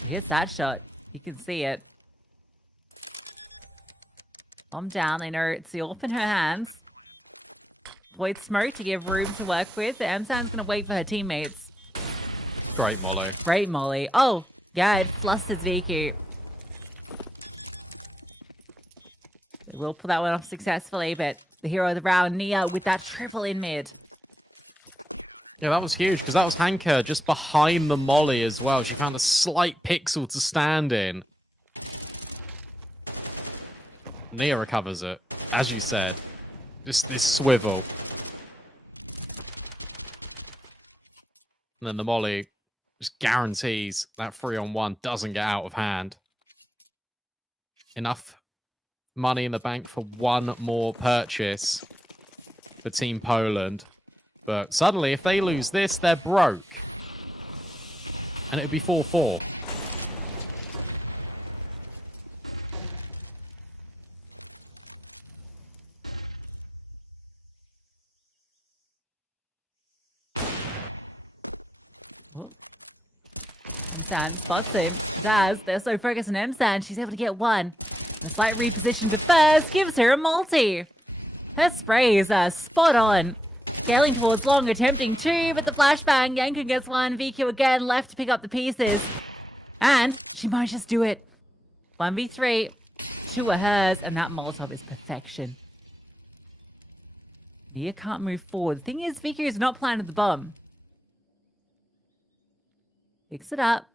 She hits that shot. You can see it. Bomb down. They know it's the AWP in her hands. Void smoke to give room to work with. The Emsan's going to wait for her teammates. Great molly. Great molly. Oh, yeah, it flusters VQ. They will pull that one off successfully, but the hero of the round, Nia, with that triple in mid. Yeah, that was huge, because that was Hanka just behind the molly as well. She found a slight pixel to stand in. Nia recovers it, as you said. Just this swivel. And then the molly just guarantees that 3-on-1 doesn't get out of hand. Enough money in the bank for one more purchase for Team Poland. But suddenly, if they lose this, they're broke. And it would be 4-4. Emsan spots him. Daz, they're so focused on Emsan, she's able to get one. A slight reposition to first gives her a multi. Her spray is spot on. Scaling towards long, attempting 2, but the flashbang, Yankin gets 1. VQ again, left to pick up the pieces. And she might just do it. 1v3, 2 are hers, and that Molotov is perfection. Nia can't move forward. The thing is, VQ is not planted the bomb. Picks it up.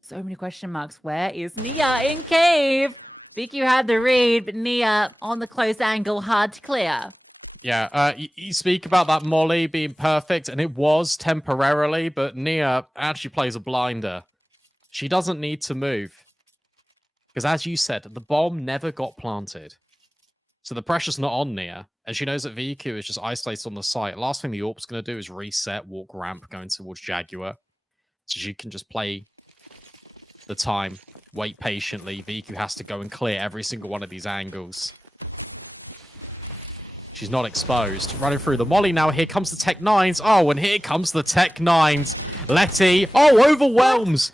So many question marks. Where is Nia in cave? VQ had the read, but Nia on the close angle, hard to clear. Yeah, you speak about that molly being perfect, and it was temporarily, but Nia actually plays a blinder. She doesn't need to move. Because as you said, the bomb never got planted. So the pressure's not on Nia, and she knows that VQ is just isolated on the site. Last thing the AWP's going to do is reset, walk ramp, going towards Jaguar. So she can just play the time, wait patiently. VQ has to go and clear every single one of these angles. She's not exposed. Running through the molly now. Here comes the Tech 9s. Oh, and here comes the Tech 9s. Letty. Oh, overwhelms.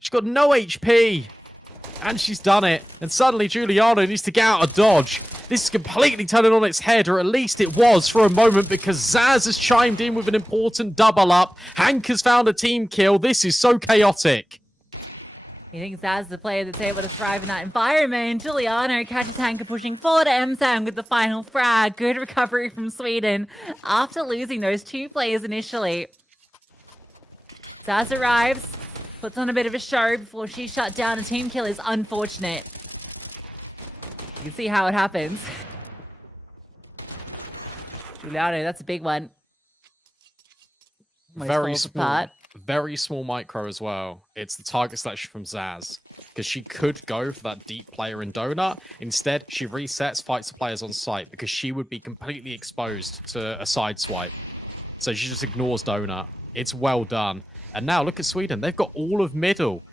She's got no HP. And she's done it. And suddenly Giuliano needs to get out of dodge. This is completely turning on its head, or at least it was for a moment, because Zaz has chimed in with an important double up. Hank has found a team kill. This is so chaotic. He thinks Zaz the player that's able to thrive in that environment. Giuliano catches Hanka pushing forward to M-Sound with the final frag. Good recovery from Sweden after losing those 2 players initially. Zaz arrives, puts on a bit of a show before she's shut down. A team kill is unfortunate. You can see how it happens. Giuliano, that's a big one. Very small micro as well. It's the target selection from Zaz, because she could go for that deep player in Donut. Instead, she resets, fights the players on site, because she would be completely exposed to a side swipe. So she just ignores Donut. It's well done. And now look at Sweden. They've got all of middle.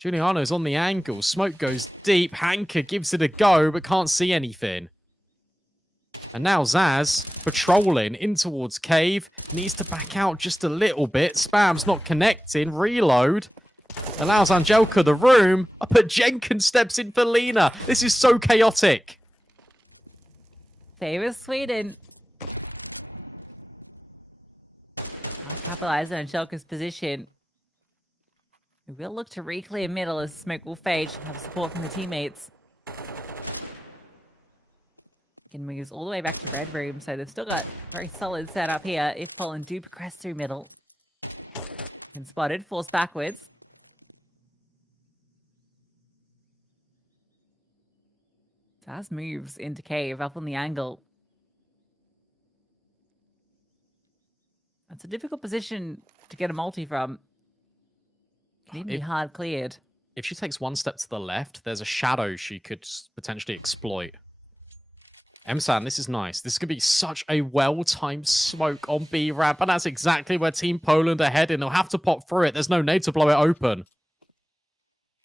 Giuliano's on the angle. Smoke goes deep. Hanka gives it a go, but can't see anything. And now Zaz, patrolling in towards cave, needs to back out just a little bit. Spam's not connecting. Reload. Allows Angelka the room. But Jenkins steps in for Lena. This is so chaotic. Favors Sweden. Capitalize on Angelka's position. We will look to re-clear middle as Smoke will fade. She'll have support from her teammates. Can moves all the way back to red room, so they've still got very solid setup here if Poland do progress through middle. And spotted, forced backwards. Zaz moves into cave up on the angle. That's a difficult position to get a multi from. Need to be hard cleared. If she takes one step to the left, there's a shadow she could potentially exploit. Msan, this is nice. This could be such a well-timed smoke on B ramp, and that's exactly where Team Poland are heading. They'll have to pop through it. There's no need to blow it open.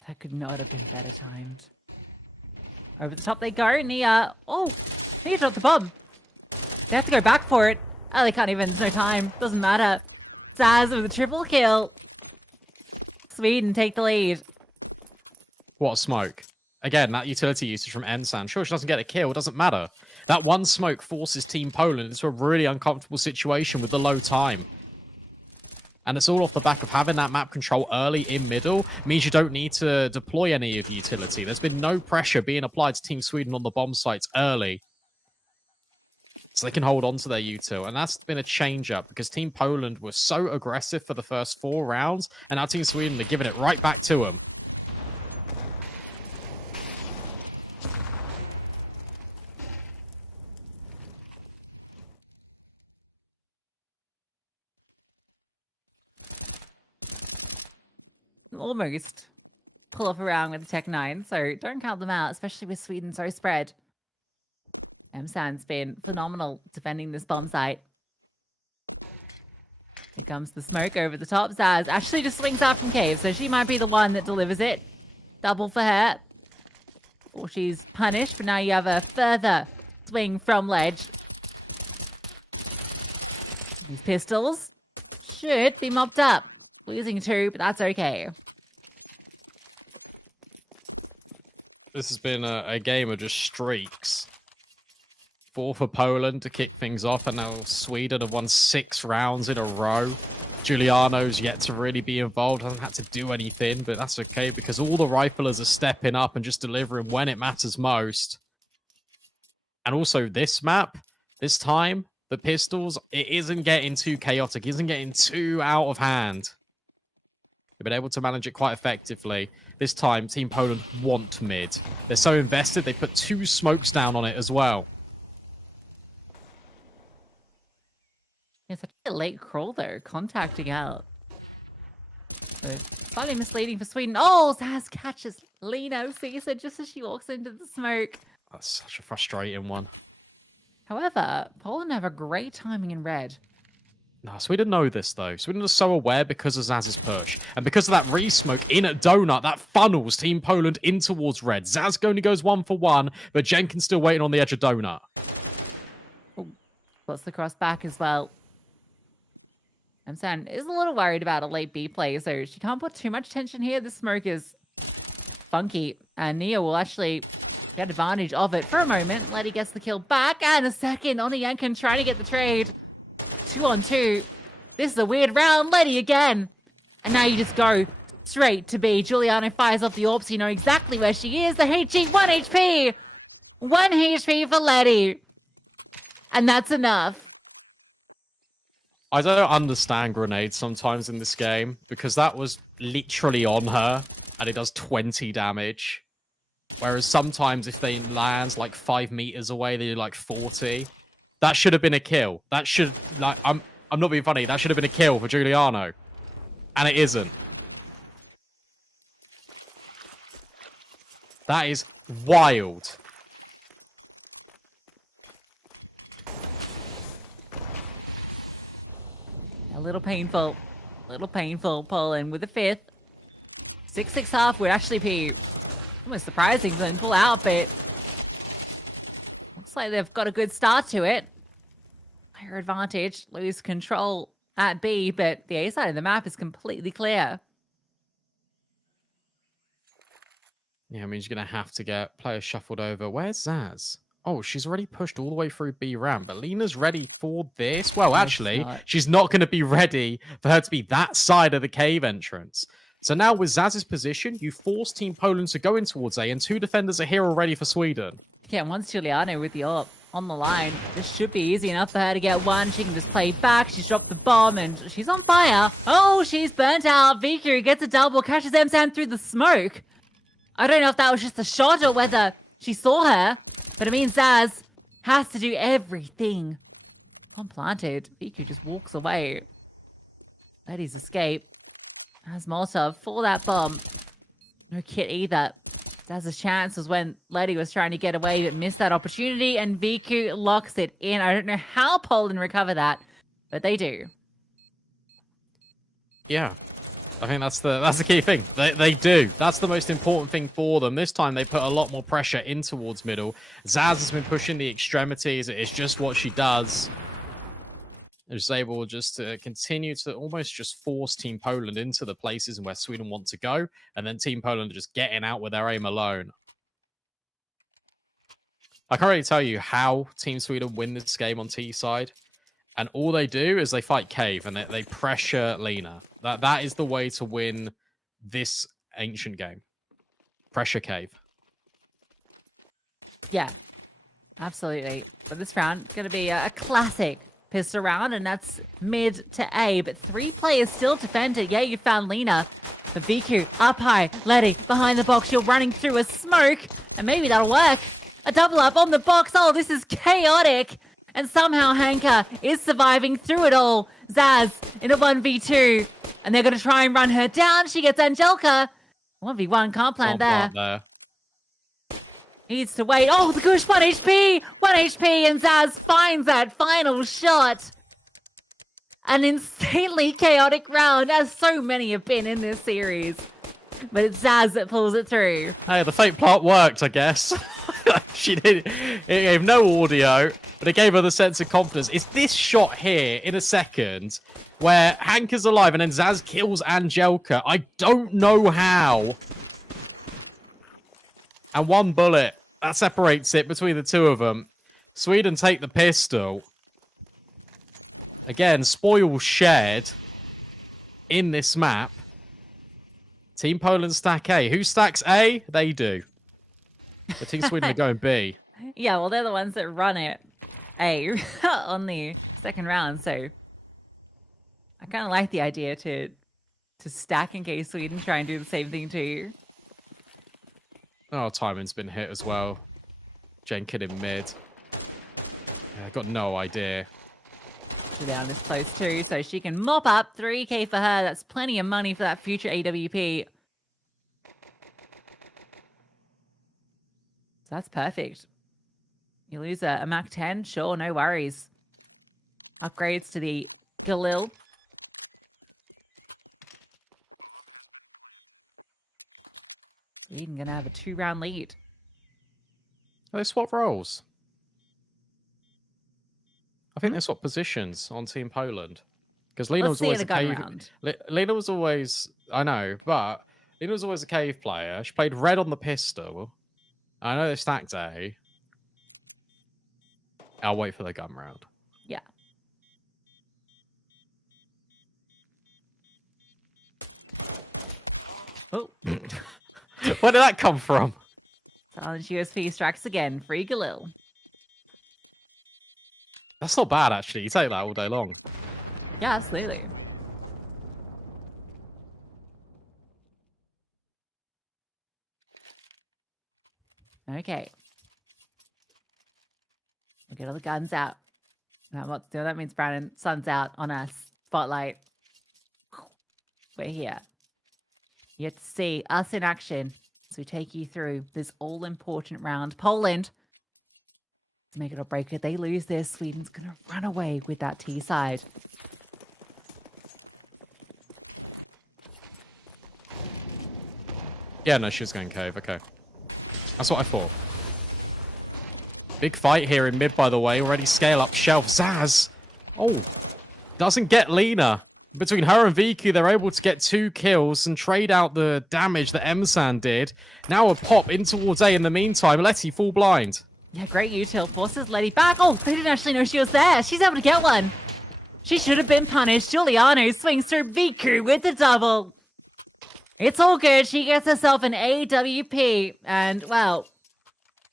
That could not have been better timed. Over the top they go. Nia. Oh, Nia dropped the bomb. They have to go back for it. Oh, they can't even. There's no time. Doesn't matter. Zaz with a triple kill. Sweden take the lead. What a smoke. Again, that utility usage from Ensan. Sure, she doesn't get a kill. It doesn't matter. That one smoke forces Team Poland into a really uncomfortable situation with the low time. And it's all off the back of having that map control early in middle. Means you don't need to deploy any of the utility. There's been no pressure being applied to Team Sweden on the bomb sites early. So they can hold on to their util. And that's been a change-up because Team Poland was so aggressive for the first 4 rounds. And now Team Sweden are giving it right back to them. Almost pull off around with the Tech 9, so don't count them out, especially with Sweden so spread. Msan's been phenomenal defending this bomb site. Here comes the smoke over the top. Zaz actually just swings out from cave, so she might be the one that delivers it. Double for her. Or she's punished, but now you have a further swing from ledge. These pistols should be mopped up. Losing 2, but that's okay. This has been a game of just streaks. 4 for Poland to kick things off, and now Sweden have won 6 rounds in a row. Giuliano's yet to really be involved, hasn't had to do anything, but that's okay because all the riflers are stepping up and just delivering when it matters most. And also this map, this time, But Pistols, it isn't getting too chaotic. It isn't getting too out of hand. They've been able to manage it quite effectively. This time, Team Poland want mid. They're so invested, they put 2 smokes down on it as well. It's such a late crawl, though, contacting out. So, slightly misleading for Sweden. Oh, Zaz catches Lena Cisa just as she walks into the smoke. That's such a frustrating one. However, Poland have a great timing in red. No, Sweden know this, though. Sweden are so aware because of Zaz's push. And because of that re-smoke in at Donut, that funnels Team Poland in towards red. Zaz only goes 1 for 1, but Jenkins still waiting on the edge of Donut. Oh, puts the cross back as well. Sam is a little worried about a late B play, so she can't put too much tension here. The smoke is funky, and Nia will actually get advantage of it for a moment. Letty gets the kill back, and a second on the Yankin trying to get the trade. 2 on 2. This is a weird round. Letty again. And now you just go straight to B. Giuliano fires off the AWP, so you know exactly where she is. The HG, 1 HP. 1 HP for Letty. And that's enough. I don't understand grenades sometimes in this game, because that was literally on her, and it does 20 damage. Whereas sometimes if they lands like 5 meters away, they do like 40. That should have been a kill. That should, like, I'm not being funny. That should have been a kill for Giuliano. And it isn't. That is wild. A little painful. Poland with a 5th. 6-6 would actually be almost surprising for them to pull out, but looks like they've got a good start to it. Clear advantage, lose control at B, but the A side of the map is completely clear. Yeah, I mean, you're going to have to get players shuffled over. Where's Zaz? Oh, she's already pushed all the way through B ramp, but Lena's ready for this. Well, actually, she's not going to be ready for her to be that side of the cave entrance. So now with Zaz's position, you force Team Poland to go in towards A, and 2 defenders are here already for Sweden. Yeah, and once Giuliano with the AWP on the line, this should be easy enough for her to get 1. She can just play back. She's dropped the bomb, and she's on fire. Oh, she's burnt out. Viku gets a double, catches Sam through the smoke. I don't know if that was just a shot or whether she saw her, but it means Zaz has to do everything. Bomb planted. Viku just walks away. Letty's escape. Has Molotov for that bomb. No kit either. Zaz's chance was when Letty was trying to get away but missed that opportunity, and Viku locks it in. I don't know how Poland recover that, but they do. Yeah. I think that's the key thing. They do. That's the most important thing for them. This time they put a lot more pressure in towards middle. Zaz has been pushing the extremities. It's just what she does. Is able just to continue to almost just force Team Poland into the places where Sweden want to go, and then Team Poland are just getting out with their aim alone. I can't really tell you how Team Sweden win this game on T side, and all they do is they fight Cave and they pressure Lena. That is the way to win this ancient game. Pressure Cave. Yeah, absolutely. But this round is going to be a classic pistol round, and that's mid to A, but 3 players still defended. Yeah, you found Lena, but Viku up high, Letty behind the box. You're running through a smoke, and maybe that'll work. A double up on the box. Oh, this is chaotic, and somehow Hanka is surviving through it all. Zaz in a 1v2, and they're going to try and run her down. She gets Angelica. 1v1, can't plant there. Needs to wait. Oh, the Gush, 1 HP! 1 HP, and Zaz finds that final shot. An insanely chaotic round, as so many have been in this series. But it's Zaz that pulls it through. Hey, the fake plot worked, I guess. She did. It gave no audio, but it gave her the sense of confidence. It's this shot here in a second where Hank is alive and then Zaz kills Angelica. I don't know how. And 1 bullet. That separates it between the 2 of them. Sweden take the pistol. Again, spoils shared in this map. Team Poland stack A. Who stacks A? They do. But Team Sweden are going B. Yeah, well, they're the ones that run it. A on the second round, so I kind of like the idea to stack in case Sweden try and do the same thing too. Oh, timing's been hit as well. Jenkin in mid. Yeah, I got no idea. Down this close too, so she can mop up 3K for her. That's plenty of money for that future AWP. So that's perfect. You lose a Mach 10? Sure, no worries. Upgrades to the Galil. Sweden gonna have a 2-round lead. Oh, they swap roles. I think they swap positions on Team Poland. Because Lena was always a cave. Lena was always, I know, but Lena was always a cave player. She played red on the pistol. I know they stacked A. I'll wait for the gun round. Yeah. Oh. Where did that come from? Silence USP strikes again. Free Galil. That's not bad, actually. You take that all day long. Yeah, absolutely. Okay. We'll get all the guns out. Now, that means Brandon, sun's out on us. Spotlight. We're here. You get to see us in action as we take you through this all-important round. Poland, to make it or break it, they lose this. Sweden's going to run away with that T side. Yeah, no, she was going cave. Okay. That's what I thought. Big fight here in mid, by the way. Already scale up shelf. Zaz. Oh. Doesn't get Lena. Between her and Viku, they're able to get 2 kills and trade out the damage that Emsan did. Now a pop in towards A in the meantime. Letty full blind. Yeah, great util. Forces Letty back. Oh, they didn't actually know she was there. She's able to get one. She should have been punished. Giuliano swings through Viku with the double. It's all good. She gets herself an AWP. And, well,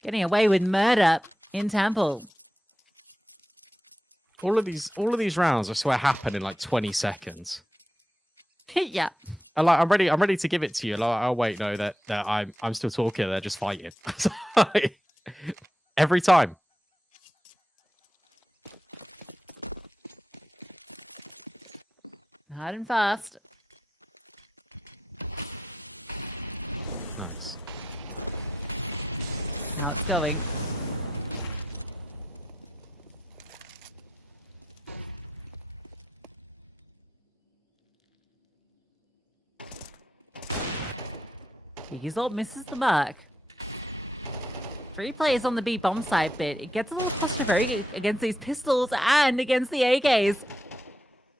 getting away with murder in Temple. All of these rounds, I swear, happen in like 20 seconds. Yeah. I'm ready to give it to you. Like, oh wait, no, that I'm still talking. They're just fighting. Every time. Hard and fast. Nice. How it's going. Ult misses the mark. 3 players on the B bomb side, but it gets a little claustrophobic against these pistols and against the AKs.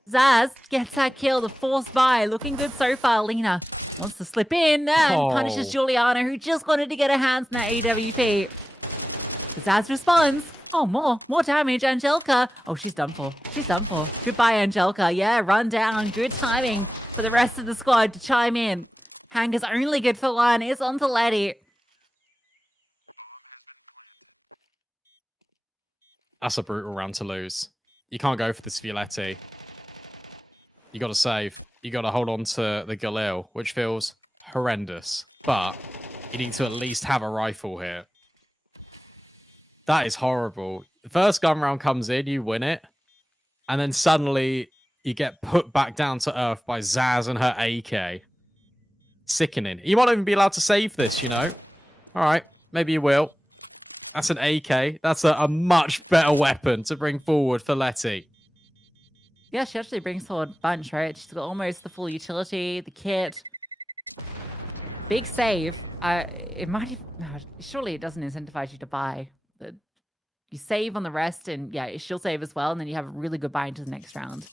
Zaz gets that kill, the force buy. Looking good so far. Lena wants to slip in and punishes Giuliano, who just wanted to get her hands on that AWP. But Zaz responds. Oh, more damage. Angelica. Oh, she's done for. She's done for. Goodbye, Angelica. Yeah, run down. Good timing for the rest of the squad to chime in. Hanger's only good for 1. It's on to Letty. That's a brutal round to lose. You can't go for this Violetti. You got to save. You got to hold on to the Galil, which feels horrendous. But you need to at least have a rifle here. That is horrible. The first gun round comes in, you win it. And then suddenly you get put back down to earth by Zaz and her AK. Sickening. You might even be allowed to save this, you know. All right, maybe you will. That's an AK. That's a much better weapon to bring forward for Letty. Yeah, she actually brings forward a bunch, right? She's got almost the full utility, the kit. Big save. It might have, surely it doesn't incentivize you to buy. You save on the rest, and yeah, she'll save as well, and then you have a really good buy into the next round.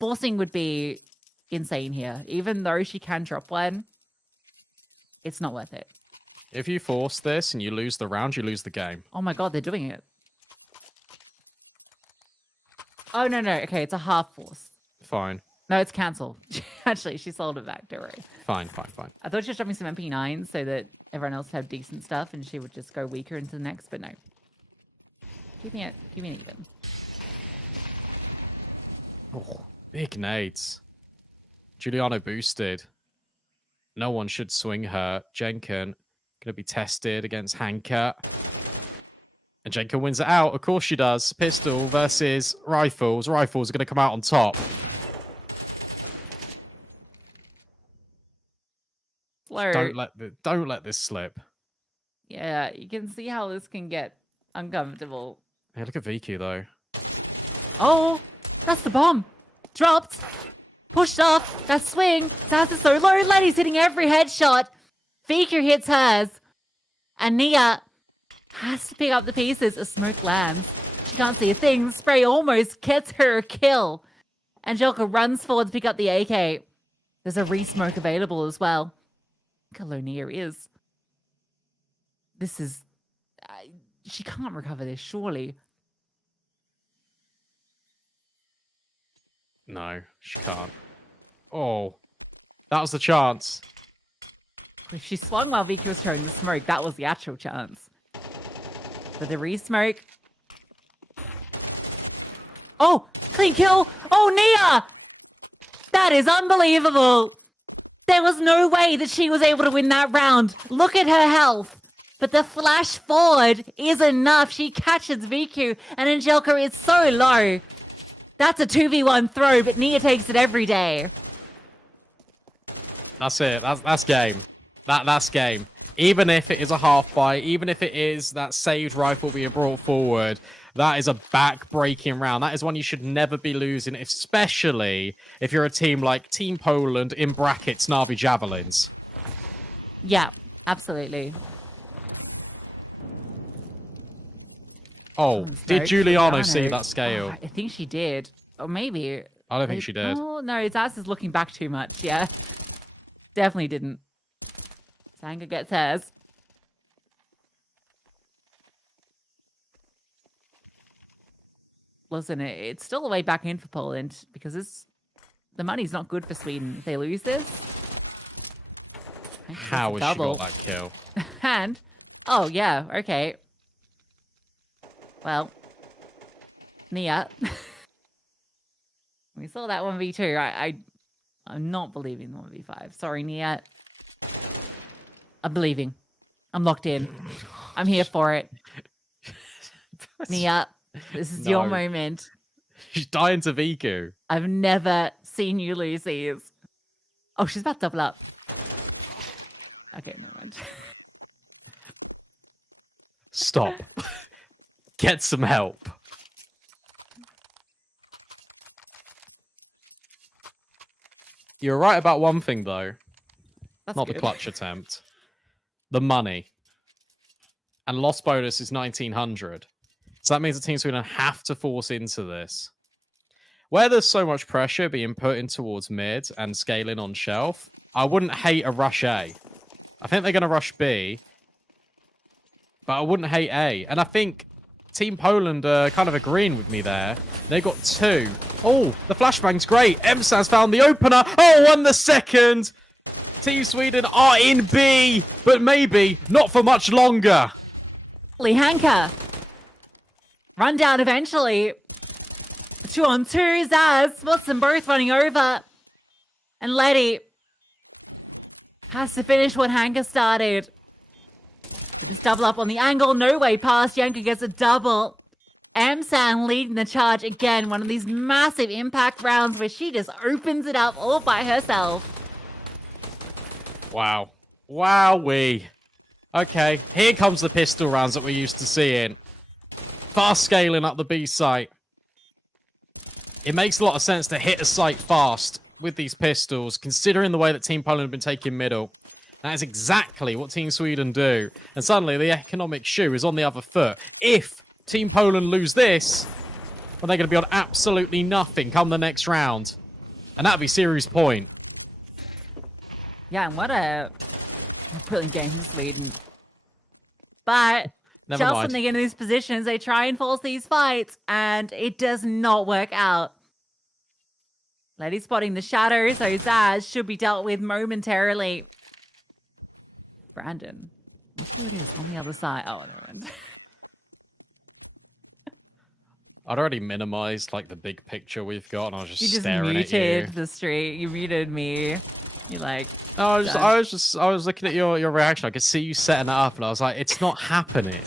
Forcing would be insane here. Even though she can drop one, it's not worth it. If you force this and you lose the round, you lose the game. Oh my god, they're doing it. Oh, no. Okay, it's a half force. Fine. No, it's cancelled. Actually, she sold it back. Don't worry. Fine. I thought she was dropping some MP9s so that everyone else had decent stuff and she would just go weaker into the next, but no. Keeping it even. Oh, big nades. Giuliano boosted. No one should swing her. Jenkin gonna be tested against Hanka. And Jenkin wins it out. Of course she does. Pistol versus Rifles. Rifles are gonna come out on top. Flirt. Don't let this slip. Yeah, you can see how this can get uncomfortable. Hey, look at VQ though. Oh, that's the bomb. Dropped. Pushed off. That swing. Zaz is so low. Letty's hitting every headshot. VQ hits hers. And Nia has to pick up the pieces. A smoke lands. She can't see a thing. The spray almost gets her a kill. Angelica runs forward to pick up the AK. There's a re-smoke available as well. Look how low Nia is. This is... she can't recover this, surely. No, she can't. Oh, that was the chance. If she swung while Vicky was throwing the smoke, that was the actual chance. But the re-smoke. Oh, clean kill. Oh, Nia! That is unbelievable. There was no way that she was able to win that round. Look at her health. But the flash forward is enough. She catches VQ, and Angelica is so low. That's a 2v1 throw, but Nia takes it every day. That's it. That's game. That's game. Even if it is a half bite, even if it is that saved rifle being brought forward, that is a back-breaking round. That is one you should never be losing, especially if you're a team like Team Poland, in brackets, Navi Javelins. Yeah, absolutely. Oh, did Giuliano see that scale? Oh, I think she did. Or maybe. I don't think she did. Oh, no, his ass is looking back too much. Yeah. Definitely didn't. Sanga gets hers. Listen, it's still a way back in for Poland because the money's not good for Sweden if they lose this. How has she got that kill? And, oh, yeah, okay. Well, Nia. We saw that 1v2. I'm not believing the 1v5. Sorry, Nia. I'm believing. I'm locked in. I'm here for it. Nia, this is your moment. She's dying to Viku. I've never seen you lose these. Oh, she's about to double up. Okay, never mind. Stop. Get some help. You're right about one thing, though. That's not good. The clutch attempt. The money. And loss bonus is 1900. So that means the Team Sweden have to force into this. Where there's so much pressure being put in towards mid and scaling on shelf, I wouldn't hate a rush A. I think they're going to rush B. But I wouldn't hate A. And I think Team Poland are kind of agreeing with me there. They got two. Oh, the flashbang's great. MSA's found the opener. Oh, and the second. Team Sweden are in B, but maybe not for much longer. Hanka. Run down eventually. 2-on-2. Zaz. Watson both running over. And Letty has to finish what Hanka started. Just double up on the angle. No way past. Yanka gets a double. Amsan leading the charge again. One of these massive impact rounds where she just opens it up all by herself. Wow. Wowee. Okay, here comes the pistol rounds that we're used to seeing. Fast scaling up the B site. It makes a lot of sense to hit a site fast with these pistols, considering the way that Team Poland have been taking middle. That is exactly what Team Sweden do. And suddenly the economic shoe is on the other foot. If Team Poland lose this, well, they're going to be on absolutely nothing come the next round. And that'd be series point. Yeah, and what a brilliant game from Sweden. But just when they get in these positions, they try and force these fights, and it does not work out. Letty spotting the shadow, so Zaz should be dealt with momentarily. Brandon, look who it is on the other side. Oh, never mind. I'd already minimized like the big picture we've got, and I was just staring at you. You muted the stream. You muted me. You like. No, I was looking at your reaction. I could see you setting it up, and I was like, it's not happening.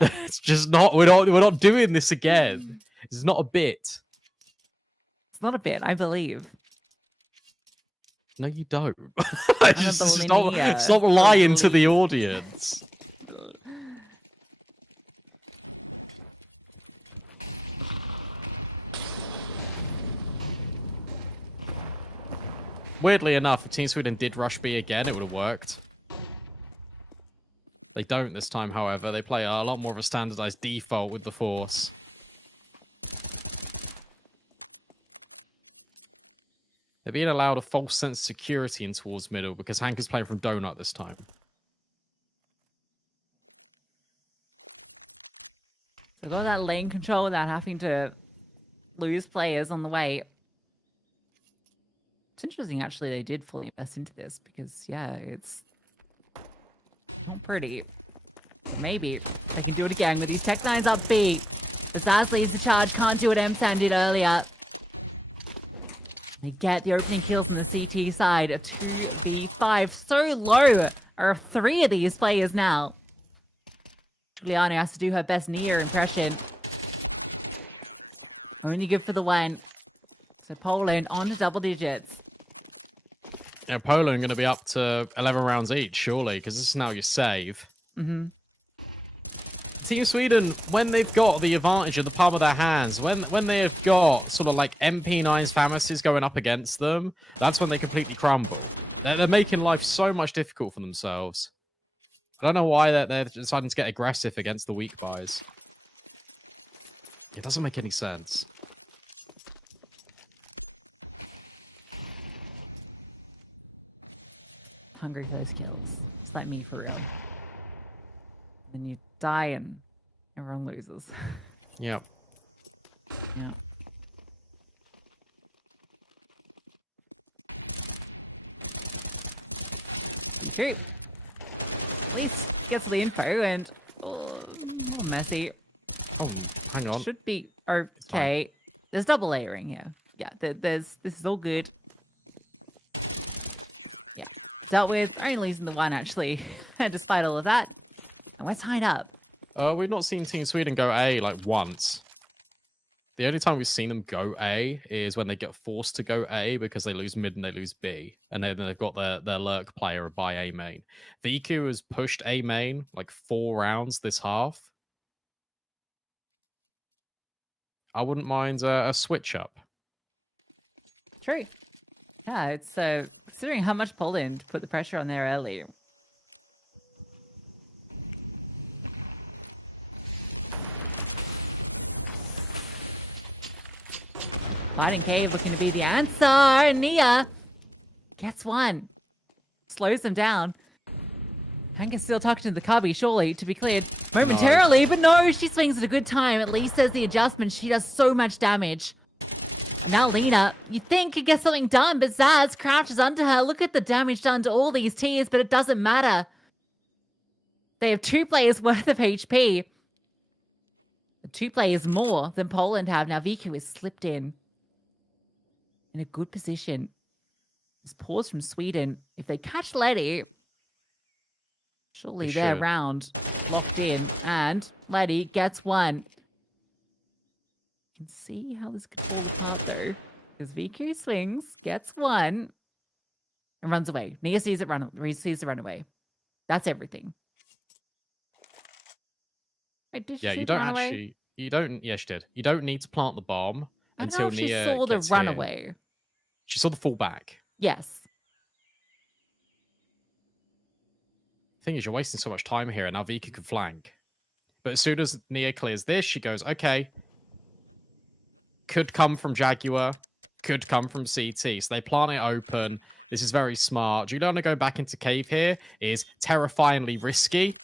It's just not. We're not doing this again. It's not a bit. It's not a bit. I believe. No, you don't. Stop lying to the audience. Weirdly enough, if Team Sweden did rush B again, it would have worked. They don't this time, however. They play a lot more of a standardized default with the Force. They're being allowed a false sense of security in towards middle because Hank is playing from Donut this time. So got that lane control without having to lose players on the way. It's interesting, actually, they did fully invest into this because, yeah, it's not pretty. But maybe they can do it again with these Tech-9s up B. But Zaz leads the charge, can't do what M-San did earlier. They get the opening kills on the CT side, a 2v5. So low are 3 of these players now. Giuliano has to do her best Nia impression. Only good for the win. So Poland on to double digits. Yeah, Poland going to be up to 11 rounds each, surely, because this is now your save. Mm-hmm. Team Sweden, when they've got the advantage in the palm of their hands, when they've got sort of like MP9's Famises going up against them, that's when they completely crumble. They're making life so much difficult for themselves. I don't know why they're deciding to get aggressive against the weak buys. It doesn't make any sense. Hungry for those kills. It's like me for real. Then you die and everyone loses. Yep. Yeah. True. At least gets the info and a little messy. Oh, hang on. Should be okay. There's double layering here. Yeah, this is all good. Yeah. Dealt with, only losing the one actually, despite all of that. And we're tied up. We've not seen Team Sweden go A like once. The only time we've seen them go A is when they get forced to go A because they lose mid and they lose B. And then they've got their lurk player by A main. VQ has pushed A main like 4 rounds this half. I wouldn't mind a switch up. True. Yeah, it's considering how much Poland put the pressure on there early. Fighting Cave looking to be the answer. Nia gets one. Slows them down. Hank is still talking to the cubby, surely, to be cleared momentarily. No. But no, she swings at a good time. At least there's the adjustment. She does so much damage. And now Lena, you think could get something done, but Zaz crouches under her. Look at the damage done to all these tiers, but it doesn't matter. They have 2 players worth of HP. 2 players more than Poland have. Now VQ is slipped in a good position. This pause from Sweden. If they catch Letty, surely they're round locked in. And Letty gets one. You can see how this could fall apart though. Because VQ swings, gets one, and runs away. Nia sees it sees the runaway. That's everything. Wait, did she you don't actually. You don't. Yeah, she did. You don't need to plant the bomb until Nia she saw the runaway. She saw the fallback. Yes. Thing is, you're wasting so much time here, and now Vika can flank. But as soon as Nia clears this, she goes, okay. Could come from Jaguar, could come from CT. So they plant it open. This is very smart. Giuliano going back into cave here is terrifyingly risky.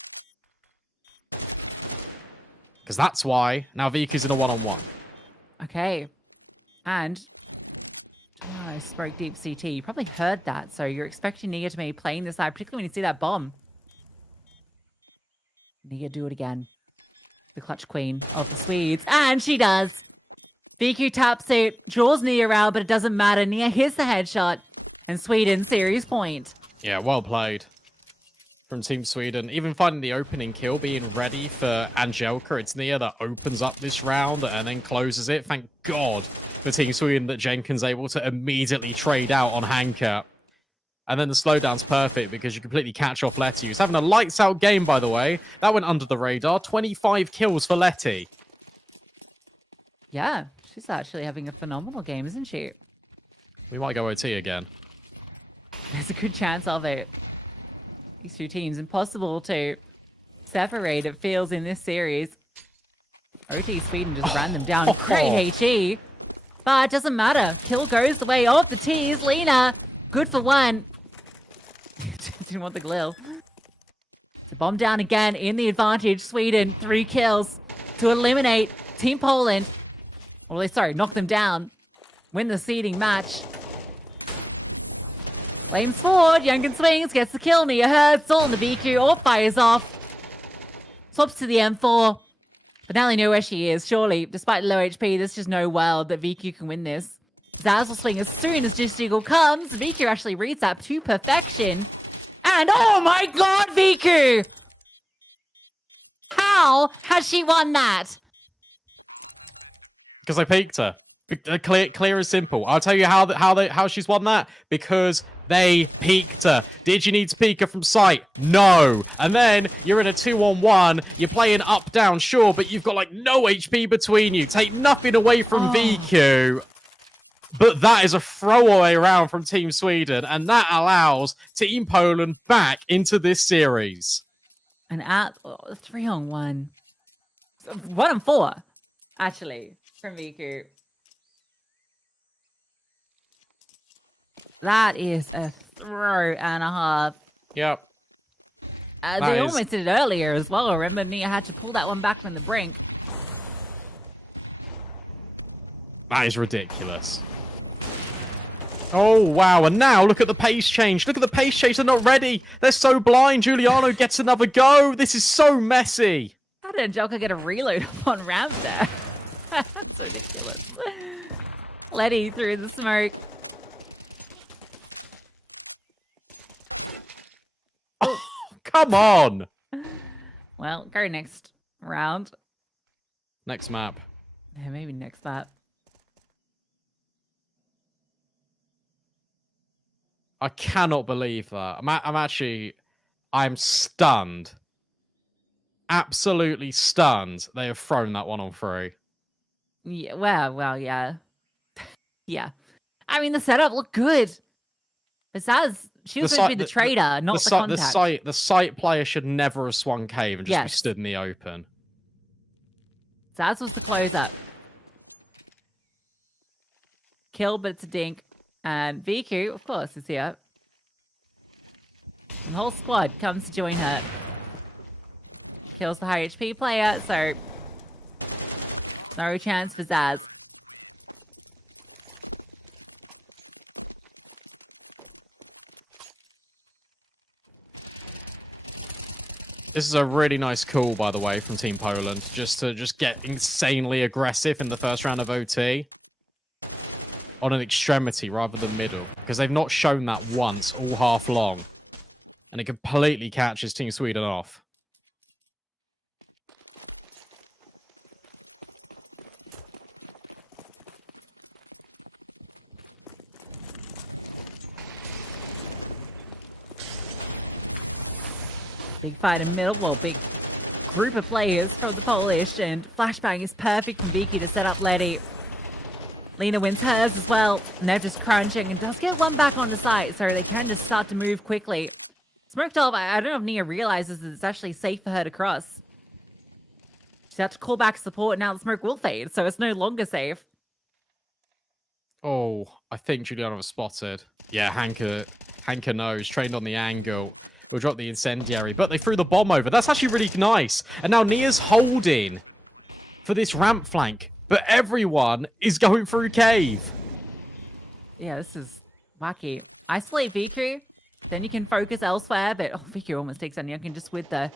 Because that's why now Vika's in a one-on-one. Okay. And I spoke deep CT. You probably heard that. So you're expecting Nia to be playing this side, particularly when you see that bomb. Nia, do it again. the clutch queen of the Swedes. And she does. VQ taps it, draws Nia around, but it doesn't matter. Nia hits the headshot, and Sweden series point. Yeah, well played from Team Sweden. Even finding the opening kill, being ready for Angelica. It's Nia that opens up this round and then closes it. Thank God for Team Sweden that Jenkins able to immediately trade out on Hanker. And then the slowdown's perfect because you completely catch off Letty, who's having a lights-out game, by the way. That went under the radar. 25 kills for Letty. Yeah, she's actually having a phenomenal game, isn't she? We might go OT again. There's a good chance of it. These two teams, impossible to separate, it feels, in this series. OT Sweden just ran them down. Great HE. But it doesn't matter. Kill goes the way of the T's. Lena, good for one. Didn't want the glil. So bomb down again in the advantage. Sweden, 3 kills to eliminate Team Poland. Or sorry, knock them down. Win the seeding match. Flames forward, Youngkin swings, gets the kill. Nia Hurts, all in the VQ, all fires off. Swaps to the M4. But now they know where she is, surely. Despite low HP, there's just no world that VQ can win this. Zaz will swing as soon as Just Eagle comes. VQ actually reads that to perfection. And oh my god, VQ! How has she won that? Because I peeked her. Clear and simple. I'll tell you how she's won that. Because they peeked her. Did you need to peek her from sight? No. And then you're in a 2-on-1. You're playing up, down, sure, but you've got like no HP between you. Take nothing away from VQ. But that is a throwaway round from Team Sweden, and that allows Team Poland back into this series. And at 3-on-1. 1-on-4, actually, from VQ. That is a throw and a half. Yep. They almost did it earlier as well. Remember, Nia had to pull that one back from the brink. That is ridiculous. Oh, wow. And now look at the pace change. Look at the pace change. They're not ready. They're so blind. Giuliano gets another go. This is so messy. How did Angelica get a reload up on ramp there? That's ridiculous. Letty through the smoke. Oh, come on. Well, go next round. Next map. Yeah, maybe next map. I cannot believe that. I'm stunned. Absolutely stunned. They have thrown that one on free. Yeah, well, yeah. Yeah. I mean, the setup looked good. Besides, she was supposed to be the trader, not the contact. The site player should never have swung cave and just be stood in the open. Zaz was the closer. Kill, but it's a dink. And VQ, of course, is here. And the whole squad comes to join her. Kills the high HP player, so no chance for Zaz. This is a really nice call, by the way, from Team Poland, just to get insanely aggressive in the first round of OT. On an extremity rather than middle, because they've not shown that once all half long, and it completely catches Team Sweden off. Big fight in middle, well, big group of players from the Polish, and flashbang is perfect from Viki to set up Letty. Lena wins hers as well, and they're just crunching and does get one back on the site, so they can just start to move quickly. Smoked off, I don't know if Nia realizes that it's actually safe for her to cross. She's had to call back support, and now the smoke will fade, so it's no longer safe. Oh, I think Giuliano was spotted. Yeah, Hanker knows, trained on the angle. Will drop the incendiary, but they threw the bomb over. That's actually really nice. And now Nia's holding for this ramp flank. But everyone is going through cave. Yeah, this is wacky. Isolate Viku, then you can focus elsewhere. But Viku almost takes on Youngkin just with the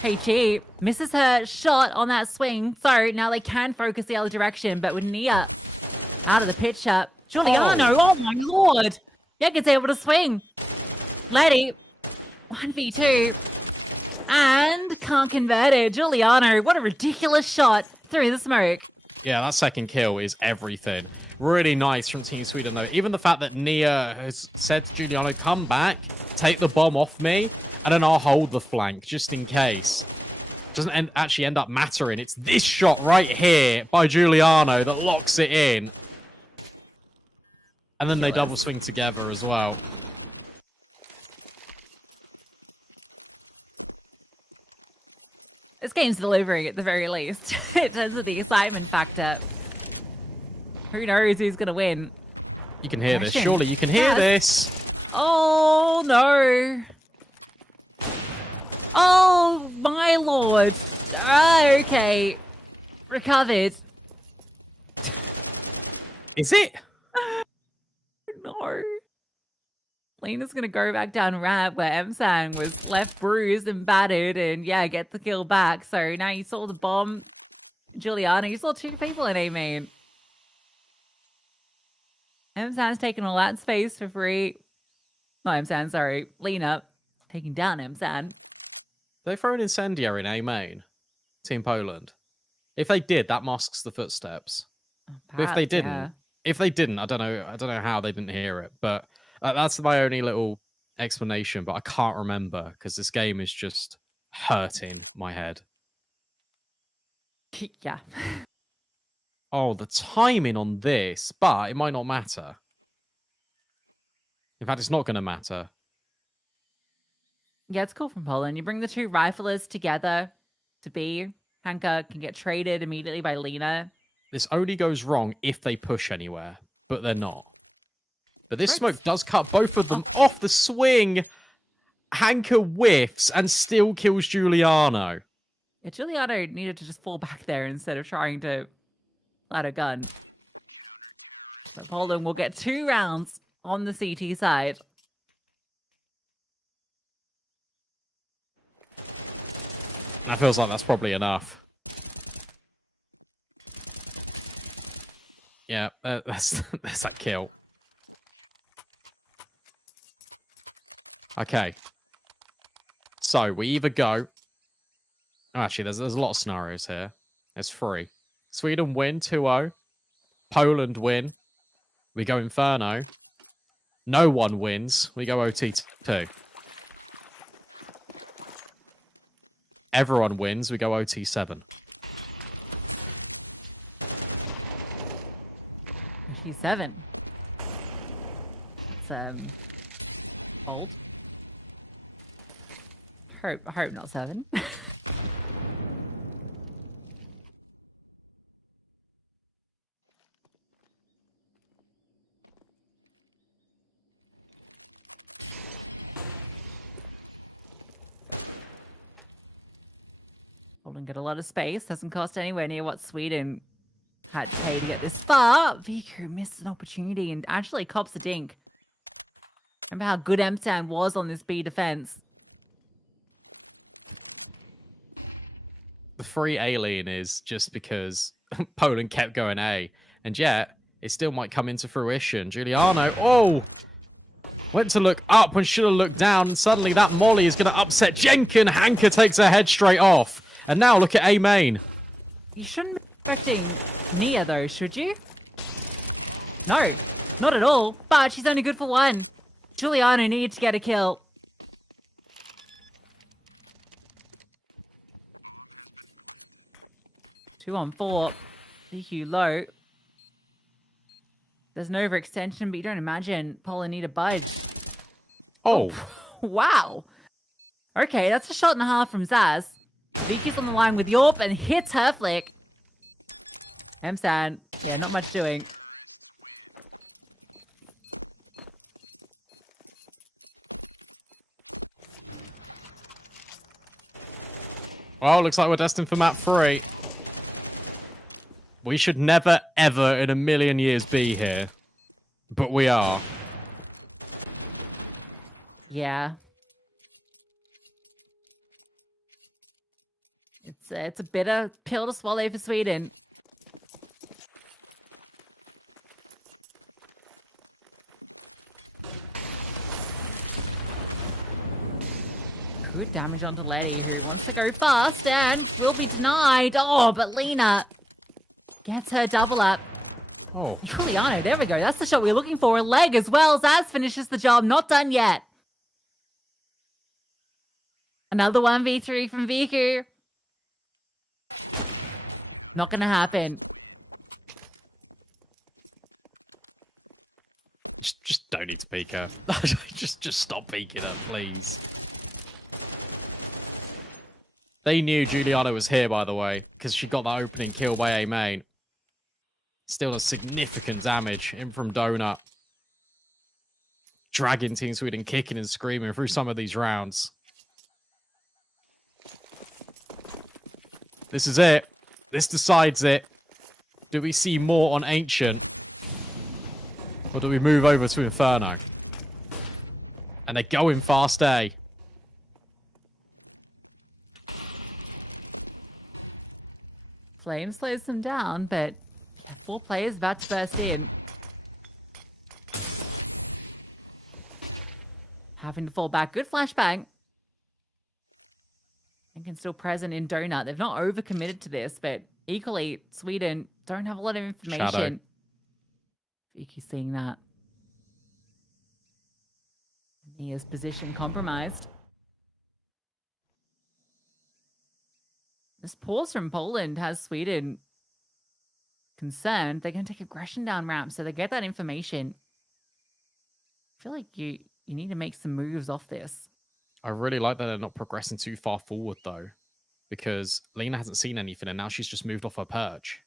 Hey, Cheap misses her shot on that swing. So now they can focus the other direction, but with Nia out of the picture, Giuliano, oh my lord. Yeg's able to swing. Letty, 1v2. And can't convert it. Giuliano, what a ridiculous shot through the smoke. Yeah, that second kill is everything. Really nice from Team Sweden, though. Even the fact that Nia has said to Giuliano, come back, take the bomb off me, and then I'll hold the flank, just in case. Doesn't actually end up mattering. It's this shot right here by Giuliano that locks it in. And then they double swing together as well. This game's delivering at the very least, in terms of the excitement factor. Who knows who's going to win? You can hear this. Surely you can hear this. Oh, no. Oh, my lord. Okay. Recovered. Is it? No. Lena's going to go back down ramp where Emsan was left bruised and battered and, yeah, get the kill back. So now you saw the bomb. Giuliano, you saw two people in A main. Emsan's taking all that space for free. No, Emsan, sorry. Lena taking down Emsan. They throw an incendiary in A main, Team Poland. If they did, that masks the footsteps. Perhaps, but if they didn't, I don't know how they didn't hear it. But that's my only little explanation. But I can't remember because this game is just hurting my head. Yeah. Oh, the timing on this, but it might not matter. In fact, it's not going to matter. Yeah, it's cool from Poland. You bring the two riflers together to B. Hanka can get traded immediately by Lena. This only goes wrong if they push anywhere, but they're not. But this smoke does cut both of them off the swing. Hanka whiffs and still kills Giuliano. Yeah, Giuliano needed to just fall back there instead of trying to light a gun. So Poland will get 2 rounds on the CT side. That feels like that's probably enough. Yeah, that's that kill. Okay. So we either go. Oh, actually, there's a lot of scenarios here. There's 3. Sweden win 2-0. Poland win. We go Inferno. No one wins. We go OT2. Everyone wins. We go OT7. OT7. That's old. Hope not 7. Poland get a lot of space. Doesn't cost anywhere near what Sweden had to pay to get this far. Viku missed an opportunity and actually cops a dink. Remember how good Emsan was on this B defense. The free alien is just because Poland kept going A. And yet, it still might come into fruition. Giuliano, went to look up when should have looked down. And suddenly that molly is going to upset Jenkin. Hanka takes her head straight off. And now look at A main. You shouldn't be expecting Nia though, should you? No, not at all. But she's only good for 1. Giuliano needed to get a kill. Two on 4. DQ low. There's an overextension, but you don't imagine Poland need a budge. Oh. Wow. Okay, that's a shot and a half from Zaz. Viki's on the line with Yorp and hits her flick. Emsan, yeah, not much doing. Well, looks like we're destined for map 3. We should never, ever in a million years be here. But we are. Yeah. It's a bitter pill to swallow for Sweden. Good damage onto Letty, who wants to go fast and will be denied. Oh, but Lena gets her double up. Oh. Giuliano, there we go. That's the shot we were looking for. A leg as well. Zaz finishes the job. Not done yet. Another 1v3 from Viku. Not going to happen. Just don't need to peek her. just stop peeking her, please. They knew Giuliano was here, by the way, because she got that opening kill by A main. Still a significant damage in from Donut. Dragging Team Sweden kicking and screaming through some of these rounds. This is it. This decides it. Do we see more on Ancient? Or do we move over to Inferno? And they're going fast A. Flame slows them down, but yeah, 4 players about to burst in. Having to fall back. Good flashbang. And still present in Donut. They've not overcommitted to this, but equally, Sweden don't have a lot of information. Shadow. Vicky seeing that. Nia's position compromised. This pause from Poland has Sweden concerned. They're going to take aggression down ramp, so they get that information. I feel like you need to make some moves off this. I really like that they're not progressing too far forward, though, because Lena hasn't seen anything, and now she's just moved off her perch.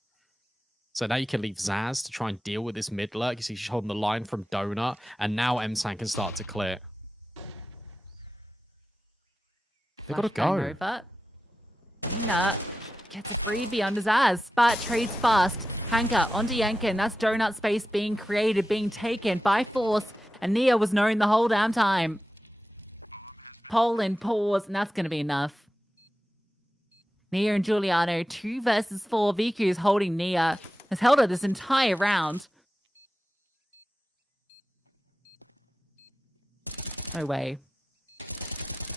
So now you can leave Zaz to try and deal with this mid lurk. You see she's holding the line from Donut, and now M-San can start to clear. They've got to go. Over. Lena gets a freebie under Zaz, but trades fast. Hanka onto Yankin. That's Donut space being created, being taken by force, and Nia was known the whole damn time. Poland pause, and that's going to be enough. Nia and Giuliano, 2 versus 4. Viku's holding Nia. Has held her this entire round. No way.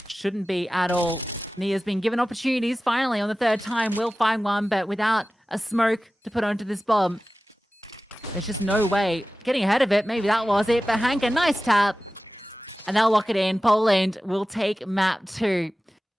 Shouldn't be at all. Nia's been given opportunities finally on the 3rd time. Will find one, but without a smoke to put onto this bomb. There's just no way. Getting ahead of it, maybe that was it. But Hanka, nice tap. And they'll lock it in. Poland will take map 2.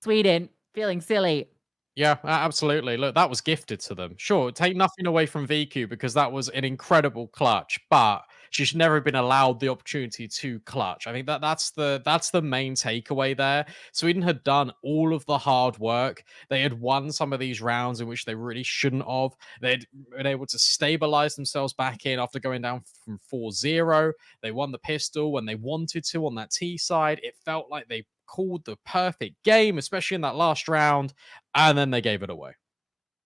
Sweden, feeling silly. Yeah, absolutely. Look, that was gifted to them. Sure, take nothing away from VQ because that was an incredible clutch, but she should never have been allowed the opportunity to clutch. I think that's the main takeaway there. Sweden had done all of the hard work. They had won some of these rounds in which they really shouldn't have. They'd been able to stabilize themselves back in after going down from 4-0. They won the pistol when they wanted to on that T side. It felt like they called the perfect game, especially in that last round, and then they gave it away.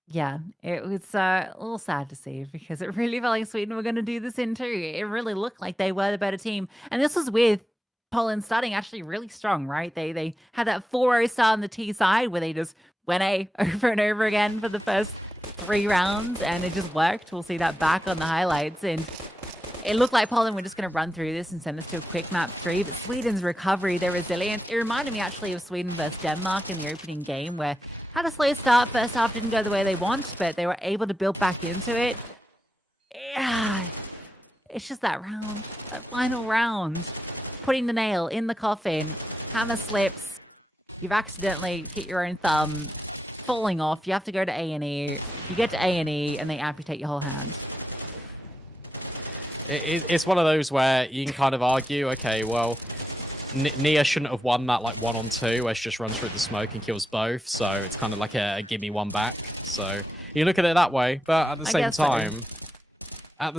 Yeah, it was a little sad to see because it really felt like Sweden were going to do this in too. It really looked like they were the better team. And this was with Poland starting actually really strong, right? They had that 4-0 start on the T side where they just went A over and over again for the first 3 rounds, and it just worked. We'll see that back on the highlights. And it looked like Poland were just going to run through this and send us to a quick map 3, but Sweden's recovery, their resilience, it reminded me actually of Sweden versus Denmark in the opening game where had a slow start, first half didn't go the way they want, but they were able to build back into it. Yeah, it's just that round, that final round, putting the nail in the coffin, hammer slips, you've accidentally hit your own thumb, falling off, you have to go to A&E, you get to A&E and they amputate your whole hand. It's one of those where you can kind of argue, okay, well, Nia shouldn't have won that like 1-on-2 where she just runs through the smoke and kills both. So it's kind of like a gimme one back. So you look at it that way, but at the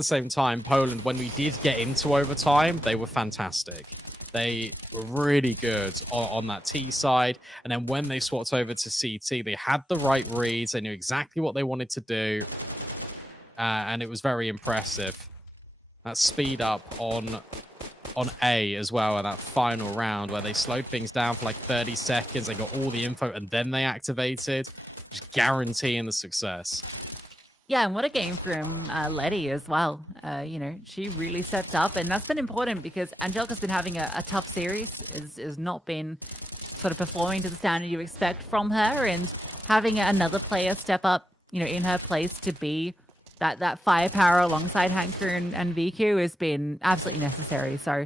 same time, Poland, when we did get into overtime, they were fantastic. They were really good on that T side. And then when they swapped over to CT, they had the right reads. They knew exactly what they wanted to do. And it was very impressive. That speed up on A as well in that final round where they slowed things down for like 30 seconds. They got all the info and then they activated. just guaranteeing the success. Yeah, and what a game from Letty as well. You know, she really stepped up, and that's been important because Angelica's been having a tough series, has not been sort of performing to the standard you expect from her, and having another player step up, you know, in her place to be that firepower alongside Hanker and VQ has been absolutely necessary. So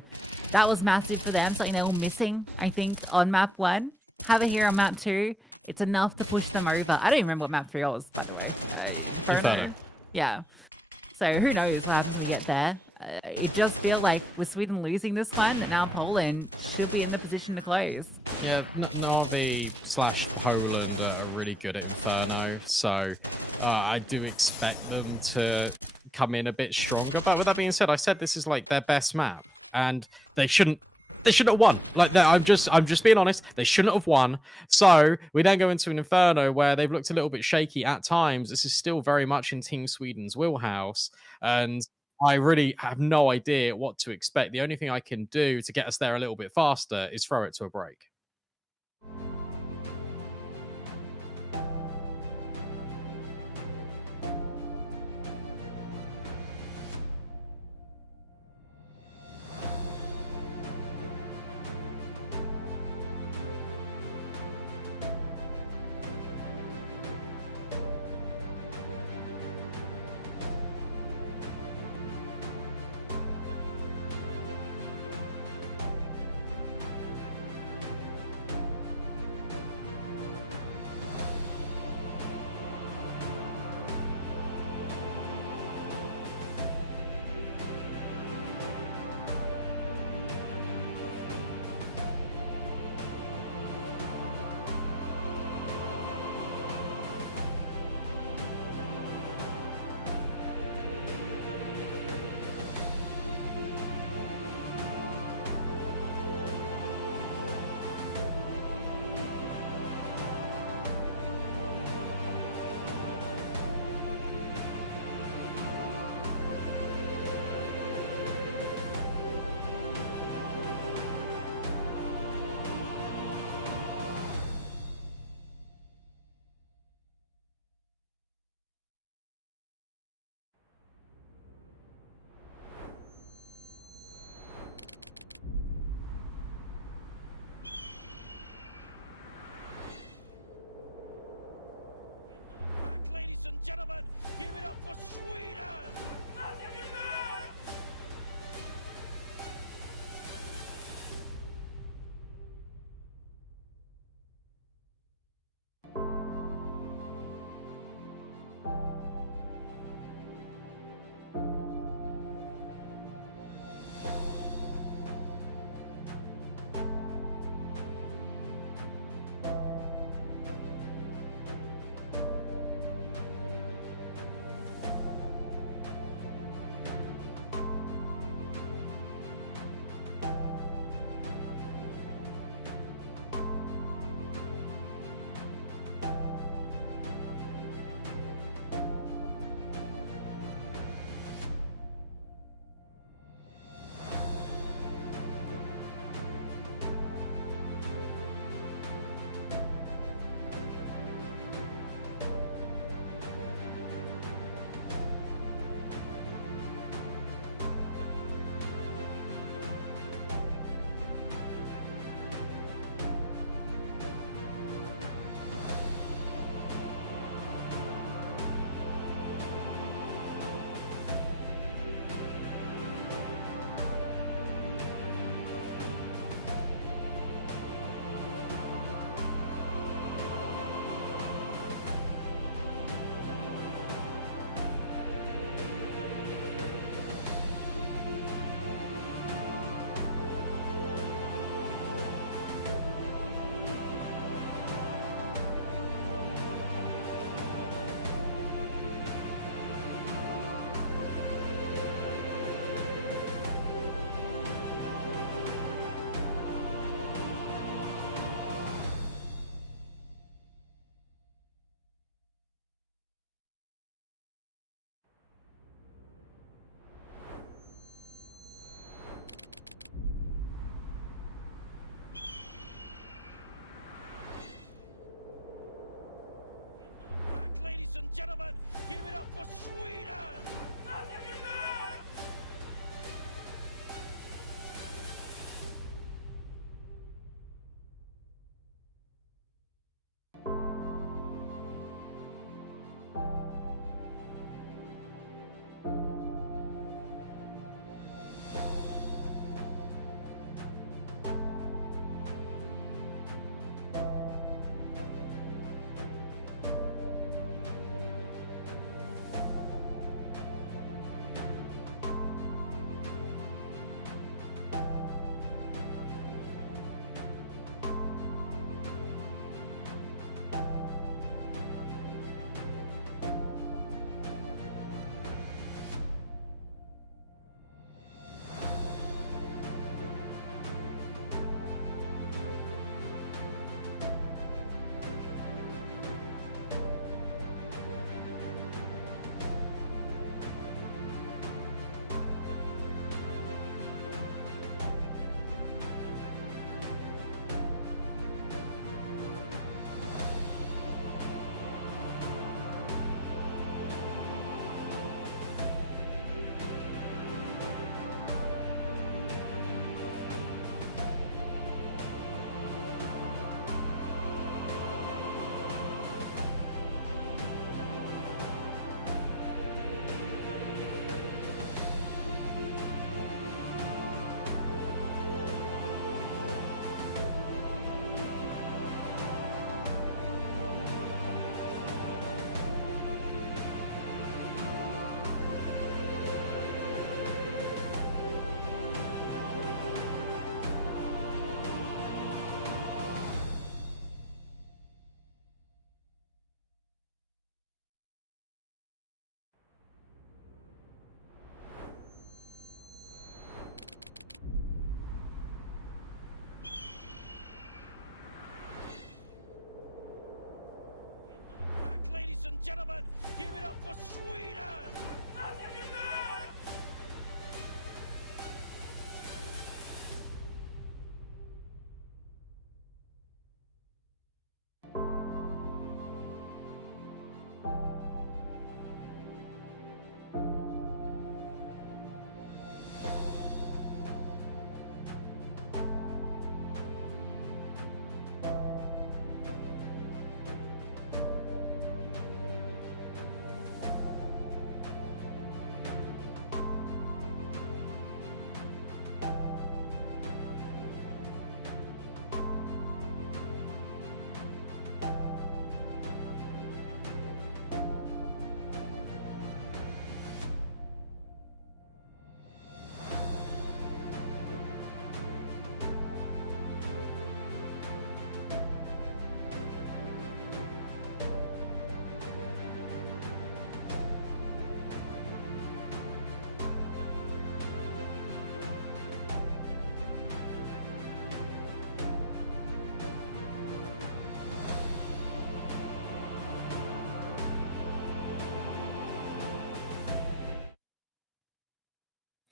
that was massive for them, something they were missing, I think, on map 1. Have it here on map 2. It's enough to push them over. I don't even remember what map 3 was, by the way. Inferno. Yeah. So who knows what happens when we get there. It just feels like with Sweden losing this one, that now Poland should be in the position to close. Yeah, Navi/Poland are really good at Inferno, so I do expect them to come in a bit stronger. But with that being said, I said this is like their best map, and they shouldn't have won. Like, I'm just being honest. They shouldn't have won. So we then go into an Inferno where they've looked a little bit shaky at times. This is still very much in Team Sweden's wheelhouse, and I really have no idea what to expect. The only thing I can do to get us there a little bit faster is throw it to a break.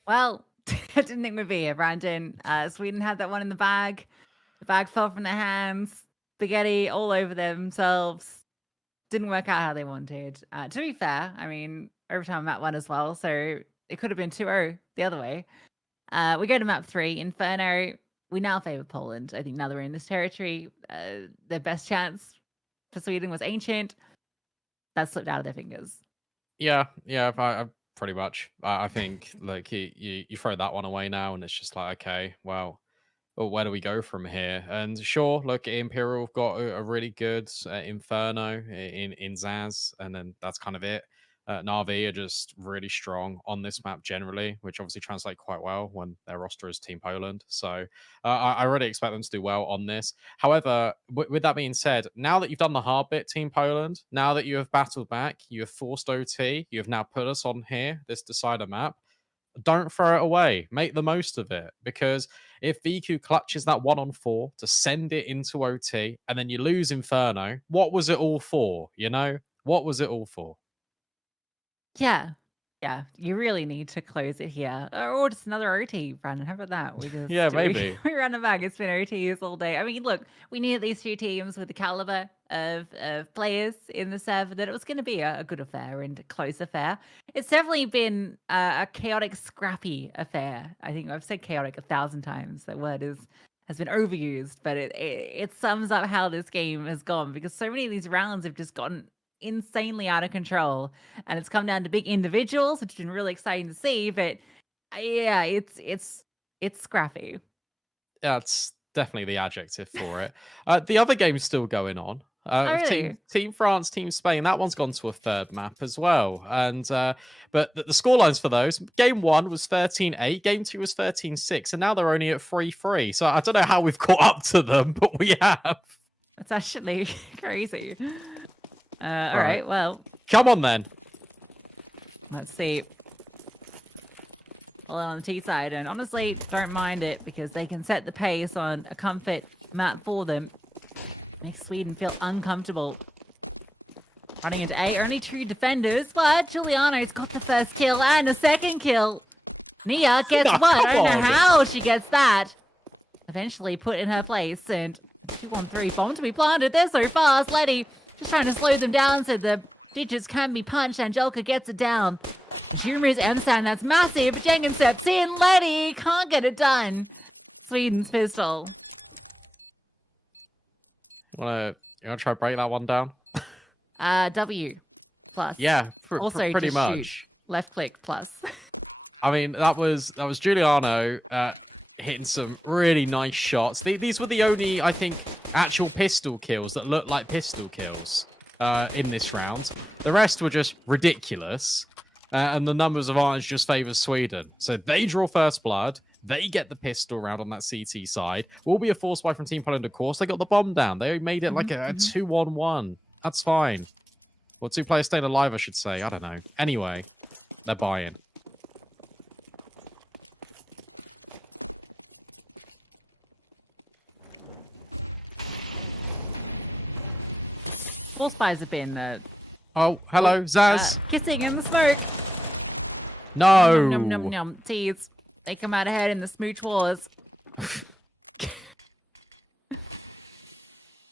Well, I didn't think we'd be here, Brandon. Sweden had that one in the bag. The bag fell from their hands. Spaghetti all over themselves. Didn't work out how they wanted. To be fair, I mean, overtime map 1 as well, so it could have been 2-0 the other way. We go to map 3, Inferno. We now favour Poland. I think now that we're in this territory, their best chance for Sweden was Ancient. That slipped out of their fingers. Yeah, I pretty much. I think like you throw that one away now, and it's just like, okay, well, where do we go from here? And sure, look, Imperial have got a really good Inferno in Zaz, and then that's kind of it. Na'Vi are just really strong on this map generally, which obviously translate quite well when their roster is Team Poland. So I really expect them to do well on this. However, with that being said, now that you've done the hard bit, Team Poland, now that you have battled back, you have forced OT, you have now put us on here, this decider map, don't throw it away. Make the most of it. Because if VQ clutches that 1-on-4 to send it into OT and then you lose Inferno, what was it all for? You know? What was it all for? Yeah. Yeah. You really need to close it here. Or just another OT, Brandon. How about that? We just Yeah, maybe. we run it back. It's been OTs all day. I mean, look, we needed these two teams with the caliber of players in the server that it was going to be a good affair and a close affair. It's definitely been a chaotic, scrappy affair. I think I've said chaotic 1,000 times. That word has been overused, but it sums up how this game has gone because so many of these rounds have just gotten insanely out of control, and it's come down to big individuals, which has been really exciting to see. But yeah, it's scrappy. That's definitely the adjective for it. The other game's still going on. Really? Team France, Team Spain. That one's gone to a third map as well. And but the scorelines for those: game 1 was 13-8, game 2 was 13-6, and now they're only at 3-3. So I don't know how we've caught up to them, but we have. That's actually crazy. All right, well, come on then. Let's see. Well, on the T side, and honestly, don't mind it because they can set the pace on a comfort map for them. Makes Sweden feel uncomfortable. Running into A, only 2 defenders, but Giuliano's got the first kill and a second kill. Nia gets one. I don't know how she gets that. Eventually put in her place, and 2-on-3 bomb to be planted. They're so fast. Letty just trying to slow them down so the digits can be punched. Angelica gets it down. And she removes M-Stand. That's massive. Jenkins steps in. Letty can't get it done. Sweden's pistol. You wanna try to break that one down? W plus. Yeah, also pretty much. Shoot. Left click plus. I mean, that was Giuliano hitting some really nice shots. These were the only, I think, actual pistol kills that looked like pistol kills in this round. The rest were just ridiculous, and the numbers of advantage just favours Sweden. So they draw first blood. They get the pistol round on that CT side. Will be a force buy from Team Poland, of course. They got the bomb down. They made it like a 2-on-1. That's fine. Well, 2 players staying alive, I should say. I don't know. Anyway, they're buying. Force buys have been oh, hello, Zaz. Kissing in the smoke. No. Nom, nom, nom, nom. Tease. They come out ahead in the smooch wars.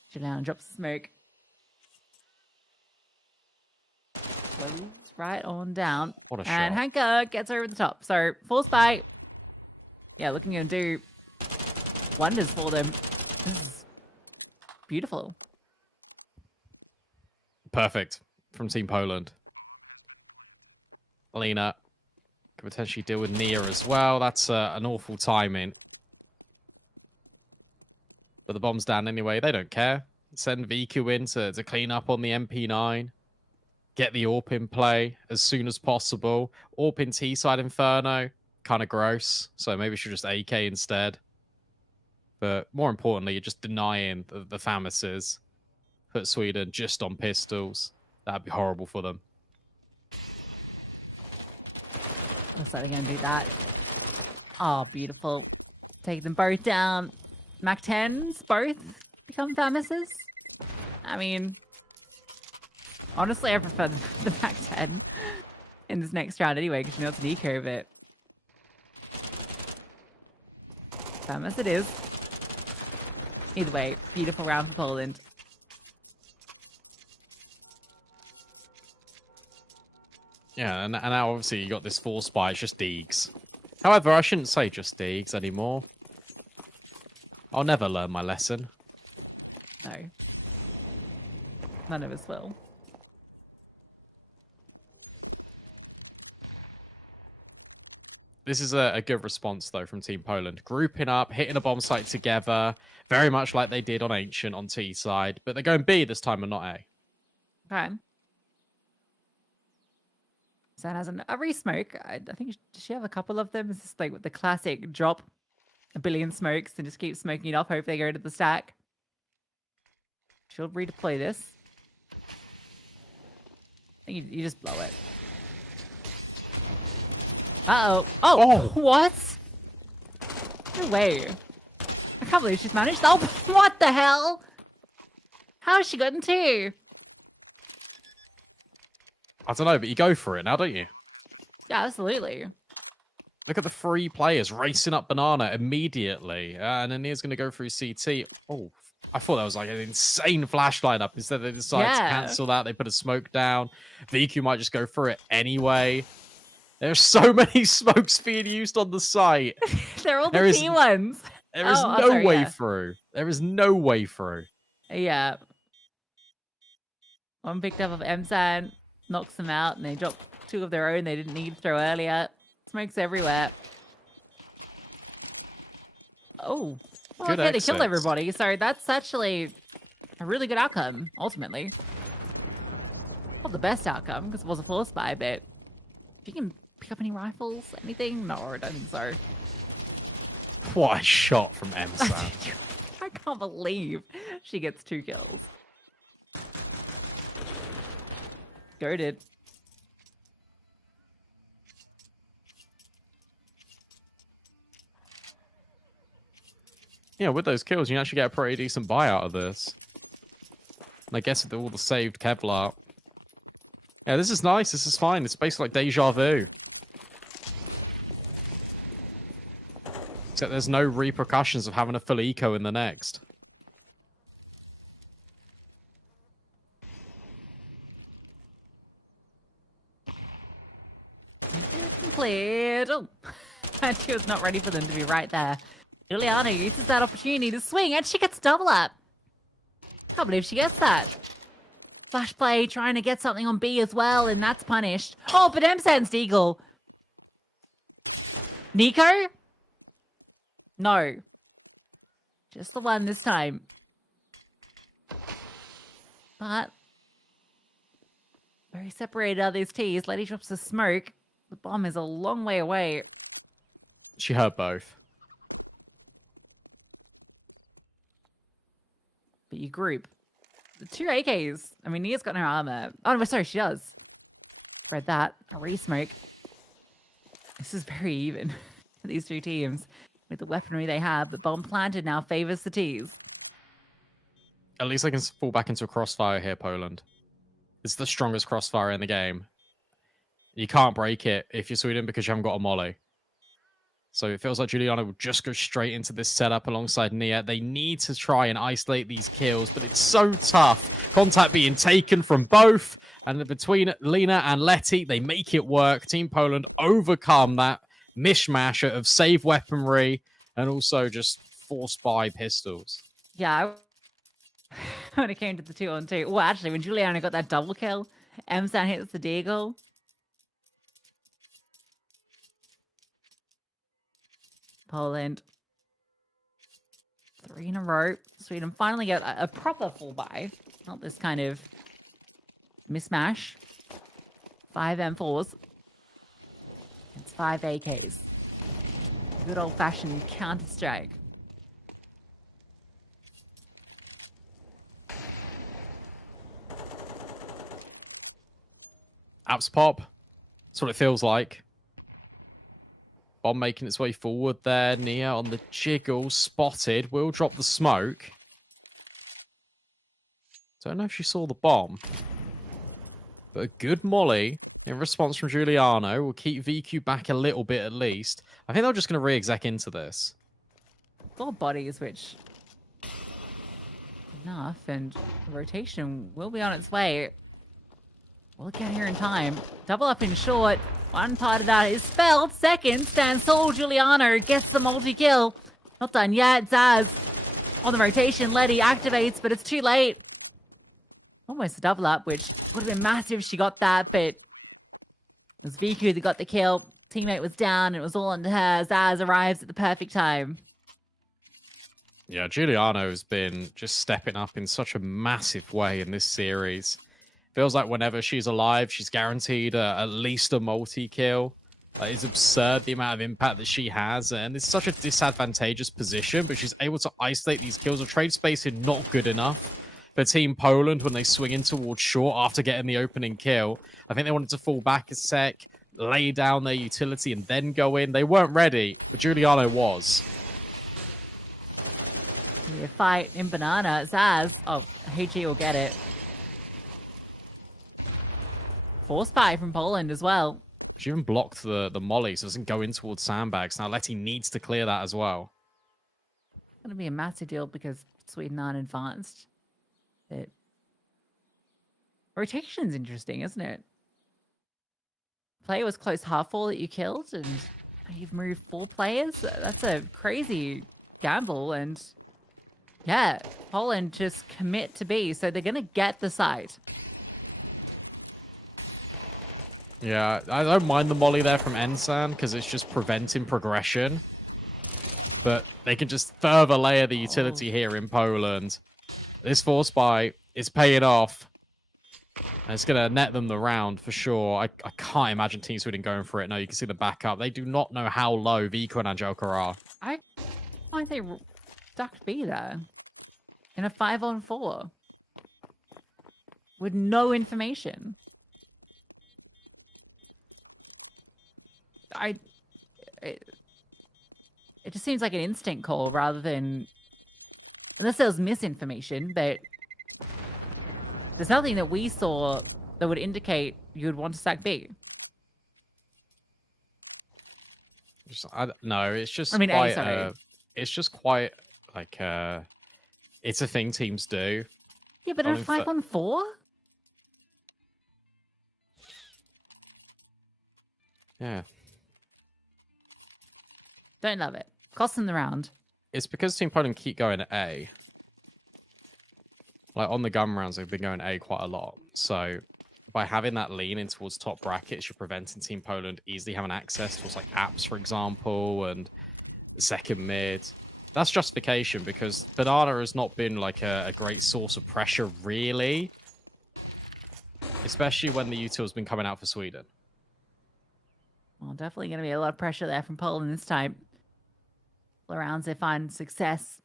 Juliana drops the smoke. Slows right on down. What a shot. And Hanka gets over the top. So, force buy. Yeah, looking to do wonders for them. This is beautiful. Perfect from Team Poland. Alina could potentially deal with Nia as well. That's an awful timing. But the bomb's down anyway. They don't care. Send VQ in to clean up on the MP9. Get the AWP in play as soon as possible. AWP in T-side Inferno. Kind of gross. So maybe we should just AK instead. But more importantly, you're just denying the FAMASes. Put Sweden just on pistols. That'd be horrible for them. Looks like they're going to do that. Oh, beautiful. Take them both down. Mac 10s both become FAMASes. I mean, honestly, I prefer the Mac 10 in this next round anyway, because you know it's an eco, but As it is. Either way, beautiful round for Poland. Yeah, and now obviously you got this force buy. It's just Deegs. However, I shouldn't say just Deegs anymore. I'll never learn my lesson. No. None of us will. This is a good response, though, from Team Poland. Grouping up, hitting a bomb site together, very much like they did on Ancient on T side. But they're going B this time and not A. Okay. Zan has a re-smoke. I think, does she have a couple of them? Is this like the classic drop a billion smokes and just keep smoking it off, hope they go to the stack? She'll redeploy this. I think you just blow it. Uh-oh. Oh, what? No way. I can't believe she's managed. Oh, what the hell? How has she gotten two? I don't know, but you go for it now, don't you? Yeah, absolutely. Look at the 3 players racing up Banana immediately. And then Nia's going to go through CT. Oh, I thought that was like an insane flash lineup. Instead, they decided to cancel that. They put a smoke down. VQ might just go through it anyway. There's so many smokes being used on the site. They're all the key ones. There is no way through. There is no way through. Yeah. One picked up of MSAN, knocks them out, and they drop 2 of their own they didn't need to throw earlier. Smokes everywhere. Oh. Well, okay, they killed everybody. So that's actually a really good outcome, ultimately. Not the best outcome, because it was a force buy, but if you can pick up any rifles, anything? No, I don't think so. What a shot from MSAN. I can't believe she gets 2 kills. Goated. Yeah, with those kills, you actually get a pretty decent buy out of this. And I guess with all the saved Kevlar. Yeah, this is nice. This is fine. It's basically like deja vu. Except there's no repercussions of having a full eco in the next. Cleared. Oh, she was not ready for them to be right there. Juliana uses that opportunity to swing, and she gets double up. Can't believe she gets that. Flash play, trying to get something on B as well, and that's punished. Oh, but MSAN's Deagle. Nico? No. Just the one this time. But very separated are these T's. Letty drops the smoke. The bomb is a long way away. She heard both. But you group. The 2 AKs. I mean, Nia's got no armor. Oh, no, sorry, she does. Read that. A re-smoke. This is very even. These 2 teams. With the weaponry they have, the bomb planted now favors the T's. At least they can fall back into a crossfire here, Poland. It's the strongest crossfire in the game. You can't break it if you're Sweden because you haven't got a molly. So it feels like Juliana will just go straight into this setup alongside Nia. They need to try and isolate these kills, but it's so tough. Contact being taken from both. And between Lena and Letty, they make it work. Team Poland overcome that mishmash of save weaponry and also just force buy pistols. Yeah, when it came to the 2-on-2. Well, actually, when Juliana got that double kill, MSAN hits the deagle. Poland. 3 in a row. Sweden finally get a proper full buy. Not this kind of mismatch. 5 M4s. It's 5 AKs. Good old-fashioned Counter-Strike. Apps pop. That's what it feels like. Bomb making its way forward there. Nia on the jiggle. Spotted. Will drop the smoke. Don't know if she saw the bomb. But a good molly in response from Giuliano will keep VQ back a little bit at least. I think they're just going to re-exec into this. All bodies, which enough, and the rotation will be on its way. We'll get here in time. Double up in short. One part of that is spelled. Second stands tall. Giuliano gets the multi-kill. Not done yet. Zaz on the rotation. Letty activates, but it's too late. Almost a double up, which would have been massive if she got that, but it was Viku that got the kill. Teammate was down. It was all under her. Zaz arrives at the perfect time. Yeah, Giuliano's been just stepping up in such a massive way in this series. Feels like whenever she's alive, she's guaranteed at least a multi-kill. It's absurd the amount of impact that she has, and it's such a disadvantageous position, but she's able to isolate these kills. The trade spacing not good enough for Team Poland when they swing in towards short after getting the opening kill. I think they wanted to fall back a sec, lay down their utility, and then go in. They weren't ready, but Giuliano was. A fight in Banana. Zaz. Oh, HG will get it. Force buy from Poland as well. She even blocked the molly, so it doesn't go in towards sandbags. Now Letty needs to clear that as well. It's going to be a massive deal because Sweden aren't advanced. But rotation's interesting, isn't it? Player was close half-wall that you killed, and you've moved 4 players. That's a crazy gamble, and yeah, Poland just commit to B, so they're going to get the site. Yeah, I don't mind the molly there from Ensan because it's just preventing progression. But they can just further layer the utility here in Poland. This force buy is paying off. And it's going to net them the round for sure. I can't imagine Team Sweden going for it. No, you can see the backup. They do not know how low Viku and Angelka are. Why they ducked B there in a 5-on-4 with no information. It just seems like an instinct call rather than, unless there was misinformation, but there's nothing that we saw that would indicate you would want to sack B. No, it's just it's just quite like it's a thing teams do. Yeah, but in a 5-on-4? Yeah. Don't love it. Cost them the round. It's because Team Poland keep going to A. Like, on the gun rounds, they've been going A quite a lot. So, by having that lean in towards top brackets, you're preventing Team Poland easily having access towards, like, apps, for example, and the second mid. That's justification, because Banana has not been, like, a great source of pressure, really. Especially when the util has been coming out for Sweden. Well, definitely going to be a lot of pressure there from Poland this time. All rounds, they find success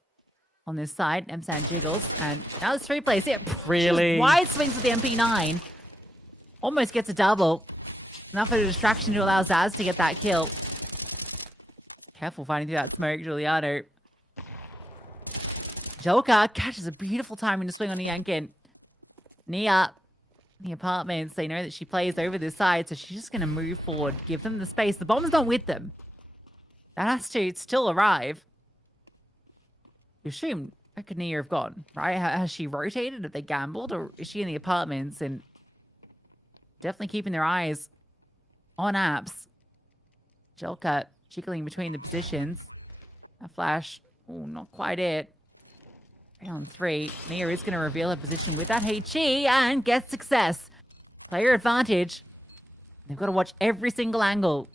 on this side. Emsan jiggles, and now there's 3 plays here. Really? Wide swings with the MP9. Almost gets a double. Enough of a distraction to allow Zaz to get that kill. Careful fighting through that smoke, Giuliano. Joker catches a beautiful timing to swing on Yankin. Nia. The apartments, they know that she plays over this side, so she's just going to move forward, give them the space. The bomb's not with them. That has to still arrive. You assume where could Nia have gone, right? Has she rotated? Have they gambled? Or is she in the apartments? And definitely keeping their eyes on apps. Jelka jiggling between the positions. A flash. Oh, not quite it. Round 3. Nia is going to reveal her position with that HE and get success. Player advantage. They've got to watch every single angle.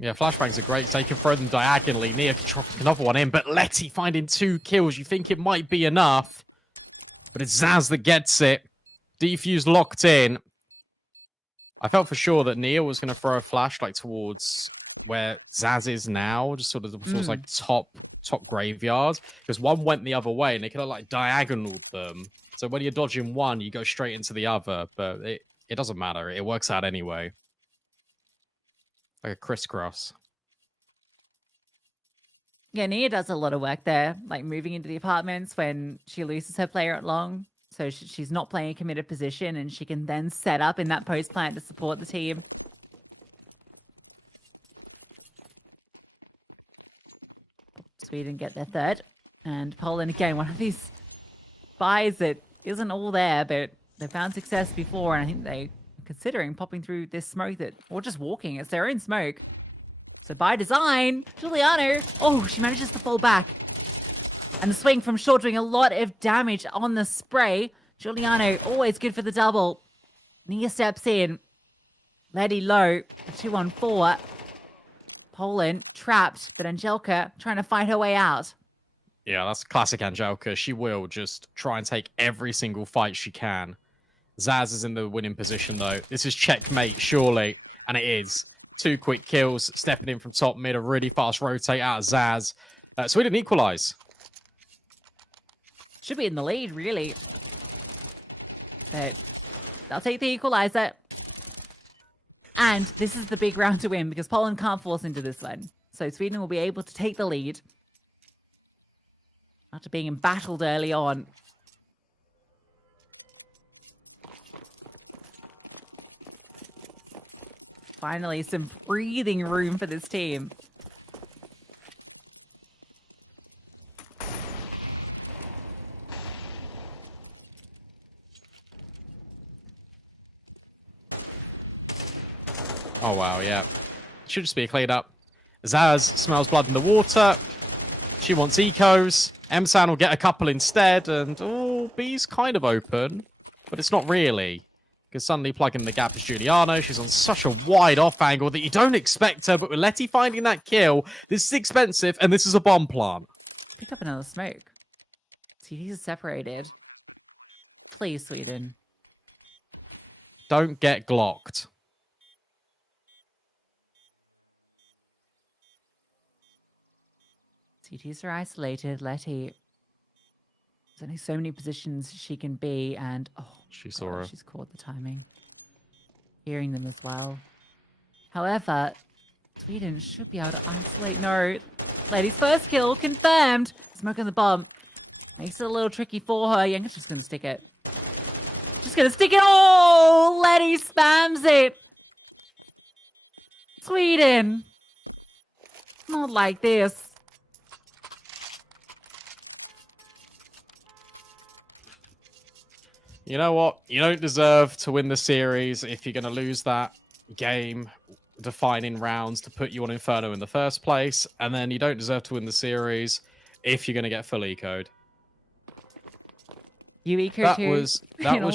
Yeah, flashbangs are great, so you can throw them diagonally. Nia can drop another one in, but Letty finding 2 kills. You think it might be enough, but it's Zaz that gets it. Defuse locked in. I felt for sure that Nia was going to throw a flash like towards where Zaz is now, just sort of towards like top graveyard, because one went the other way and they could have like diagonaled them. So when you're dodging one, you go straight into the other, but it doesn't matter. It works out anyway. Like a crisscross. Yeah, Nia does a lot of work there, like moving into the apartments when she loses her player at long. So she's not playing a committed position, and she can then set up in that post plant to support the team. Sweden get their third. And Poland, again, one of these buys that isn't all there, but they found success before, and I think they are considering popping through this smoke or just walking. It's their own smoke. So by design, Giuliano, oh, she manages to fall back. And the swing from short doing a lot of damage on the spray. Giuliano, always good for the double. Nia steps in. Letty low, 2-on-4. Poland trapped, but Angelka trying to find her way out. Yeah, that's classic Angelka. She will just try and take every single fight she can. Zaz is in the winning position, though. This is checkmate, surely. And it is. 2 quick kills, stepping in from top mid, a really fast rotate out of Zaz. Sweden equalise. Should be in the lead, really. But they'll take the equaliser. And this is the big round to win because Poland can't force into this one. So Sweden will be able to take the lead after being embattled early on. Finally, some breathing room for this team. Oh, wow, yeah. Should just be a clean up. Zaz smells blood in the water. She wants ecos. M-San will get a couple instead. And, oh, B's kind of open. But it's not really. Because suddenly plugging the gap is Giuliano. She's on such a wide off angle that you don't expect her. But with Letty finding that kill, this is expensive. And this is a bomb plant. Picked up another smoke. CDs are separated. Please, Sweden. Don't get glocked. CTs are isolated. Letty. There's only so many positions she can be, and she saw her. She's caught the timing. Hearing them as well. However, Sweden should be able to isolate. No, Letty's first kill confirmed. Smoke on the bomb makes it a little tricky for her. Yanga's just gonna stick it. Just gonna stick it. Oh, Letty spams it. Sweden, not like this. You know what? You don't deserve to win the series if you're going to lose that game defining rounds to put you on Inferno in the first place. And then you don't deserve to win the series if you're going to get full eco'd. You eco that was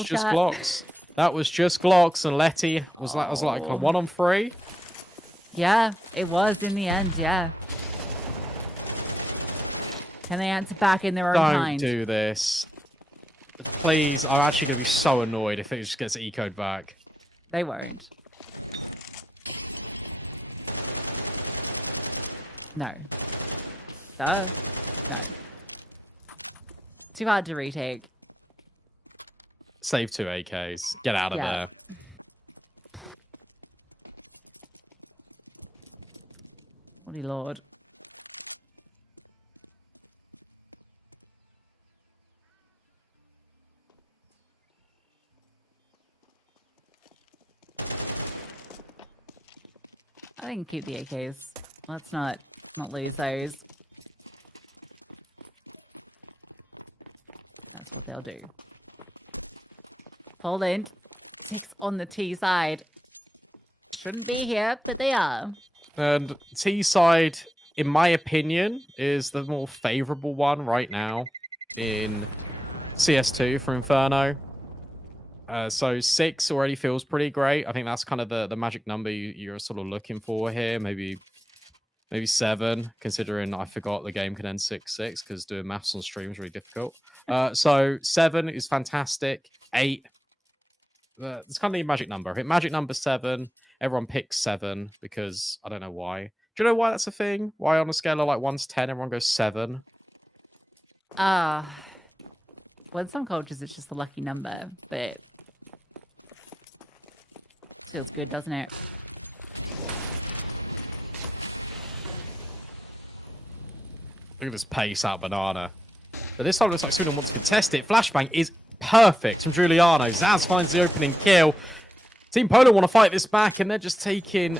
just Glocks. That was just Glocks, and Letty was like a 1-on-3. Yeah, it was in the end, yeah. Can they answer back in their own kind? Don't do this. Please, I'm actually going to be so annoyed if it just gets eco'd back. They won't. No. No. Too hard to retake. Save 2 AKs. Get out of there. Holy Lord. I think keep the AKs. Let's not lose those. That's what they'll do. Poland, 6 on the T side. Shouldn't be here, but they are. And T side, in my opinion, is the more favorable one right now in CS2 for Inferno. So 6 already feels pretty great. I think that's kind of the magic number you're sort of looking for here. Maybe 7, considering I forgot the game can end 6-6 because doing maths on stream is really difficult. So 7 is fantastic. 8, it's kind of the magic number. I think magic number 7, everyone picks 7 because I don't know why. Do you know why that's a thing? Why on a scale of like 1 to 10, everyone goes 7? Well, in some cultures it's just a lucky number, but feels good, doesn't it? Look at this pace out banana. But this time it looks like Sweden wants to contest it. Flashbang is perfect from Giuliano. Zaz finds the opening kill. Team Poland want to fight this back, and they're just taking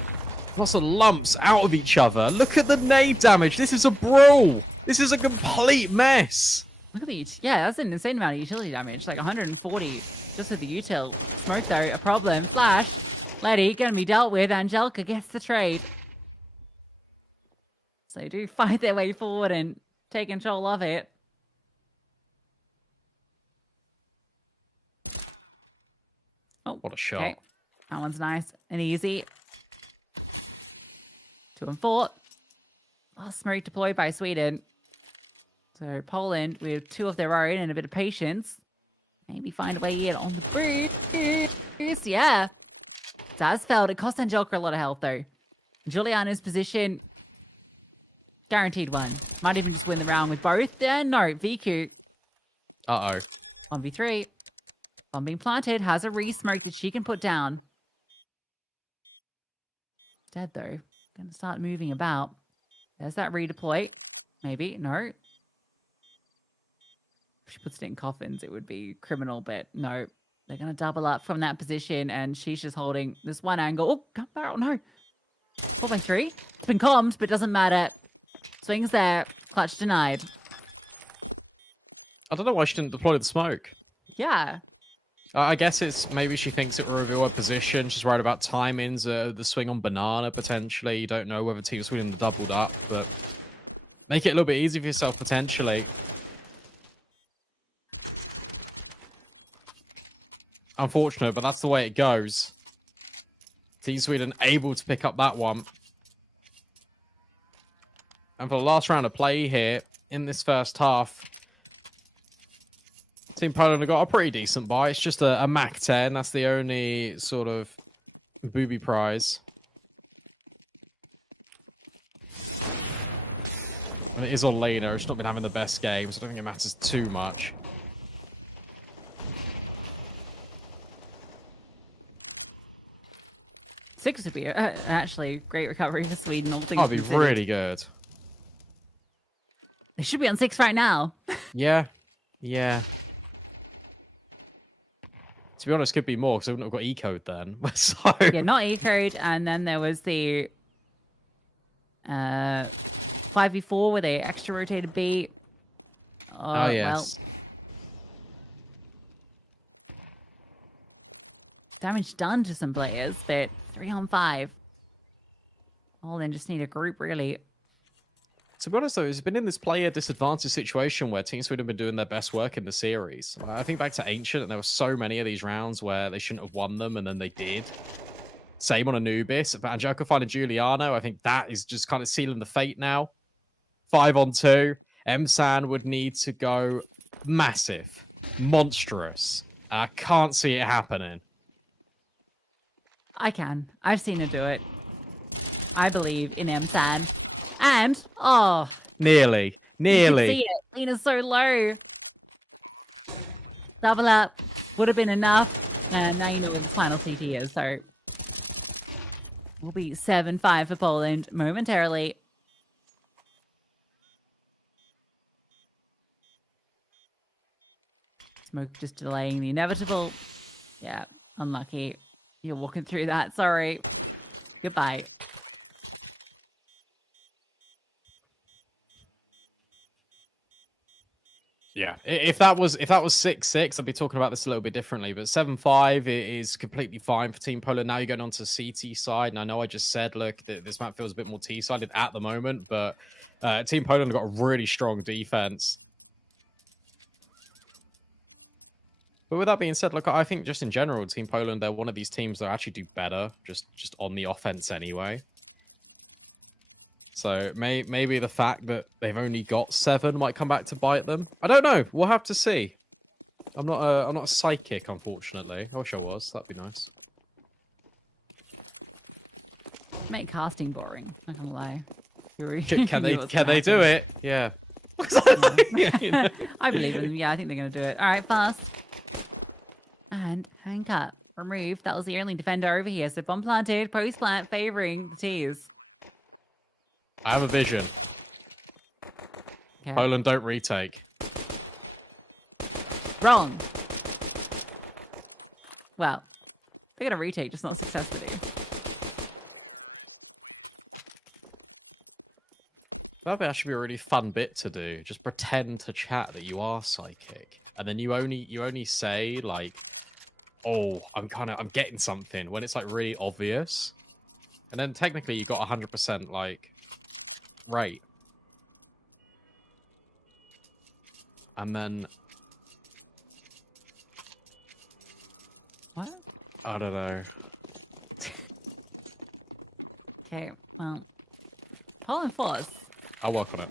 lots of lumps out of each other. Look at the nade damage. This is a brawl. This is a complete mess. Look at the yeah, that's an insane amount of utility damage, like 140 just with the util. Smoke though, a problem. Flash, Letty gonna be dealt with. Angelica gets the trade. So they do fight their way forward and take control of it. Oh, what a shot. Okay. That one's nice and easy. 2 and 4. Last smoke deployed by Sweden. So Poland with 2 of their own and a bit of patience. Maybe find a way in on the boost. Yeah. Zasfeld. It cost Angelica a lot of health though. Juliana's position. Guaranteed one. Might even just win the round with both. No, VQ. Uh-oh. 1v3. Bomb being planted. Has a re-smoke that she can put down. Dead though. Gonna start moving about. There's that redeploy. Maybe. No. If she puts it in coffins, it would be criminal, but no. They're gonna double up from that position, and she's just holding this one angle. Oh, gun barrel, no. 4x3. It's been commed, but doesn't matter. Swings there. Clutch denied. I don't know why she didn't deploy the smoke. Yeah. I guess it's maybe she thinks it will reveal her position. She's worried about timings, the swing on banana potentially. You don't know whether Team Sweden are doubled up, but make it a little bit easy for yourself potentially. Unfortunate, but that's the way it goes. Team Sweden able to pick up that one. And for the last round of play here in this first half, Team Poland have got a pretty decent buy. It's just a Mach 10. That's the only sort of booby prize. And it is on Lena. She's not been having the best game, so I don't think it matters too much. Six would be actually great recovery for Sweden. All things That'd be considered. really good. They should be on 6 right now. Yeah. Yeah. To be honest, could be more because I wouldn't have got E-code then. So... Yeah, not E-code. And then there was the 5v4 with a extra rotated beat. Oh, yes. Well, damage done to some players, but 3 on 5. All then just need a group, really. To be honest, though, it's been in this player disadvantage situation where Team Sweden have been doing their best work in the series. I think back to Ancient, and there were so many of these rounds where they shouldn't have won them, and then they did. Same on Anubis. But Angelica finding Giuliano, I think that is just kind of sealing the fate now. 5 on 2. M-San would need to go massive. Monstrous. I can't see it happening. I can. I've seen her do it. I believe in M-San. And, oh. Nearly. Nearly. You can see it. Lena's so low. Double up. Would have been enough. And now you know where the final CT is. So, we'll be 7-5 for Poland momentarily. Smoke just delaying the inevitable. Yeah, unlucky. You're walking through that. Sorry. Goodbye. Yeah, if that was 6-6, I'd be talking about this a little bit differently. But 7-5 is completely fine for Team Poland. Now you're going on to CT side, and I know I just said, look, this map feels a bit more T-sided at the moment, but Team Poland have got a really strong defense. But with that being said, look, I think just in general, Team Poland, they're one of these teams that actually do better just on the offense anyway. So maybe the fact that they've only got 7 might come back to bite them. I don't know. We'll have to see. I'm not a psychic, unfortunately. I wish I was. That'd be nice. Make casting boring. Not gonna lie. Can they do it? Yeah. Yeah. I believe in them. Yeah, I think they're gonna do it. All right, fast. And hang up. Removed. That was the only defender over here. So bomb planted. Post plant favoring the T's. I have a vision. Okay. Poland don't retake. Wrong. Well, they're going to retake, just not successfully. That'd actually be a really fun bit to do. Just pretend to chat that you are psychic, and then you only say like, "Oh, I'm getting something," when it's like really obvious, and then technically you got 100% like right, and then what? I don't know. Okay, well, Paul and Force. I'll work on it.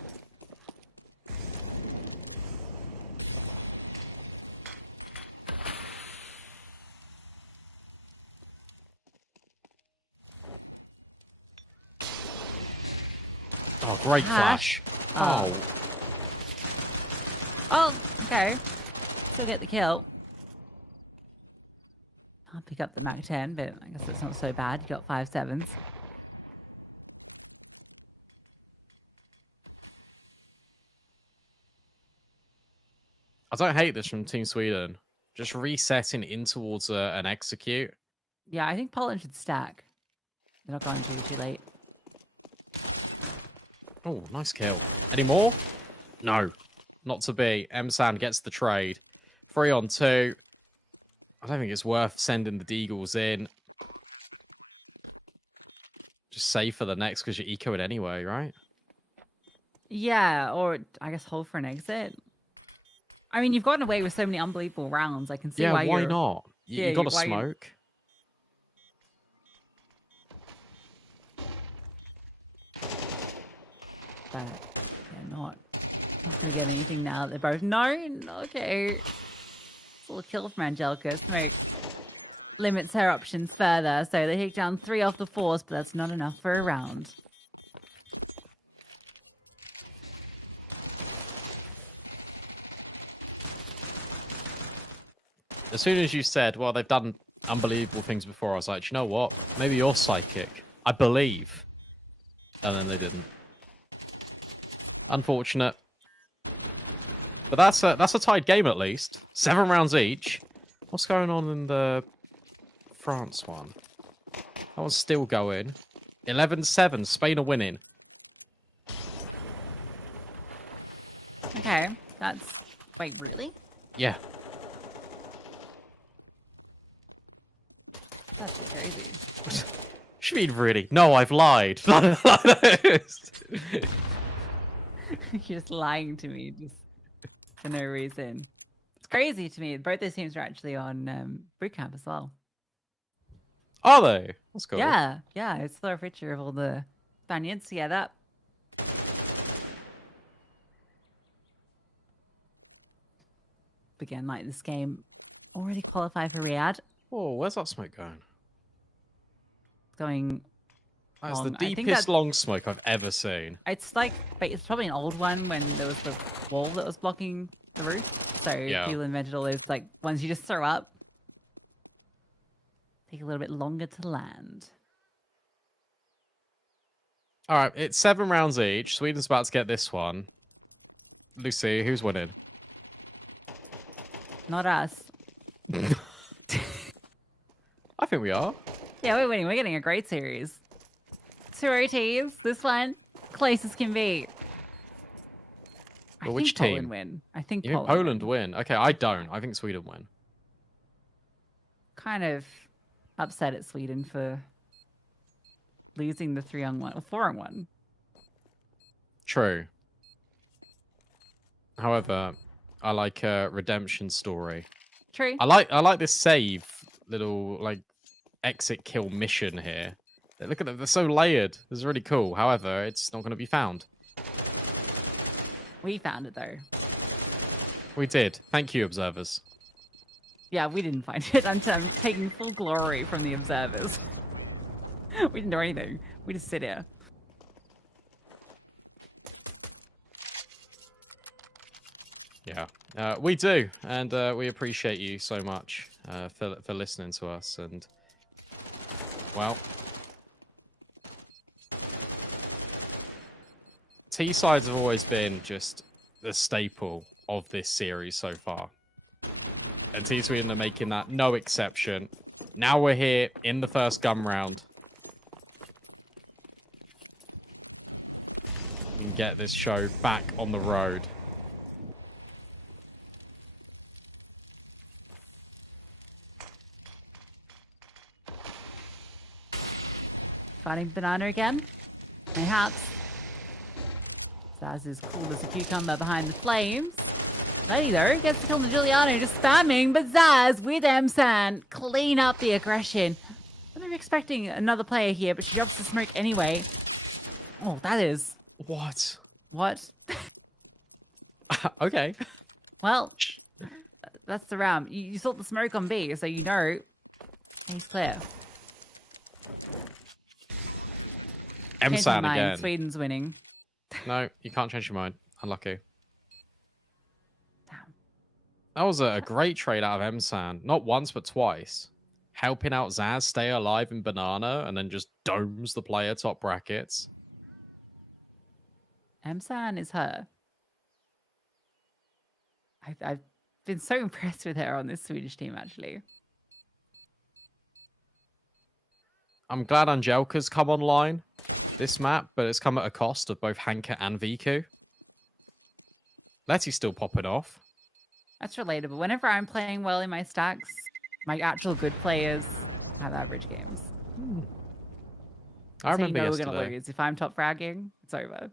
Oh, great flash. Oh. Oh, okay. Still get the kill. I'll pick up the Mac 10, but I guess that's not so bad. You got 5 sevens. I don't hate this from Team Sweden. Just resetting in towards an execute. Yeah, I think Poland should stack. They're not going too late. Oh, nice kill. Any more? No. Not to be. M-San gets the trade. 3-on-2. I don't think it's worth sending the Deagles in. Just save for the next because you're ecoing anyway, right? Yeah, or I guess hold for an exit. I mean, you've gotten away with so many unbelievable rounds. I can see why why not? You got to smoke. But yeah, not gonna get anything now. They're both no. Okay, it's a little kill from Angelica. Smoke limits her options further, so they take down 3 off the Force, but that's not enough for a round. As soon as you said, well, they've done unbelievable things before, I was like, you know what? Maybe you're psychic. I believe. And then they didn't. Unfortunate. But that's a tied game at least. 7 rounds each. What's going on in the France one? That one's still going. 11-7. Spain are winning. Okay, that's... Wait, really? Yeah. That's just crazy. She mean really? No, I've lied. You're just lying to me, just for no reason. It's crazy to me. Both those teams are actually on boot camp as well. Are they? That's cool. Yeah, yeah. It's a picture of all the Spaniards together. Again, like this game already qualified for Riyadh. Oh, where's that smoke going? It's going. That's the deepest long smoke I've ever seen. It's like, it's probably an old one when there was the wall that was blocking the roof. So yeah. People invented all those like ones you just throw up. Take a little bit longer to land. All right, it's 7 rounds each. Sweden's about to get this one. Lucy, who's winning? Not us. I think we are. Yeah, we're winning. We're getting a great series. 2 OTs. This one, close as can be. But which team? Poland win. I think Poland win. Okay, I don't. I think Sweden win. Kind of upset at Sweden for losing the 3-on-1 or 4-on-1. True. However, I like a redemption story. True. I like this save little like exit kill mission here. Look at them, they're so layered. This is really cool. However, it's not going to be found. We found it though. We did. Thank you, observers. Yeah, we didn't find it. I'm taking full glory from the observers. We didn't do anything. We just sit here. Yeah, we do, and we appreciate you so much for listening to us. And well, T-sides have always been just the staple of this series so far, and Team Sweden are making that no exception. Now we're here in the first gun round. can get this show back on the road. Fighting banana again? Mayhaps. Zaz is cool as a cucumber behind the flames. Lady, though, gets to kill the Giuliano, just spamming, but Zaz with M-San clean up the aggression. I'm expecting another player here, but she drops the smoke anyway. Oh, that is... What? What? Okay. Well, that's the round. You saw the smoke on B, so you know he's clear. M-San again. Sweden's winning. No, you can't change your mind. Unlucky. Damn. That was a great trade out of M-San. Not once, but twice. Helping out Zaz stay alive in banana and then just domes the player top brackets. M-San is her. I've been so impressed with her on this Swedish team, actually. I'm glad Angelika's come online this map, but it's come at a cost of both Hanka and Viku. Letty's still popping off. That's relatable. Whenever I'm playing well in my stacks, my actual good players have average games. I remember we're yesterday. gonna lose. If I'm top fragging, it's over.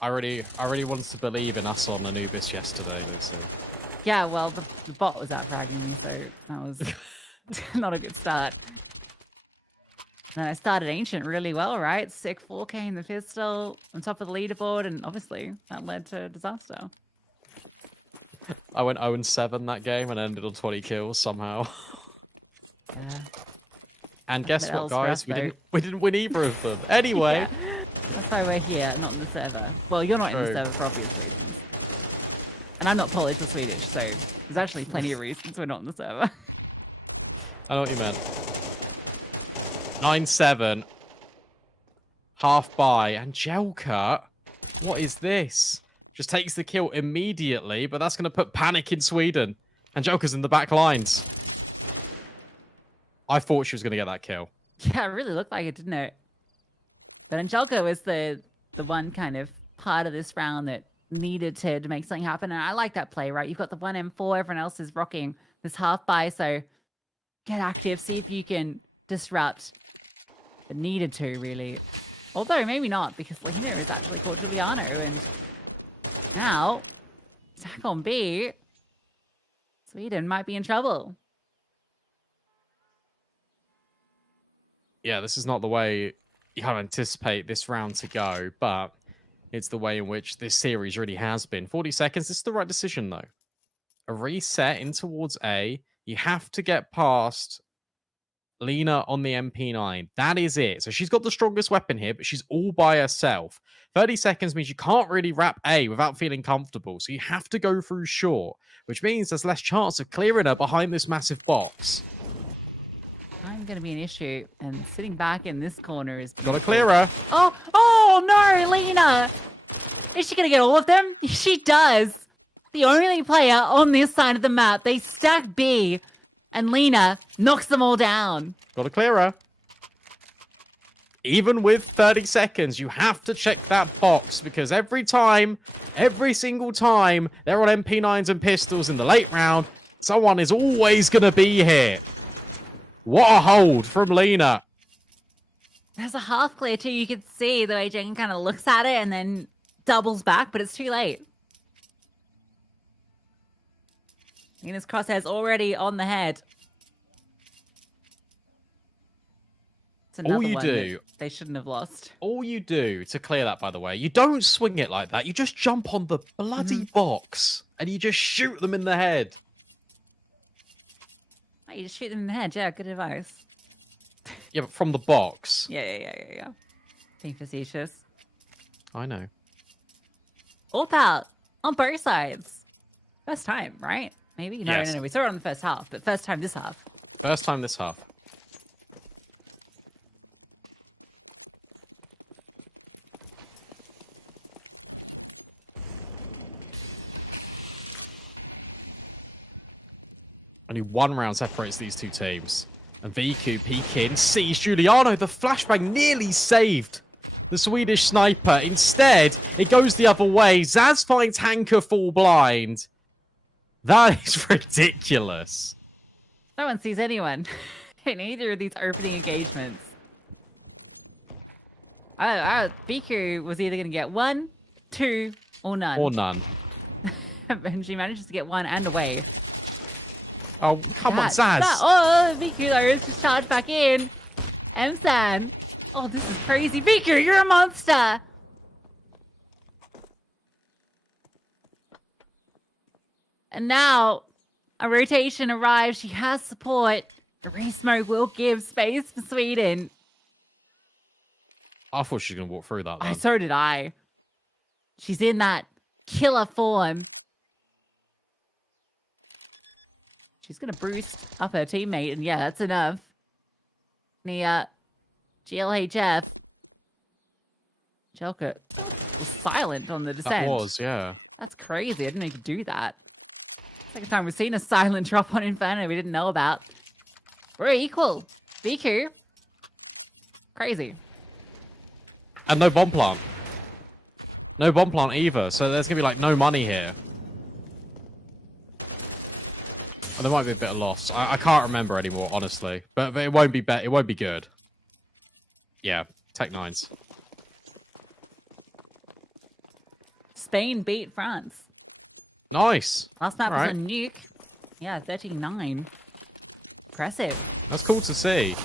I really wanted to believe in us on Anubis yesterday, Lucy. Yeah, well, the bot was out fragging me, so that was not a good start. And I started Ancient really well, right? Sick 4K in the pistol, on top of the leaderboard, and obviously that led to disaster. I went 0-7 that game and ended on 20 kills somehow. Yeah. And guess what, guys? We didn't win either of them. Anyway. Yeah. That's why we're here, not in the server. Well, you're not in the server for obvious reasons. And I'm not Polish or Swedish, so there's actually plenty of reasons we're not in the server. I know what you meant. 9-7. Half by. Angelika? What is this? Just takes the kill immediately, but that's going to put panic in Sweden. Angelika's in the back lines. I thought she was going to get that kill. Yeah, it really looked like it, didn't it? But Angelika was the one kind of part of this round that needed to make something happen. And I like that play, right? You've got the 1M4, everyone else is rocking this half buy, so get active, see if you can disrupt. But needed to, really. Although, maybe not, because Lena is actually called Giuliano, and now, attack on B, Sweden might be in trouble. Yeah, this is not the way you kind of anticipate this round to go, but it's the way in which this series really has been. 40 seconds, this is the right decision, though. A reset in towards A. You have to get past Lena on the MP9. That is it. So she's got the strongest weapon here, but she's all by herself. 30 seconds means you can't really wrap A without feeling comfortable. So you have to go through short, which means there's less chance of clearing her behind this massive box. I'm going to be an issue, and sitting back in this corner is... Gotta clear her. Oh no, Lena! Is she going to get all of them? She does. The only player on this side of the map, they stack B, and Lena knocks them all down. Gotta clear her. Even with 30 seconds, you have to check that box, because every single time they're on MP9s and pistols in the late round, someone is always going to be here. What a hold from Lena. There's a half clear too. You can see the way Jen kind of looks at it and then doubles back, but it's too late. Lena's crosshair's already on the head. It's another one that they shouldn't have lost. All you do to clear that, by the way, you don't swing it like that. You just jump on the bloody box and you just shoot them in the head. Oh, you just shoot them in the head. Yeah, good advice. Yeah, but from the box. Yeah. Being facetious. I know. All out on both sides. First time, right? Maybe? No, yes. no. We saw it on the first half, but first time this half. First time this half. Only one round separates these two teams. And VQ peek in, sees Giuliano. The flashbang nearly saved the Swedish sniper. Instead, it goes the other way. Zaz finds Hanka full blind. That is ridiculous. No one sees anyone in either of these opening engagements. Biku was either going to get 1, 2, or none. Or none. And she manages to get 1 and away. Oh, come on, Zaz. Oh, Biku, though, is just charged back in. M-San. Oh, this is crazy. Biku, you're a monster. And now a rotation arrives. She has support. The re-smoke will give space for Sweden. I thought she was going to walk through that. So did I. She's in that killer form. She's going to boost up her teammate. And yeah, that's enough. Nia, GLHF. Jelka was silent on the descent. That was, yeah. That's crazy. I didn't know you could do that. Second time we've seen a silent drop on Inferno we didn't know about. We're equal. Biku. Crazy. And no bomb plant. No bomb plant either, so there's going to be, like, no money here. Oh, there might be a bit of loss. I can't remember anymore, honestly. But it won't be it won't be good. Yeah, Tech 9s. Spain beat France. Nice. Last map was a nuke. Yeah, 13-9. Impressive. That's cool to see.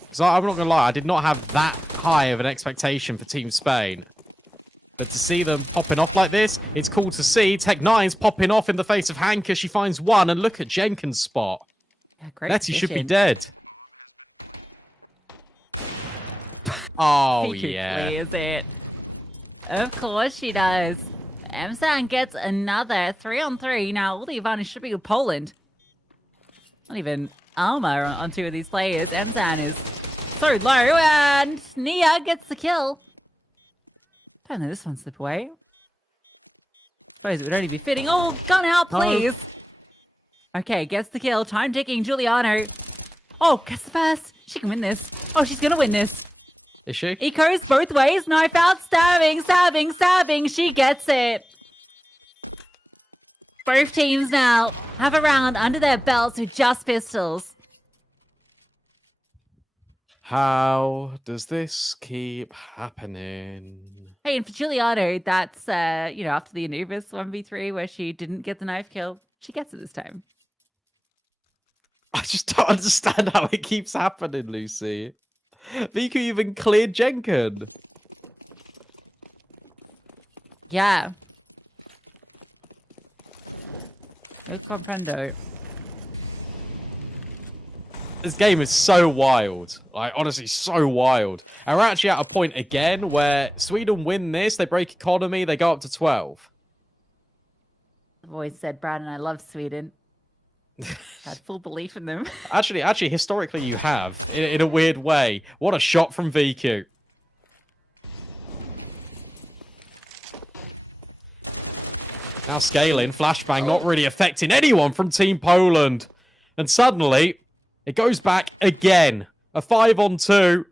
Because I'm not going to lie, I did not have that high of an expectation for Team Spain. But to see them popping off like this, it's cool to see. Tech 9's popping off in the face of Hanka. She finds 1, and look at Jenkins' spot. Yeah, great Letty should be position. dead. Oh, He yeah. clears it. Of course she does. M-San gets another 3-on-3. Now, all the advantage should be with Poland. Not even armor on 2 of these players. M-San is so low, and Nia gets the kill. Don't let this one slip away. Suppose it would only be fitting. Oh, gun out, please. Okay, gets the kill. Time ticking. Giuliano. Oh, gets the first. She can win this. Oh, she's going to win this. Is she? Eco's both ways. Knife out. Stabbing, stabbing, stabbing. She gets it. Both teams now have a round under their belts with just pistols. How does this keep happening? Hey, and for Giuliano, that's, after the Anubis 1v3 where she didn't get the knife kill, she gets it this time. I just don't understand how it keeps happening, Lucy. Viku even cleared Jenkin. Yeah. No comprendo. This game is so wild. Like, honestly, so wild. And we're actually at a point again where Sweden win this, they break economy, they go up to 12. I've always said Brad and I love Sweden. Had full belief in them. Actually, historically you have, in a weird way. What a shot from VQ. Now scaling, flashbang not really affecting anyone from Team Poland. And suddenly, it goes back again. A 5-on-2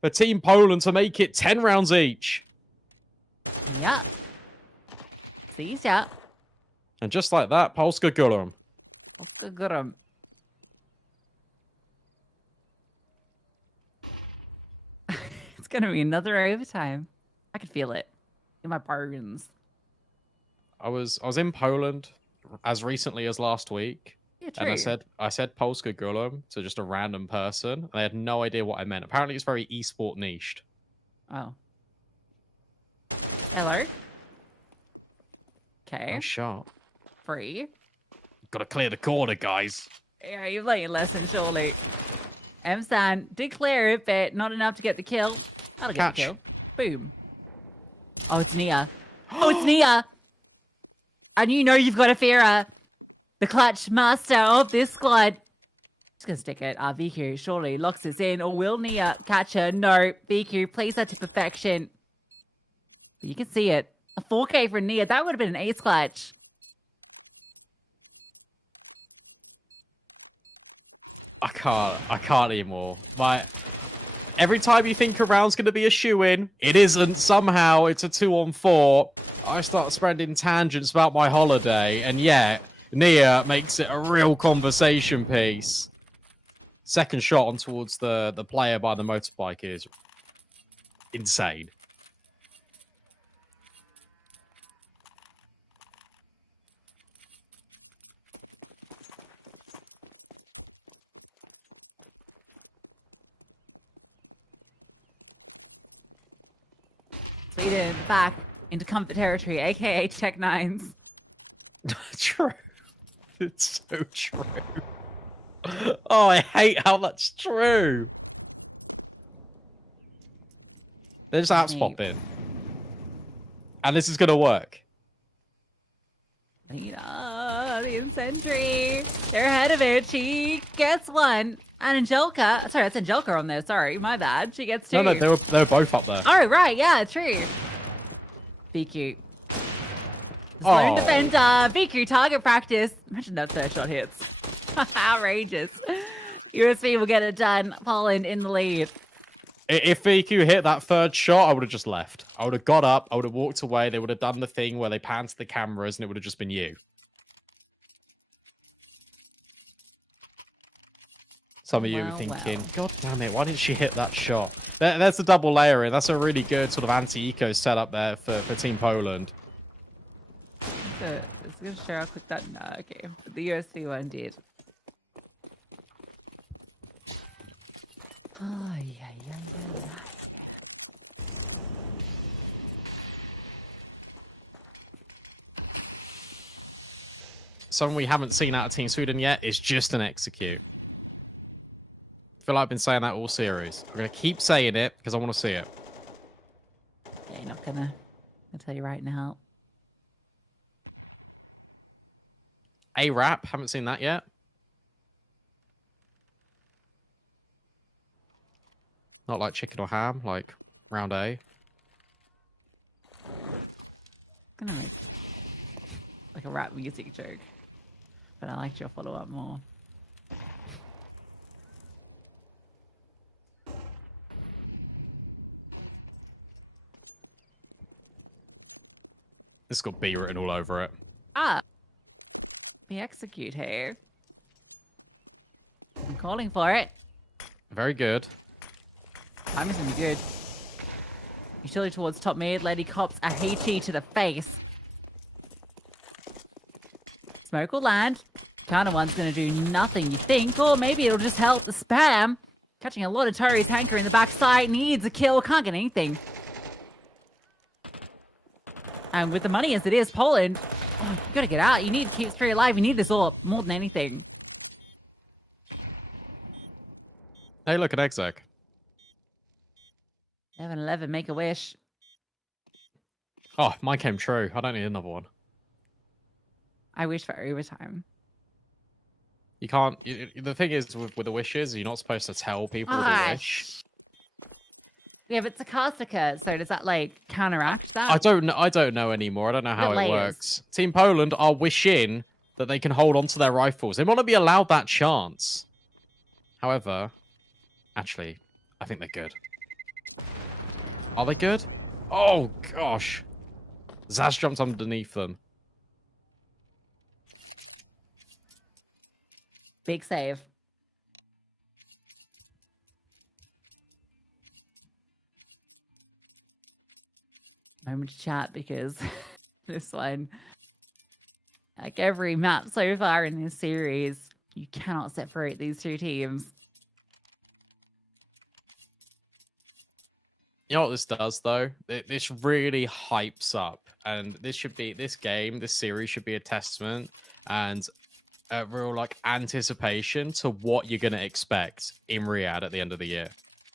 for Team Poland to make it 10 rounds each. Yeah. See ya. And just like that, Polska Gulam. Polska Gulam. It's going to be another overtime. I can feel it in my bones. I was in Poland as recently as last week. Yeah, true. And I said Polska Gulam to just a random person. And they had no idea what I meant. Apparently it's very esport niched. Oh. Hello? Okay. Nice shot. Free. Gotta clear the corner, guys. Yeah, you've learned your lesson, surely. M-San did clear it, but not enough to get the kill. That'll get the kill. Boom. Oh, it's Nia. Oh, it's Nia! And you know you've got to fear her. The clutch master of this squad. Just gonna stick it. VQ surely locks this in. Or will Nia catch her? No. VQ plays her to perfection. But you can see it. A 4K for Nia. That would have been an ace clutch. I can't anymore. Every time you think a round's going to be a shoo-in, it isn't. Somehow, it's a 2-on-4. I start spreading tangents about my holiday, and yeah, Nia makes it a real conversation piece. Second shot on towards the player by the motorbike is insane. Sweden back into comfort territory, aka Tech Nines. True. It's so true. Oh, I hate how that's true. There's apps pop in. And this is going to work. Lena, the Incentry. They're ahead of it. She gets one. And Angelica. Sorry, that's Angelica on there. Sorry, my bad. She gets two. No, they were both up there. Oh, right. Yeah, true. BQ. Lone defender. BQ target practice. Imagine that third shot hits. Outrageous. USV will get it done. Poland in the lead. If VQ hit that third shot, I would have just left. I would have got up. I would have walked away. They would have done the thing where they pan to the cameras, and it would have just been you. Some of you are thinking, God damn it, why didn't she hit that shot? There's the double layering. That's a really good sort of anti-eco setup there for Team Poland. It's going to show how quick that... No, okay. But the USV one did. Oh, yeah. Something we haven't seen out of Team Sweden yet is just an execute. I feel like I've been saying that all series. I'm going to keep saying it because I want to see it. Yeah, you're not going to. I'll tell you right now. A-Rap, haven't seen that yet. Not like chicken or ham, like round A. Gonna make like a rap music joke, but I liked your follow-up more. This got B written all over it. We execute here. I'm calling for it. Very good. Time is gonna be good. Utility towards top mid. Lady cops a HE to the face. Smoke will land. Counter one's gonna do nothing, you think, or maybe it'll just help the spam. Catching a lot of Tories. Hanker in the backside needs a kill. Can't get anything. And with the money as it is, Poland, you gotta get out. You need to keep Three alive. You need this all more than anything. Hey, look, an exec. 11-11, make a wish. Oh, mine came true. I don't need another one. I wish for overtime. You can't... the thing is, with the wishes, you're not supposed to tell people the wish. Yeah, but it's a Kartika, so does that, like, counteract that? I don't know anymore. I don't know how it works. Team Poland are wishing that they can hold on to their rifles. They want to be allowed that chance. However, actually, I think they're good. Are they good? Oh, gosh. Zaz jumped underneath them. Big save. Moment to chat because this one, like every map so far in this series, you cannot separate these two teams. You know what this does, though? This really hypes up, and this series should be a testament and a real like anticipation to what you're going to expect in Riyadh at the end of the year,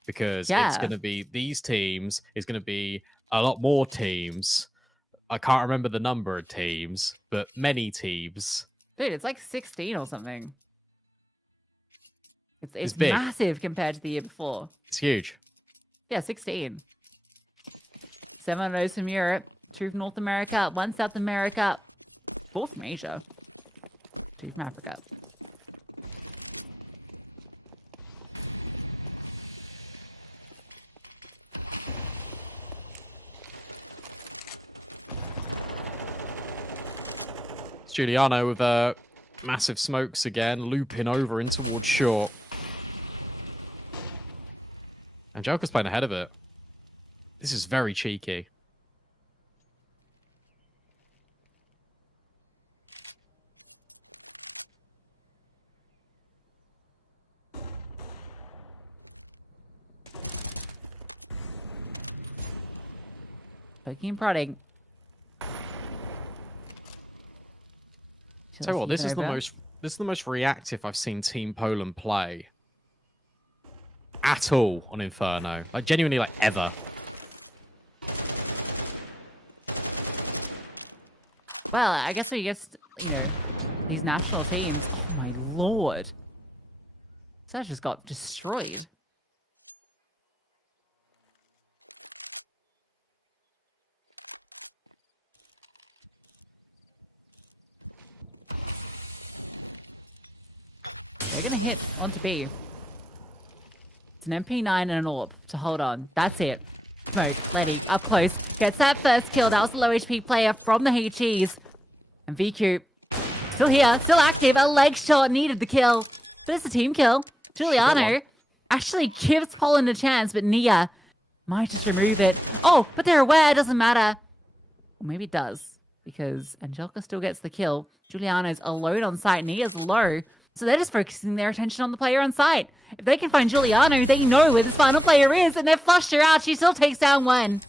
because it's going to be these teams. It's going to be a lot more teams. I can't remember the number of teams, but many teams. Dude, it's like 16 or something. It's massive compared to the year before. It's huge. Yeah, 16. 7 of those from Europe, 2 from North America, 1 South America, 4 from Asia, 2 from Africa. Giuliano with massive smokes again, looping over in towards short. And Joker's playing ahead of it. This is very cheeky. Poking and prodding. Tell you what, this is the most reactive I've seen Team Poland play at all on Inferno. Like genuinely, like ever. Well, I guess we get, you know, these national teams. Oh my lord. That just got destroyed. They're going to hit onto B. It's an MP9 and an AWP to hold on. That's it. Smoke, Letty, up close. Gets that first kill. That was the low HP player from the HEs. And VQ, still here, still active. A leg shot needed the kill. But it's a team kill. Giuliano actually gives Poland a chance, but Nia might just remove it. Oh, but they're aware. It doesn't matter. Or maybe it does, because Angelica still gets the kill. Giuliano's alone on site. Nia's low. So they're just focusing their attention on the player on site. If they can find Giuliano, they know where this final player is, and they've flushed her out. She still takes down one.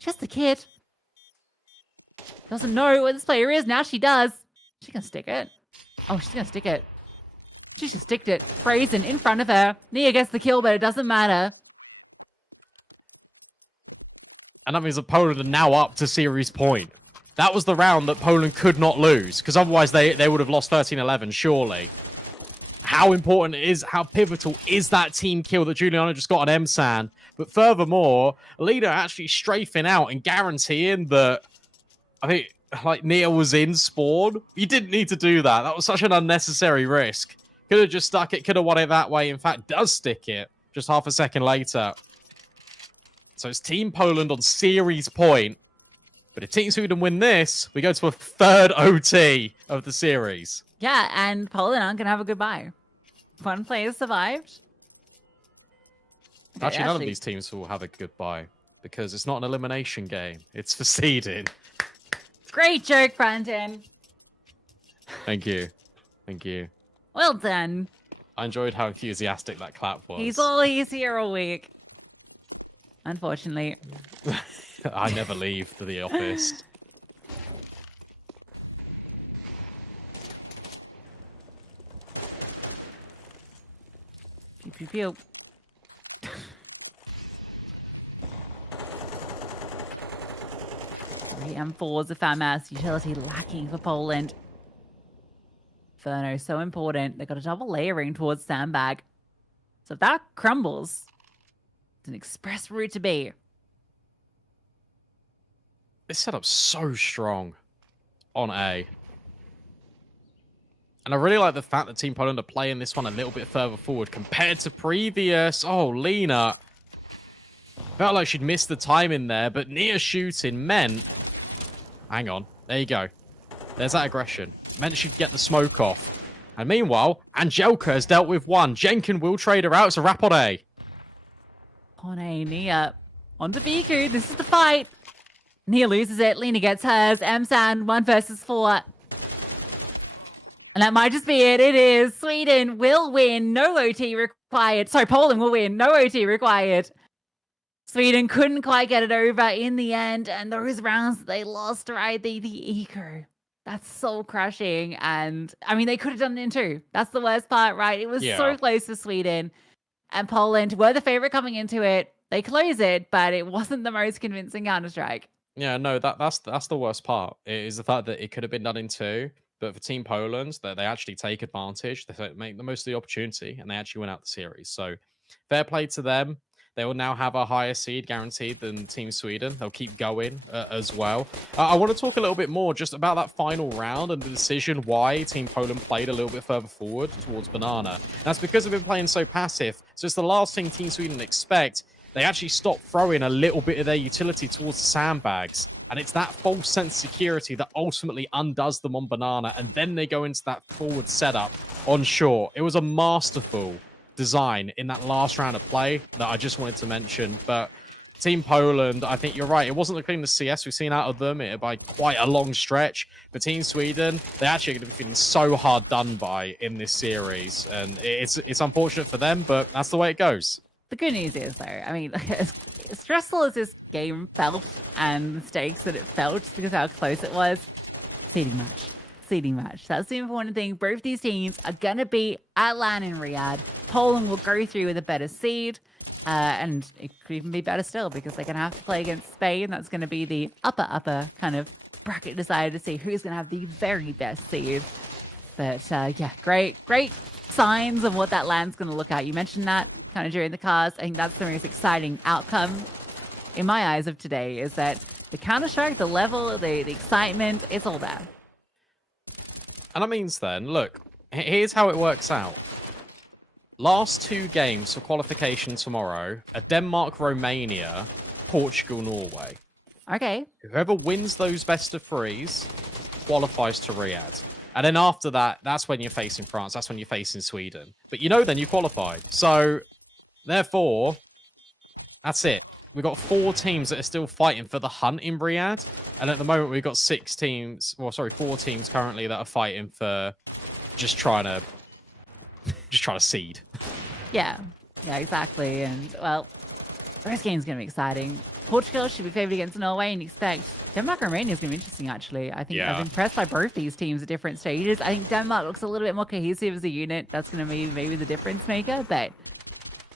Just a kid. Doesn't know where this player is. Now she does. She's gonna stick it. Oh, she's gonna stick it. She just sticked it. Brazen in front of her. Nia gets the kill, but it doesn't matter. And that means that Poland are now up to series point. That was the round that Poland could not lose, because otherwise they would have lost 13-11, surely. How important it is, how pivotal is that team kill that Giuliano just got on MSAN? But furthermore, Leader actually strafing out and guaranteeing that, I think, like, Nia was in spawn. You didn't need to do that. That was such an unnecessary risk. Could have just stuck it, could have won it that way. In fact, does stick it just half a second later. So it's Team Poland on series point. But if Team Sweden win this, we go to a third OT of the series. Yeah, and Poland aren't going to have a goodbye. One player survived. Okay, actually, none of these teams will have a goodbye, because it's not an elimination game. It's for seeding. Great joke, Brandon. Thank you. Thank you. Well done. I enjoyed how enthusiastic that clap was. He's here all week. Unfortunately. I never leave for the office. Pew, pew, pew. 3 M4s of FAMAS utility lacking for Poland. Inferno, so important. They've got a double layering towards Sandbag. So if that crumbles, it's an express route to B. This setup's so strong on A. And I really like the fact that Team Poland are playing this one a little bit further forward compared to previous. Oh, Lena. Felt like she'd missed the time in there, but Nia shooting meant... Hang on. There you go. There's that aggression. Meant she'd get the smoke off. And meanwhile, Angelka has dealt with one. Jenkin will trade her out. It's a wrap on A. On A, Nia. On to Biku. This is the fight. Nia loses it. Lena gets hers. MSAN, 1 versus 4. And that might just be it. It is. Sweden will win. No OT required. Sorry, Poland will win. No OT required. Sweden couldn't quite get it over in the end. And those rounds that they lost, right? The eco. That's so crushing. And, I mean, they could have done it in 2. That's the worst part, right? It was so close for Sweden. And Poland were the favorite coming into it. They close it, but it wasn't the most convincing Counter-Strike. Yeah, no, that's the worst part. It is the fact that it could have been done in 2, but for Team Poland, that they actually take advantage, they make the most of the opportunity, and they actually win out the series. So, fair play to them. They will now have a higher seed guaranteed than Team Sweden. They'll keep going as well. I want to talk a little bit more just about that final round and the decision why Team Poland played a little bit further forward towards Banana. That's because they've been playing so passive. So it's the last thing Team Sweden expect. They actually stopped throwing a little bit of their utility towards the sandbags. And it's that false sense of security that ultimately undoes them on banana. And then they go into that forward setup on short. It was a masterful design in that last round of play that I just wanted to mention. But Team Poland, I think you're right. It wasn't the cleanest CS we've seen out of them by quite a long stretch. But Team Sweden, they're actually going to be feeling so hard done by in this series. And it's unfortunate for them, but that's the way it goes. The good news is, though, I mean, as stressful as this game felt and the stakes that it felt because of how close it was, seeding match. Seeding match. That's the important thing. Both these teams are going to be at LAN in Riyadh. Poland will go through with a better seed. And it could even be better still because they're going to have to play against Spain. That's going to be the upper kind of bracket decider to see who's going to have the very best seed. But yeah, great signs of what that land's going to look at. You mentioned that kind of during the cars. I think that's the most exciting outcome in my eyes of today is that the Counter-Strike, the level, the excitement, it's all there. And that means then, look, here's how it works out. Last 2 games for qualification tomorrow are Denmark, Romania, Portugal, Norway. Okay. Whoever wins those best of 3s qualifies to Riyadh. And then after that, that's when you're facing France. That's when you're facing Sweden. But then you qualified. So, therefore, that's it. We've got 4 teams that are still fighting for the hunt in Riyadh. And at the moment, we've got 4 teams currently that are fighting for just trying to seed. Yeah, exactly. And, well, first game's going to be exciting. Portugal should be favored against Norway, and expect Denmark and Romania is going to be interesting, actually. I think I've been impressed by both these teams at different stages. I think Denmark looks a little bit more cohesive as a unit. That's going to be maybe the difference maker. But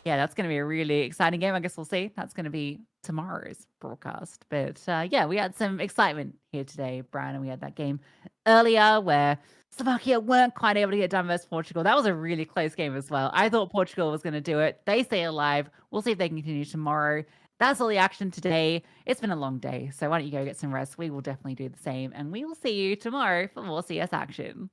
yeah, that's going to be a really exciting game. I guess we'll see. That's going to be tomorrow's broadcast. But yeah, we had some excitement here today, Brian, and we had that game earlier where Slovakia weren't quite able to get done versus Portugal. That was a really close game as well. I thought Portugal was going to do it. They stay alive. We'll see if they can continue tomorrow. That's all the action today. It's been a long day, so why don't you go get some rest? We will definitely do the same, and we will see you tomorrow for more CS action.